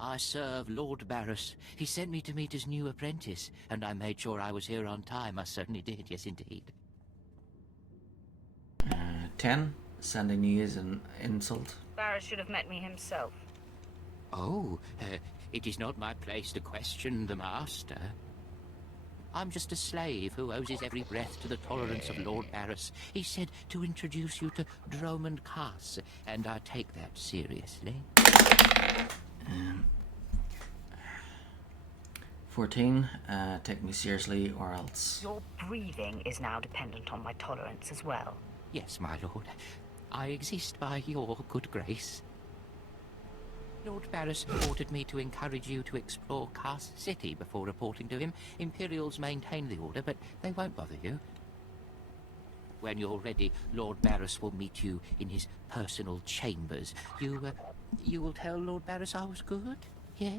I serve Lord Barris. He sent me to meet his new apprentice, and I made sure I was here on time. I certainly did, yes indeed. 10. Sending you is an insult. Barris should have met me himself. Oh, it is not my place to question the master. I'm just a slave who owes his every breath to the tolerance of Lord Barris. He said to introduce you to Dromund Kaas, and I take that seriously. 14. Take me seriously or else. Your breathing is now dependent on my tolerance as well. Yes, my lord. I exist by your good grace. Lord Barris ordered me to encourage you to explore Kaas City before reporting to him. Imperials maintain the order, but they won't bother you. When you're ready, Lord Barris will meet you in his personal chambers. You will tell Lord Barris I was good? Yes?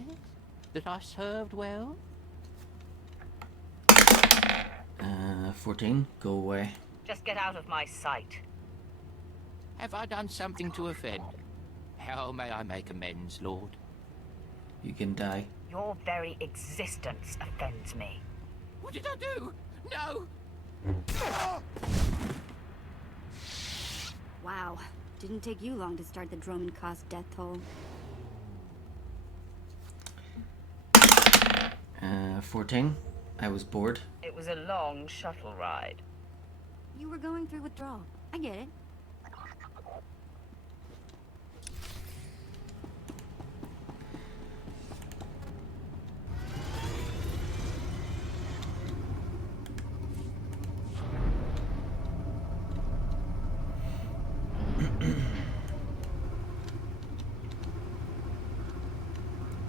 That I served well? 14. Go away. Just get out of my sight. Have I done something to offend? How may I make amends, Lord? You can die. Your very existence offends me. What did I do? No! Wow. Didn't take you long to start the Dromund Kaas death toll. 14. I was bored. It was a long shuttle ride. You were going through withdrawal. I get it.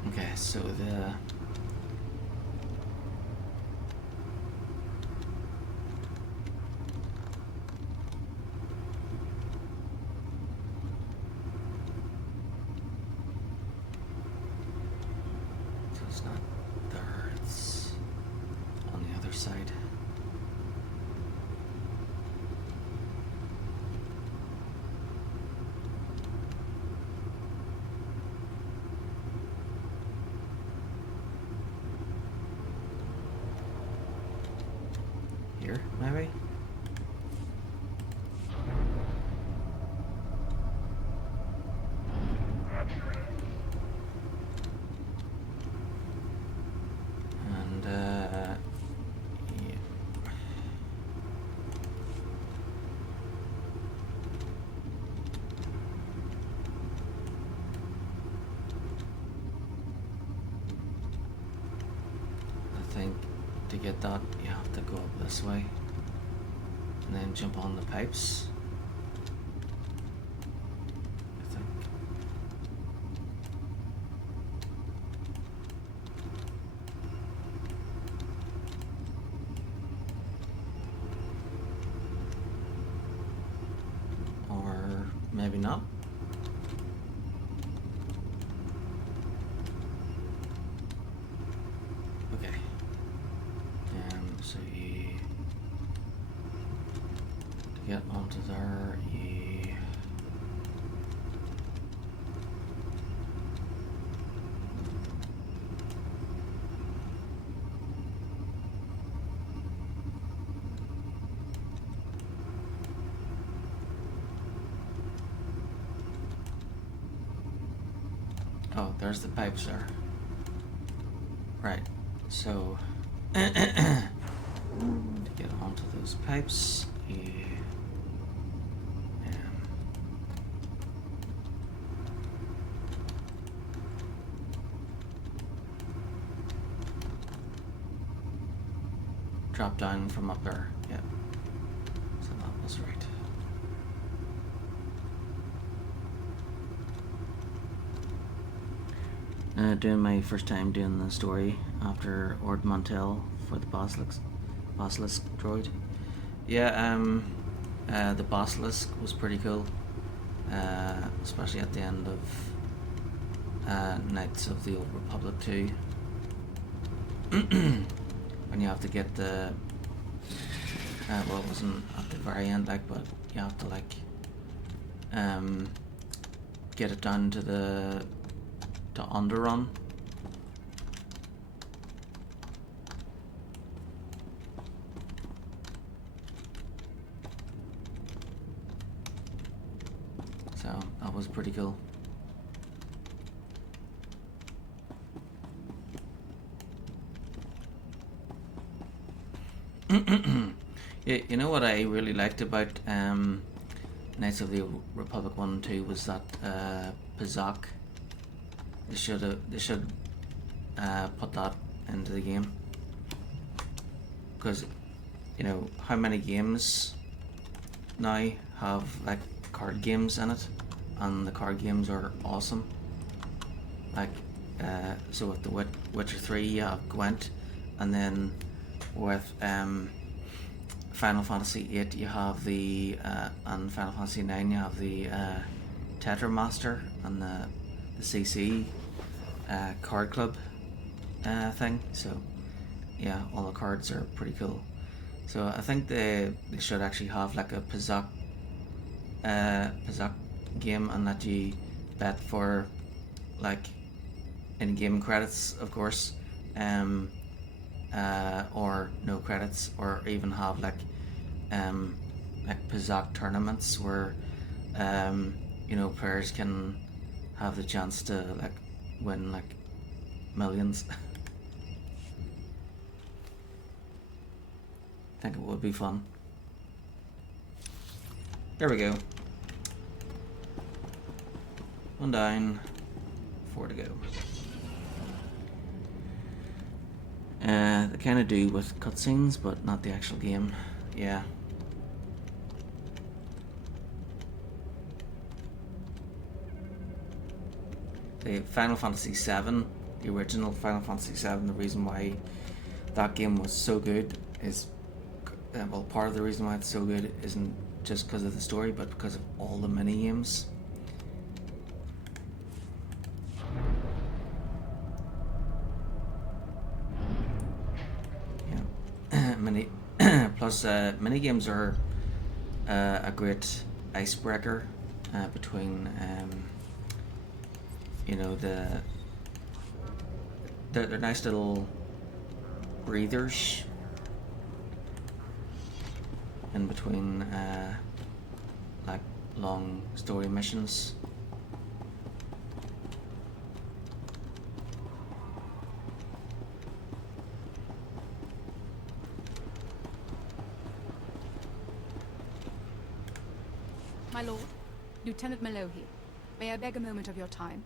Okay, so the... So it's not there, it's on the other side. Here, maybe? And, yeah. I think to get that, you have to go up this way and then jump on the pipes. I think. Or maybe not. Okay. So you to get onto there, you oh, there's the pipes there. Right. So to get onto those pipes, you drop down from up there. Yeah. So that was right. Doing my first time doing the story after Ord Montel for the Basilisk droid. Yeah, the Basilisk was pretty cool, especially at the end of Knights of the Old Republic 2. When you have to get the well, it wasn't at the very end, like, but you have to like get it down to the Underrun. So that was pretty cool. Yeah, you know what I really liked about Knights of the Republic 1 and 2 was that Pazak. They should put that into the game, because you know how many games now have like card games in it, and the card games are awesome. Like so with the Witcher 3 you have Gwent, and then with Final Fantasy 8 you have the and Final Fantasy 9 you have the Tetramaster and the CC card club thing. So yeah, all the cards are pretty cool. So I think they should actually have like a Pazak game, and that you bet for like in-game credits, of course, or no credits, or even have like Pazak tournaments where you know, players can have the chance to like win like millions. I think it would be fun. There we go. 1 down, 4 to go. They kind of do with cutscenes, but not the actual game. Yeah. The Final Fantasy VII, the original Final Fantasy VII, the reason why that game was so good is, well, part of the reason why it's so good isn't just because of the story, but because of all the mini games. Yeah, plus mini games are a great icebreaker between. You know, they're nice little breathers in between like long story missions. My lord, Lieutenant Malohi, may I beg a moment of your time?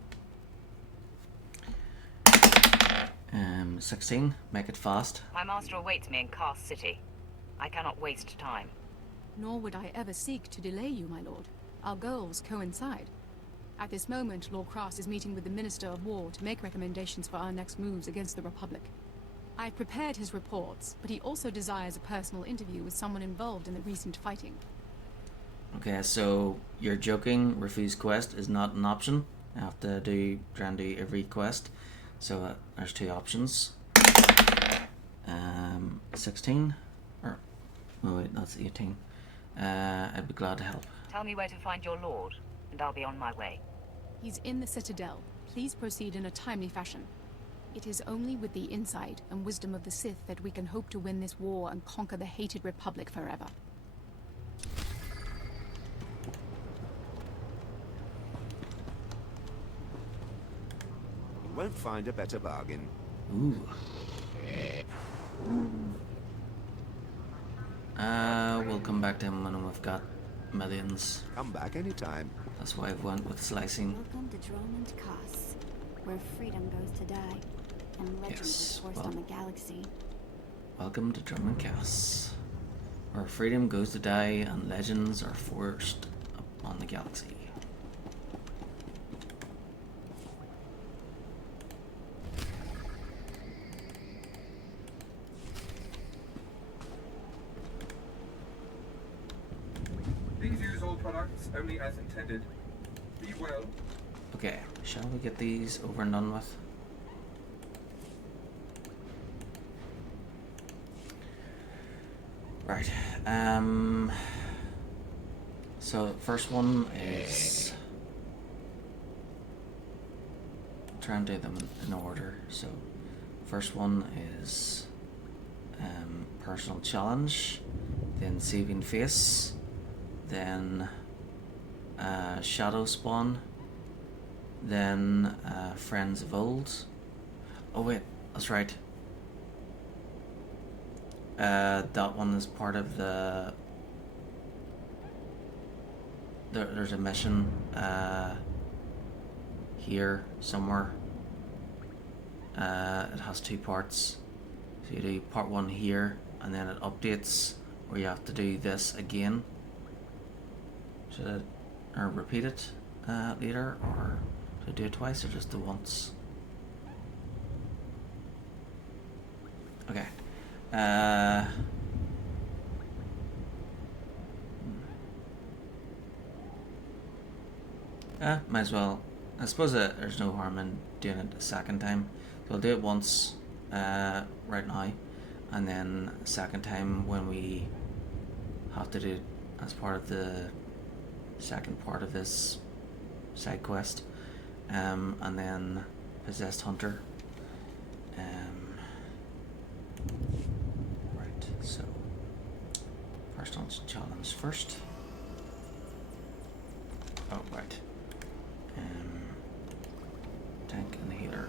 16, make it fast. My master awaits me in Cast City. I cannot waste time. Nor would I ever seek to delay you, my lord. Our goals coincide. At this moment, Lord Cross is meeting with the Minister of War to make recommendations for our next moves against the Republic. I've prepared his reports, but he also desires a personal interview with someone involved in the recent fighting. Okay, so you're joking. Refuse quest is not an option. I have to try and do every quest. So there's 2 options. 16, or oh wait, that's 18. I'd be glad to help. Tell me where to find your lord, and I'll be on my way. He's in the Citadel. Please proceed in a timely fashion. It is only with the insight and wisdom of the Sith that we can hope to win this war and conquer the hated Republic forever. Won't find a better bargain. Ooh. We'll come back to him when we've got millions. Come back anytime. That's why I've went with slicing. Welcome to Dromund Kaas, where freedom goes to die, and legends are forced on the galaxy. Welcome to Dromund Kaas, where freedom goes to die and legends are forced upon the galaxy. only as intended. Be well. Okay, shall we get these over and done with? Right. So first one is try and do them in order. So first one is personal challenge, then saving face, then shadow spawn, then friends of old. Oh wait, that's right. That one is part of the. There's a mission here somewhere. It has 2 parts. So you do part 1 here, and then it updates where you have to do this again. Should I repeat it later, or should I do it twice, or just do once? Okay. Might as well. I suppose there's no harm in doing it a second time. So I'll do it once right now, and then a second time when we have to do it as part of the second part of this side quest, and then Possessed Hunter. Right, so personal challenge first. Oh, right. Tank and healer.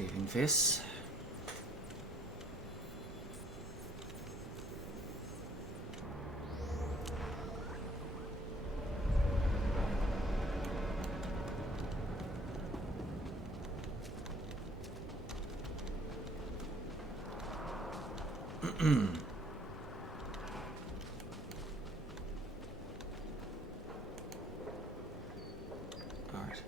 Saving face. Alright.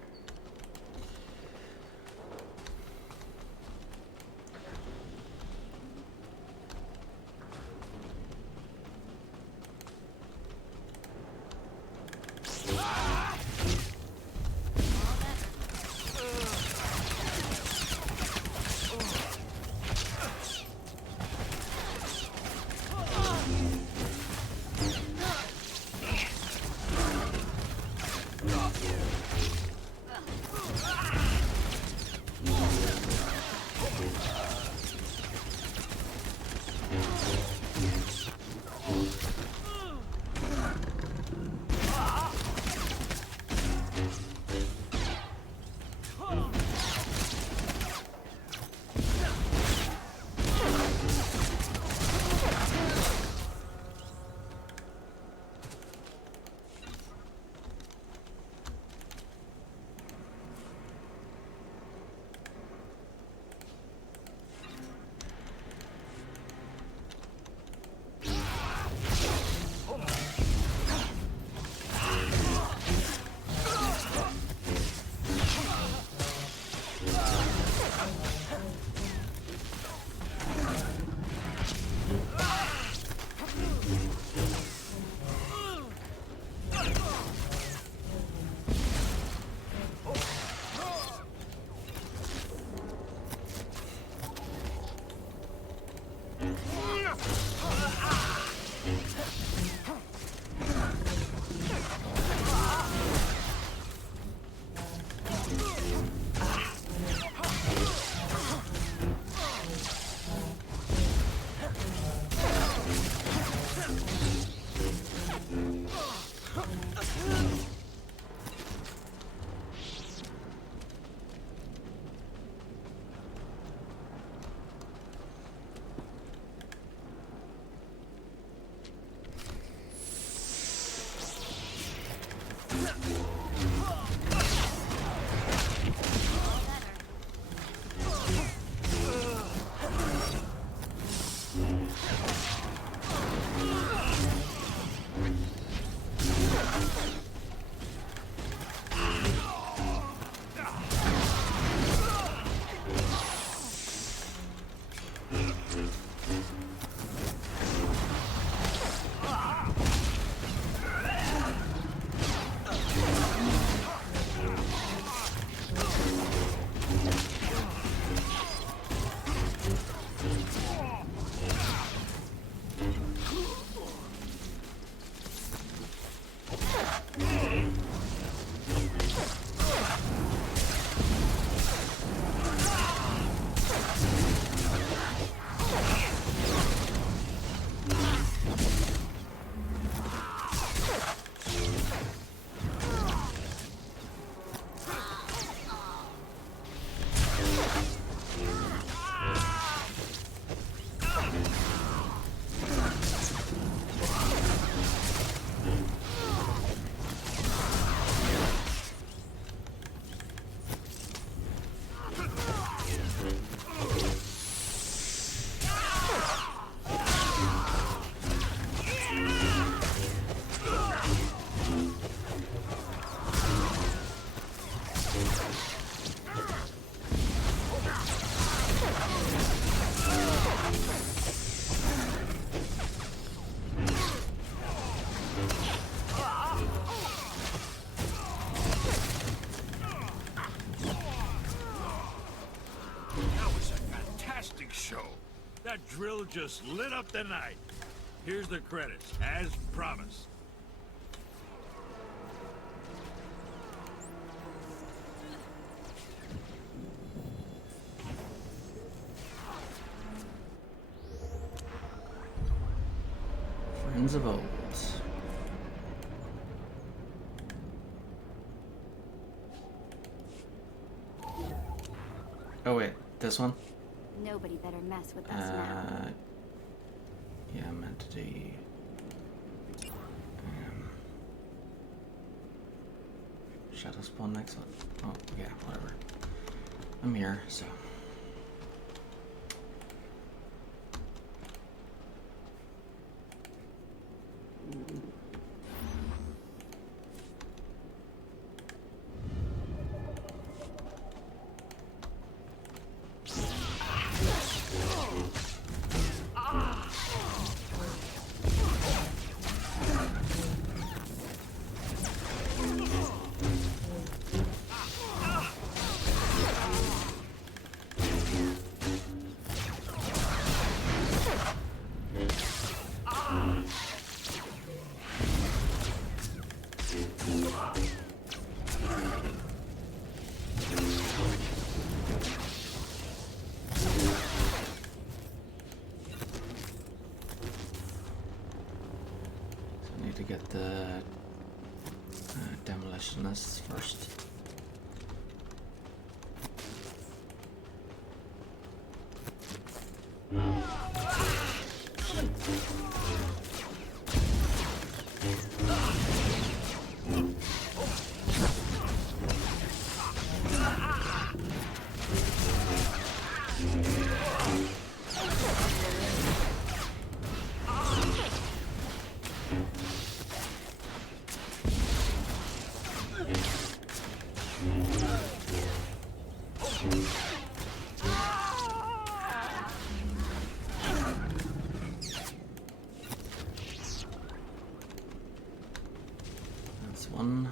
That drill just lit up the night. Here's the credits, as promised. Friends of old. Oh wait, This one? Nobody better mess with us now. Yeah, I'm meant to do... Shadow spawn next one. Oh, yeah, whatever. I'm here, so... To get the demolitionists first. That's one.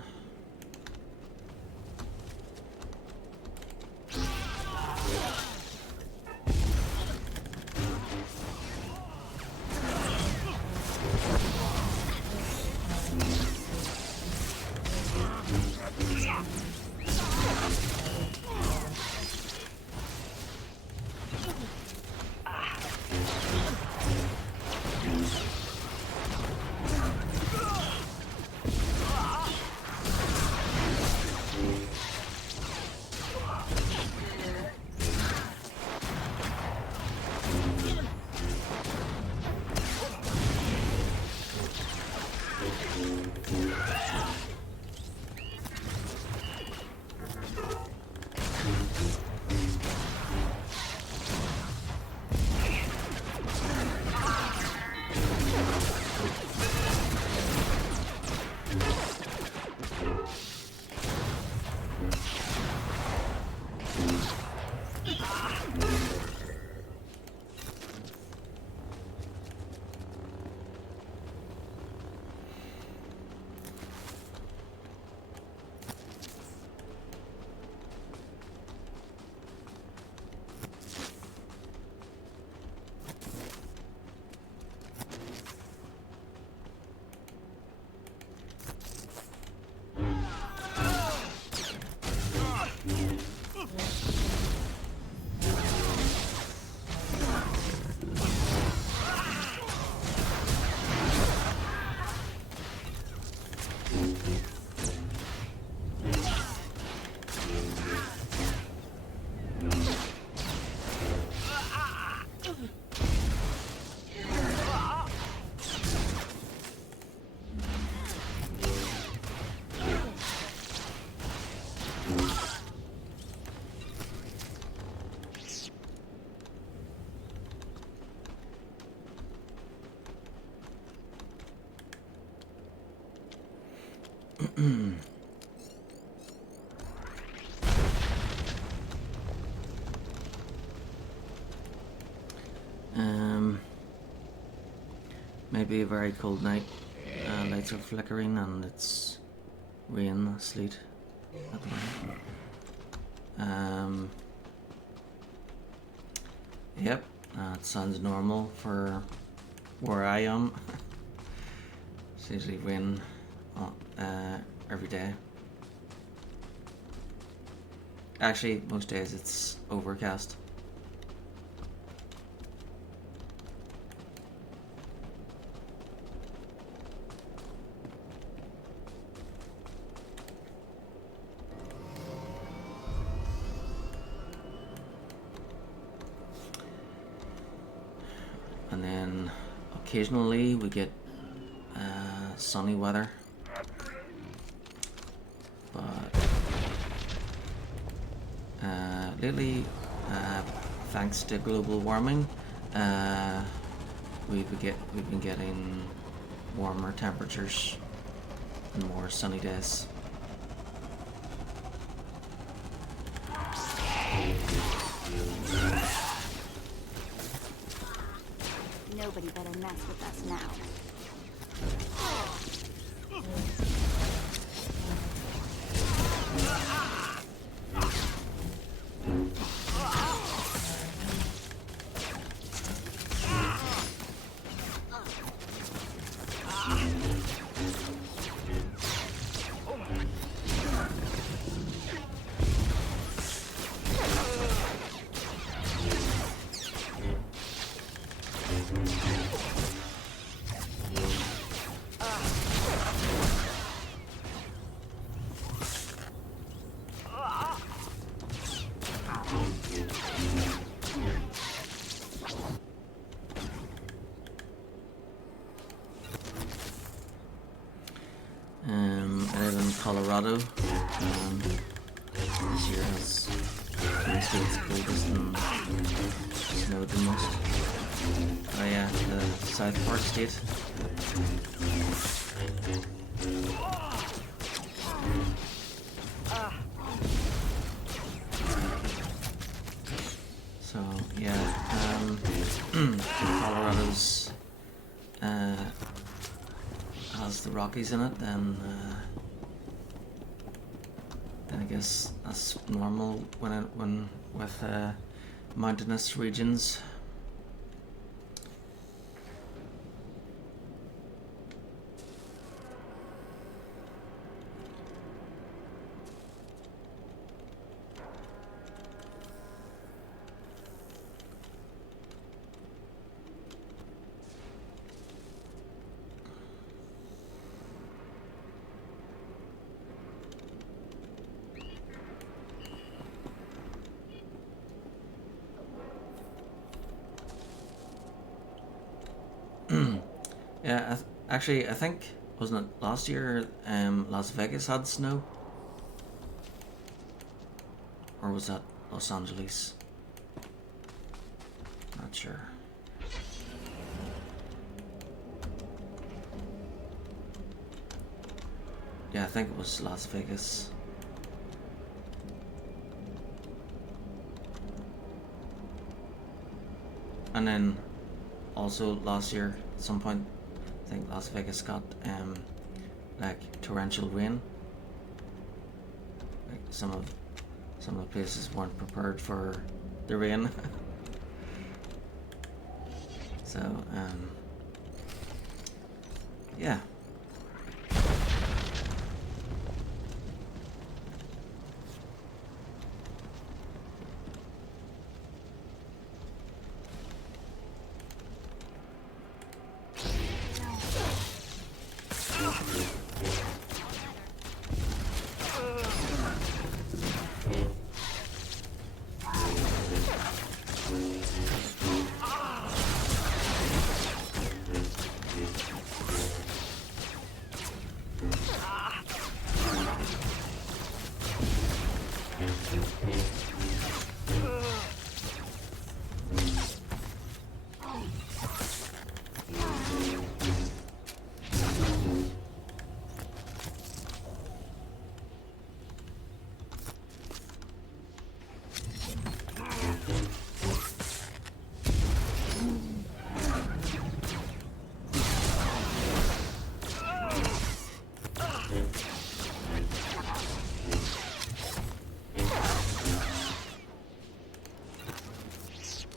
Maybe a very cold night. Lights are flickering and it's rain, sleet at the moment. Yep, it sounds normal for where I am. It's usually rain every day. Actually, most days it's overcast. And then occasionally we get sunny weather, but lately, thanks to global warming, we've been getting warmer temperatures and more sunny days. Nobody better mess with us now. I live in Colorado. This year has been state's coldest and snowed the most. Oh yeah, the South Park state. So yeah, Colorado's has the Rockies in it, then I guess that's normal when with mountainous regions. Yeah, actually, I think, wasn't it last year, Las Vegas had snow? Or was that Los Angeles? Not sure. Yeah, I think it was Las Vegas. And then also last year at some point, I think Las Vegas got like torrential rain. Like some of the places weren't prepared for the rain. So yeah.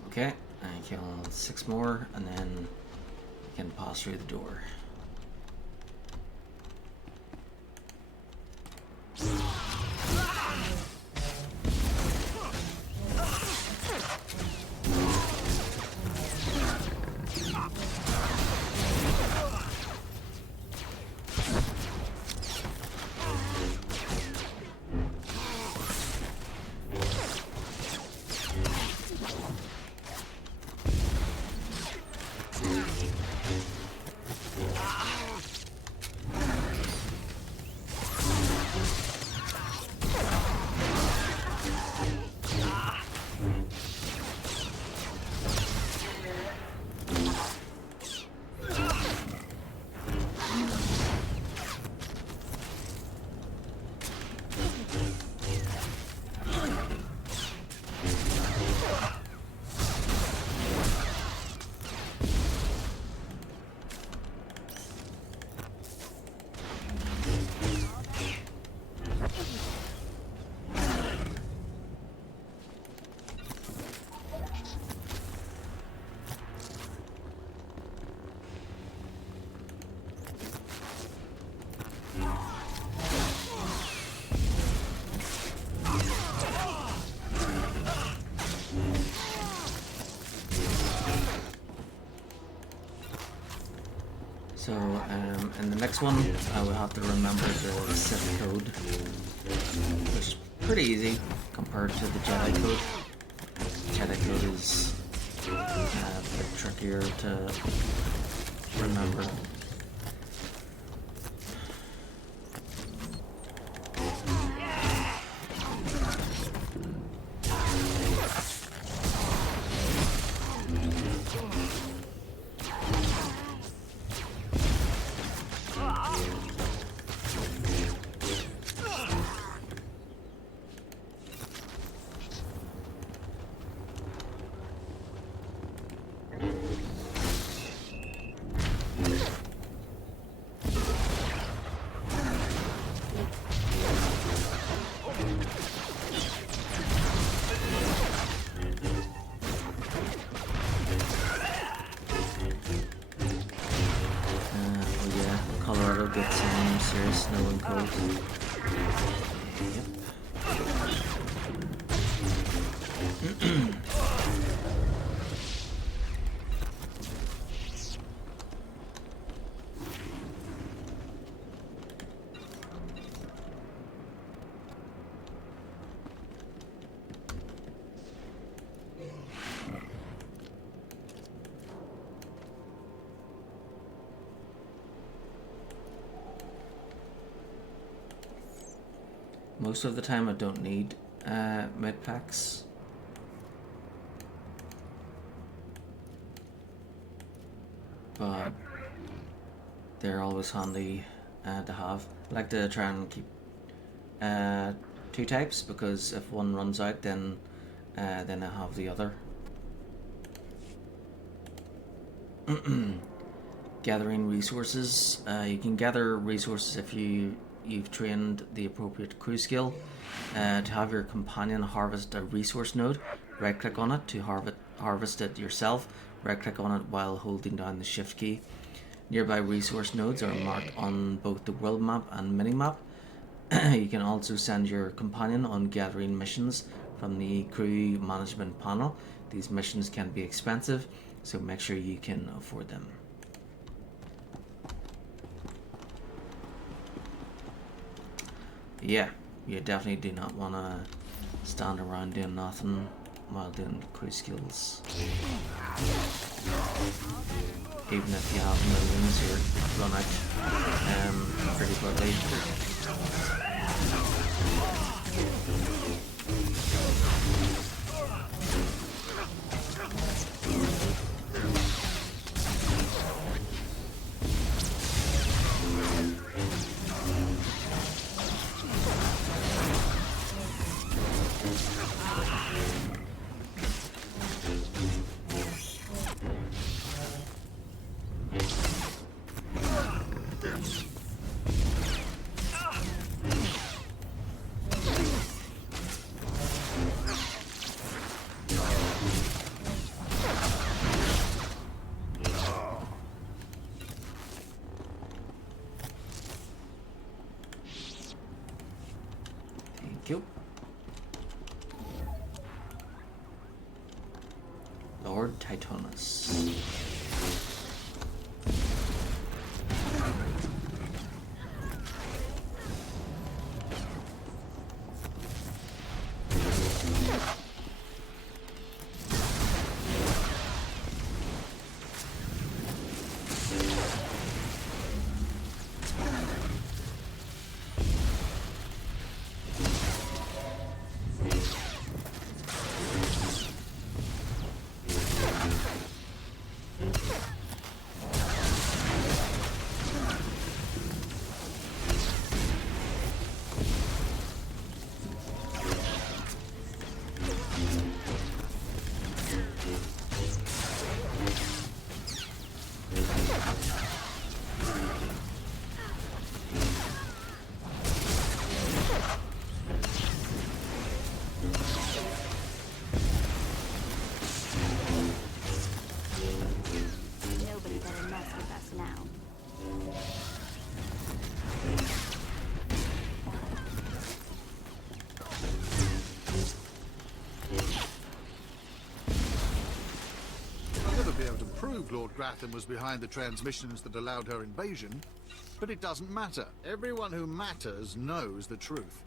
Okay, I kill 6 more, and then we can pass through the door. So, in the next one, I will have to remember the Sith code, which is pretty easy compared to the Jedi code. Jedi code is a bit trickier to remember. Get some serious snow and cold. Yep. Most of the time I don't need med packs. But they're always handy to have. I like to try and keep two types, because if one runs out, then I have the other. Gathering resources. You can gather resources if you've trained the appropriate crew skill. To have your companion harvest a resource node, right click on it. To harvest it yourself, right click on it while holding down the shift key. Nearby resource nodes are marked on both the world map and minimap. You can also send your companion on gathering missions from the crew management panel. These missions can be expensive, so make sure you can afford them. Yeah, you definitely do not want to stand around doing nothing while doing crew skills. Even if you have millions, you run out pretty quickly. Lord Titanus. Lord Gratham was behind the transmissions that allowed her invasion, but it doesn't matter. Everyone who matters knows the truth,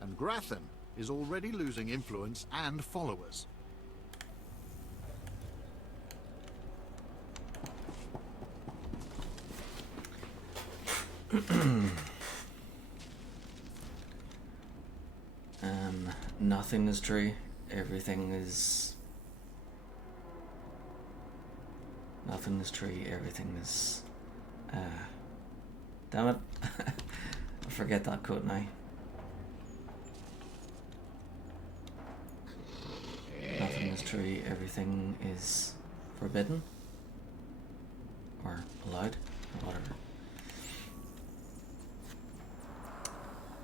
and Gratham is already losing influence and followers. Nothing is true. Everything is... Nothing is true. Everything is... Damn it. I forget that quote now. Nothing is true. Everything is forbidden. Or allowed. Or whatever.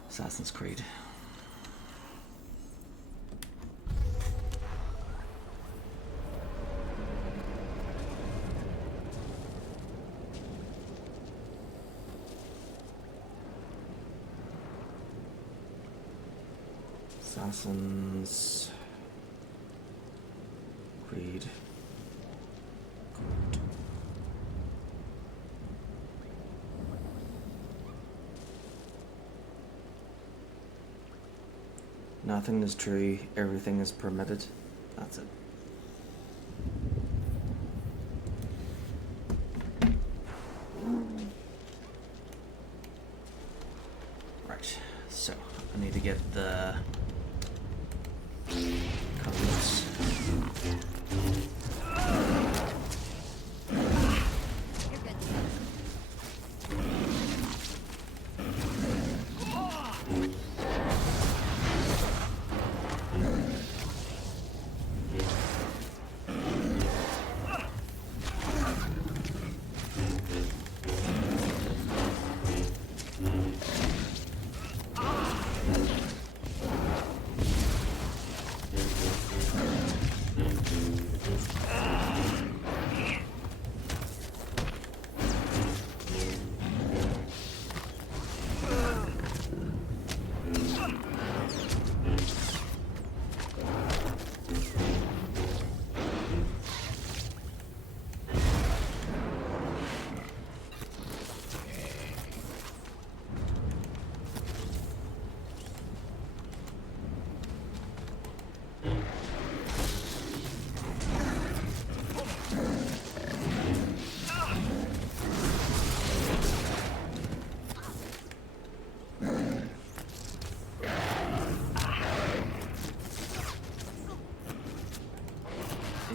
Assassin's Creed. Assassin's Creed. Nothing is true, everything is permitted. That's it. Right, so I need to get the codes.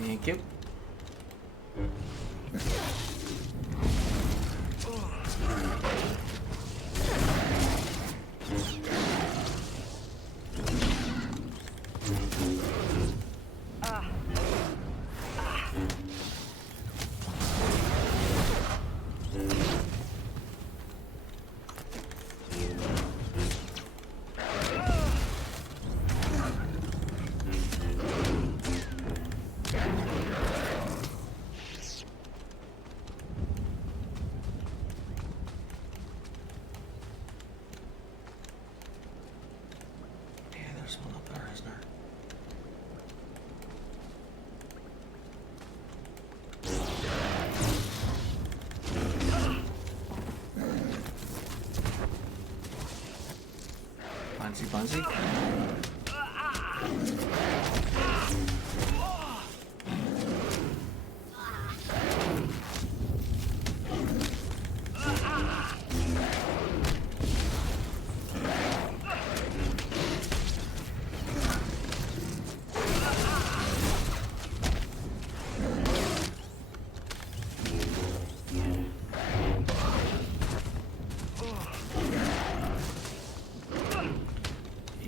Thank you. Bunsy.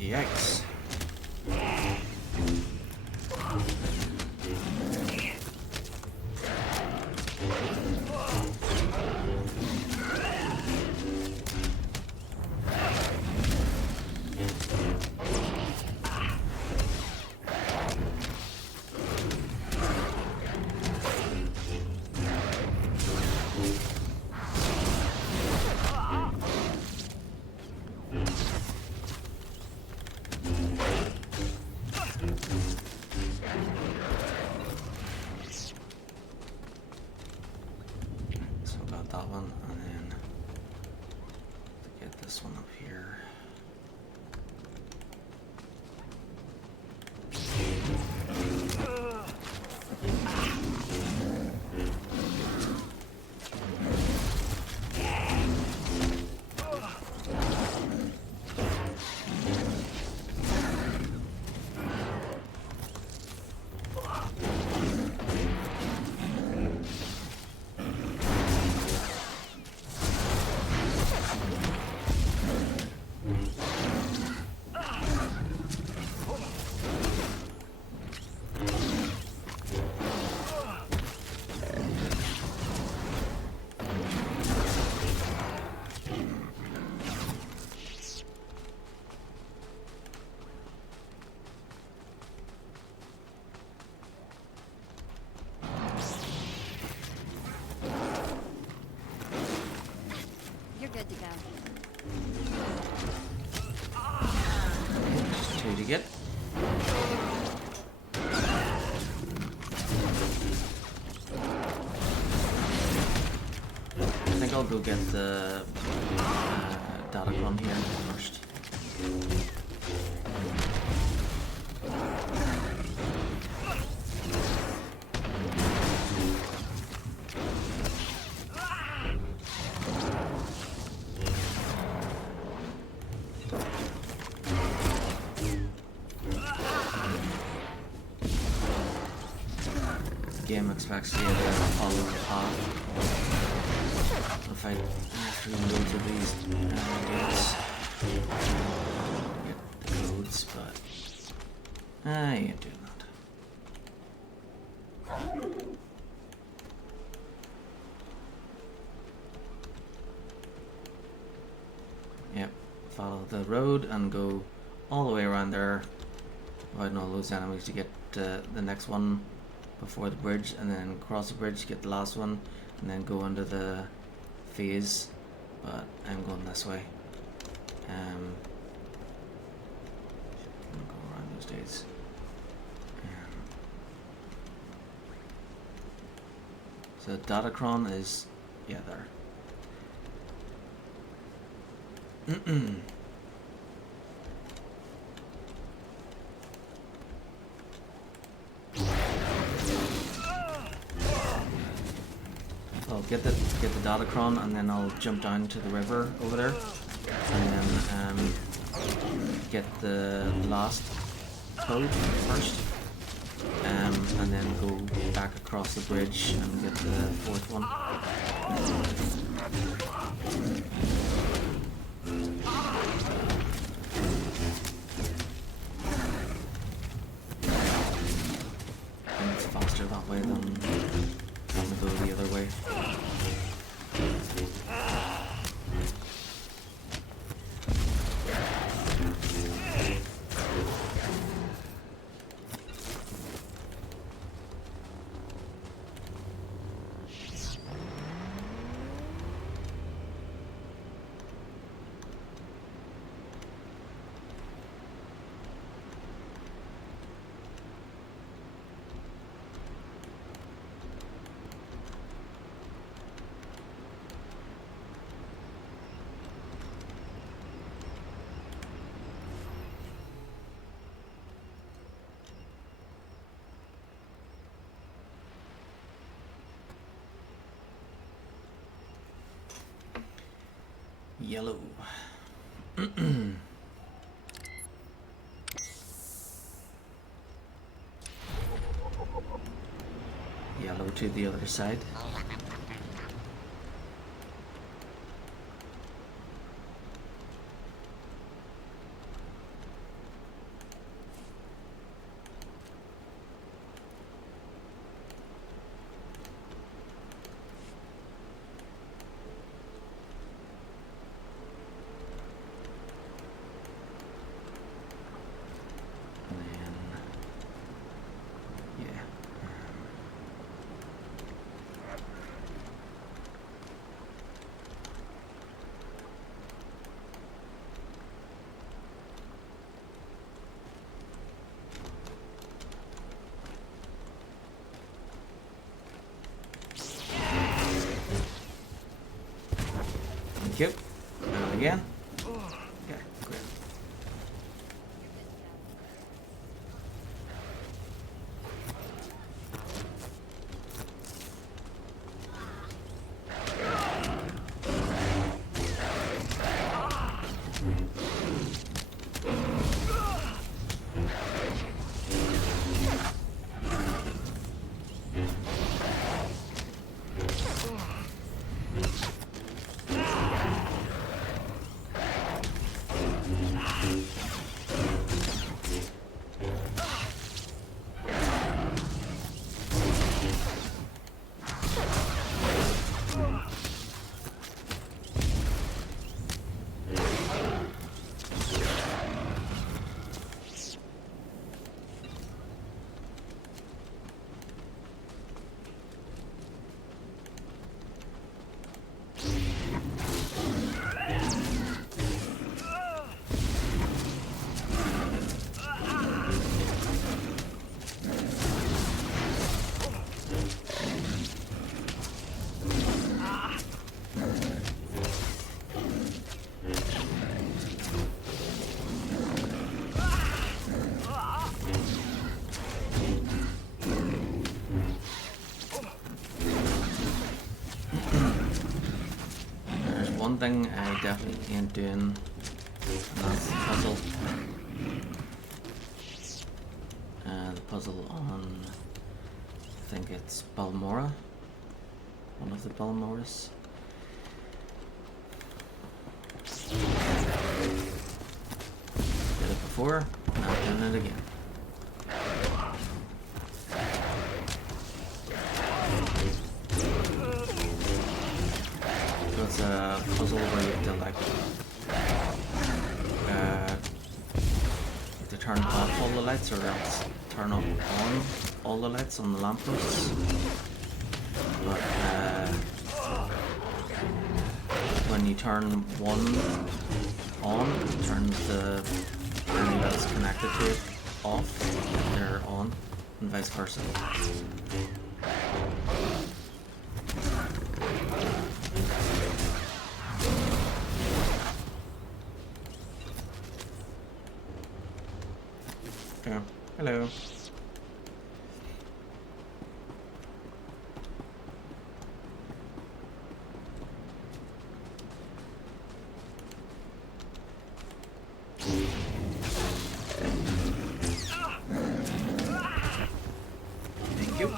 Yikes. two to get. I think I'll go get the Datacron here first. The game expects you to follow the path. If I through loads of these gates, get the codes, but I ain't doing that. Yep, follow the road and go all the way around there, avoiding all those enemies to get the next one before the bridge, and then cross the bridge, get the last one, and then go into the phase. But I'm going this way. I'm gonna go around those days. So Datacron is, yeah, there. I'll get the Datacron, and then I'll jump down to the river over there, and then get the last code first, and then go back across the bridge and get the fourth one. And it's faster that way than to go the other way. Yellow. Yellow to the other side. Thank you. And again. Okay, great. thing I definitely ain't doing, and that's the puzzle. The puzzle on, I think it's Balmora, one of the Balmoras. Did it before, now doing it again. So it's a puzzle where you have to like to turn off all the lights or else turn on all the lights on the lampposts. But when you turn one on, it turns the any that's connected to it off if they're on, and vice versa. Okay. Hello. Thank you.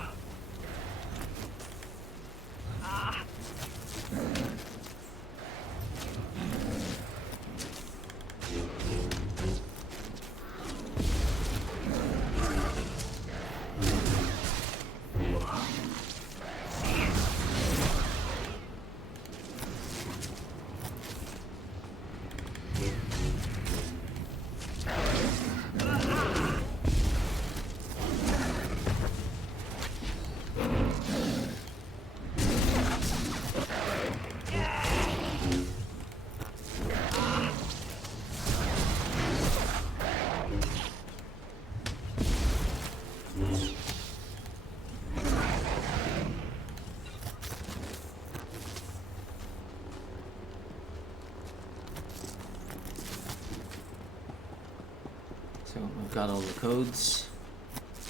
So we've got all the codes.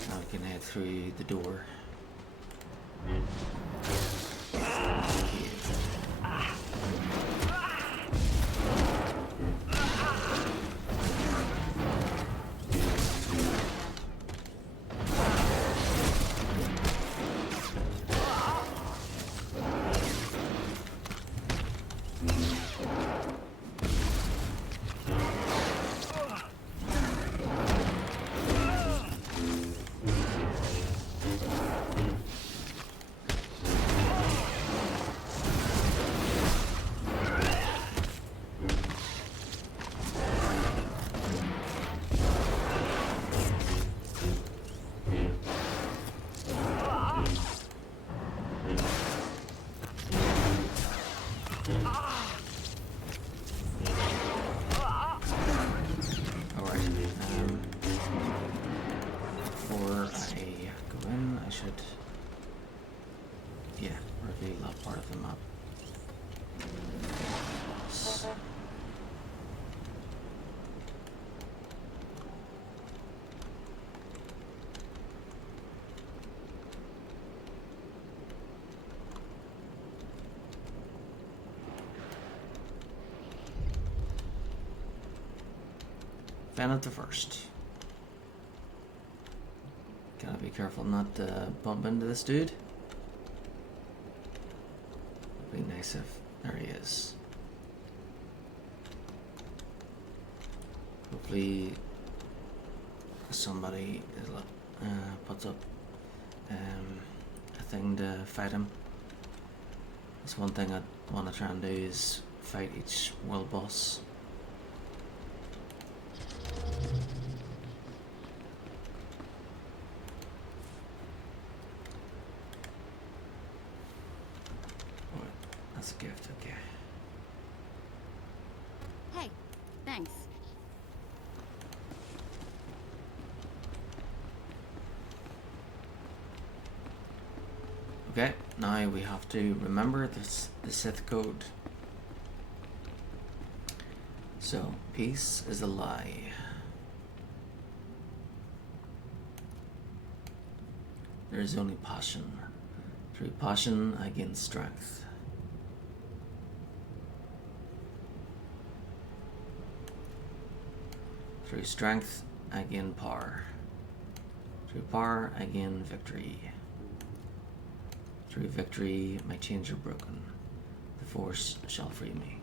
Now we can head through the door. Before I go in, I should, reveal that part of the map. Venet the First. Gotta be careful not to bump into this dude. It'd be nice if... there he is. Hopefully somebody puts up a thing to fight him. That's one thing I want to try and do, is fight each world boss. That's a gift, okay. Hey, thanks. Okay, now we have to remember the Sith code. So, peace is a lie. There is only passion. Through passion I gain strength. Through strength, I gain power. Through power, I gain victory. Through victory, my chains are broken. The Force shall free me.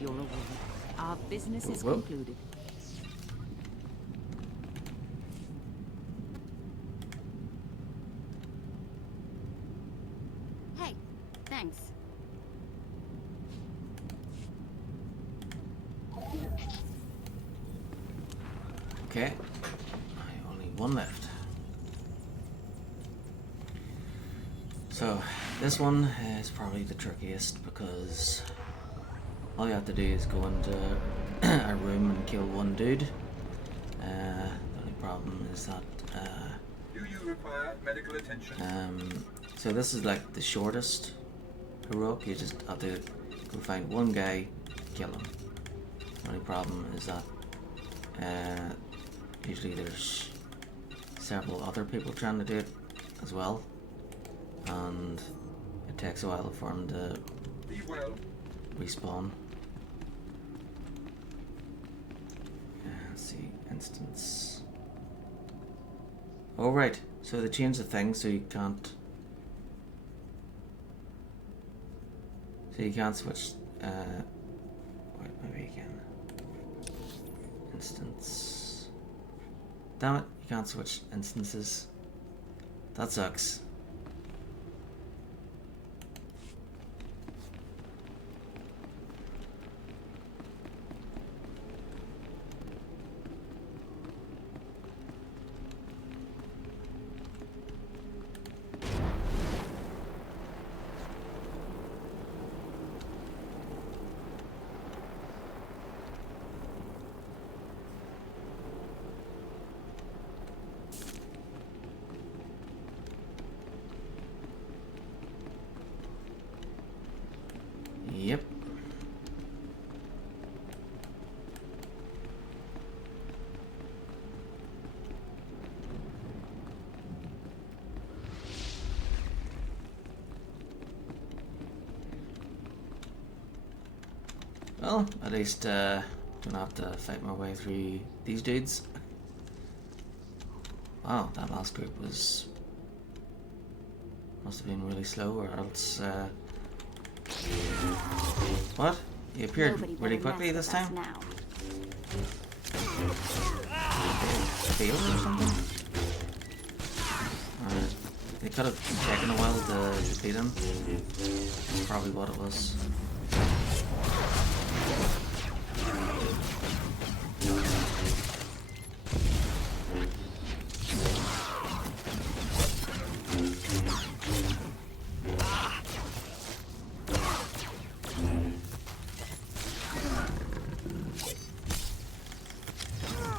Your reward. Our business is concluded. Hey, thanks. Okay, only one left. So this one is probably the trickiest because all you have to do is go into a room and kill one dude. The only problem is that do you require medical attention? so this is like the shortest heroic. You just have to go find one guy, kill him. The only problem is that usually there's several other people trying to do it as well, and it takes a while for them to respawn. Let's see, instance. Oh right, so they changed the thing so you can't switch wait, maybe again. Instance. Damn it, you can't switch instances. That sucks. Yep. Well, at least don't have to fight my way through these dudes. Wow, that last group must have been really slow, or else what? He appeared really quickly this time? Failed or something? Alright, They could have taken a while to beat him. That's probably what it was.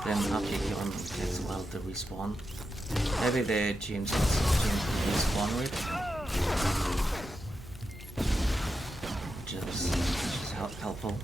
Then after you kill him, it takes a while to respawn. Maybe they changed the respawn rate, which is helpful.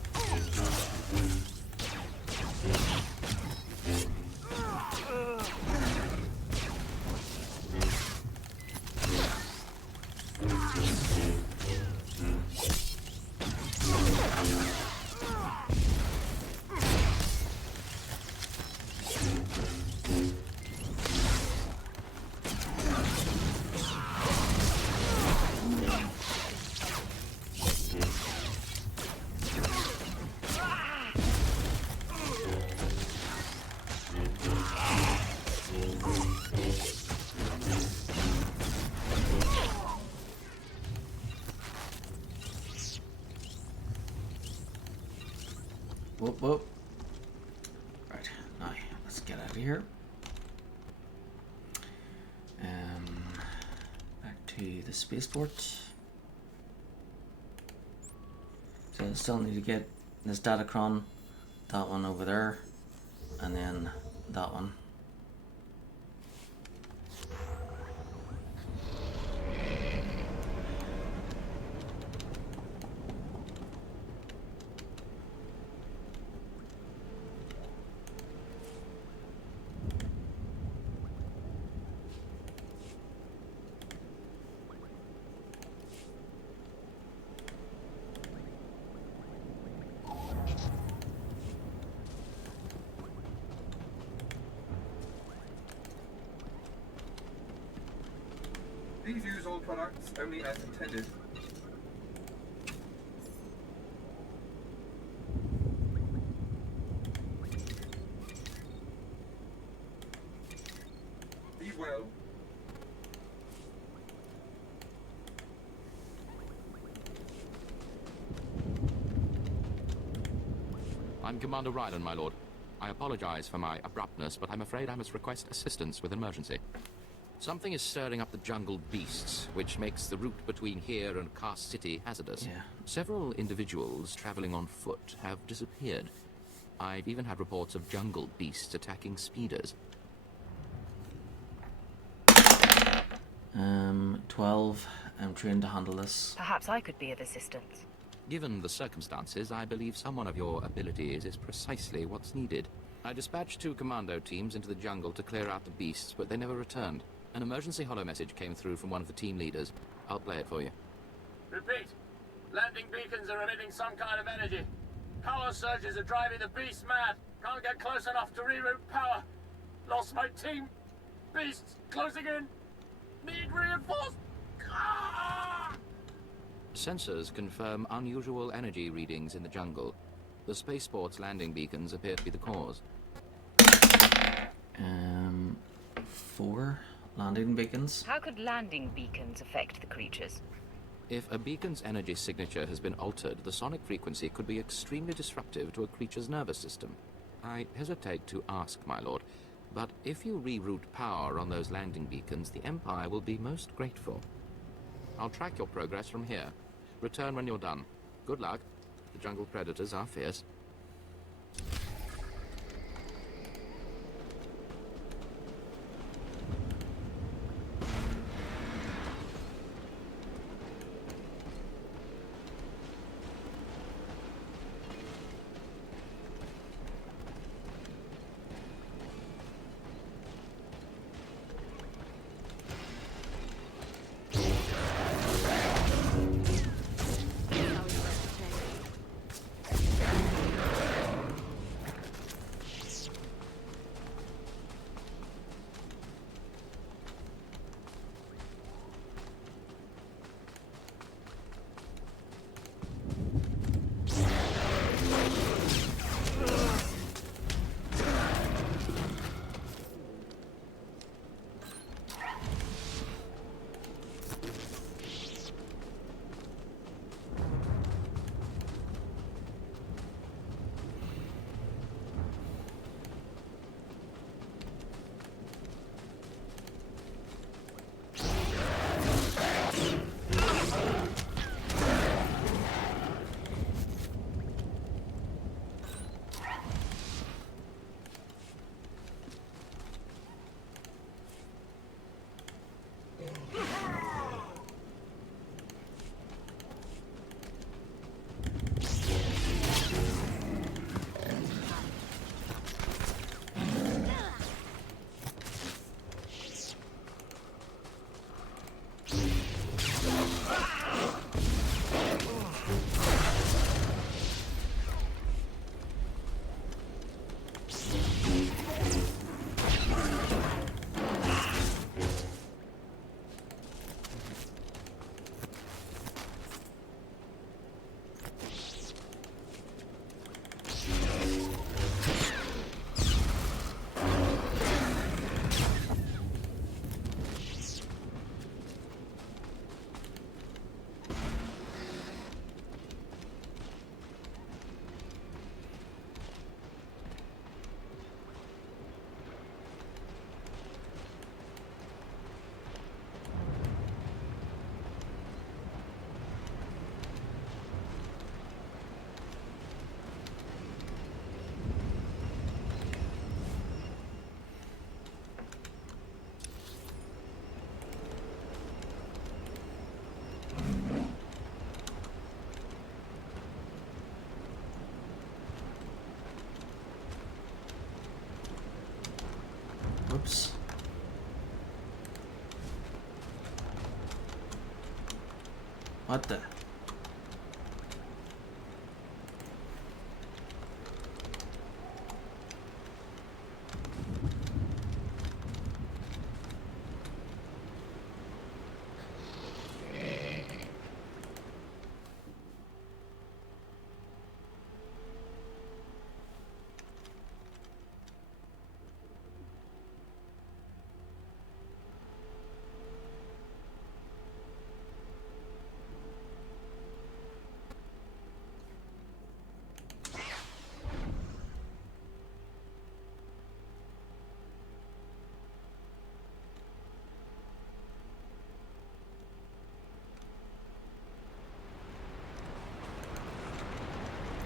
Whoop whoop. Right, now let's get out of here. Back to the spaceport. So I still need to get this datacron, that one over there, and then that one. Please use all products only as intended. Be well. I'm Commander Rylan, my lord. I apologize for my abruptness, but I'm afraid I must request assistance with an emergency. Something is stirring up the jungle beasts, which makes the route between here and Cast City hazardous. Yeah. Several individuals traveling on foot have disappeared. I've even had reports of jungle beasts attacking speeders. 12. I'm trained to handle this. Perhaps I could be of assistance. Given the circumstances, I believe someone of your abilities is precisely what's needed. I dispatched 2 commando teams into the jungle to clear out the beasts, but they never returned. An emergency holo message came through from one of the team leaders. I'll play it for you. Repeat. Landing beacons are emitting some kind of energy. Power surges are driving the beasts mad. Can't get close enough to reroute power. Lost my team. Beasts closing in. Need reinforced. Ah! Sensors confirm unusual energy readings in the jungle. The spaceport's landing beacons appear to be the cause. 4 landing beacons. How could landing beacons affect the creatures? If a beacon's energy signature has been altered, the sonic frequency could be extremely disruptive to a creature's nervous system. I hesitate to ask, my lord, but if you reroute power on those landing beacons, the Empire will be most grateful. I'll track your progress from here. Return when you're done. Good luck. The jungle predators are fierce. What the?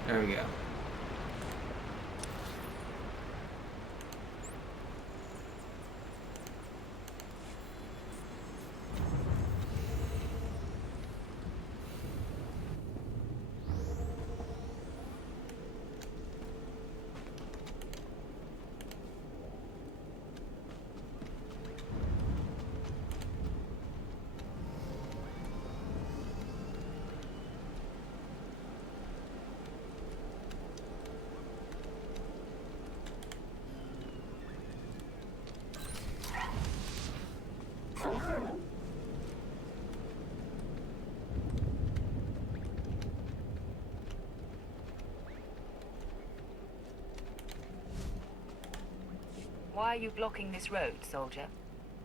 There we go. Why are you blocking this road, soldier?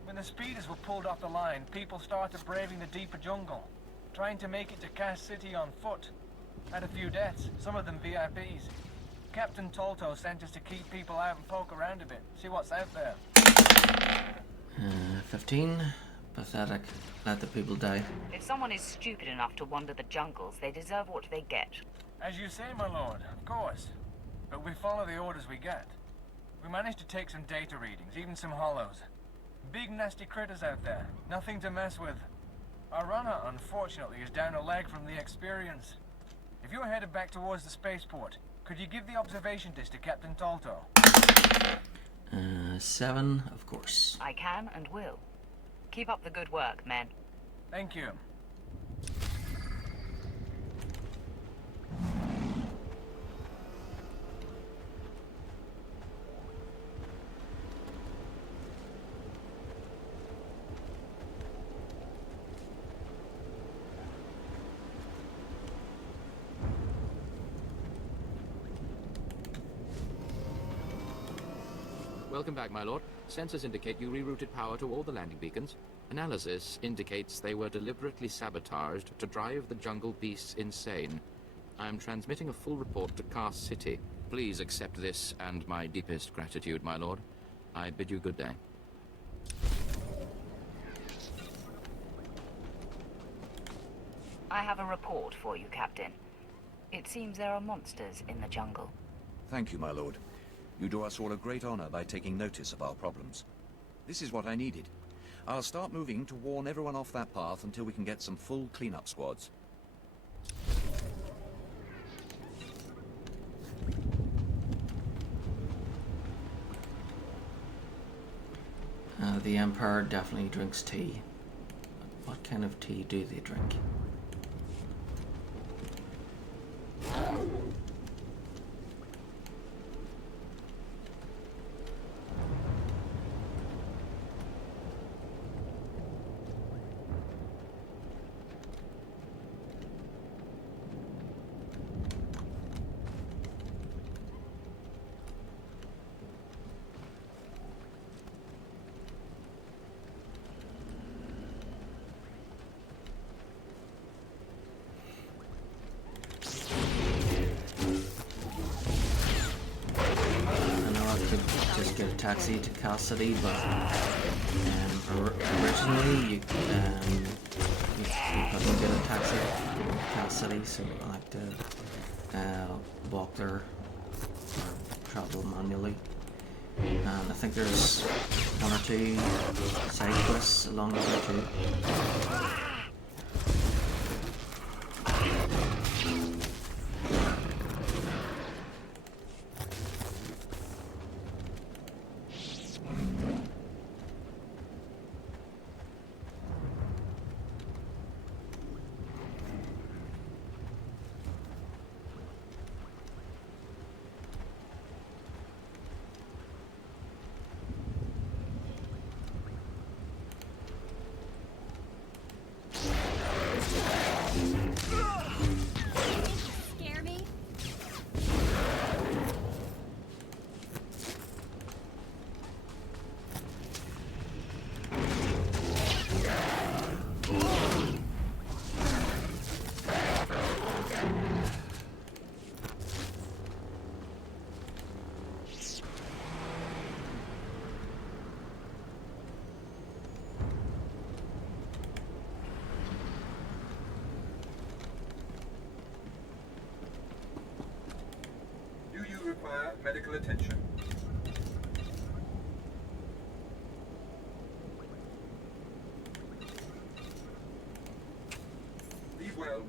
When the speeders were pulled off the line, people started braving the deeper jungle, trying to make it to Cass City on foot. Had a few deaths, some of them VIPs. Captain Tolto sent us to keep people out and poke around a bit, see what's out there. 15. Pathetic. Let the people die. If someone is stupid enough to wander the jungles, they deserve what they get. As you say, my lord, of course. But we follow the orders we get. We managed to take some data readings, even some hollows. Big nasty critters out there, nothing to mess with. Our runner, unfortunately, is down a leg from the experience. If you're headed back towards the spaceport, could you give the observation disc to Captain Tolto? 7, of course. I can and will. Keep up the good work, men. Thank you. Welcome back, my lord. Sensors indicate you rerouted power to all the landing beacons. Analysis indicates they were deliberately sabotaged to drive the jungle beasts insane. I am transmitting a full report to Cass City. Please accept this and my deepest gratitude, my lord. I bid you good day. I have a report for you, Captain. It seems there are monsters in the jungle. Thank you, my lord. You do us all a great honor by taking notice of our problems. This is what I needed. I'll start moving to warn everyone off that path until we can get some full cleanup squads. The Empire definitely drinks tea. What kind of tea do they drink? Taxi to Cass City, but originally you couldn't get a taxi to Cass City, so I like to walk there or travel manually. And I think there's 1 or 2 side quests along the way too. require medical attention. Be well.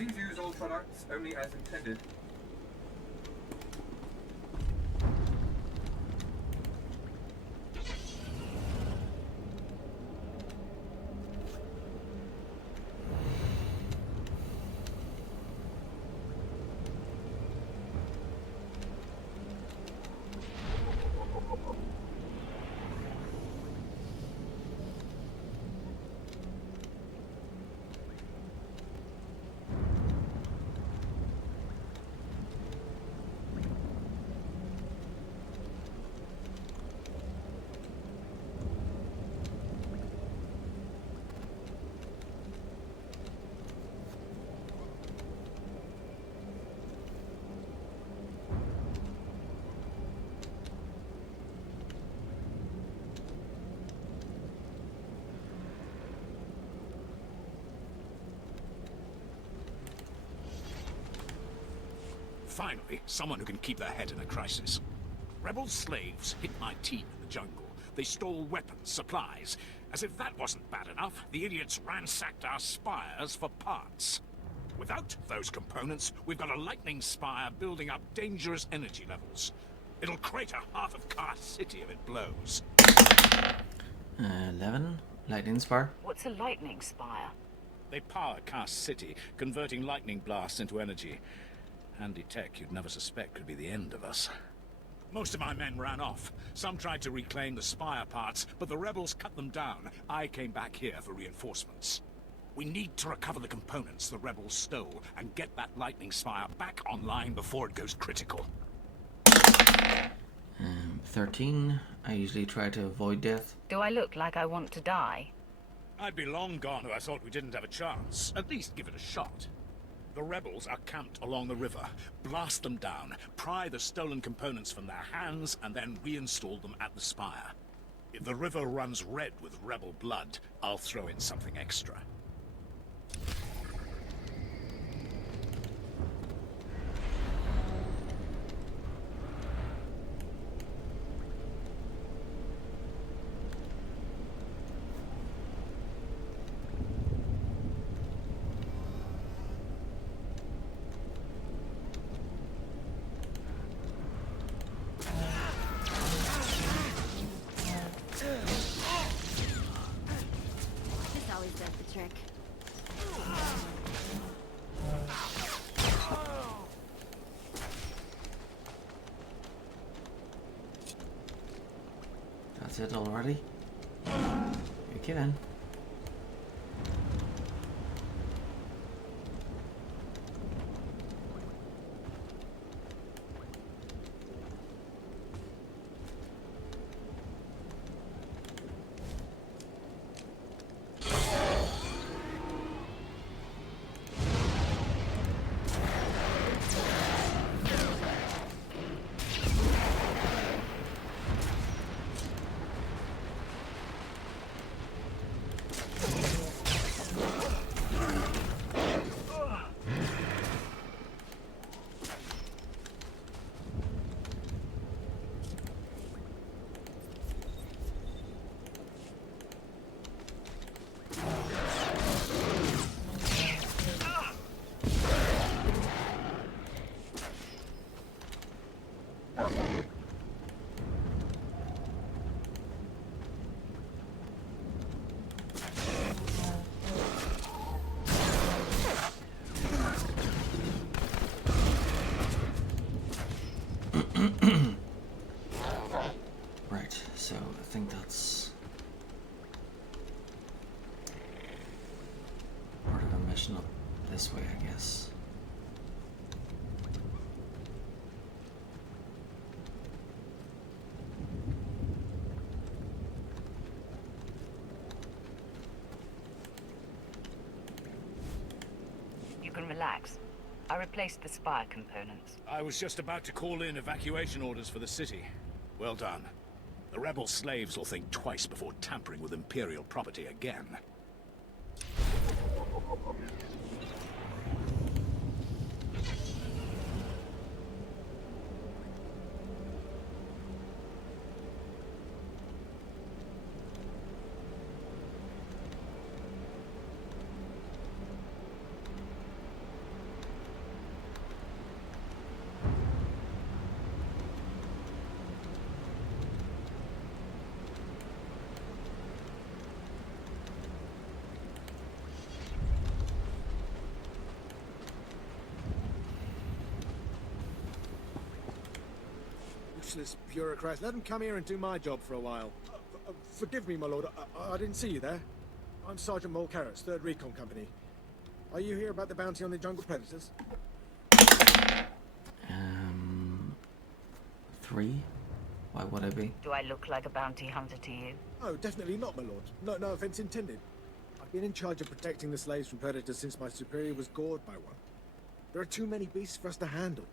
Please use all products only as intended. Finally, someone who can keep their head in a crisis. Rebel slaves hit my team in the jungle. They stole weapons, supplies. As if that wasn't bad enough, the idiots ransacked our spires for parts. Without those components, we've got a lightning spire building up dangerous energy levels. It'll crater half of Car City if it blows. 11. Lightning spire. What's a lightning spire? They power Car City, converting lightning blasts into energy. Handy tech you'd never suspect could be the end of us. Most of my men ran off. Some tried to reclaim the spire parts, but the rebels cut them down. I came back here for reinforcements. We need to recover the components the rebels stole and get that lightning spire back online before it goes critical. 13. I usually try to avoid death. Do I look like I want to die? I'd be long gone if I thought we didn't have a chance. At least give it a shot. The rebels are camped along the river. Blast them down, pry the stolen components from their hands, and then reinstall them at the spire. If the river runs red with rebel blood, I'll throw in something extra. That's it already? Okay then. direction up this way, I guess. You can relax. I replaced the spire components. I was just about to call in evacuation orders for the city. Well done. The rebel slaves will think twice before tampering with Imperial property again. Useless bureaucrats. Let them come here and do my job for a while. Forgive me, my lord. I didn't see you there. I'm Sergeant Mulcaris, 3rd Recon Company. Are you here about the bounty on the jungle predators? 3? Why would I be? Do I look like a bounty hunter to you? Oh, definitely not, my lord. No offense intended. I've been in charge of protecting the slaves from predators since my superior was gored by one. There are too many beasts for us to handle.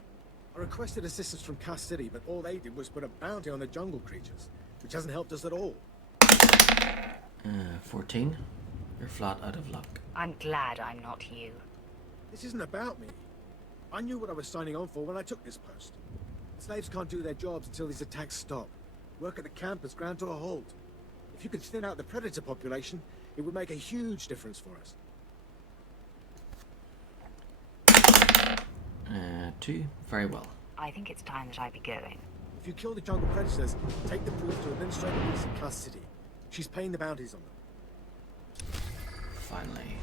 I requested assistance from Cass City, but all they did was put a bounty on the jungle creatures, which hasn't helped us at all. 14? You're flat out of luck. I'm glad I'm not you. This isn't about me. I knew what I was signing on for when I took this post. The slaves can't do their jobs until these attacks stop. Work at the camp has ground to a halt. If you could thin out the predator population, it would make a huge difference for us. 2. Very well. I think it's time that I be going. If you kill the jungle predators, take the proof to Administrator Reese in Cass City. She's paying the bounties on them. Finally.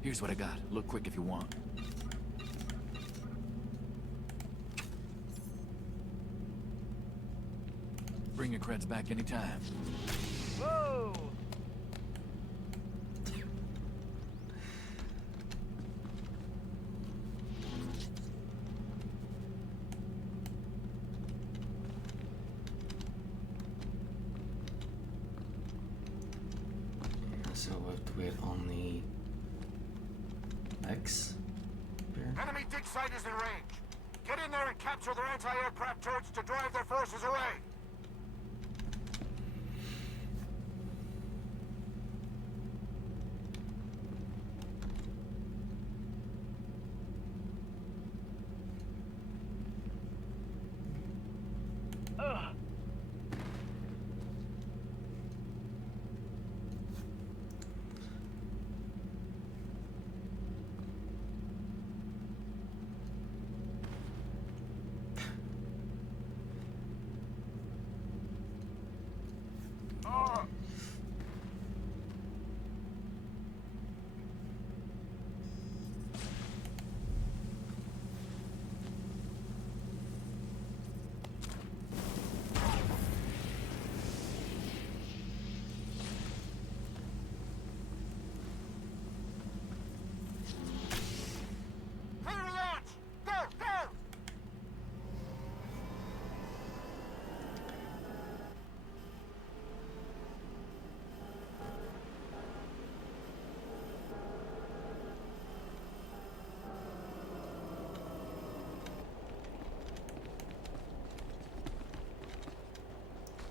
Here's what I got. Look quick if you want. Bring your creds back anytime. Whoa! So we have to wait on the X. Here. Enemy dig site is in range. Get in there and capture their anti-aircraft turrets to drive their forces away.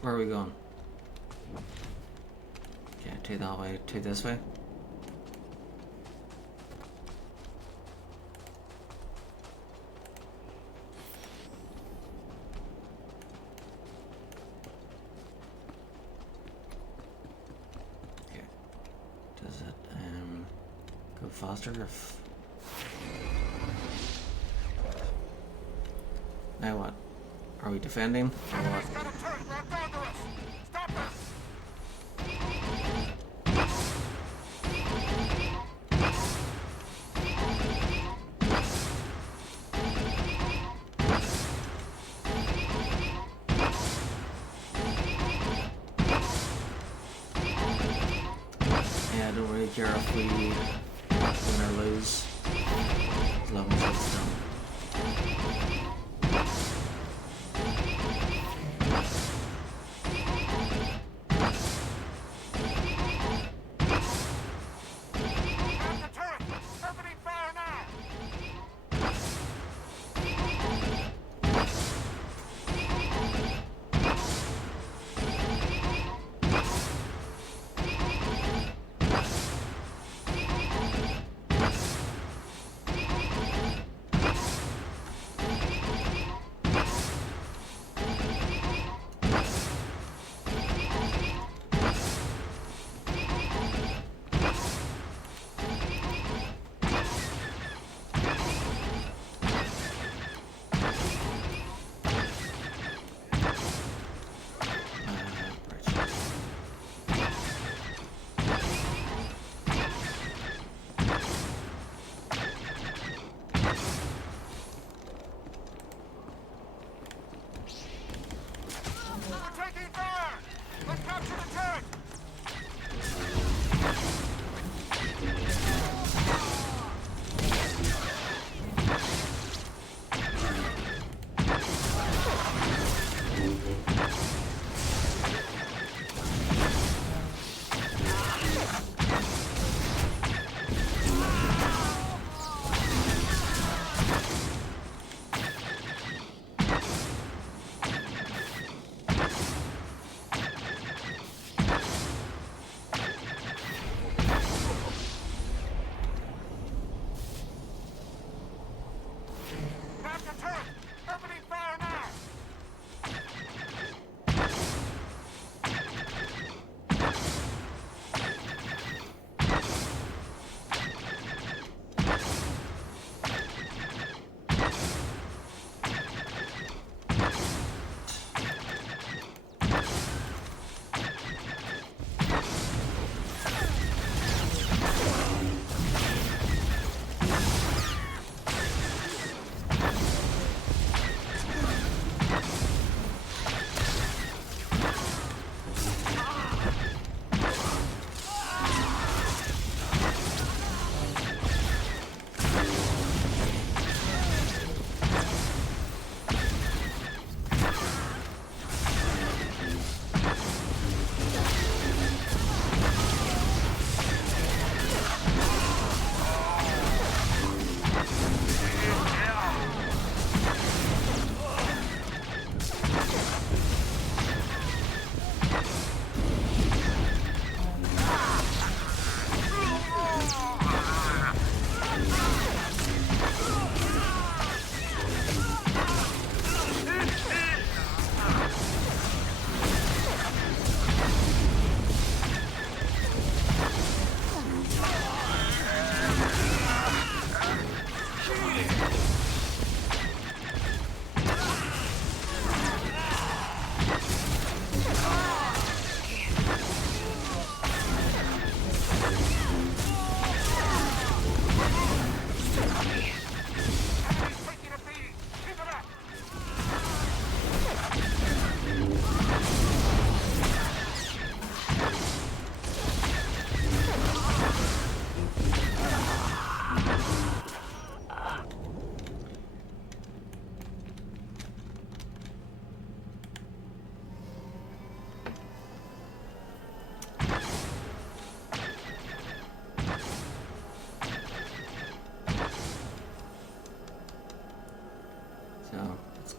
Where are we going? Okay, 2 that way, 2 this way. Okay. Does it go faster if... Now what? Are we defending or what? Got a turret locked onto us. Stop us! really care if we win or lose, as long as it's done.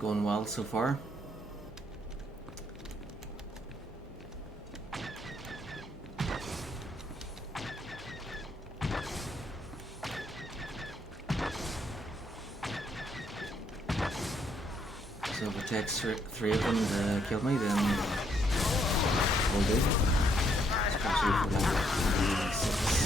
Going well so far. So if it takes three of them to kill me, then we'll do. Especially for like 6.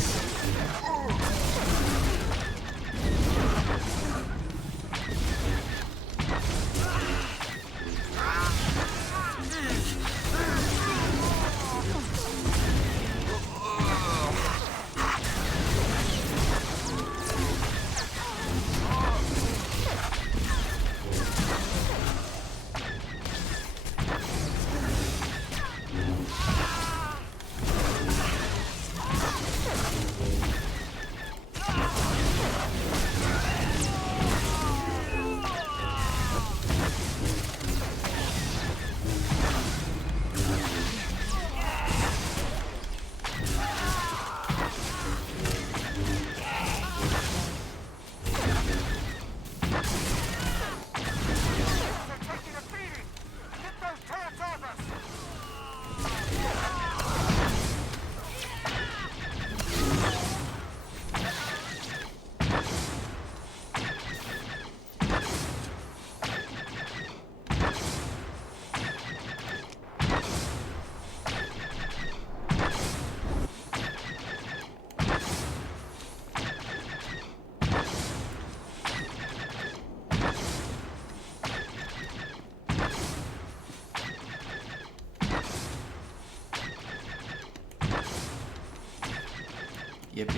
Yep.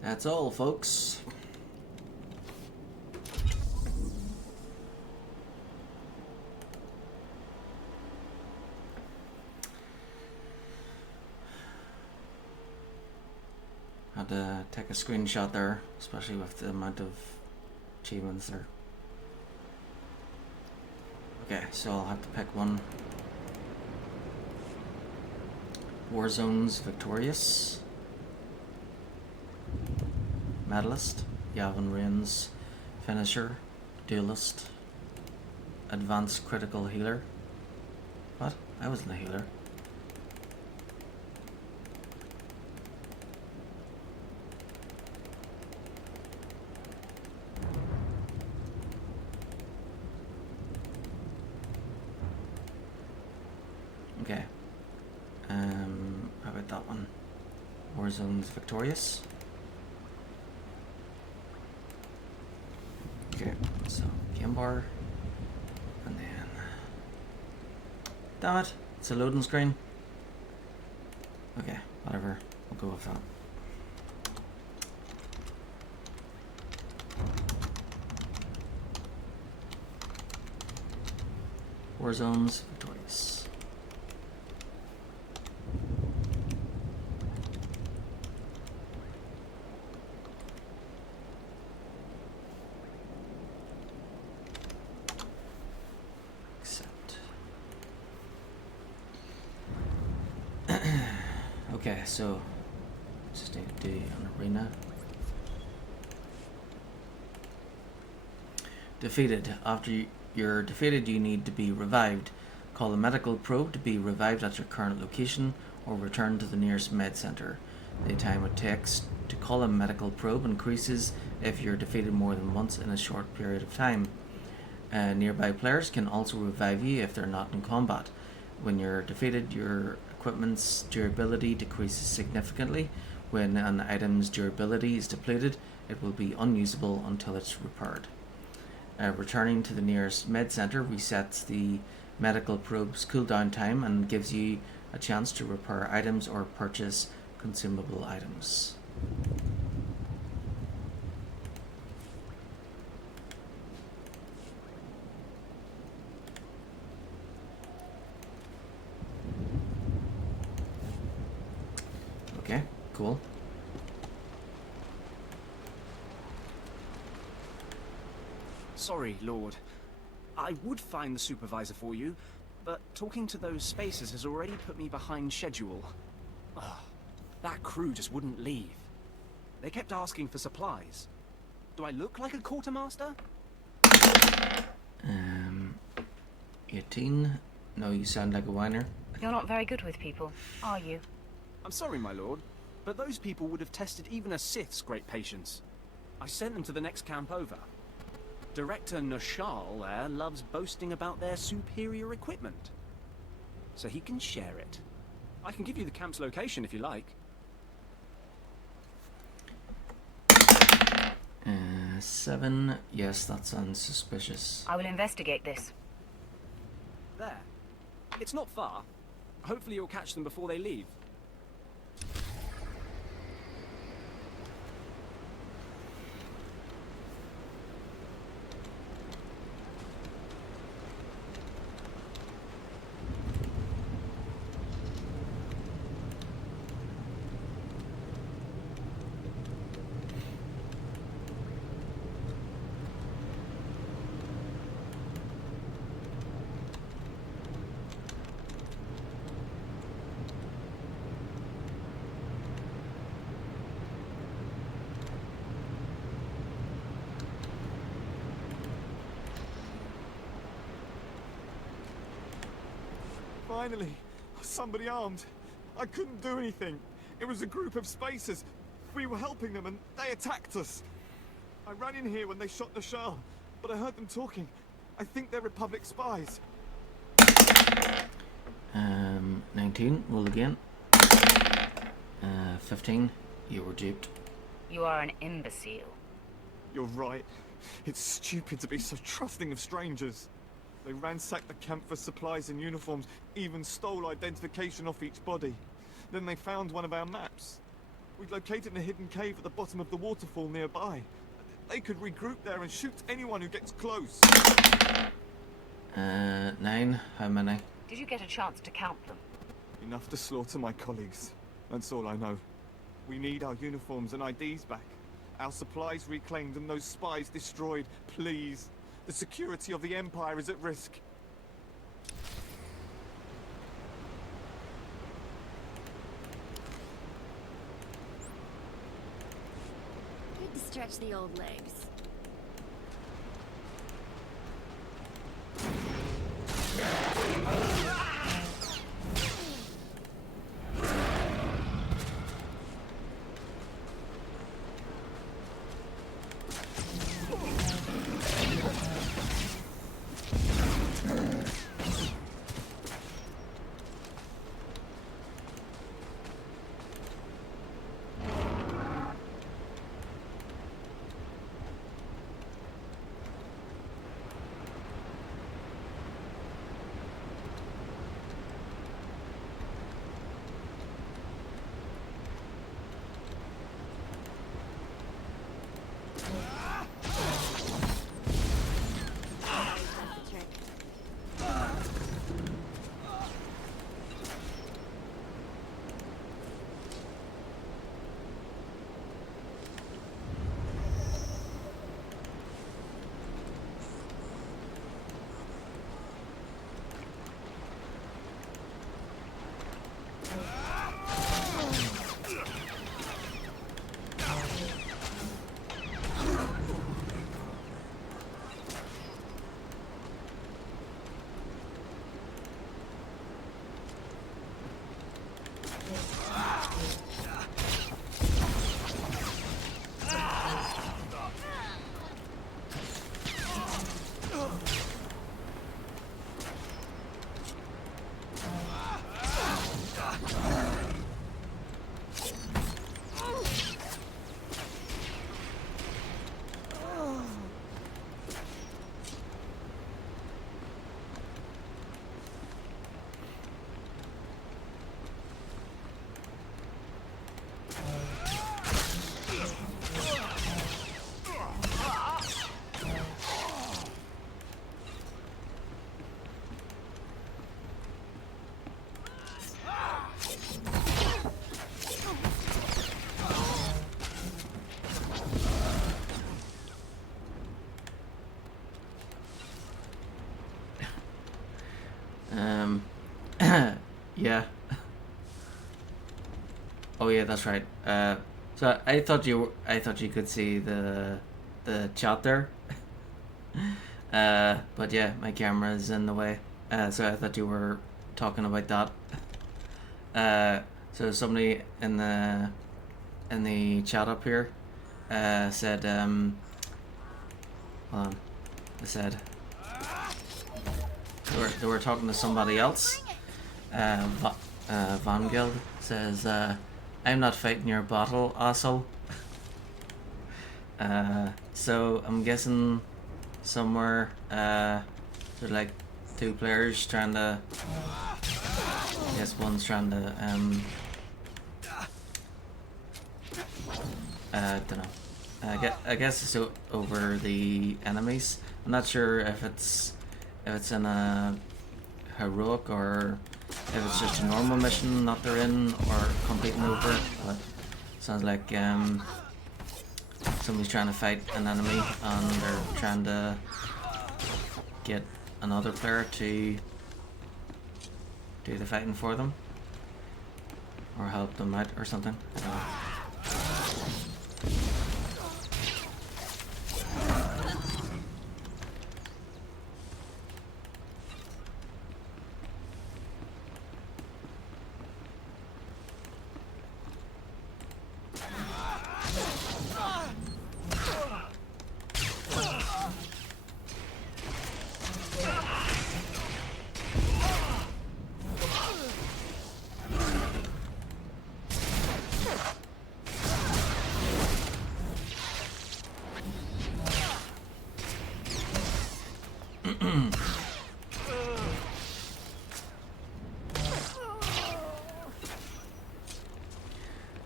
That's all, folks. Had to take a screenshot there, especially with the amount of achievements there. Okay, so I'll have to pick one. Warzone's Victorious. Medalist, Yavin Rain's Finisher, Duelist, Advanced Critical Healer. What? I wasn't a healer. Okay. How about that one? Warzone's Victorious. Okay, so game bar, and then, damn it, it's a loading screen. Okay, whatever, we'll go with that. Warzone's Victorious. Okay, so just need to do an arena. Defeated. After you're defeated, you need to be revived. Call a medical probe to be revived at your current location, or return to the nearest med center. The time it takes to call a medical probe increases if you're defeated more than once in a short period of time. Nearby players can also revive you if they're not in combat. When you're defeated, your equipment's durability decreases significantly. When an item's durability is depleted, it will be unusable until it's repaired. Returning to the nearest med center resets the medical probe's cooldown time and gives you a chance to repair items or purchase consumable items. Okay, cool. Sorry, Lord. I would find the supervisor for you, but talking to those spacers has already put me behind schedule. Ugh, that crew just wouldn't leave. They kept asking for supplies. Do I look like a quartermaster? 18. No, you sound like a whiner. You're not very good with people, are you? I'm sorry, my lord, but those people would have tested even a Sith's great patience. I sent them to the next camp over. Director Nashal there loves boasting about their superior equipment. So he can share it. I can give you the camp's location if you like. 7. Yes, that sounds suspicious. I will investigate this. There. It's not far. Hopefully you'll catch them before they leave. Finally, somebody armed. I couldn't do anything. It was a group of spacers. We were helping them and they attacked us. I ran in here when they shot the Shah, but I heard them talking. I think they're Republic spies. 19. Roll again. 15. You were duped. You are an imbecile. You're right. It's stupid to be so trusting of strangers. They ransacked the camp for supplies and uniforms, even stole identification off each body. Then they found one of our maps. We'd located a hidden cave at the bottom of the waterfall nearby. They could regroup there and shoot anyone who gets close. 9. How many? Did you get a chance to count them? Enough to slaughter my colleagues. That's all I know. We need our uniforms and IDs back. Our supplies reclaimed and those spies destroyed. Please. The security of the Empire is at risk. Good to stretch the old legs. Yeah. Oh yeah, that's right. So I thought you could see the chat there. But yeah, my camera is in the way. So I thought you were talking about that. So somebody in the chat up here said hold on. They said they were talking to somebody else. Vangild says, I'm not fighting your battle, asshole. So I'm guessing somewhere there's like two players trying to, I guess one's trying to don't know. I guess it's over the enemies. I'm not sure if it's in a heroic or if it's just a normal mission that they're in or completing over it, but sounds like somebody's trying to fight an enemy and they're trying to get another player to do the fighting for them or help them out or something. I don't know.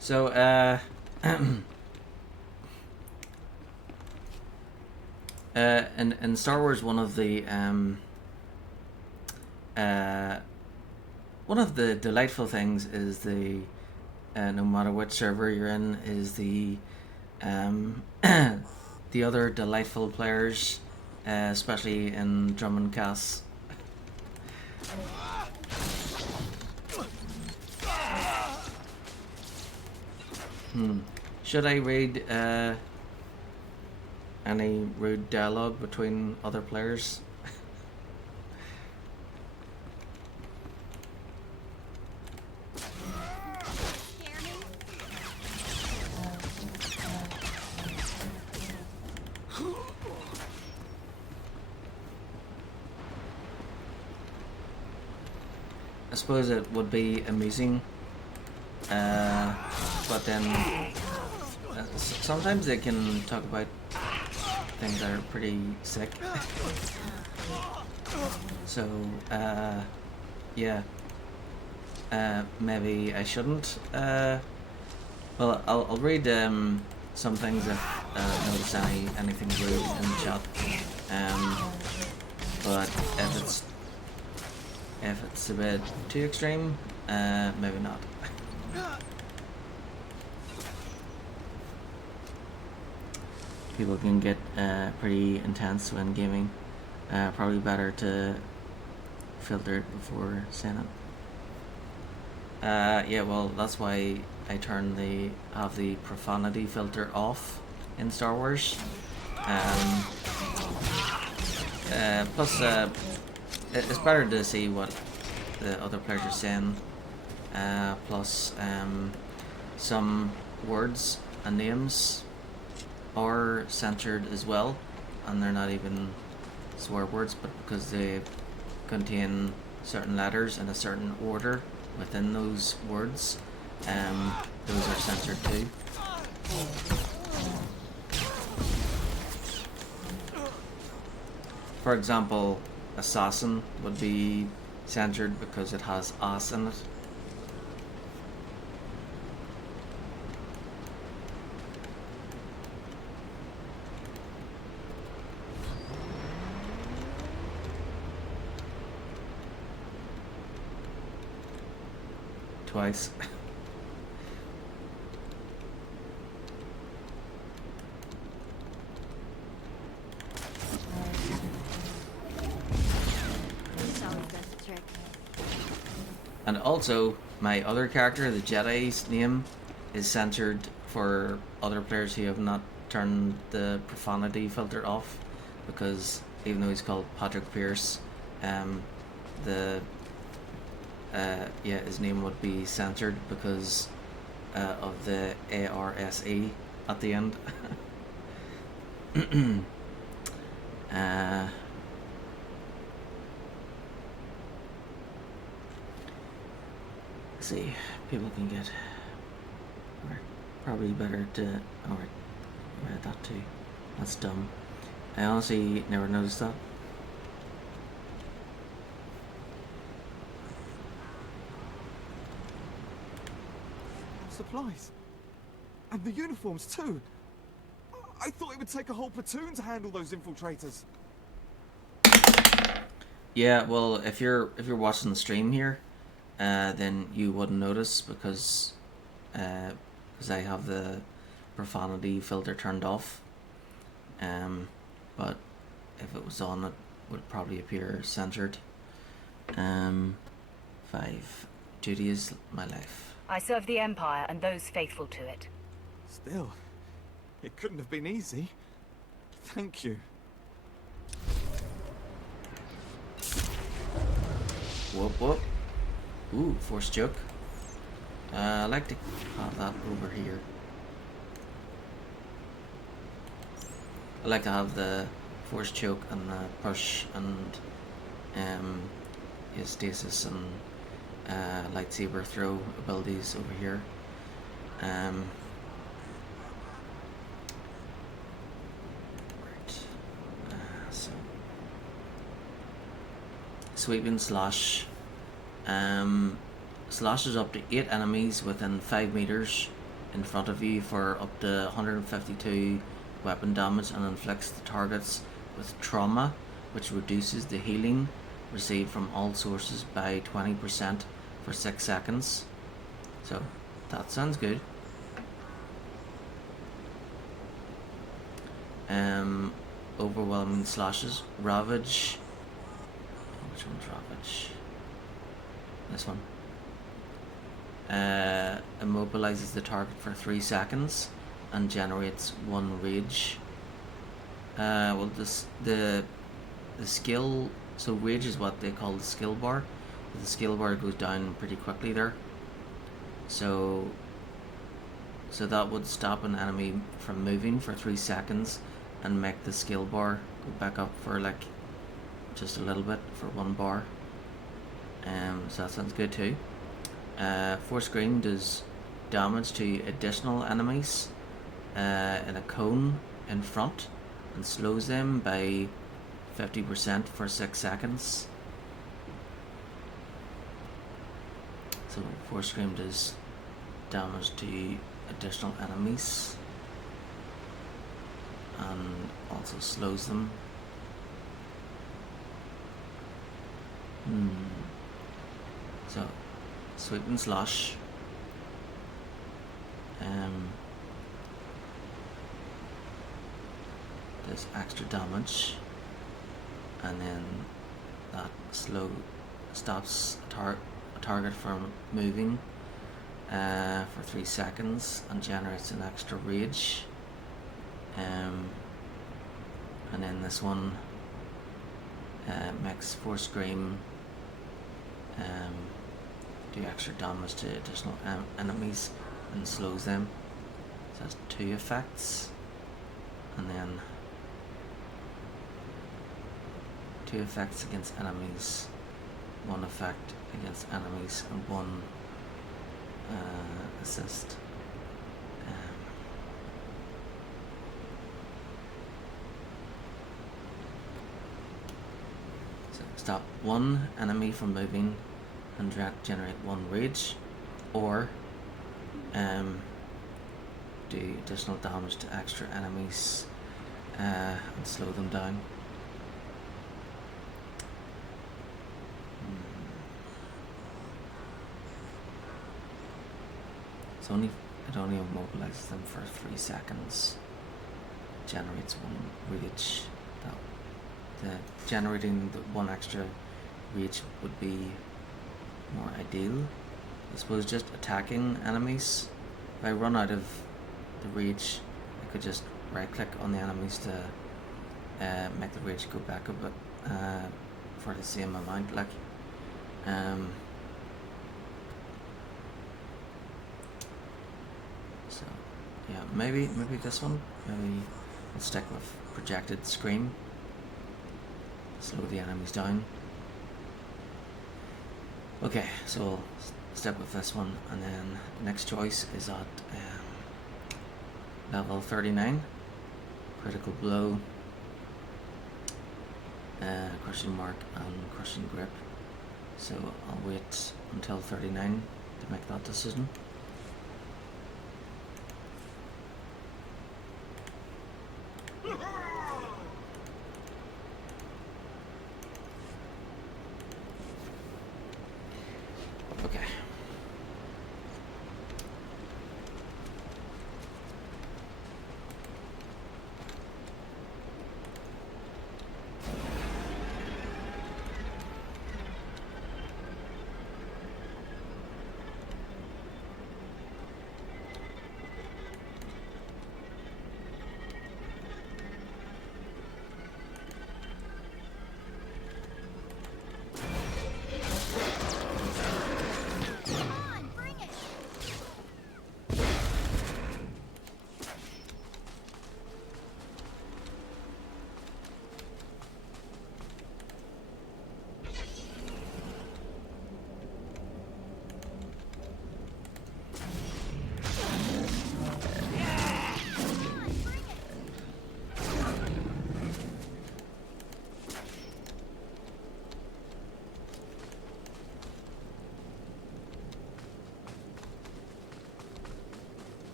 So, in Star Wars, one of the delightful things is the no matter which server you're in, is the the other delightful players, especially in Drum and Cass. Should I read any rude dialogue between other players? I suppose it would be amusing, but then sometimes they can talk about things that are pretty sick. So, yeah. Maybe I shouldn't. Well, I'll read some things if notice anything rude in the chat. But if it's a bit too extreme, maybe not. People can get pretty intense when gaming. Probably better to filter it before saying it. Yeah, well, that's why I have the profanity filter off in Star Wars. Plus, it's better to see what the other players are saying. Plus, some words and names are censored as well, and they're not even swear words, but because they contain certain letters in a certain order within those words, those are censored too. For example, assassin would be censored because it has ass in it. Twice. This always does the trick. And also, my other character, the Jedi's name, is censored for other players who have not turned the profanity filter off, because even though he's called PatrickPearce, his name would be censored because of the ARSE at the end. See, people can get, or probably better to, alright, read that too, that's dumb. I honestly never noticed that. Supplies. And the uniforms too. I thought it would take a whole platoon to handle those infiltrators. Yeah, well, if you're watching the stream here, then you wouldn't notice because I have the profanity filter turned off. But if it was on, it would probably appear censored. 5. Duty is my life. I serve the Empire and those faithful to it. Still, it couldn't have been easy. Thank you. Whoop whoop. Ooh, force choke. I like to have that over here. I like to have the force choke and the push and stasis and lightsaber throw abilities over here. So sweep and slash. Slashes up to 8 enemies within 5 meters in front of you for up to 152 weapon damage and inflicts the targets with trauma, which reduces the healing received from all sources by 20% for 6 seconds. So that sounds good. Overwhelming slashes. Ravage. Which one's Ravage? This one. Immobilizes the target for 3 seconds and generates 1 rage. Well, the skill, so rage is what they call the skill bar. The skill bar goes down pretty quickly there. So that would stop an enemy from moving for 3 seconds and make the skill bar go back up for like just a little bit for 1 bar. So that sounds good too. Force Green does damage to additional enemies in a cone in front and slows them by 50% for 6 seconds. So Force Scream does damage to additional enemies and also slows them. So sweep and slash. Does extra damage, and then that stops a target from moving for 3 seconds and generates an extra rage. And then this one makes Force Scream do extra damage to additional enemies and slows them. So that's 2 effects, and then 2 effects against enemies, 1 effect against enemies, and 1 assist. So stop 1 enemy from moving and generate 1 rage, or do additional damage to extra enemies and slow them down. It only immobilizes them for 3 seconds. Generates 1 rage. Generating the 1 extra rage would be more ideal. I suppose just attacking enemies. If I run out of the rage, I could just right click on the enemies to make the rage go back a bit for the same amount. Like, so yeah, maybe this one. Maybe we'll stick with projected scream. Slow the enemies down. Okay, so we'll step with this one, and then next choice is at level 39. Critical blow, crushing mark, and crushing grip. So I'll wait until 39 to make that decision. Okay.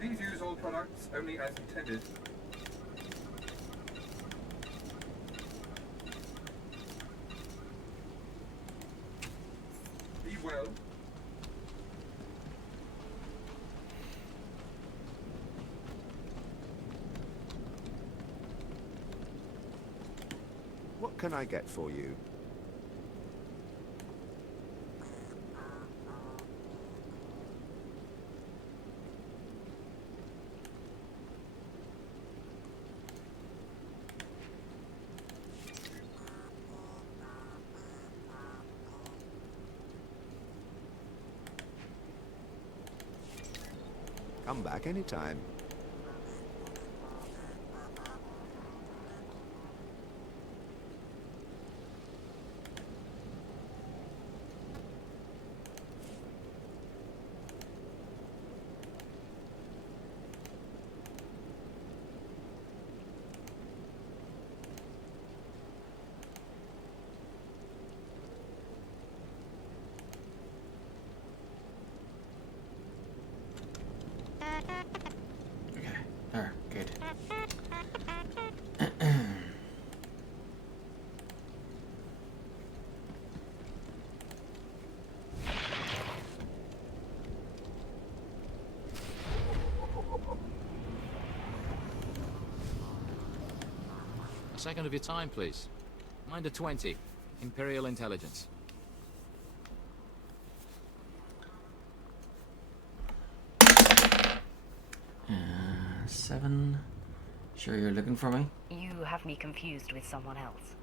Please use all products only as intended. Be well. can I get for you? Come back anytime. There, good. A second of your time, please. Minder 20. Imperial Intelligence. 7. Sure you're looking for me? You have me confused with someone else.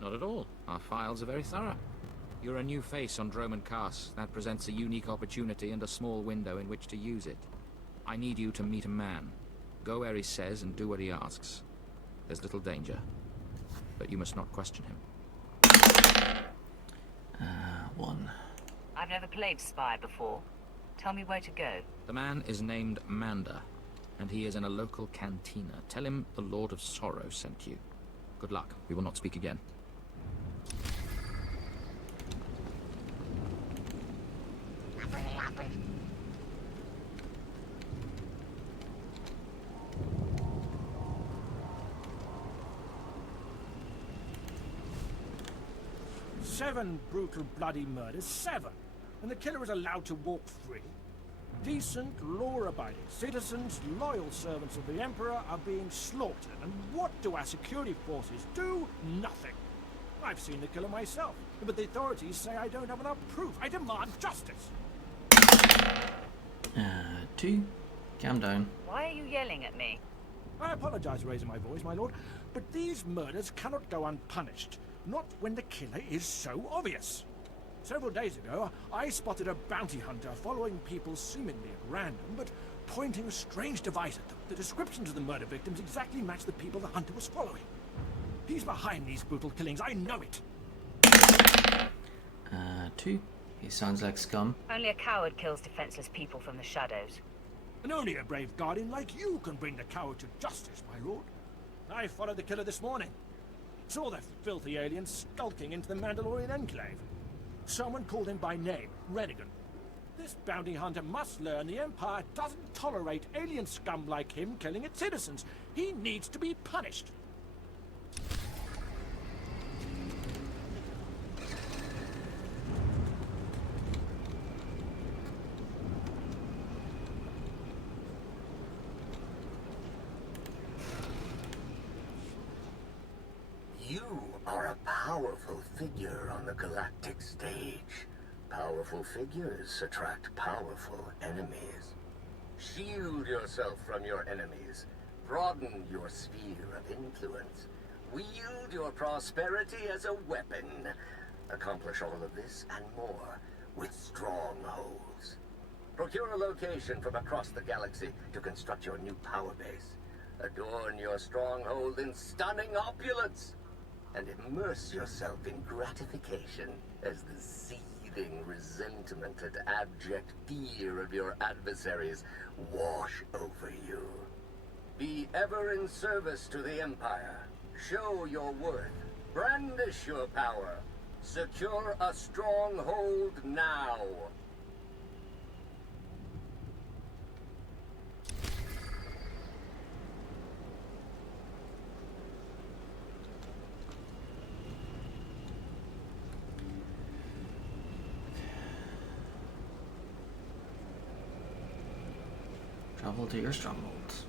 Not at all. Our files are very thorough. You're a new face on Droman Cast. That presents a unique opportunity and a small window in which to use it. I need you to meet a man. Go where he says and do what he asks. There's little danger. But you must not question him. 1. I've never played spy before. Tell me where to go. The man is named Mander, and he is in a local cantina. Tell him the Lord of Sorrow sent you. Good luck. We will not speak again. Seven brutal, bloody murders. 7. And the killer is allowed to walk free. Decent, law-abiding citizens, loyal servants of the Emperor, are being slaughtered. And what do our security forces do? Nothing. I've seen the killer myself, but the authorities say I don't have enough proof. I demand justice. 2. Calm down. Why are you yelling at me? I apologize for raising my voice, my lord, but these murders cannot go unpunished. Not when the killer is so obvious. Several days ago, I spotted a bounty hunter following people seemingly at random, but pointing a strange device at them. The descriptions of the murder victims exactly match the people the hunter was following. He's behind these brutal killings, I know it. 2. He sounds like scum. Only a coward kills defenseless people from the shadows. And only a brave guardian like you can bring the coward to justice, my lord. I followed the killer this morning. Saw the filthy alien skulking into the Mandalorian enclave. Someone called him by name, Rennigan. This bounty hunter must learn the Empire doesn't tolerate alien scum like him killing its citizens. He needs to be punished. You are a powerful figure on the galactic stage. Powerful figures attract powerful enemies. Shield yourself from your enemies. Broaden your sphere of influence. Wield your prosperity as a weapon. Accomplish all of this and more with strongholds. Procure a location from across the galaxy to construct your new power base. Adorn your stronghold in stunning opulence. And immerse yourself in gratification as the seething resentment and abject fear of your adversaries wash over you. Be ever in service to the Empire. Show your worth. Brandish your power. Secure a stronghold now. Travel to your strongholds.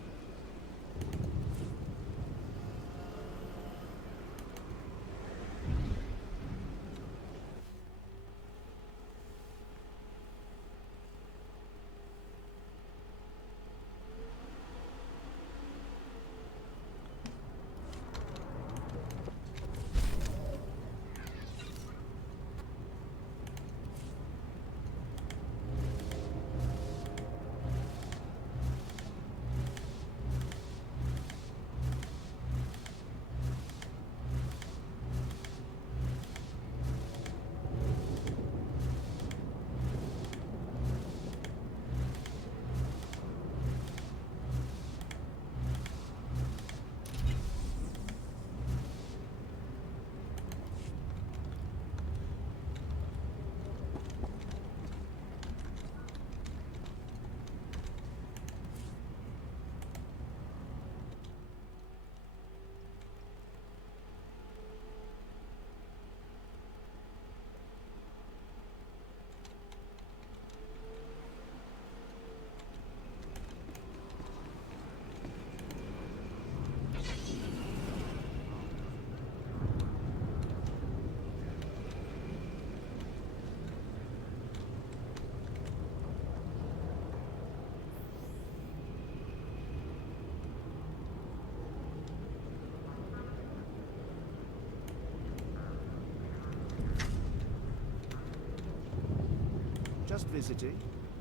Just visiting.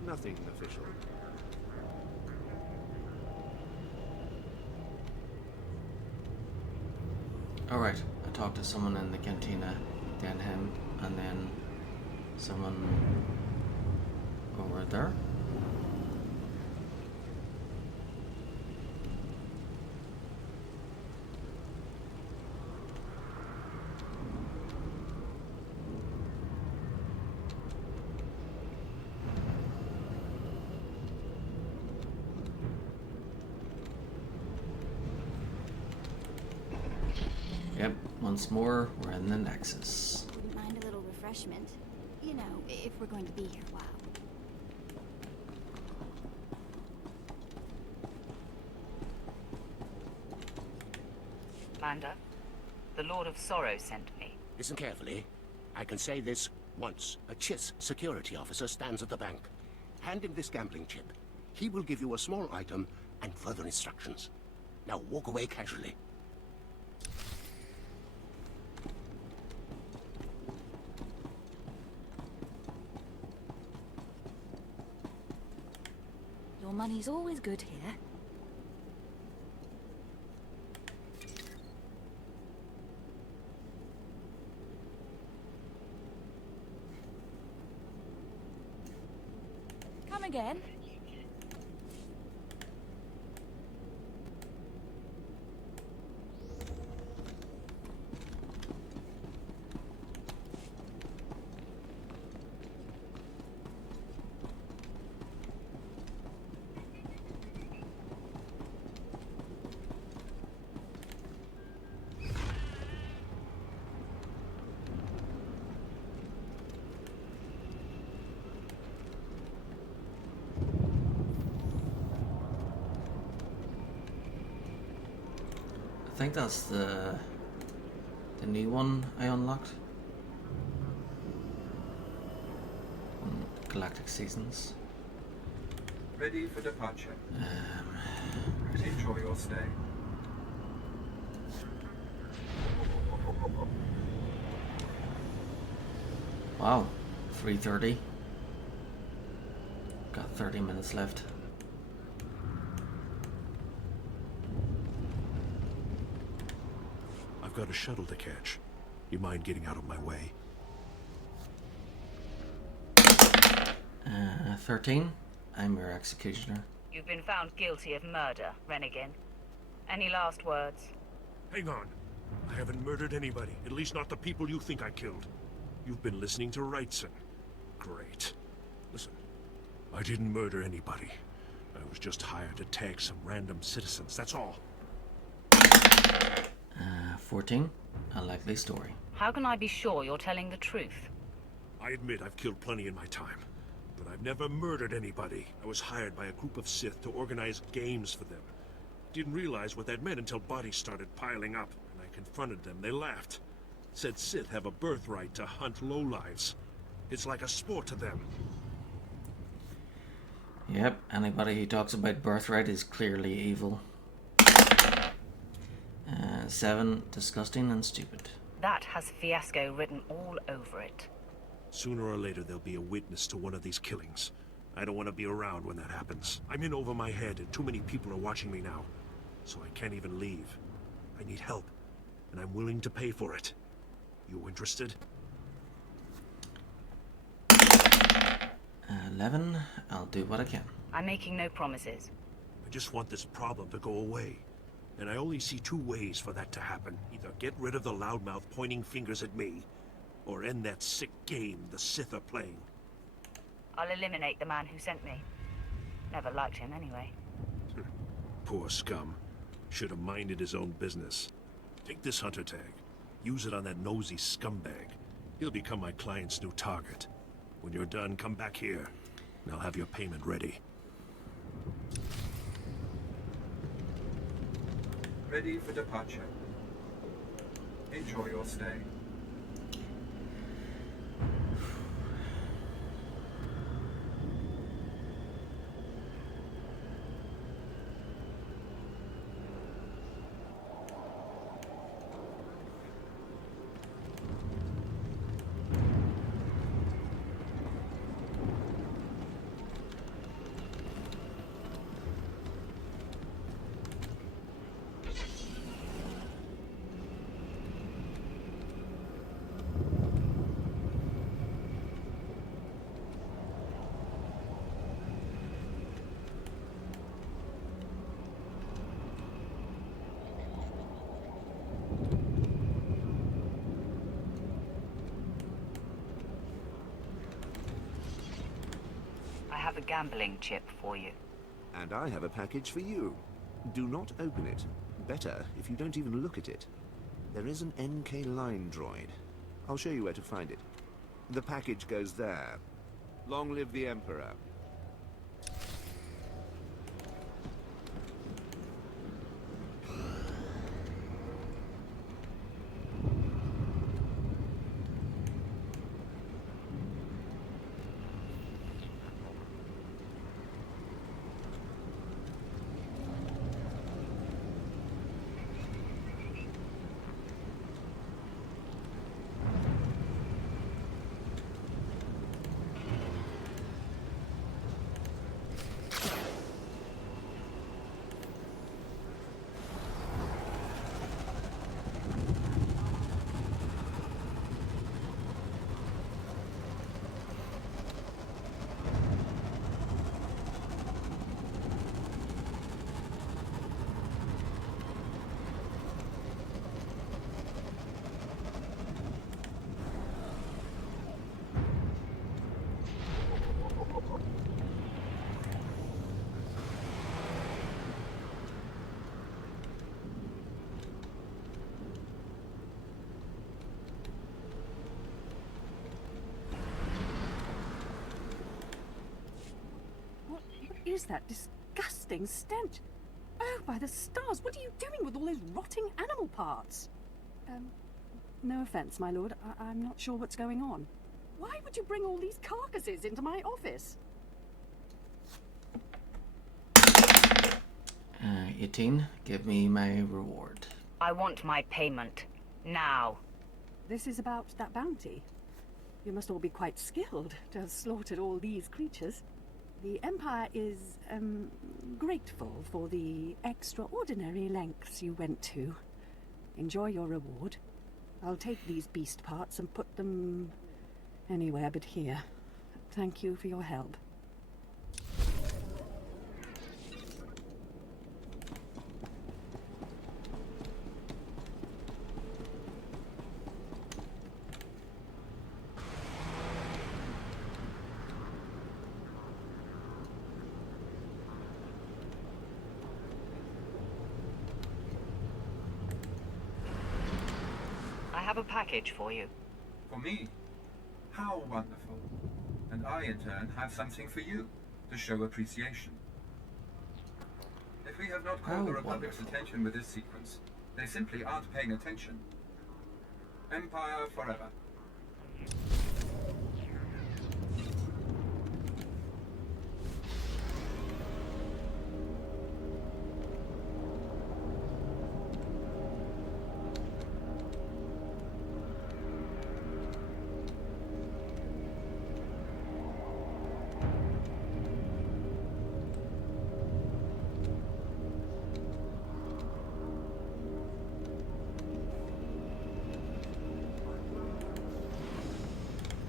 Nothing official. Alright, I talked to someone in the cantina, then him, and then someone over there. Yep, once more, we're in the Nexus. Wouldn't mind a little refreshment. You know, if we're going to be here a while. Manda, the Lord of Sorrow sent me. Listen carefully. I can say this once. A Chiss security officer stands at the bank. Hand him this gambling chip. He will give you a small item and further instructions. Now walk away casually. Your money's always good here. Come again. I think that's the new one I unlocked on Galactic Seasons. Ready for departure. Enjoy your stay. Wow, 3:30. Got 30 minutes left. I've got a shuttle to catch. You mind getting out of my way? 13. I'm your executioner. You've been found guilty of murder, Renegin. Any last words? Hang on. I haven't murdered anybody. At least not the people you think I killed. You've been listening to Wrightson. Great. Listen, I didn't murder anybody. I was just hired to tag some random citizens, that's all. 14. A likely story. How can I be sure you're telling the truth? I admit I've killed plenty in my time, but I've never murdered anybody. I was hired by a group of Sith to organize games for them. Didn't realize what that meant until bodies started piling up, and I confronted them. They laughed. Said Sith have a birthright to hunt lowlives. It's like a sport to them. Yep, anybody who talks about birthright is clearly evil. 7. Disgusting and stupid. That has fiasco written all over it. Sooner or later there'll be a witness to one of these killings. I don't want to be around when that happens. I'm in over my head and too many people are watching me now. So I can't even leave. I need help, and I'm willing to pay for it. You interested? 11. I'll do what I can. I'm making no promises. I just want this problem to go away. And I only see two ways for that to happen. Either get rid of the loudmouth pointing fingers at me, or end that sick game the Sith are playing. I'll eliminate the man who sent me. Never liked him anyway. Poor scum. Should have minded his own business. Take this hunter tag. Use it on that nosy scumbag. He'll become my client's new target. When you're done, come back here, and I'll have your payment ready. Ready for departure. Enjoy your stay. have a gambling chip for you. And I have a package for you. Do not open it. Better if you don't even look at it. There is an NK line droid. I'll show you where to find it. The package goes there. Long live the Emperor. What is that disgusting stench? Oh, by the stars, what are you doing with all those rotting animal parts? No offense, my lord. I'm not sure what's going on. Why would you bring all these carcasses into my office? 18. Give me my reward. I want my payment. Now. This is about that bounty. You must all be quite skilled to have slaughtered all these creatures. The Empire is, grateful for the extraordinary lengths you went to. Enjoy your reward. I'll take these beast parts and put them anywhere but here. Thank you for your help. I have a package for you. For me? How wonderful. And I, in turn, have something for you to show appreciation. If we have not called the Republic's attention with this sequence, they simply aren't paying attention. Empire forever.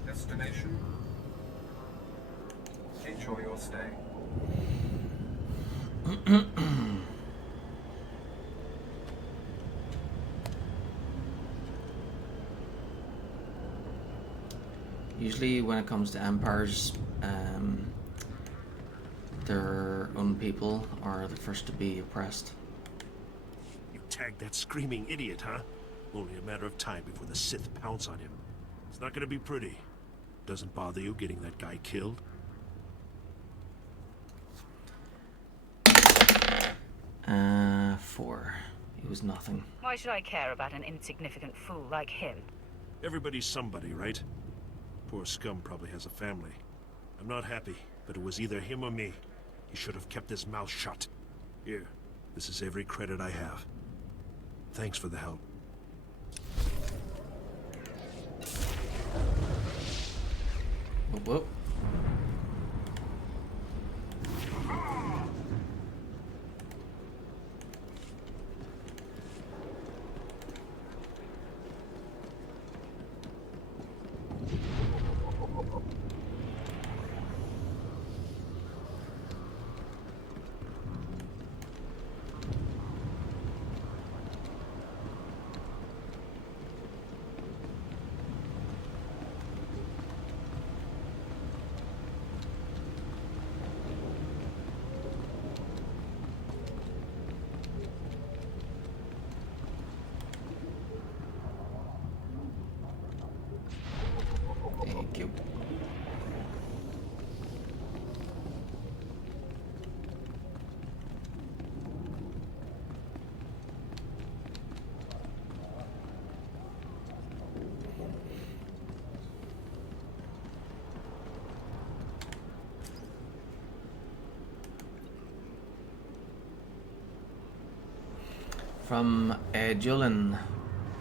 Destination. Enjoy your stay. Usually when it comes to empires, their own people are the first to be oppressed. You tagged that screaming idiot, huh? Only a matter of time before the Sith pounce on him. It's not gonna be pretty. Doesn't bother you getting that guy killed? Four. He was nothing. Why should I care about an insignificant fool like him? Everybody's somebody, right? Poor scum probably has a family. I'm not happy, but it was either him or me. He should have kept his mouth shut. Here, this is every credit I have. Thanks for the help. Whoop, whoop. From Julin.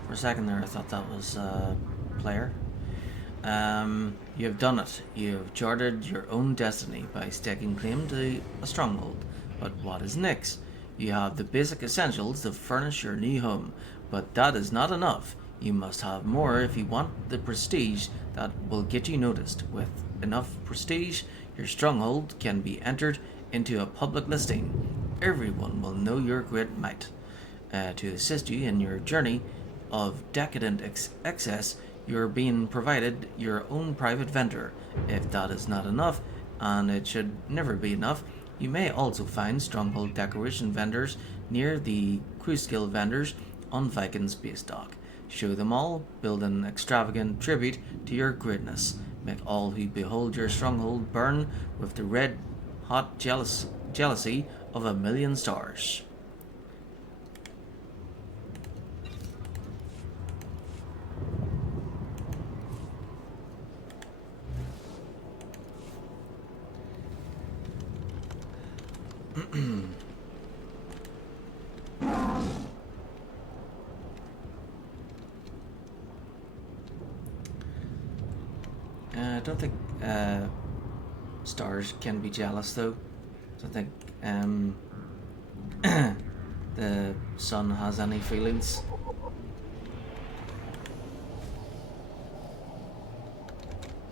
For a second there, I thought that was a player. You have done it. You have charted your own destiny by staking claim to a stronghold. But what is next? You have the basic essentials to furnish your new home, but that is not enough. You must have more if you want the prestige that will get you noticed. With enough prestige, your stronghold can be entered into a public listing. Everyone will know your great might. To assist you in your journey of decadent excess, you're being provided your own private vendor. If that is not enough, and it should never be enough, you may also find stronghold decoration vendors near the crew skill vendors on Viking's base dock. Show them all, build an extravagant tribute to your greatness. Make all who behold your stronghold burn with the red hot jealousy of 1,000,000 stars. I don't think stars can be jealous though. I don't think the sun has any feelings.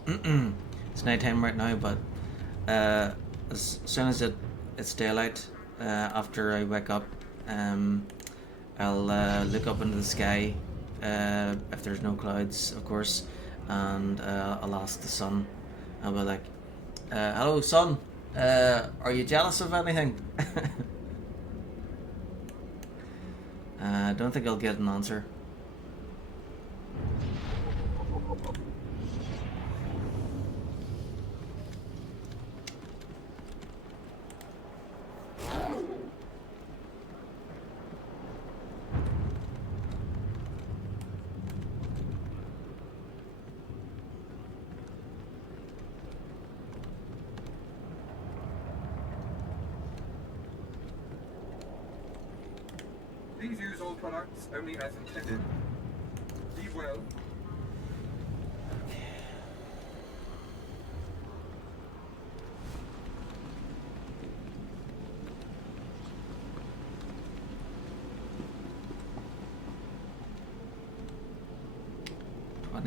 It's nighttime right now, but as soon as it's daylight, after I wake up, I'll look up into the sky, if there's no clouds, of course, and I'll ask the sun. I'll be like, hello sun, are you jealous of anything? I don't think I'll get an answer. Please use all products only as intended. Be well.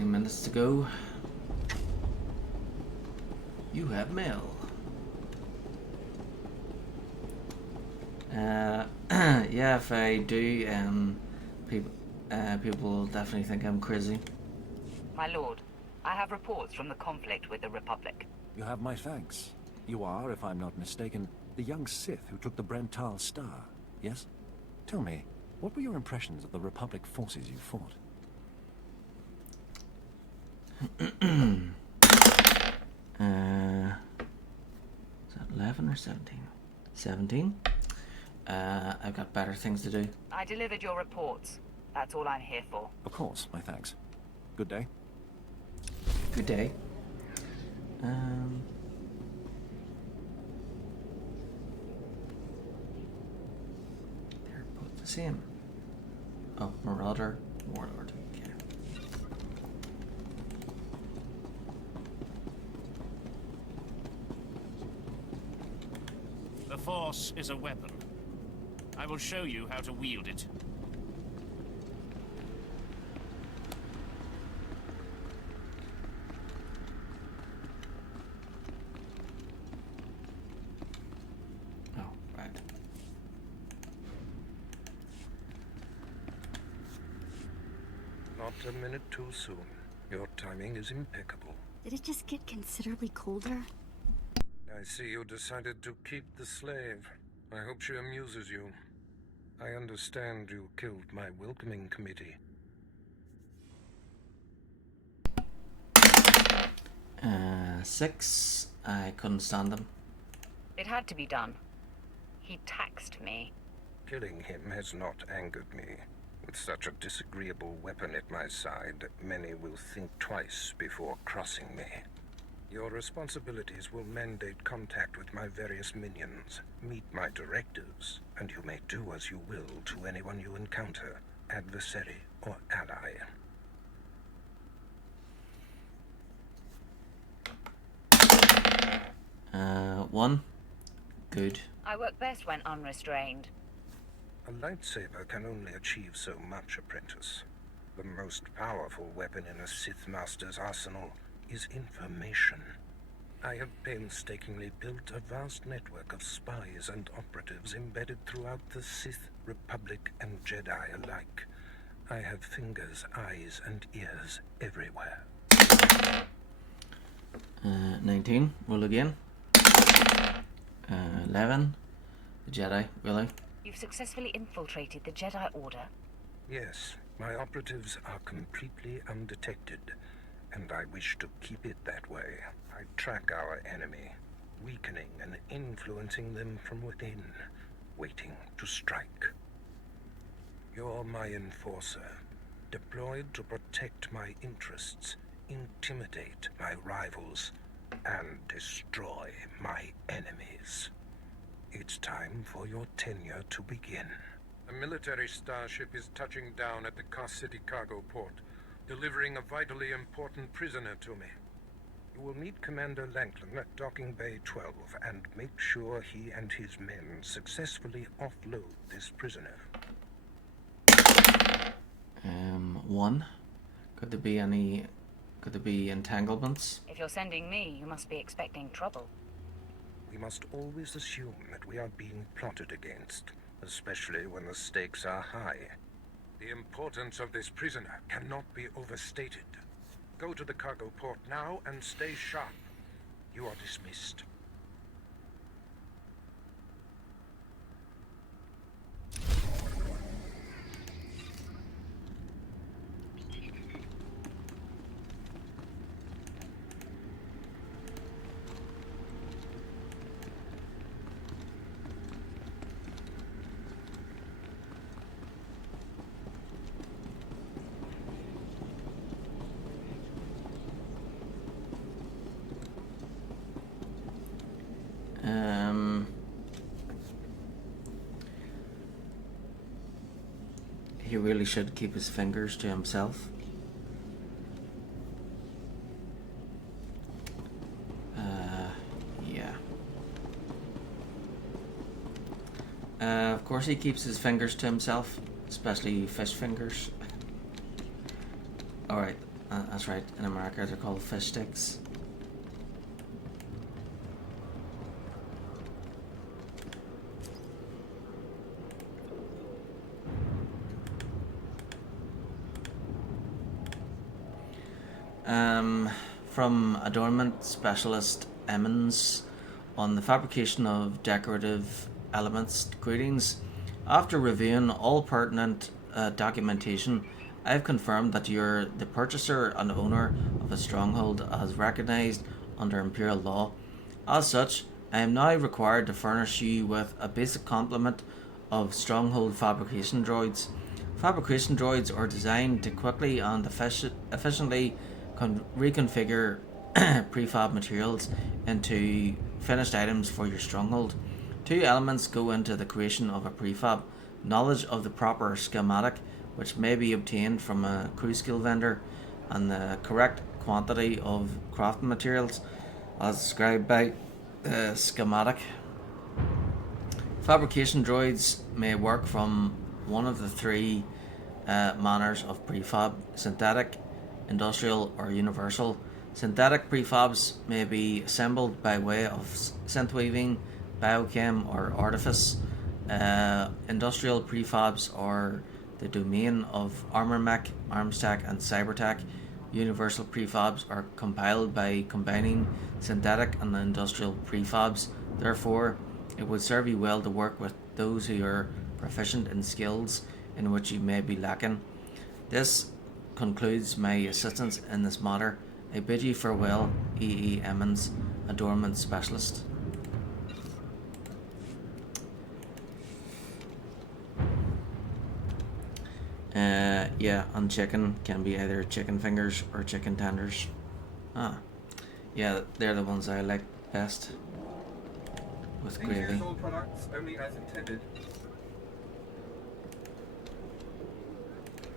Minutes to go. You have mail. Yeah, if I do, people will definitely think I'm crazy. My lord, I have reports from the conflict with the Republic. You have my thanks. You are, if I'm not mistaken, the young Sith who took the Brental Star, yes? Tell me, what were your impressions of the Republic forces you fought? Is that 11 or 17? 17? I've got better things to do. I delivered your reports. That's all I'm here for. Of course, my thanks. Good day. Good day. They're both the same. Oh, Marauder, Warlord. Okay. The Force is a weapon. I will show you how to wield it. Oh, right. Not a minute too soon. Your timing is impeccable. Did it just get considerably colder? I see you decided to keep the slave. I hope she amuses you. I understand you killed my welcoming committee. 6. I couldn't stand him. It had to be done. He taxed me. Killing him has not angered me. With such a disagreeable weapon at my side, many will think twice before crossing me. Your responsibilities will mandate contact with my various minions. Meet my directives, and you may do as you will to anyone you encounter, adversary or ally. One. Good. I work best when unrestrained. A lightsaber can only achieve so much, apprentice. The most powerful weapon in a Sith Master's arsenal is information. I have painstakingly built a vast network of spies and operatives embedded throughout the Sith, Republic, and Jedi alike. I have fingers, eyes, and ears everywhere. 19. Roll again. 11. The Jedi, really? You've successfully infiltrated the Jedi Order. Yes, my operatives are completely undetected, and I wish to keep it that way. I track our enemy, weakening and influencing them from within, waiting to strike. You're my enforcer, deployed to protect my interests, intimidate my rivals, and destroy my enemies. It's time for your tenure to begin. A military starship is touching down at the Cost City cargo port, delivering a vitally important prisoner to me. You will meet Commander Lanklin at Docking Bay 12 and make sure he and his men successfully offload this prisoner. 1. Could there be entanglements? If you're sending me, you must be expecting trouble. We must always assume that we are being plotted against, especially when the stakes are high. The importance of this prisoner cannot be overstated. Go to the cargo port now and stay sharp. You are dismissed. He really should keep his fingers to himself. Yeah. Of course he keeps his fingers to himself, especially fish fingers. Alright, that's right, in America they're called fish sticks. From adornment specialist Emmons on the fabrication of decorative elements. Greetings. After reviewing all pertinent documentation, I have confirmed that you're the purchaser and owner of a stronghold as recognized under Imperial law. As such, I am now required to furnish you with a basic complement of stronghold fabrication droids. Fabrication droids are designed to quickly and efficiently reconfigure prefab materials into finished items for your stronghold. Two elements go into the creation of a prefab: knowledge of the proper schematic, which may be obtained from a crew skill vendor, and the correct quantity of crafting materials as described by the schematic. Fabrication droids may work from one of the three manners of prefab: synthetic, industrial, or universal. Synthetic prefabs may be assembled by way of synth weaving, biochem, or artifice. Industrial prefabs are the domain of armor mech, arms tech, and cyber tech. Universal prefabs are compiled by combining synthetic and industrial prefabs. Therefore, it would serve you well to work with those who are proficient in skills in which you may be lacking. This concludes my assistance in this matter. I bid you farewell, E.E. Emmons, Adornment Specialist. Yeah, and chicken can be either chicken fingers or chicken tenders. Yeah, they're the ones I like best. With Please gravy. use all products only as intended.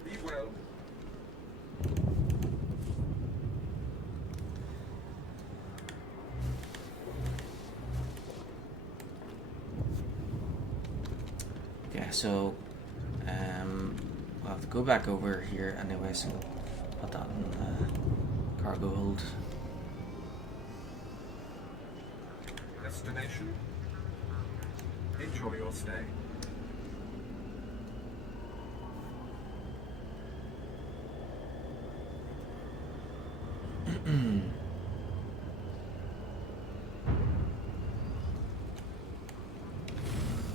Be well. Okay, so we'll have to go back over here anyway, so put that in cargo hold. Destination. Enjoy your stay.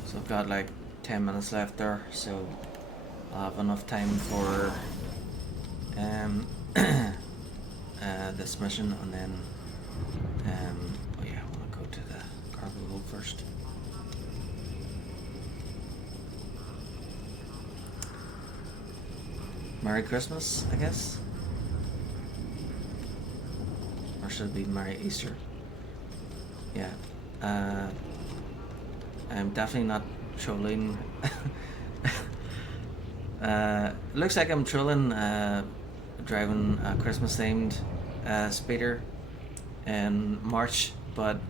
So I've got like 10 minutes left there, so I'll have enough time for this mission, and then oh yeah, I want to go to the cargo hold first. Merry Christmas, I guess, or should it be Merry Easter? Yeah, I'm definitely not trolling. Looks like I'm trolling driving a Christmas themed speeder in March, but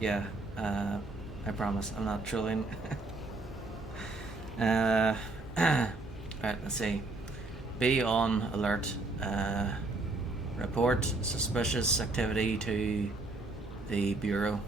yeah, I promise I'm not trolling. Right, let's see. Be on alert. Report suspicious activity to the Bureau.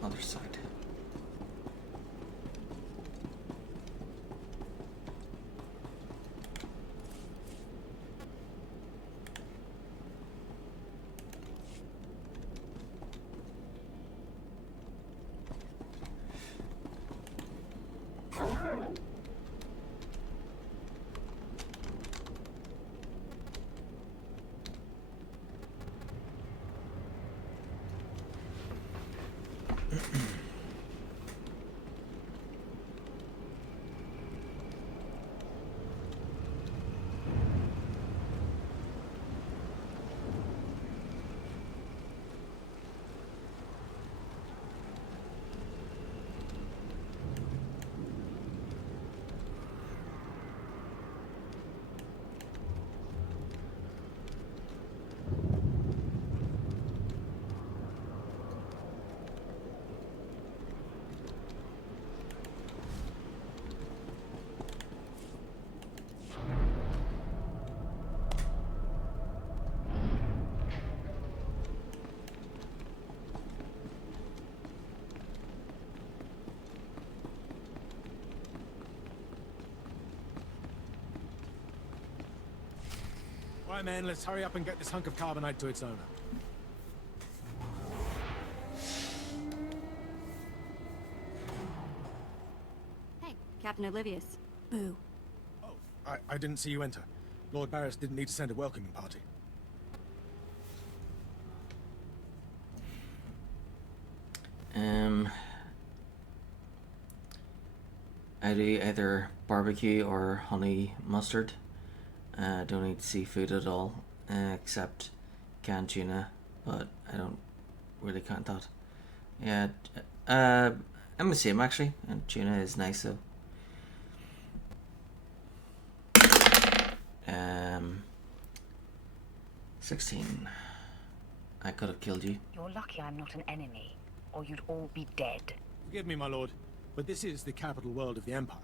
Other side. Right, man, let's hurry up and get this hunk of carbonite to its owner. Hey, Captain Oblivious. Boo. I didn't see you enter. Lord Barris didn't need to send a welcoming party. I do either barbecue or honey mustard. Don't eat seafood at all, except canned tuna, but I don't really count that. Yeah, I'm the same actually, and tuna is nice though. 16. I could have killed you. You're lucky I'm not an enemy, or you'd all be dead. Forgive me, my lord, but this is the capital world of the Empire.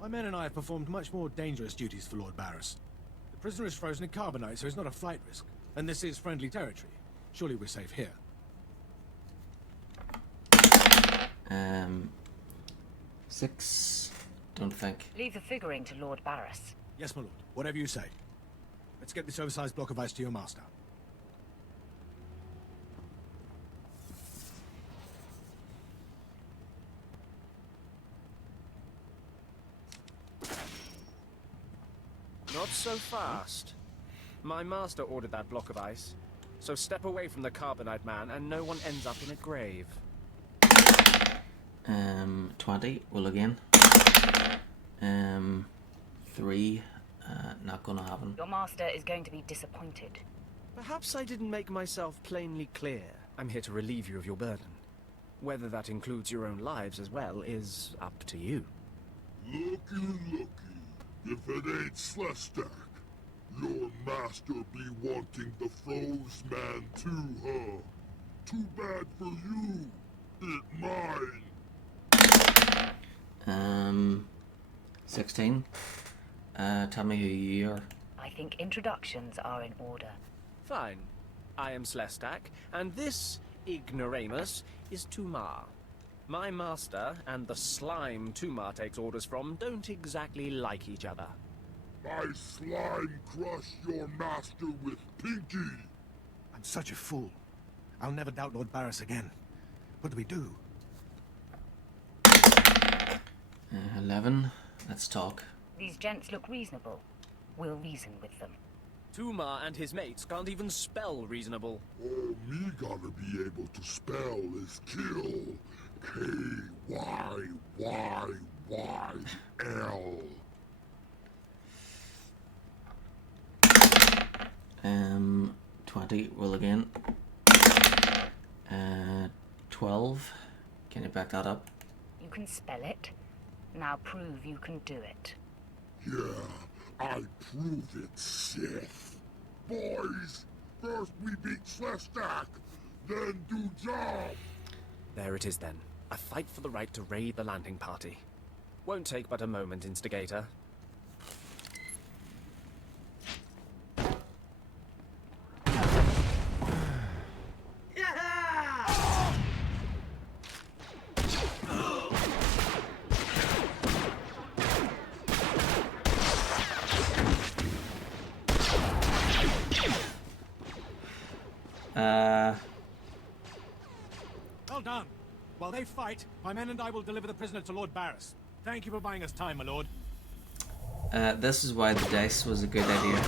My men and I have performed much more dangerous duties for Lord Barris. The prisoner is frozen in carbonite, so it's not a flight risk. And this is friendly territory. Surely we're safe here. 6. Don't think. Leave the figuring to Lord Barris. Yes, my lord. Whatever you say. Let's get this oversized block of ice to your master. so fast? My master ordered that block of ice. So step away from the Carbonite man and no one ends up in a grave. 20, will again. 3, not gonna happen. Your master is going to be disappointed. Perhaps I didn't make myself plainly clear. I'm here to relieve you of your burden. Whether that includes your own lives as well is up to you. Looky. If it ain't Slestak, your master be wanting the froze man too, huh? Too bad for you. It mine. 16. Tell me who you are. I think introductions are in order. Fine. I am Slestak, and this ignoramus is Tumar. My master and the slime Tumar takes orders from don't exactly like each other. My slime crushed your master with Pinky. I'm such a fool. I'll never doubt Lord Barris again. What do we do? 11. Let's talk. These gents look reasonable. We'll reason with them. Tumar and his mates can't even spell reasonable. All me gotta be able to spell is kill. K-Y-Y-Y-L. 20, will again. 12. Can you back that up? You can spell it. Now prove you can do it. Yeah, I prove it, Sith. Boys, first we beat Slestak, then do job. There it is then. A fight for the right to raid the landing party. Won't take but a moment, instigator. Well done. While they fight, my men and I will deliver the prisoner to Lord Barris. Thank you for buying us time, my lord. This is why the dice was a good idea.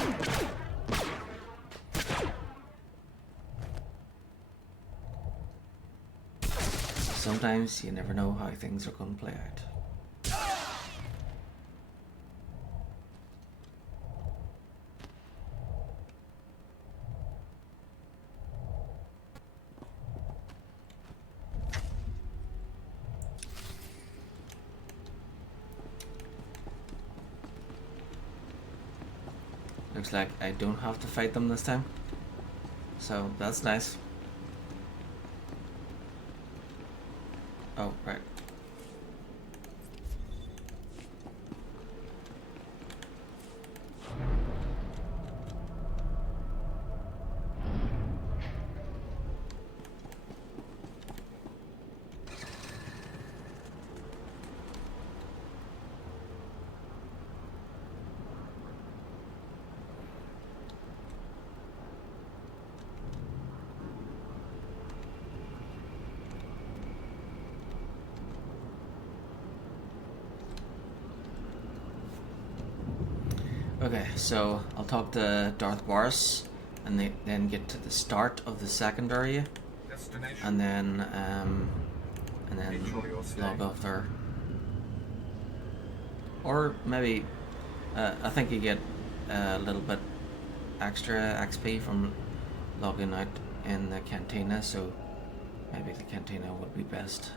Sometimes you never know how things are going to play out. Looks like I don't have to fight them this time. So that's nice. Oh, right. Okay, so I'll talk to Darth Barris and then get to the start of the second area, and then log off there. Or maybe I think you get a little bit extra XP from logging out in the cantina, so maybe the cantina would be best.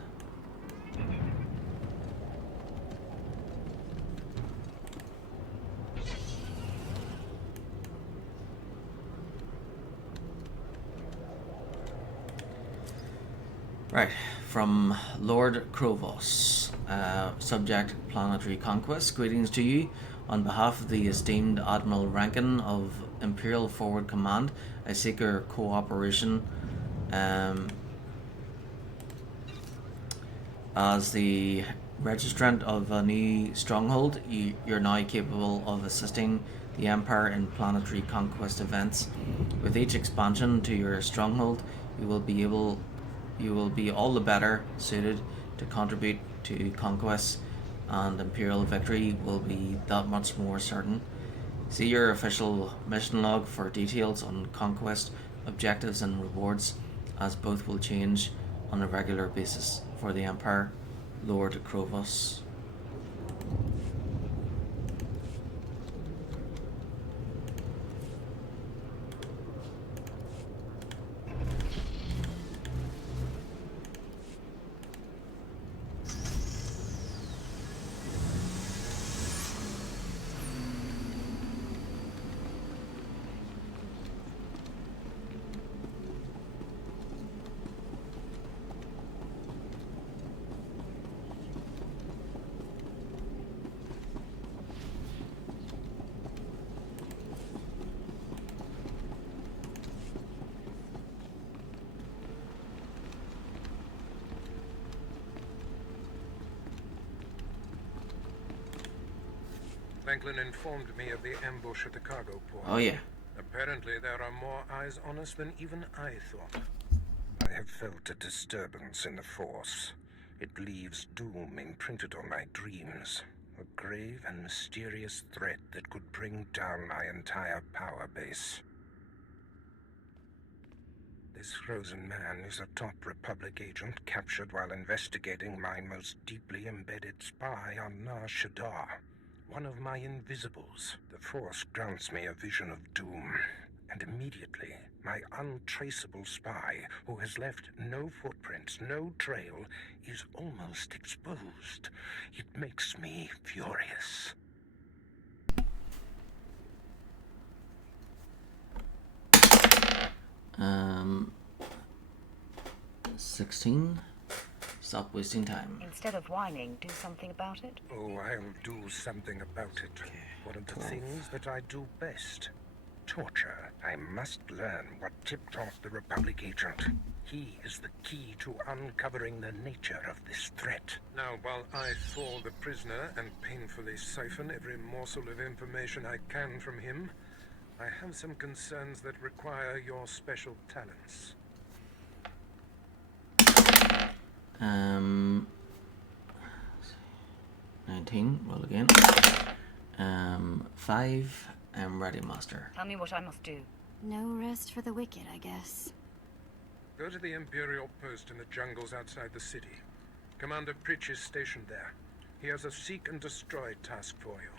Right, from Lord Krovos, subject planetary conquest. Greetings to you. On behalf of the esteemed Admiral Rankin of Imperial Forward Command, I seek your cooperation as the registrant of a new stronghold. You're now capable of assisting the Empire in planetary conquest events. With each expansion to your stronghold, you will be all the better suited to contribute to conquests, and Imperial victory will be that much more certain. See your official mission log for details on conquest, objectives and rewards, as both will change on a regular basis for the Empire. Lord Krovos. Franklin informed me of the ambush at the cargo port. Oh yeah. Apparently there are more eyes on us than even I thought. I have felt a disturbance in the Force. It leaves doom imprinted on my dreams. A grave and mysterious threat that could bring down my entire power base. This frozen man is a top Republic agent captured while investigating my most deeply embedded spy on Nar Shaddaa. One of my invisibles. The Force grants me a vision of doom. And immediately, my untraceable spy, who has left no footprints, no trail, is almost exposed. It makes me furious. 16. Stop wasting time. Instead of whining, do something about it. Oh, I'll do something about it. One of the things that I do best. Torture. I must learn what tipped off the Republic agent. He is the key to uncovering the nature of this threat. Now, while I thaw the prisoner and painfully siphon every morsel of information I can from him, I have some concerns that require your special talents. 19, roll again. 5, I'm ready, Master. Tell me what I must do. No rest for the wicked, I guess. Go to the Imperial post in the jungles outside the city. Commander Pritch is stationed there. He has a seek and destroy task for you.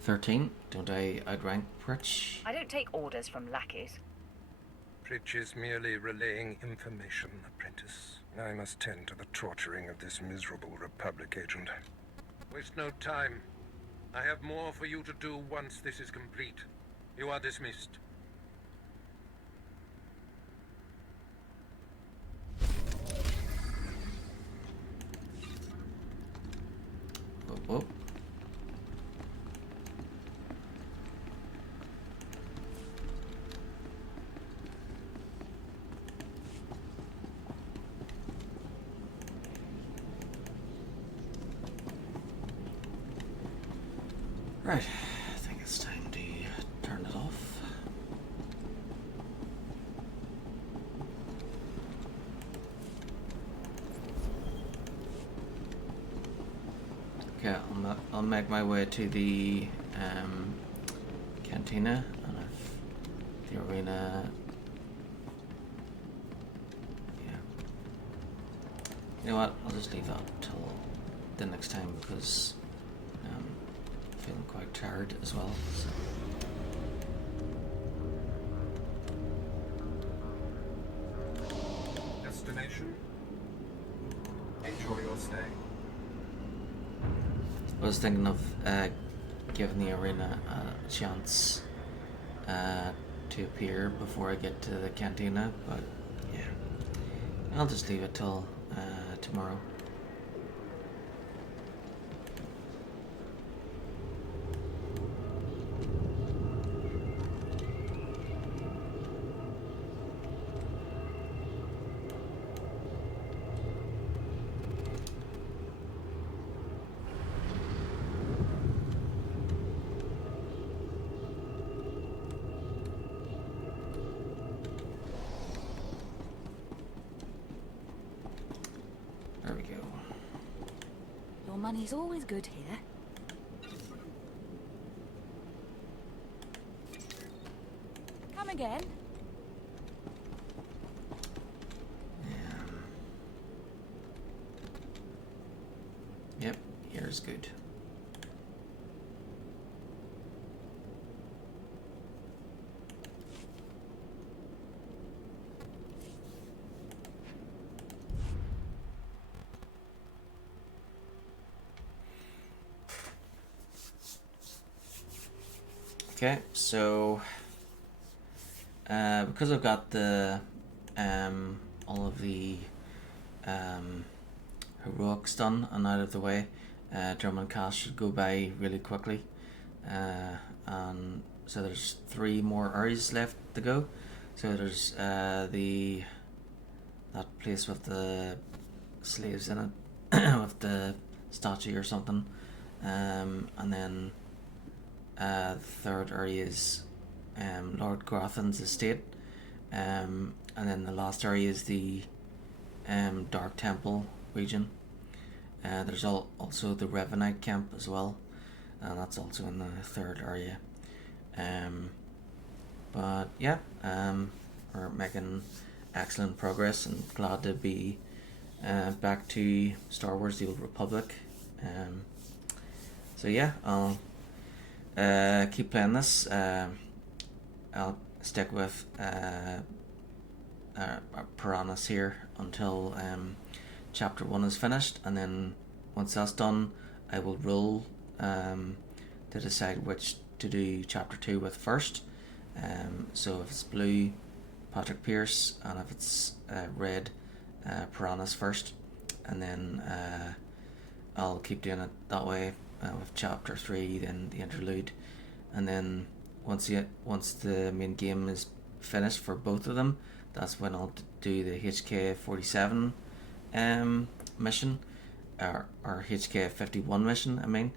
13, don't I outrank Pritch? I don't take orders from lackeys. Pritch is merely relaying information, apprentice. I must tend to the torturing of this miserable Republic agent. Waste no time. I have more for you to do once this is complete. You are dismissed. Whoop, whoop. Right, I think it's time to turn it off. Okay, I'll make my way to the cantina, and if the arena, yeah. You know what? I'll just leave that till the next time because feeling quite tired as well. So. Destination. Enjoy your stay. I was thinking of giving the arena a chance to appear before I get to the cantina, but yeah, I'll just leave it till tomorrow. Money's always good here. again. Yep, here's good. Okay, so because I've got the all of the heroics done and out of the way, German cast should go by really quickly, and so there's 3 more areas left to go. So there's that place with the slaves in it with the statue or something, and then the third area is Lord Grothin's estate, and then the last area is the Dark Temple region. There's also the Revanite camp as well, and that's also in the third area. But yeah, we're making excellent progress and glad to be back to Star Wars: The Old Republic. So yeah, I'll keep playing this. I'll stick with Piranhas here until chapter 1 is finished, and then once that's done, I will roll to decide which to do chapter 2 with first. So if it's blue, PatrickPearce, and if it's red, Piranhas first, and then I'll keep doing it that way with chapter 3, then the interlude, and then once the main game is finished for both of them, that's when I'll do the HK47 mission, or HK51 mission, I mean.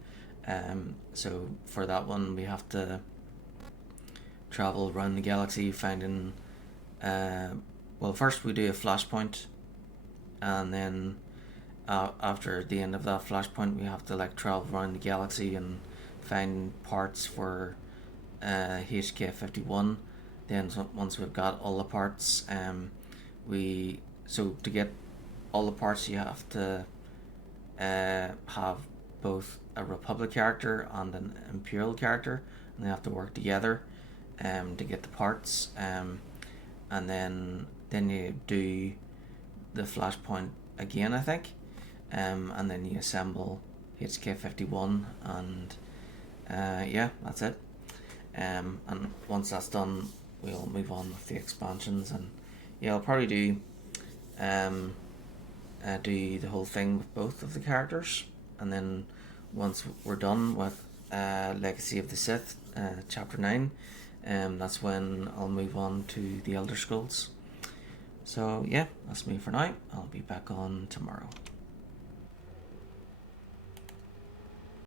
So for that one we have to travel around the galaxy finding well, first we do a flashpoint, and then after the end of that flashpoint we have to like travel around the galaxy and find parts for HK51. Then once we've got all the parts, so to get all the parts you have to have both a Republic character and an Imperial character, and they have to work together to get the parts, and then you do the flashpoint again, I think, and then you assemble HK51, and yeah, that's it. And once that's done, we'll move on with the expansions, and yeah, I'll probably do the whole thing with both of the characters, and then once we're done with Legacy of the Sith, chapter 9, that's when I'll move on to the Elder Scrolls. So yeah, that's me for now. I'll be back on tomorrow.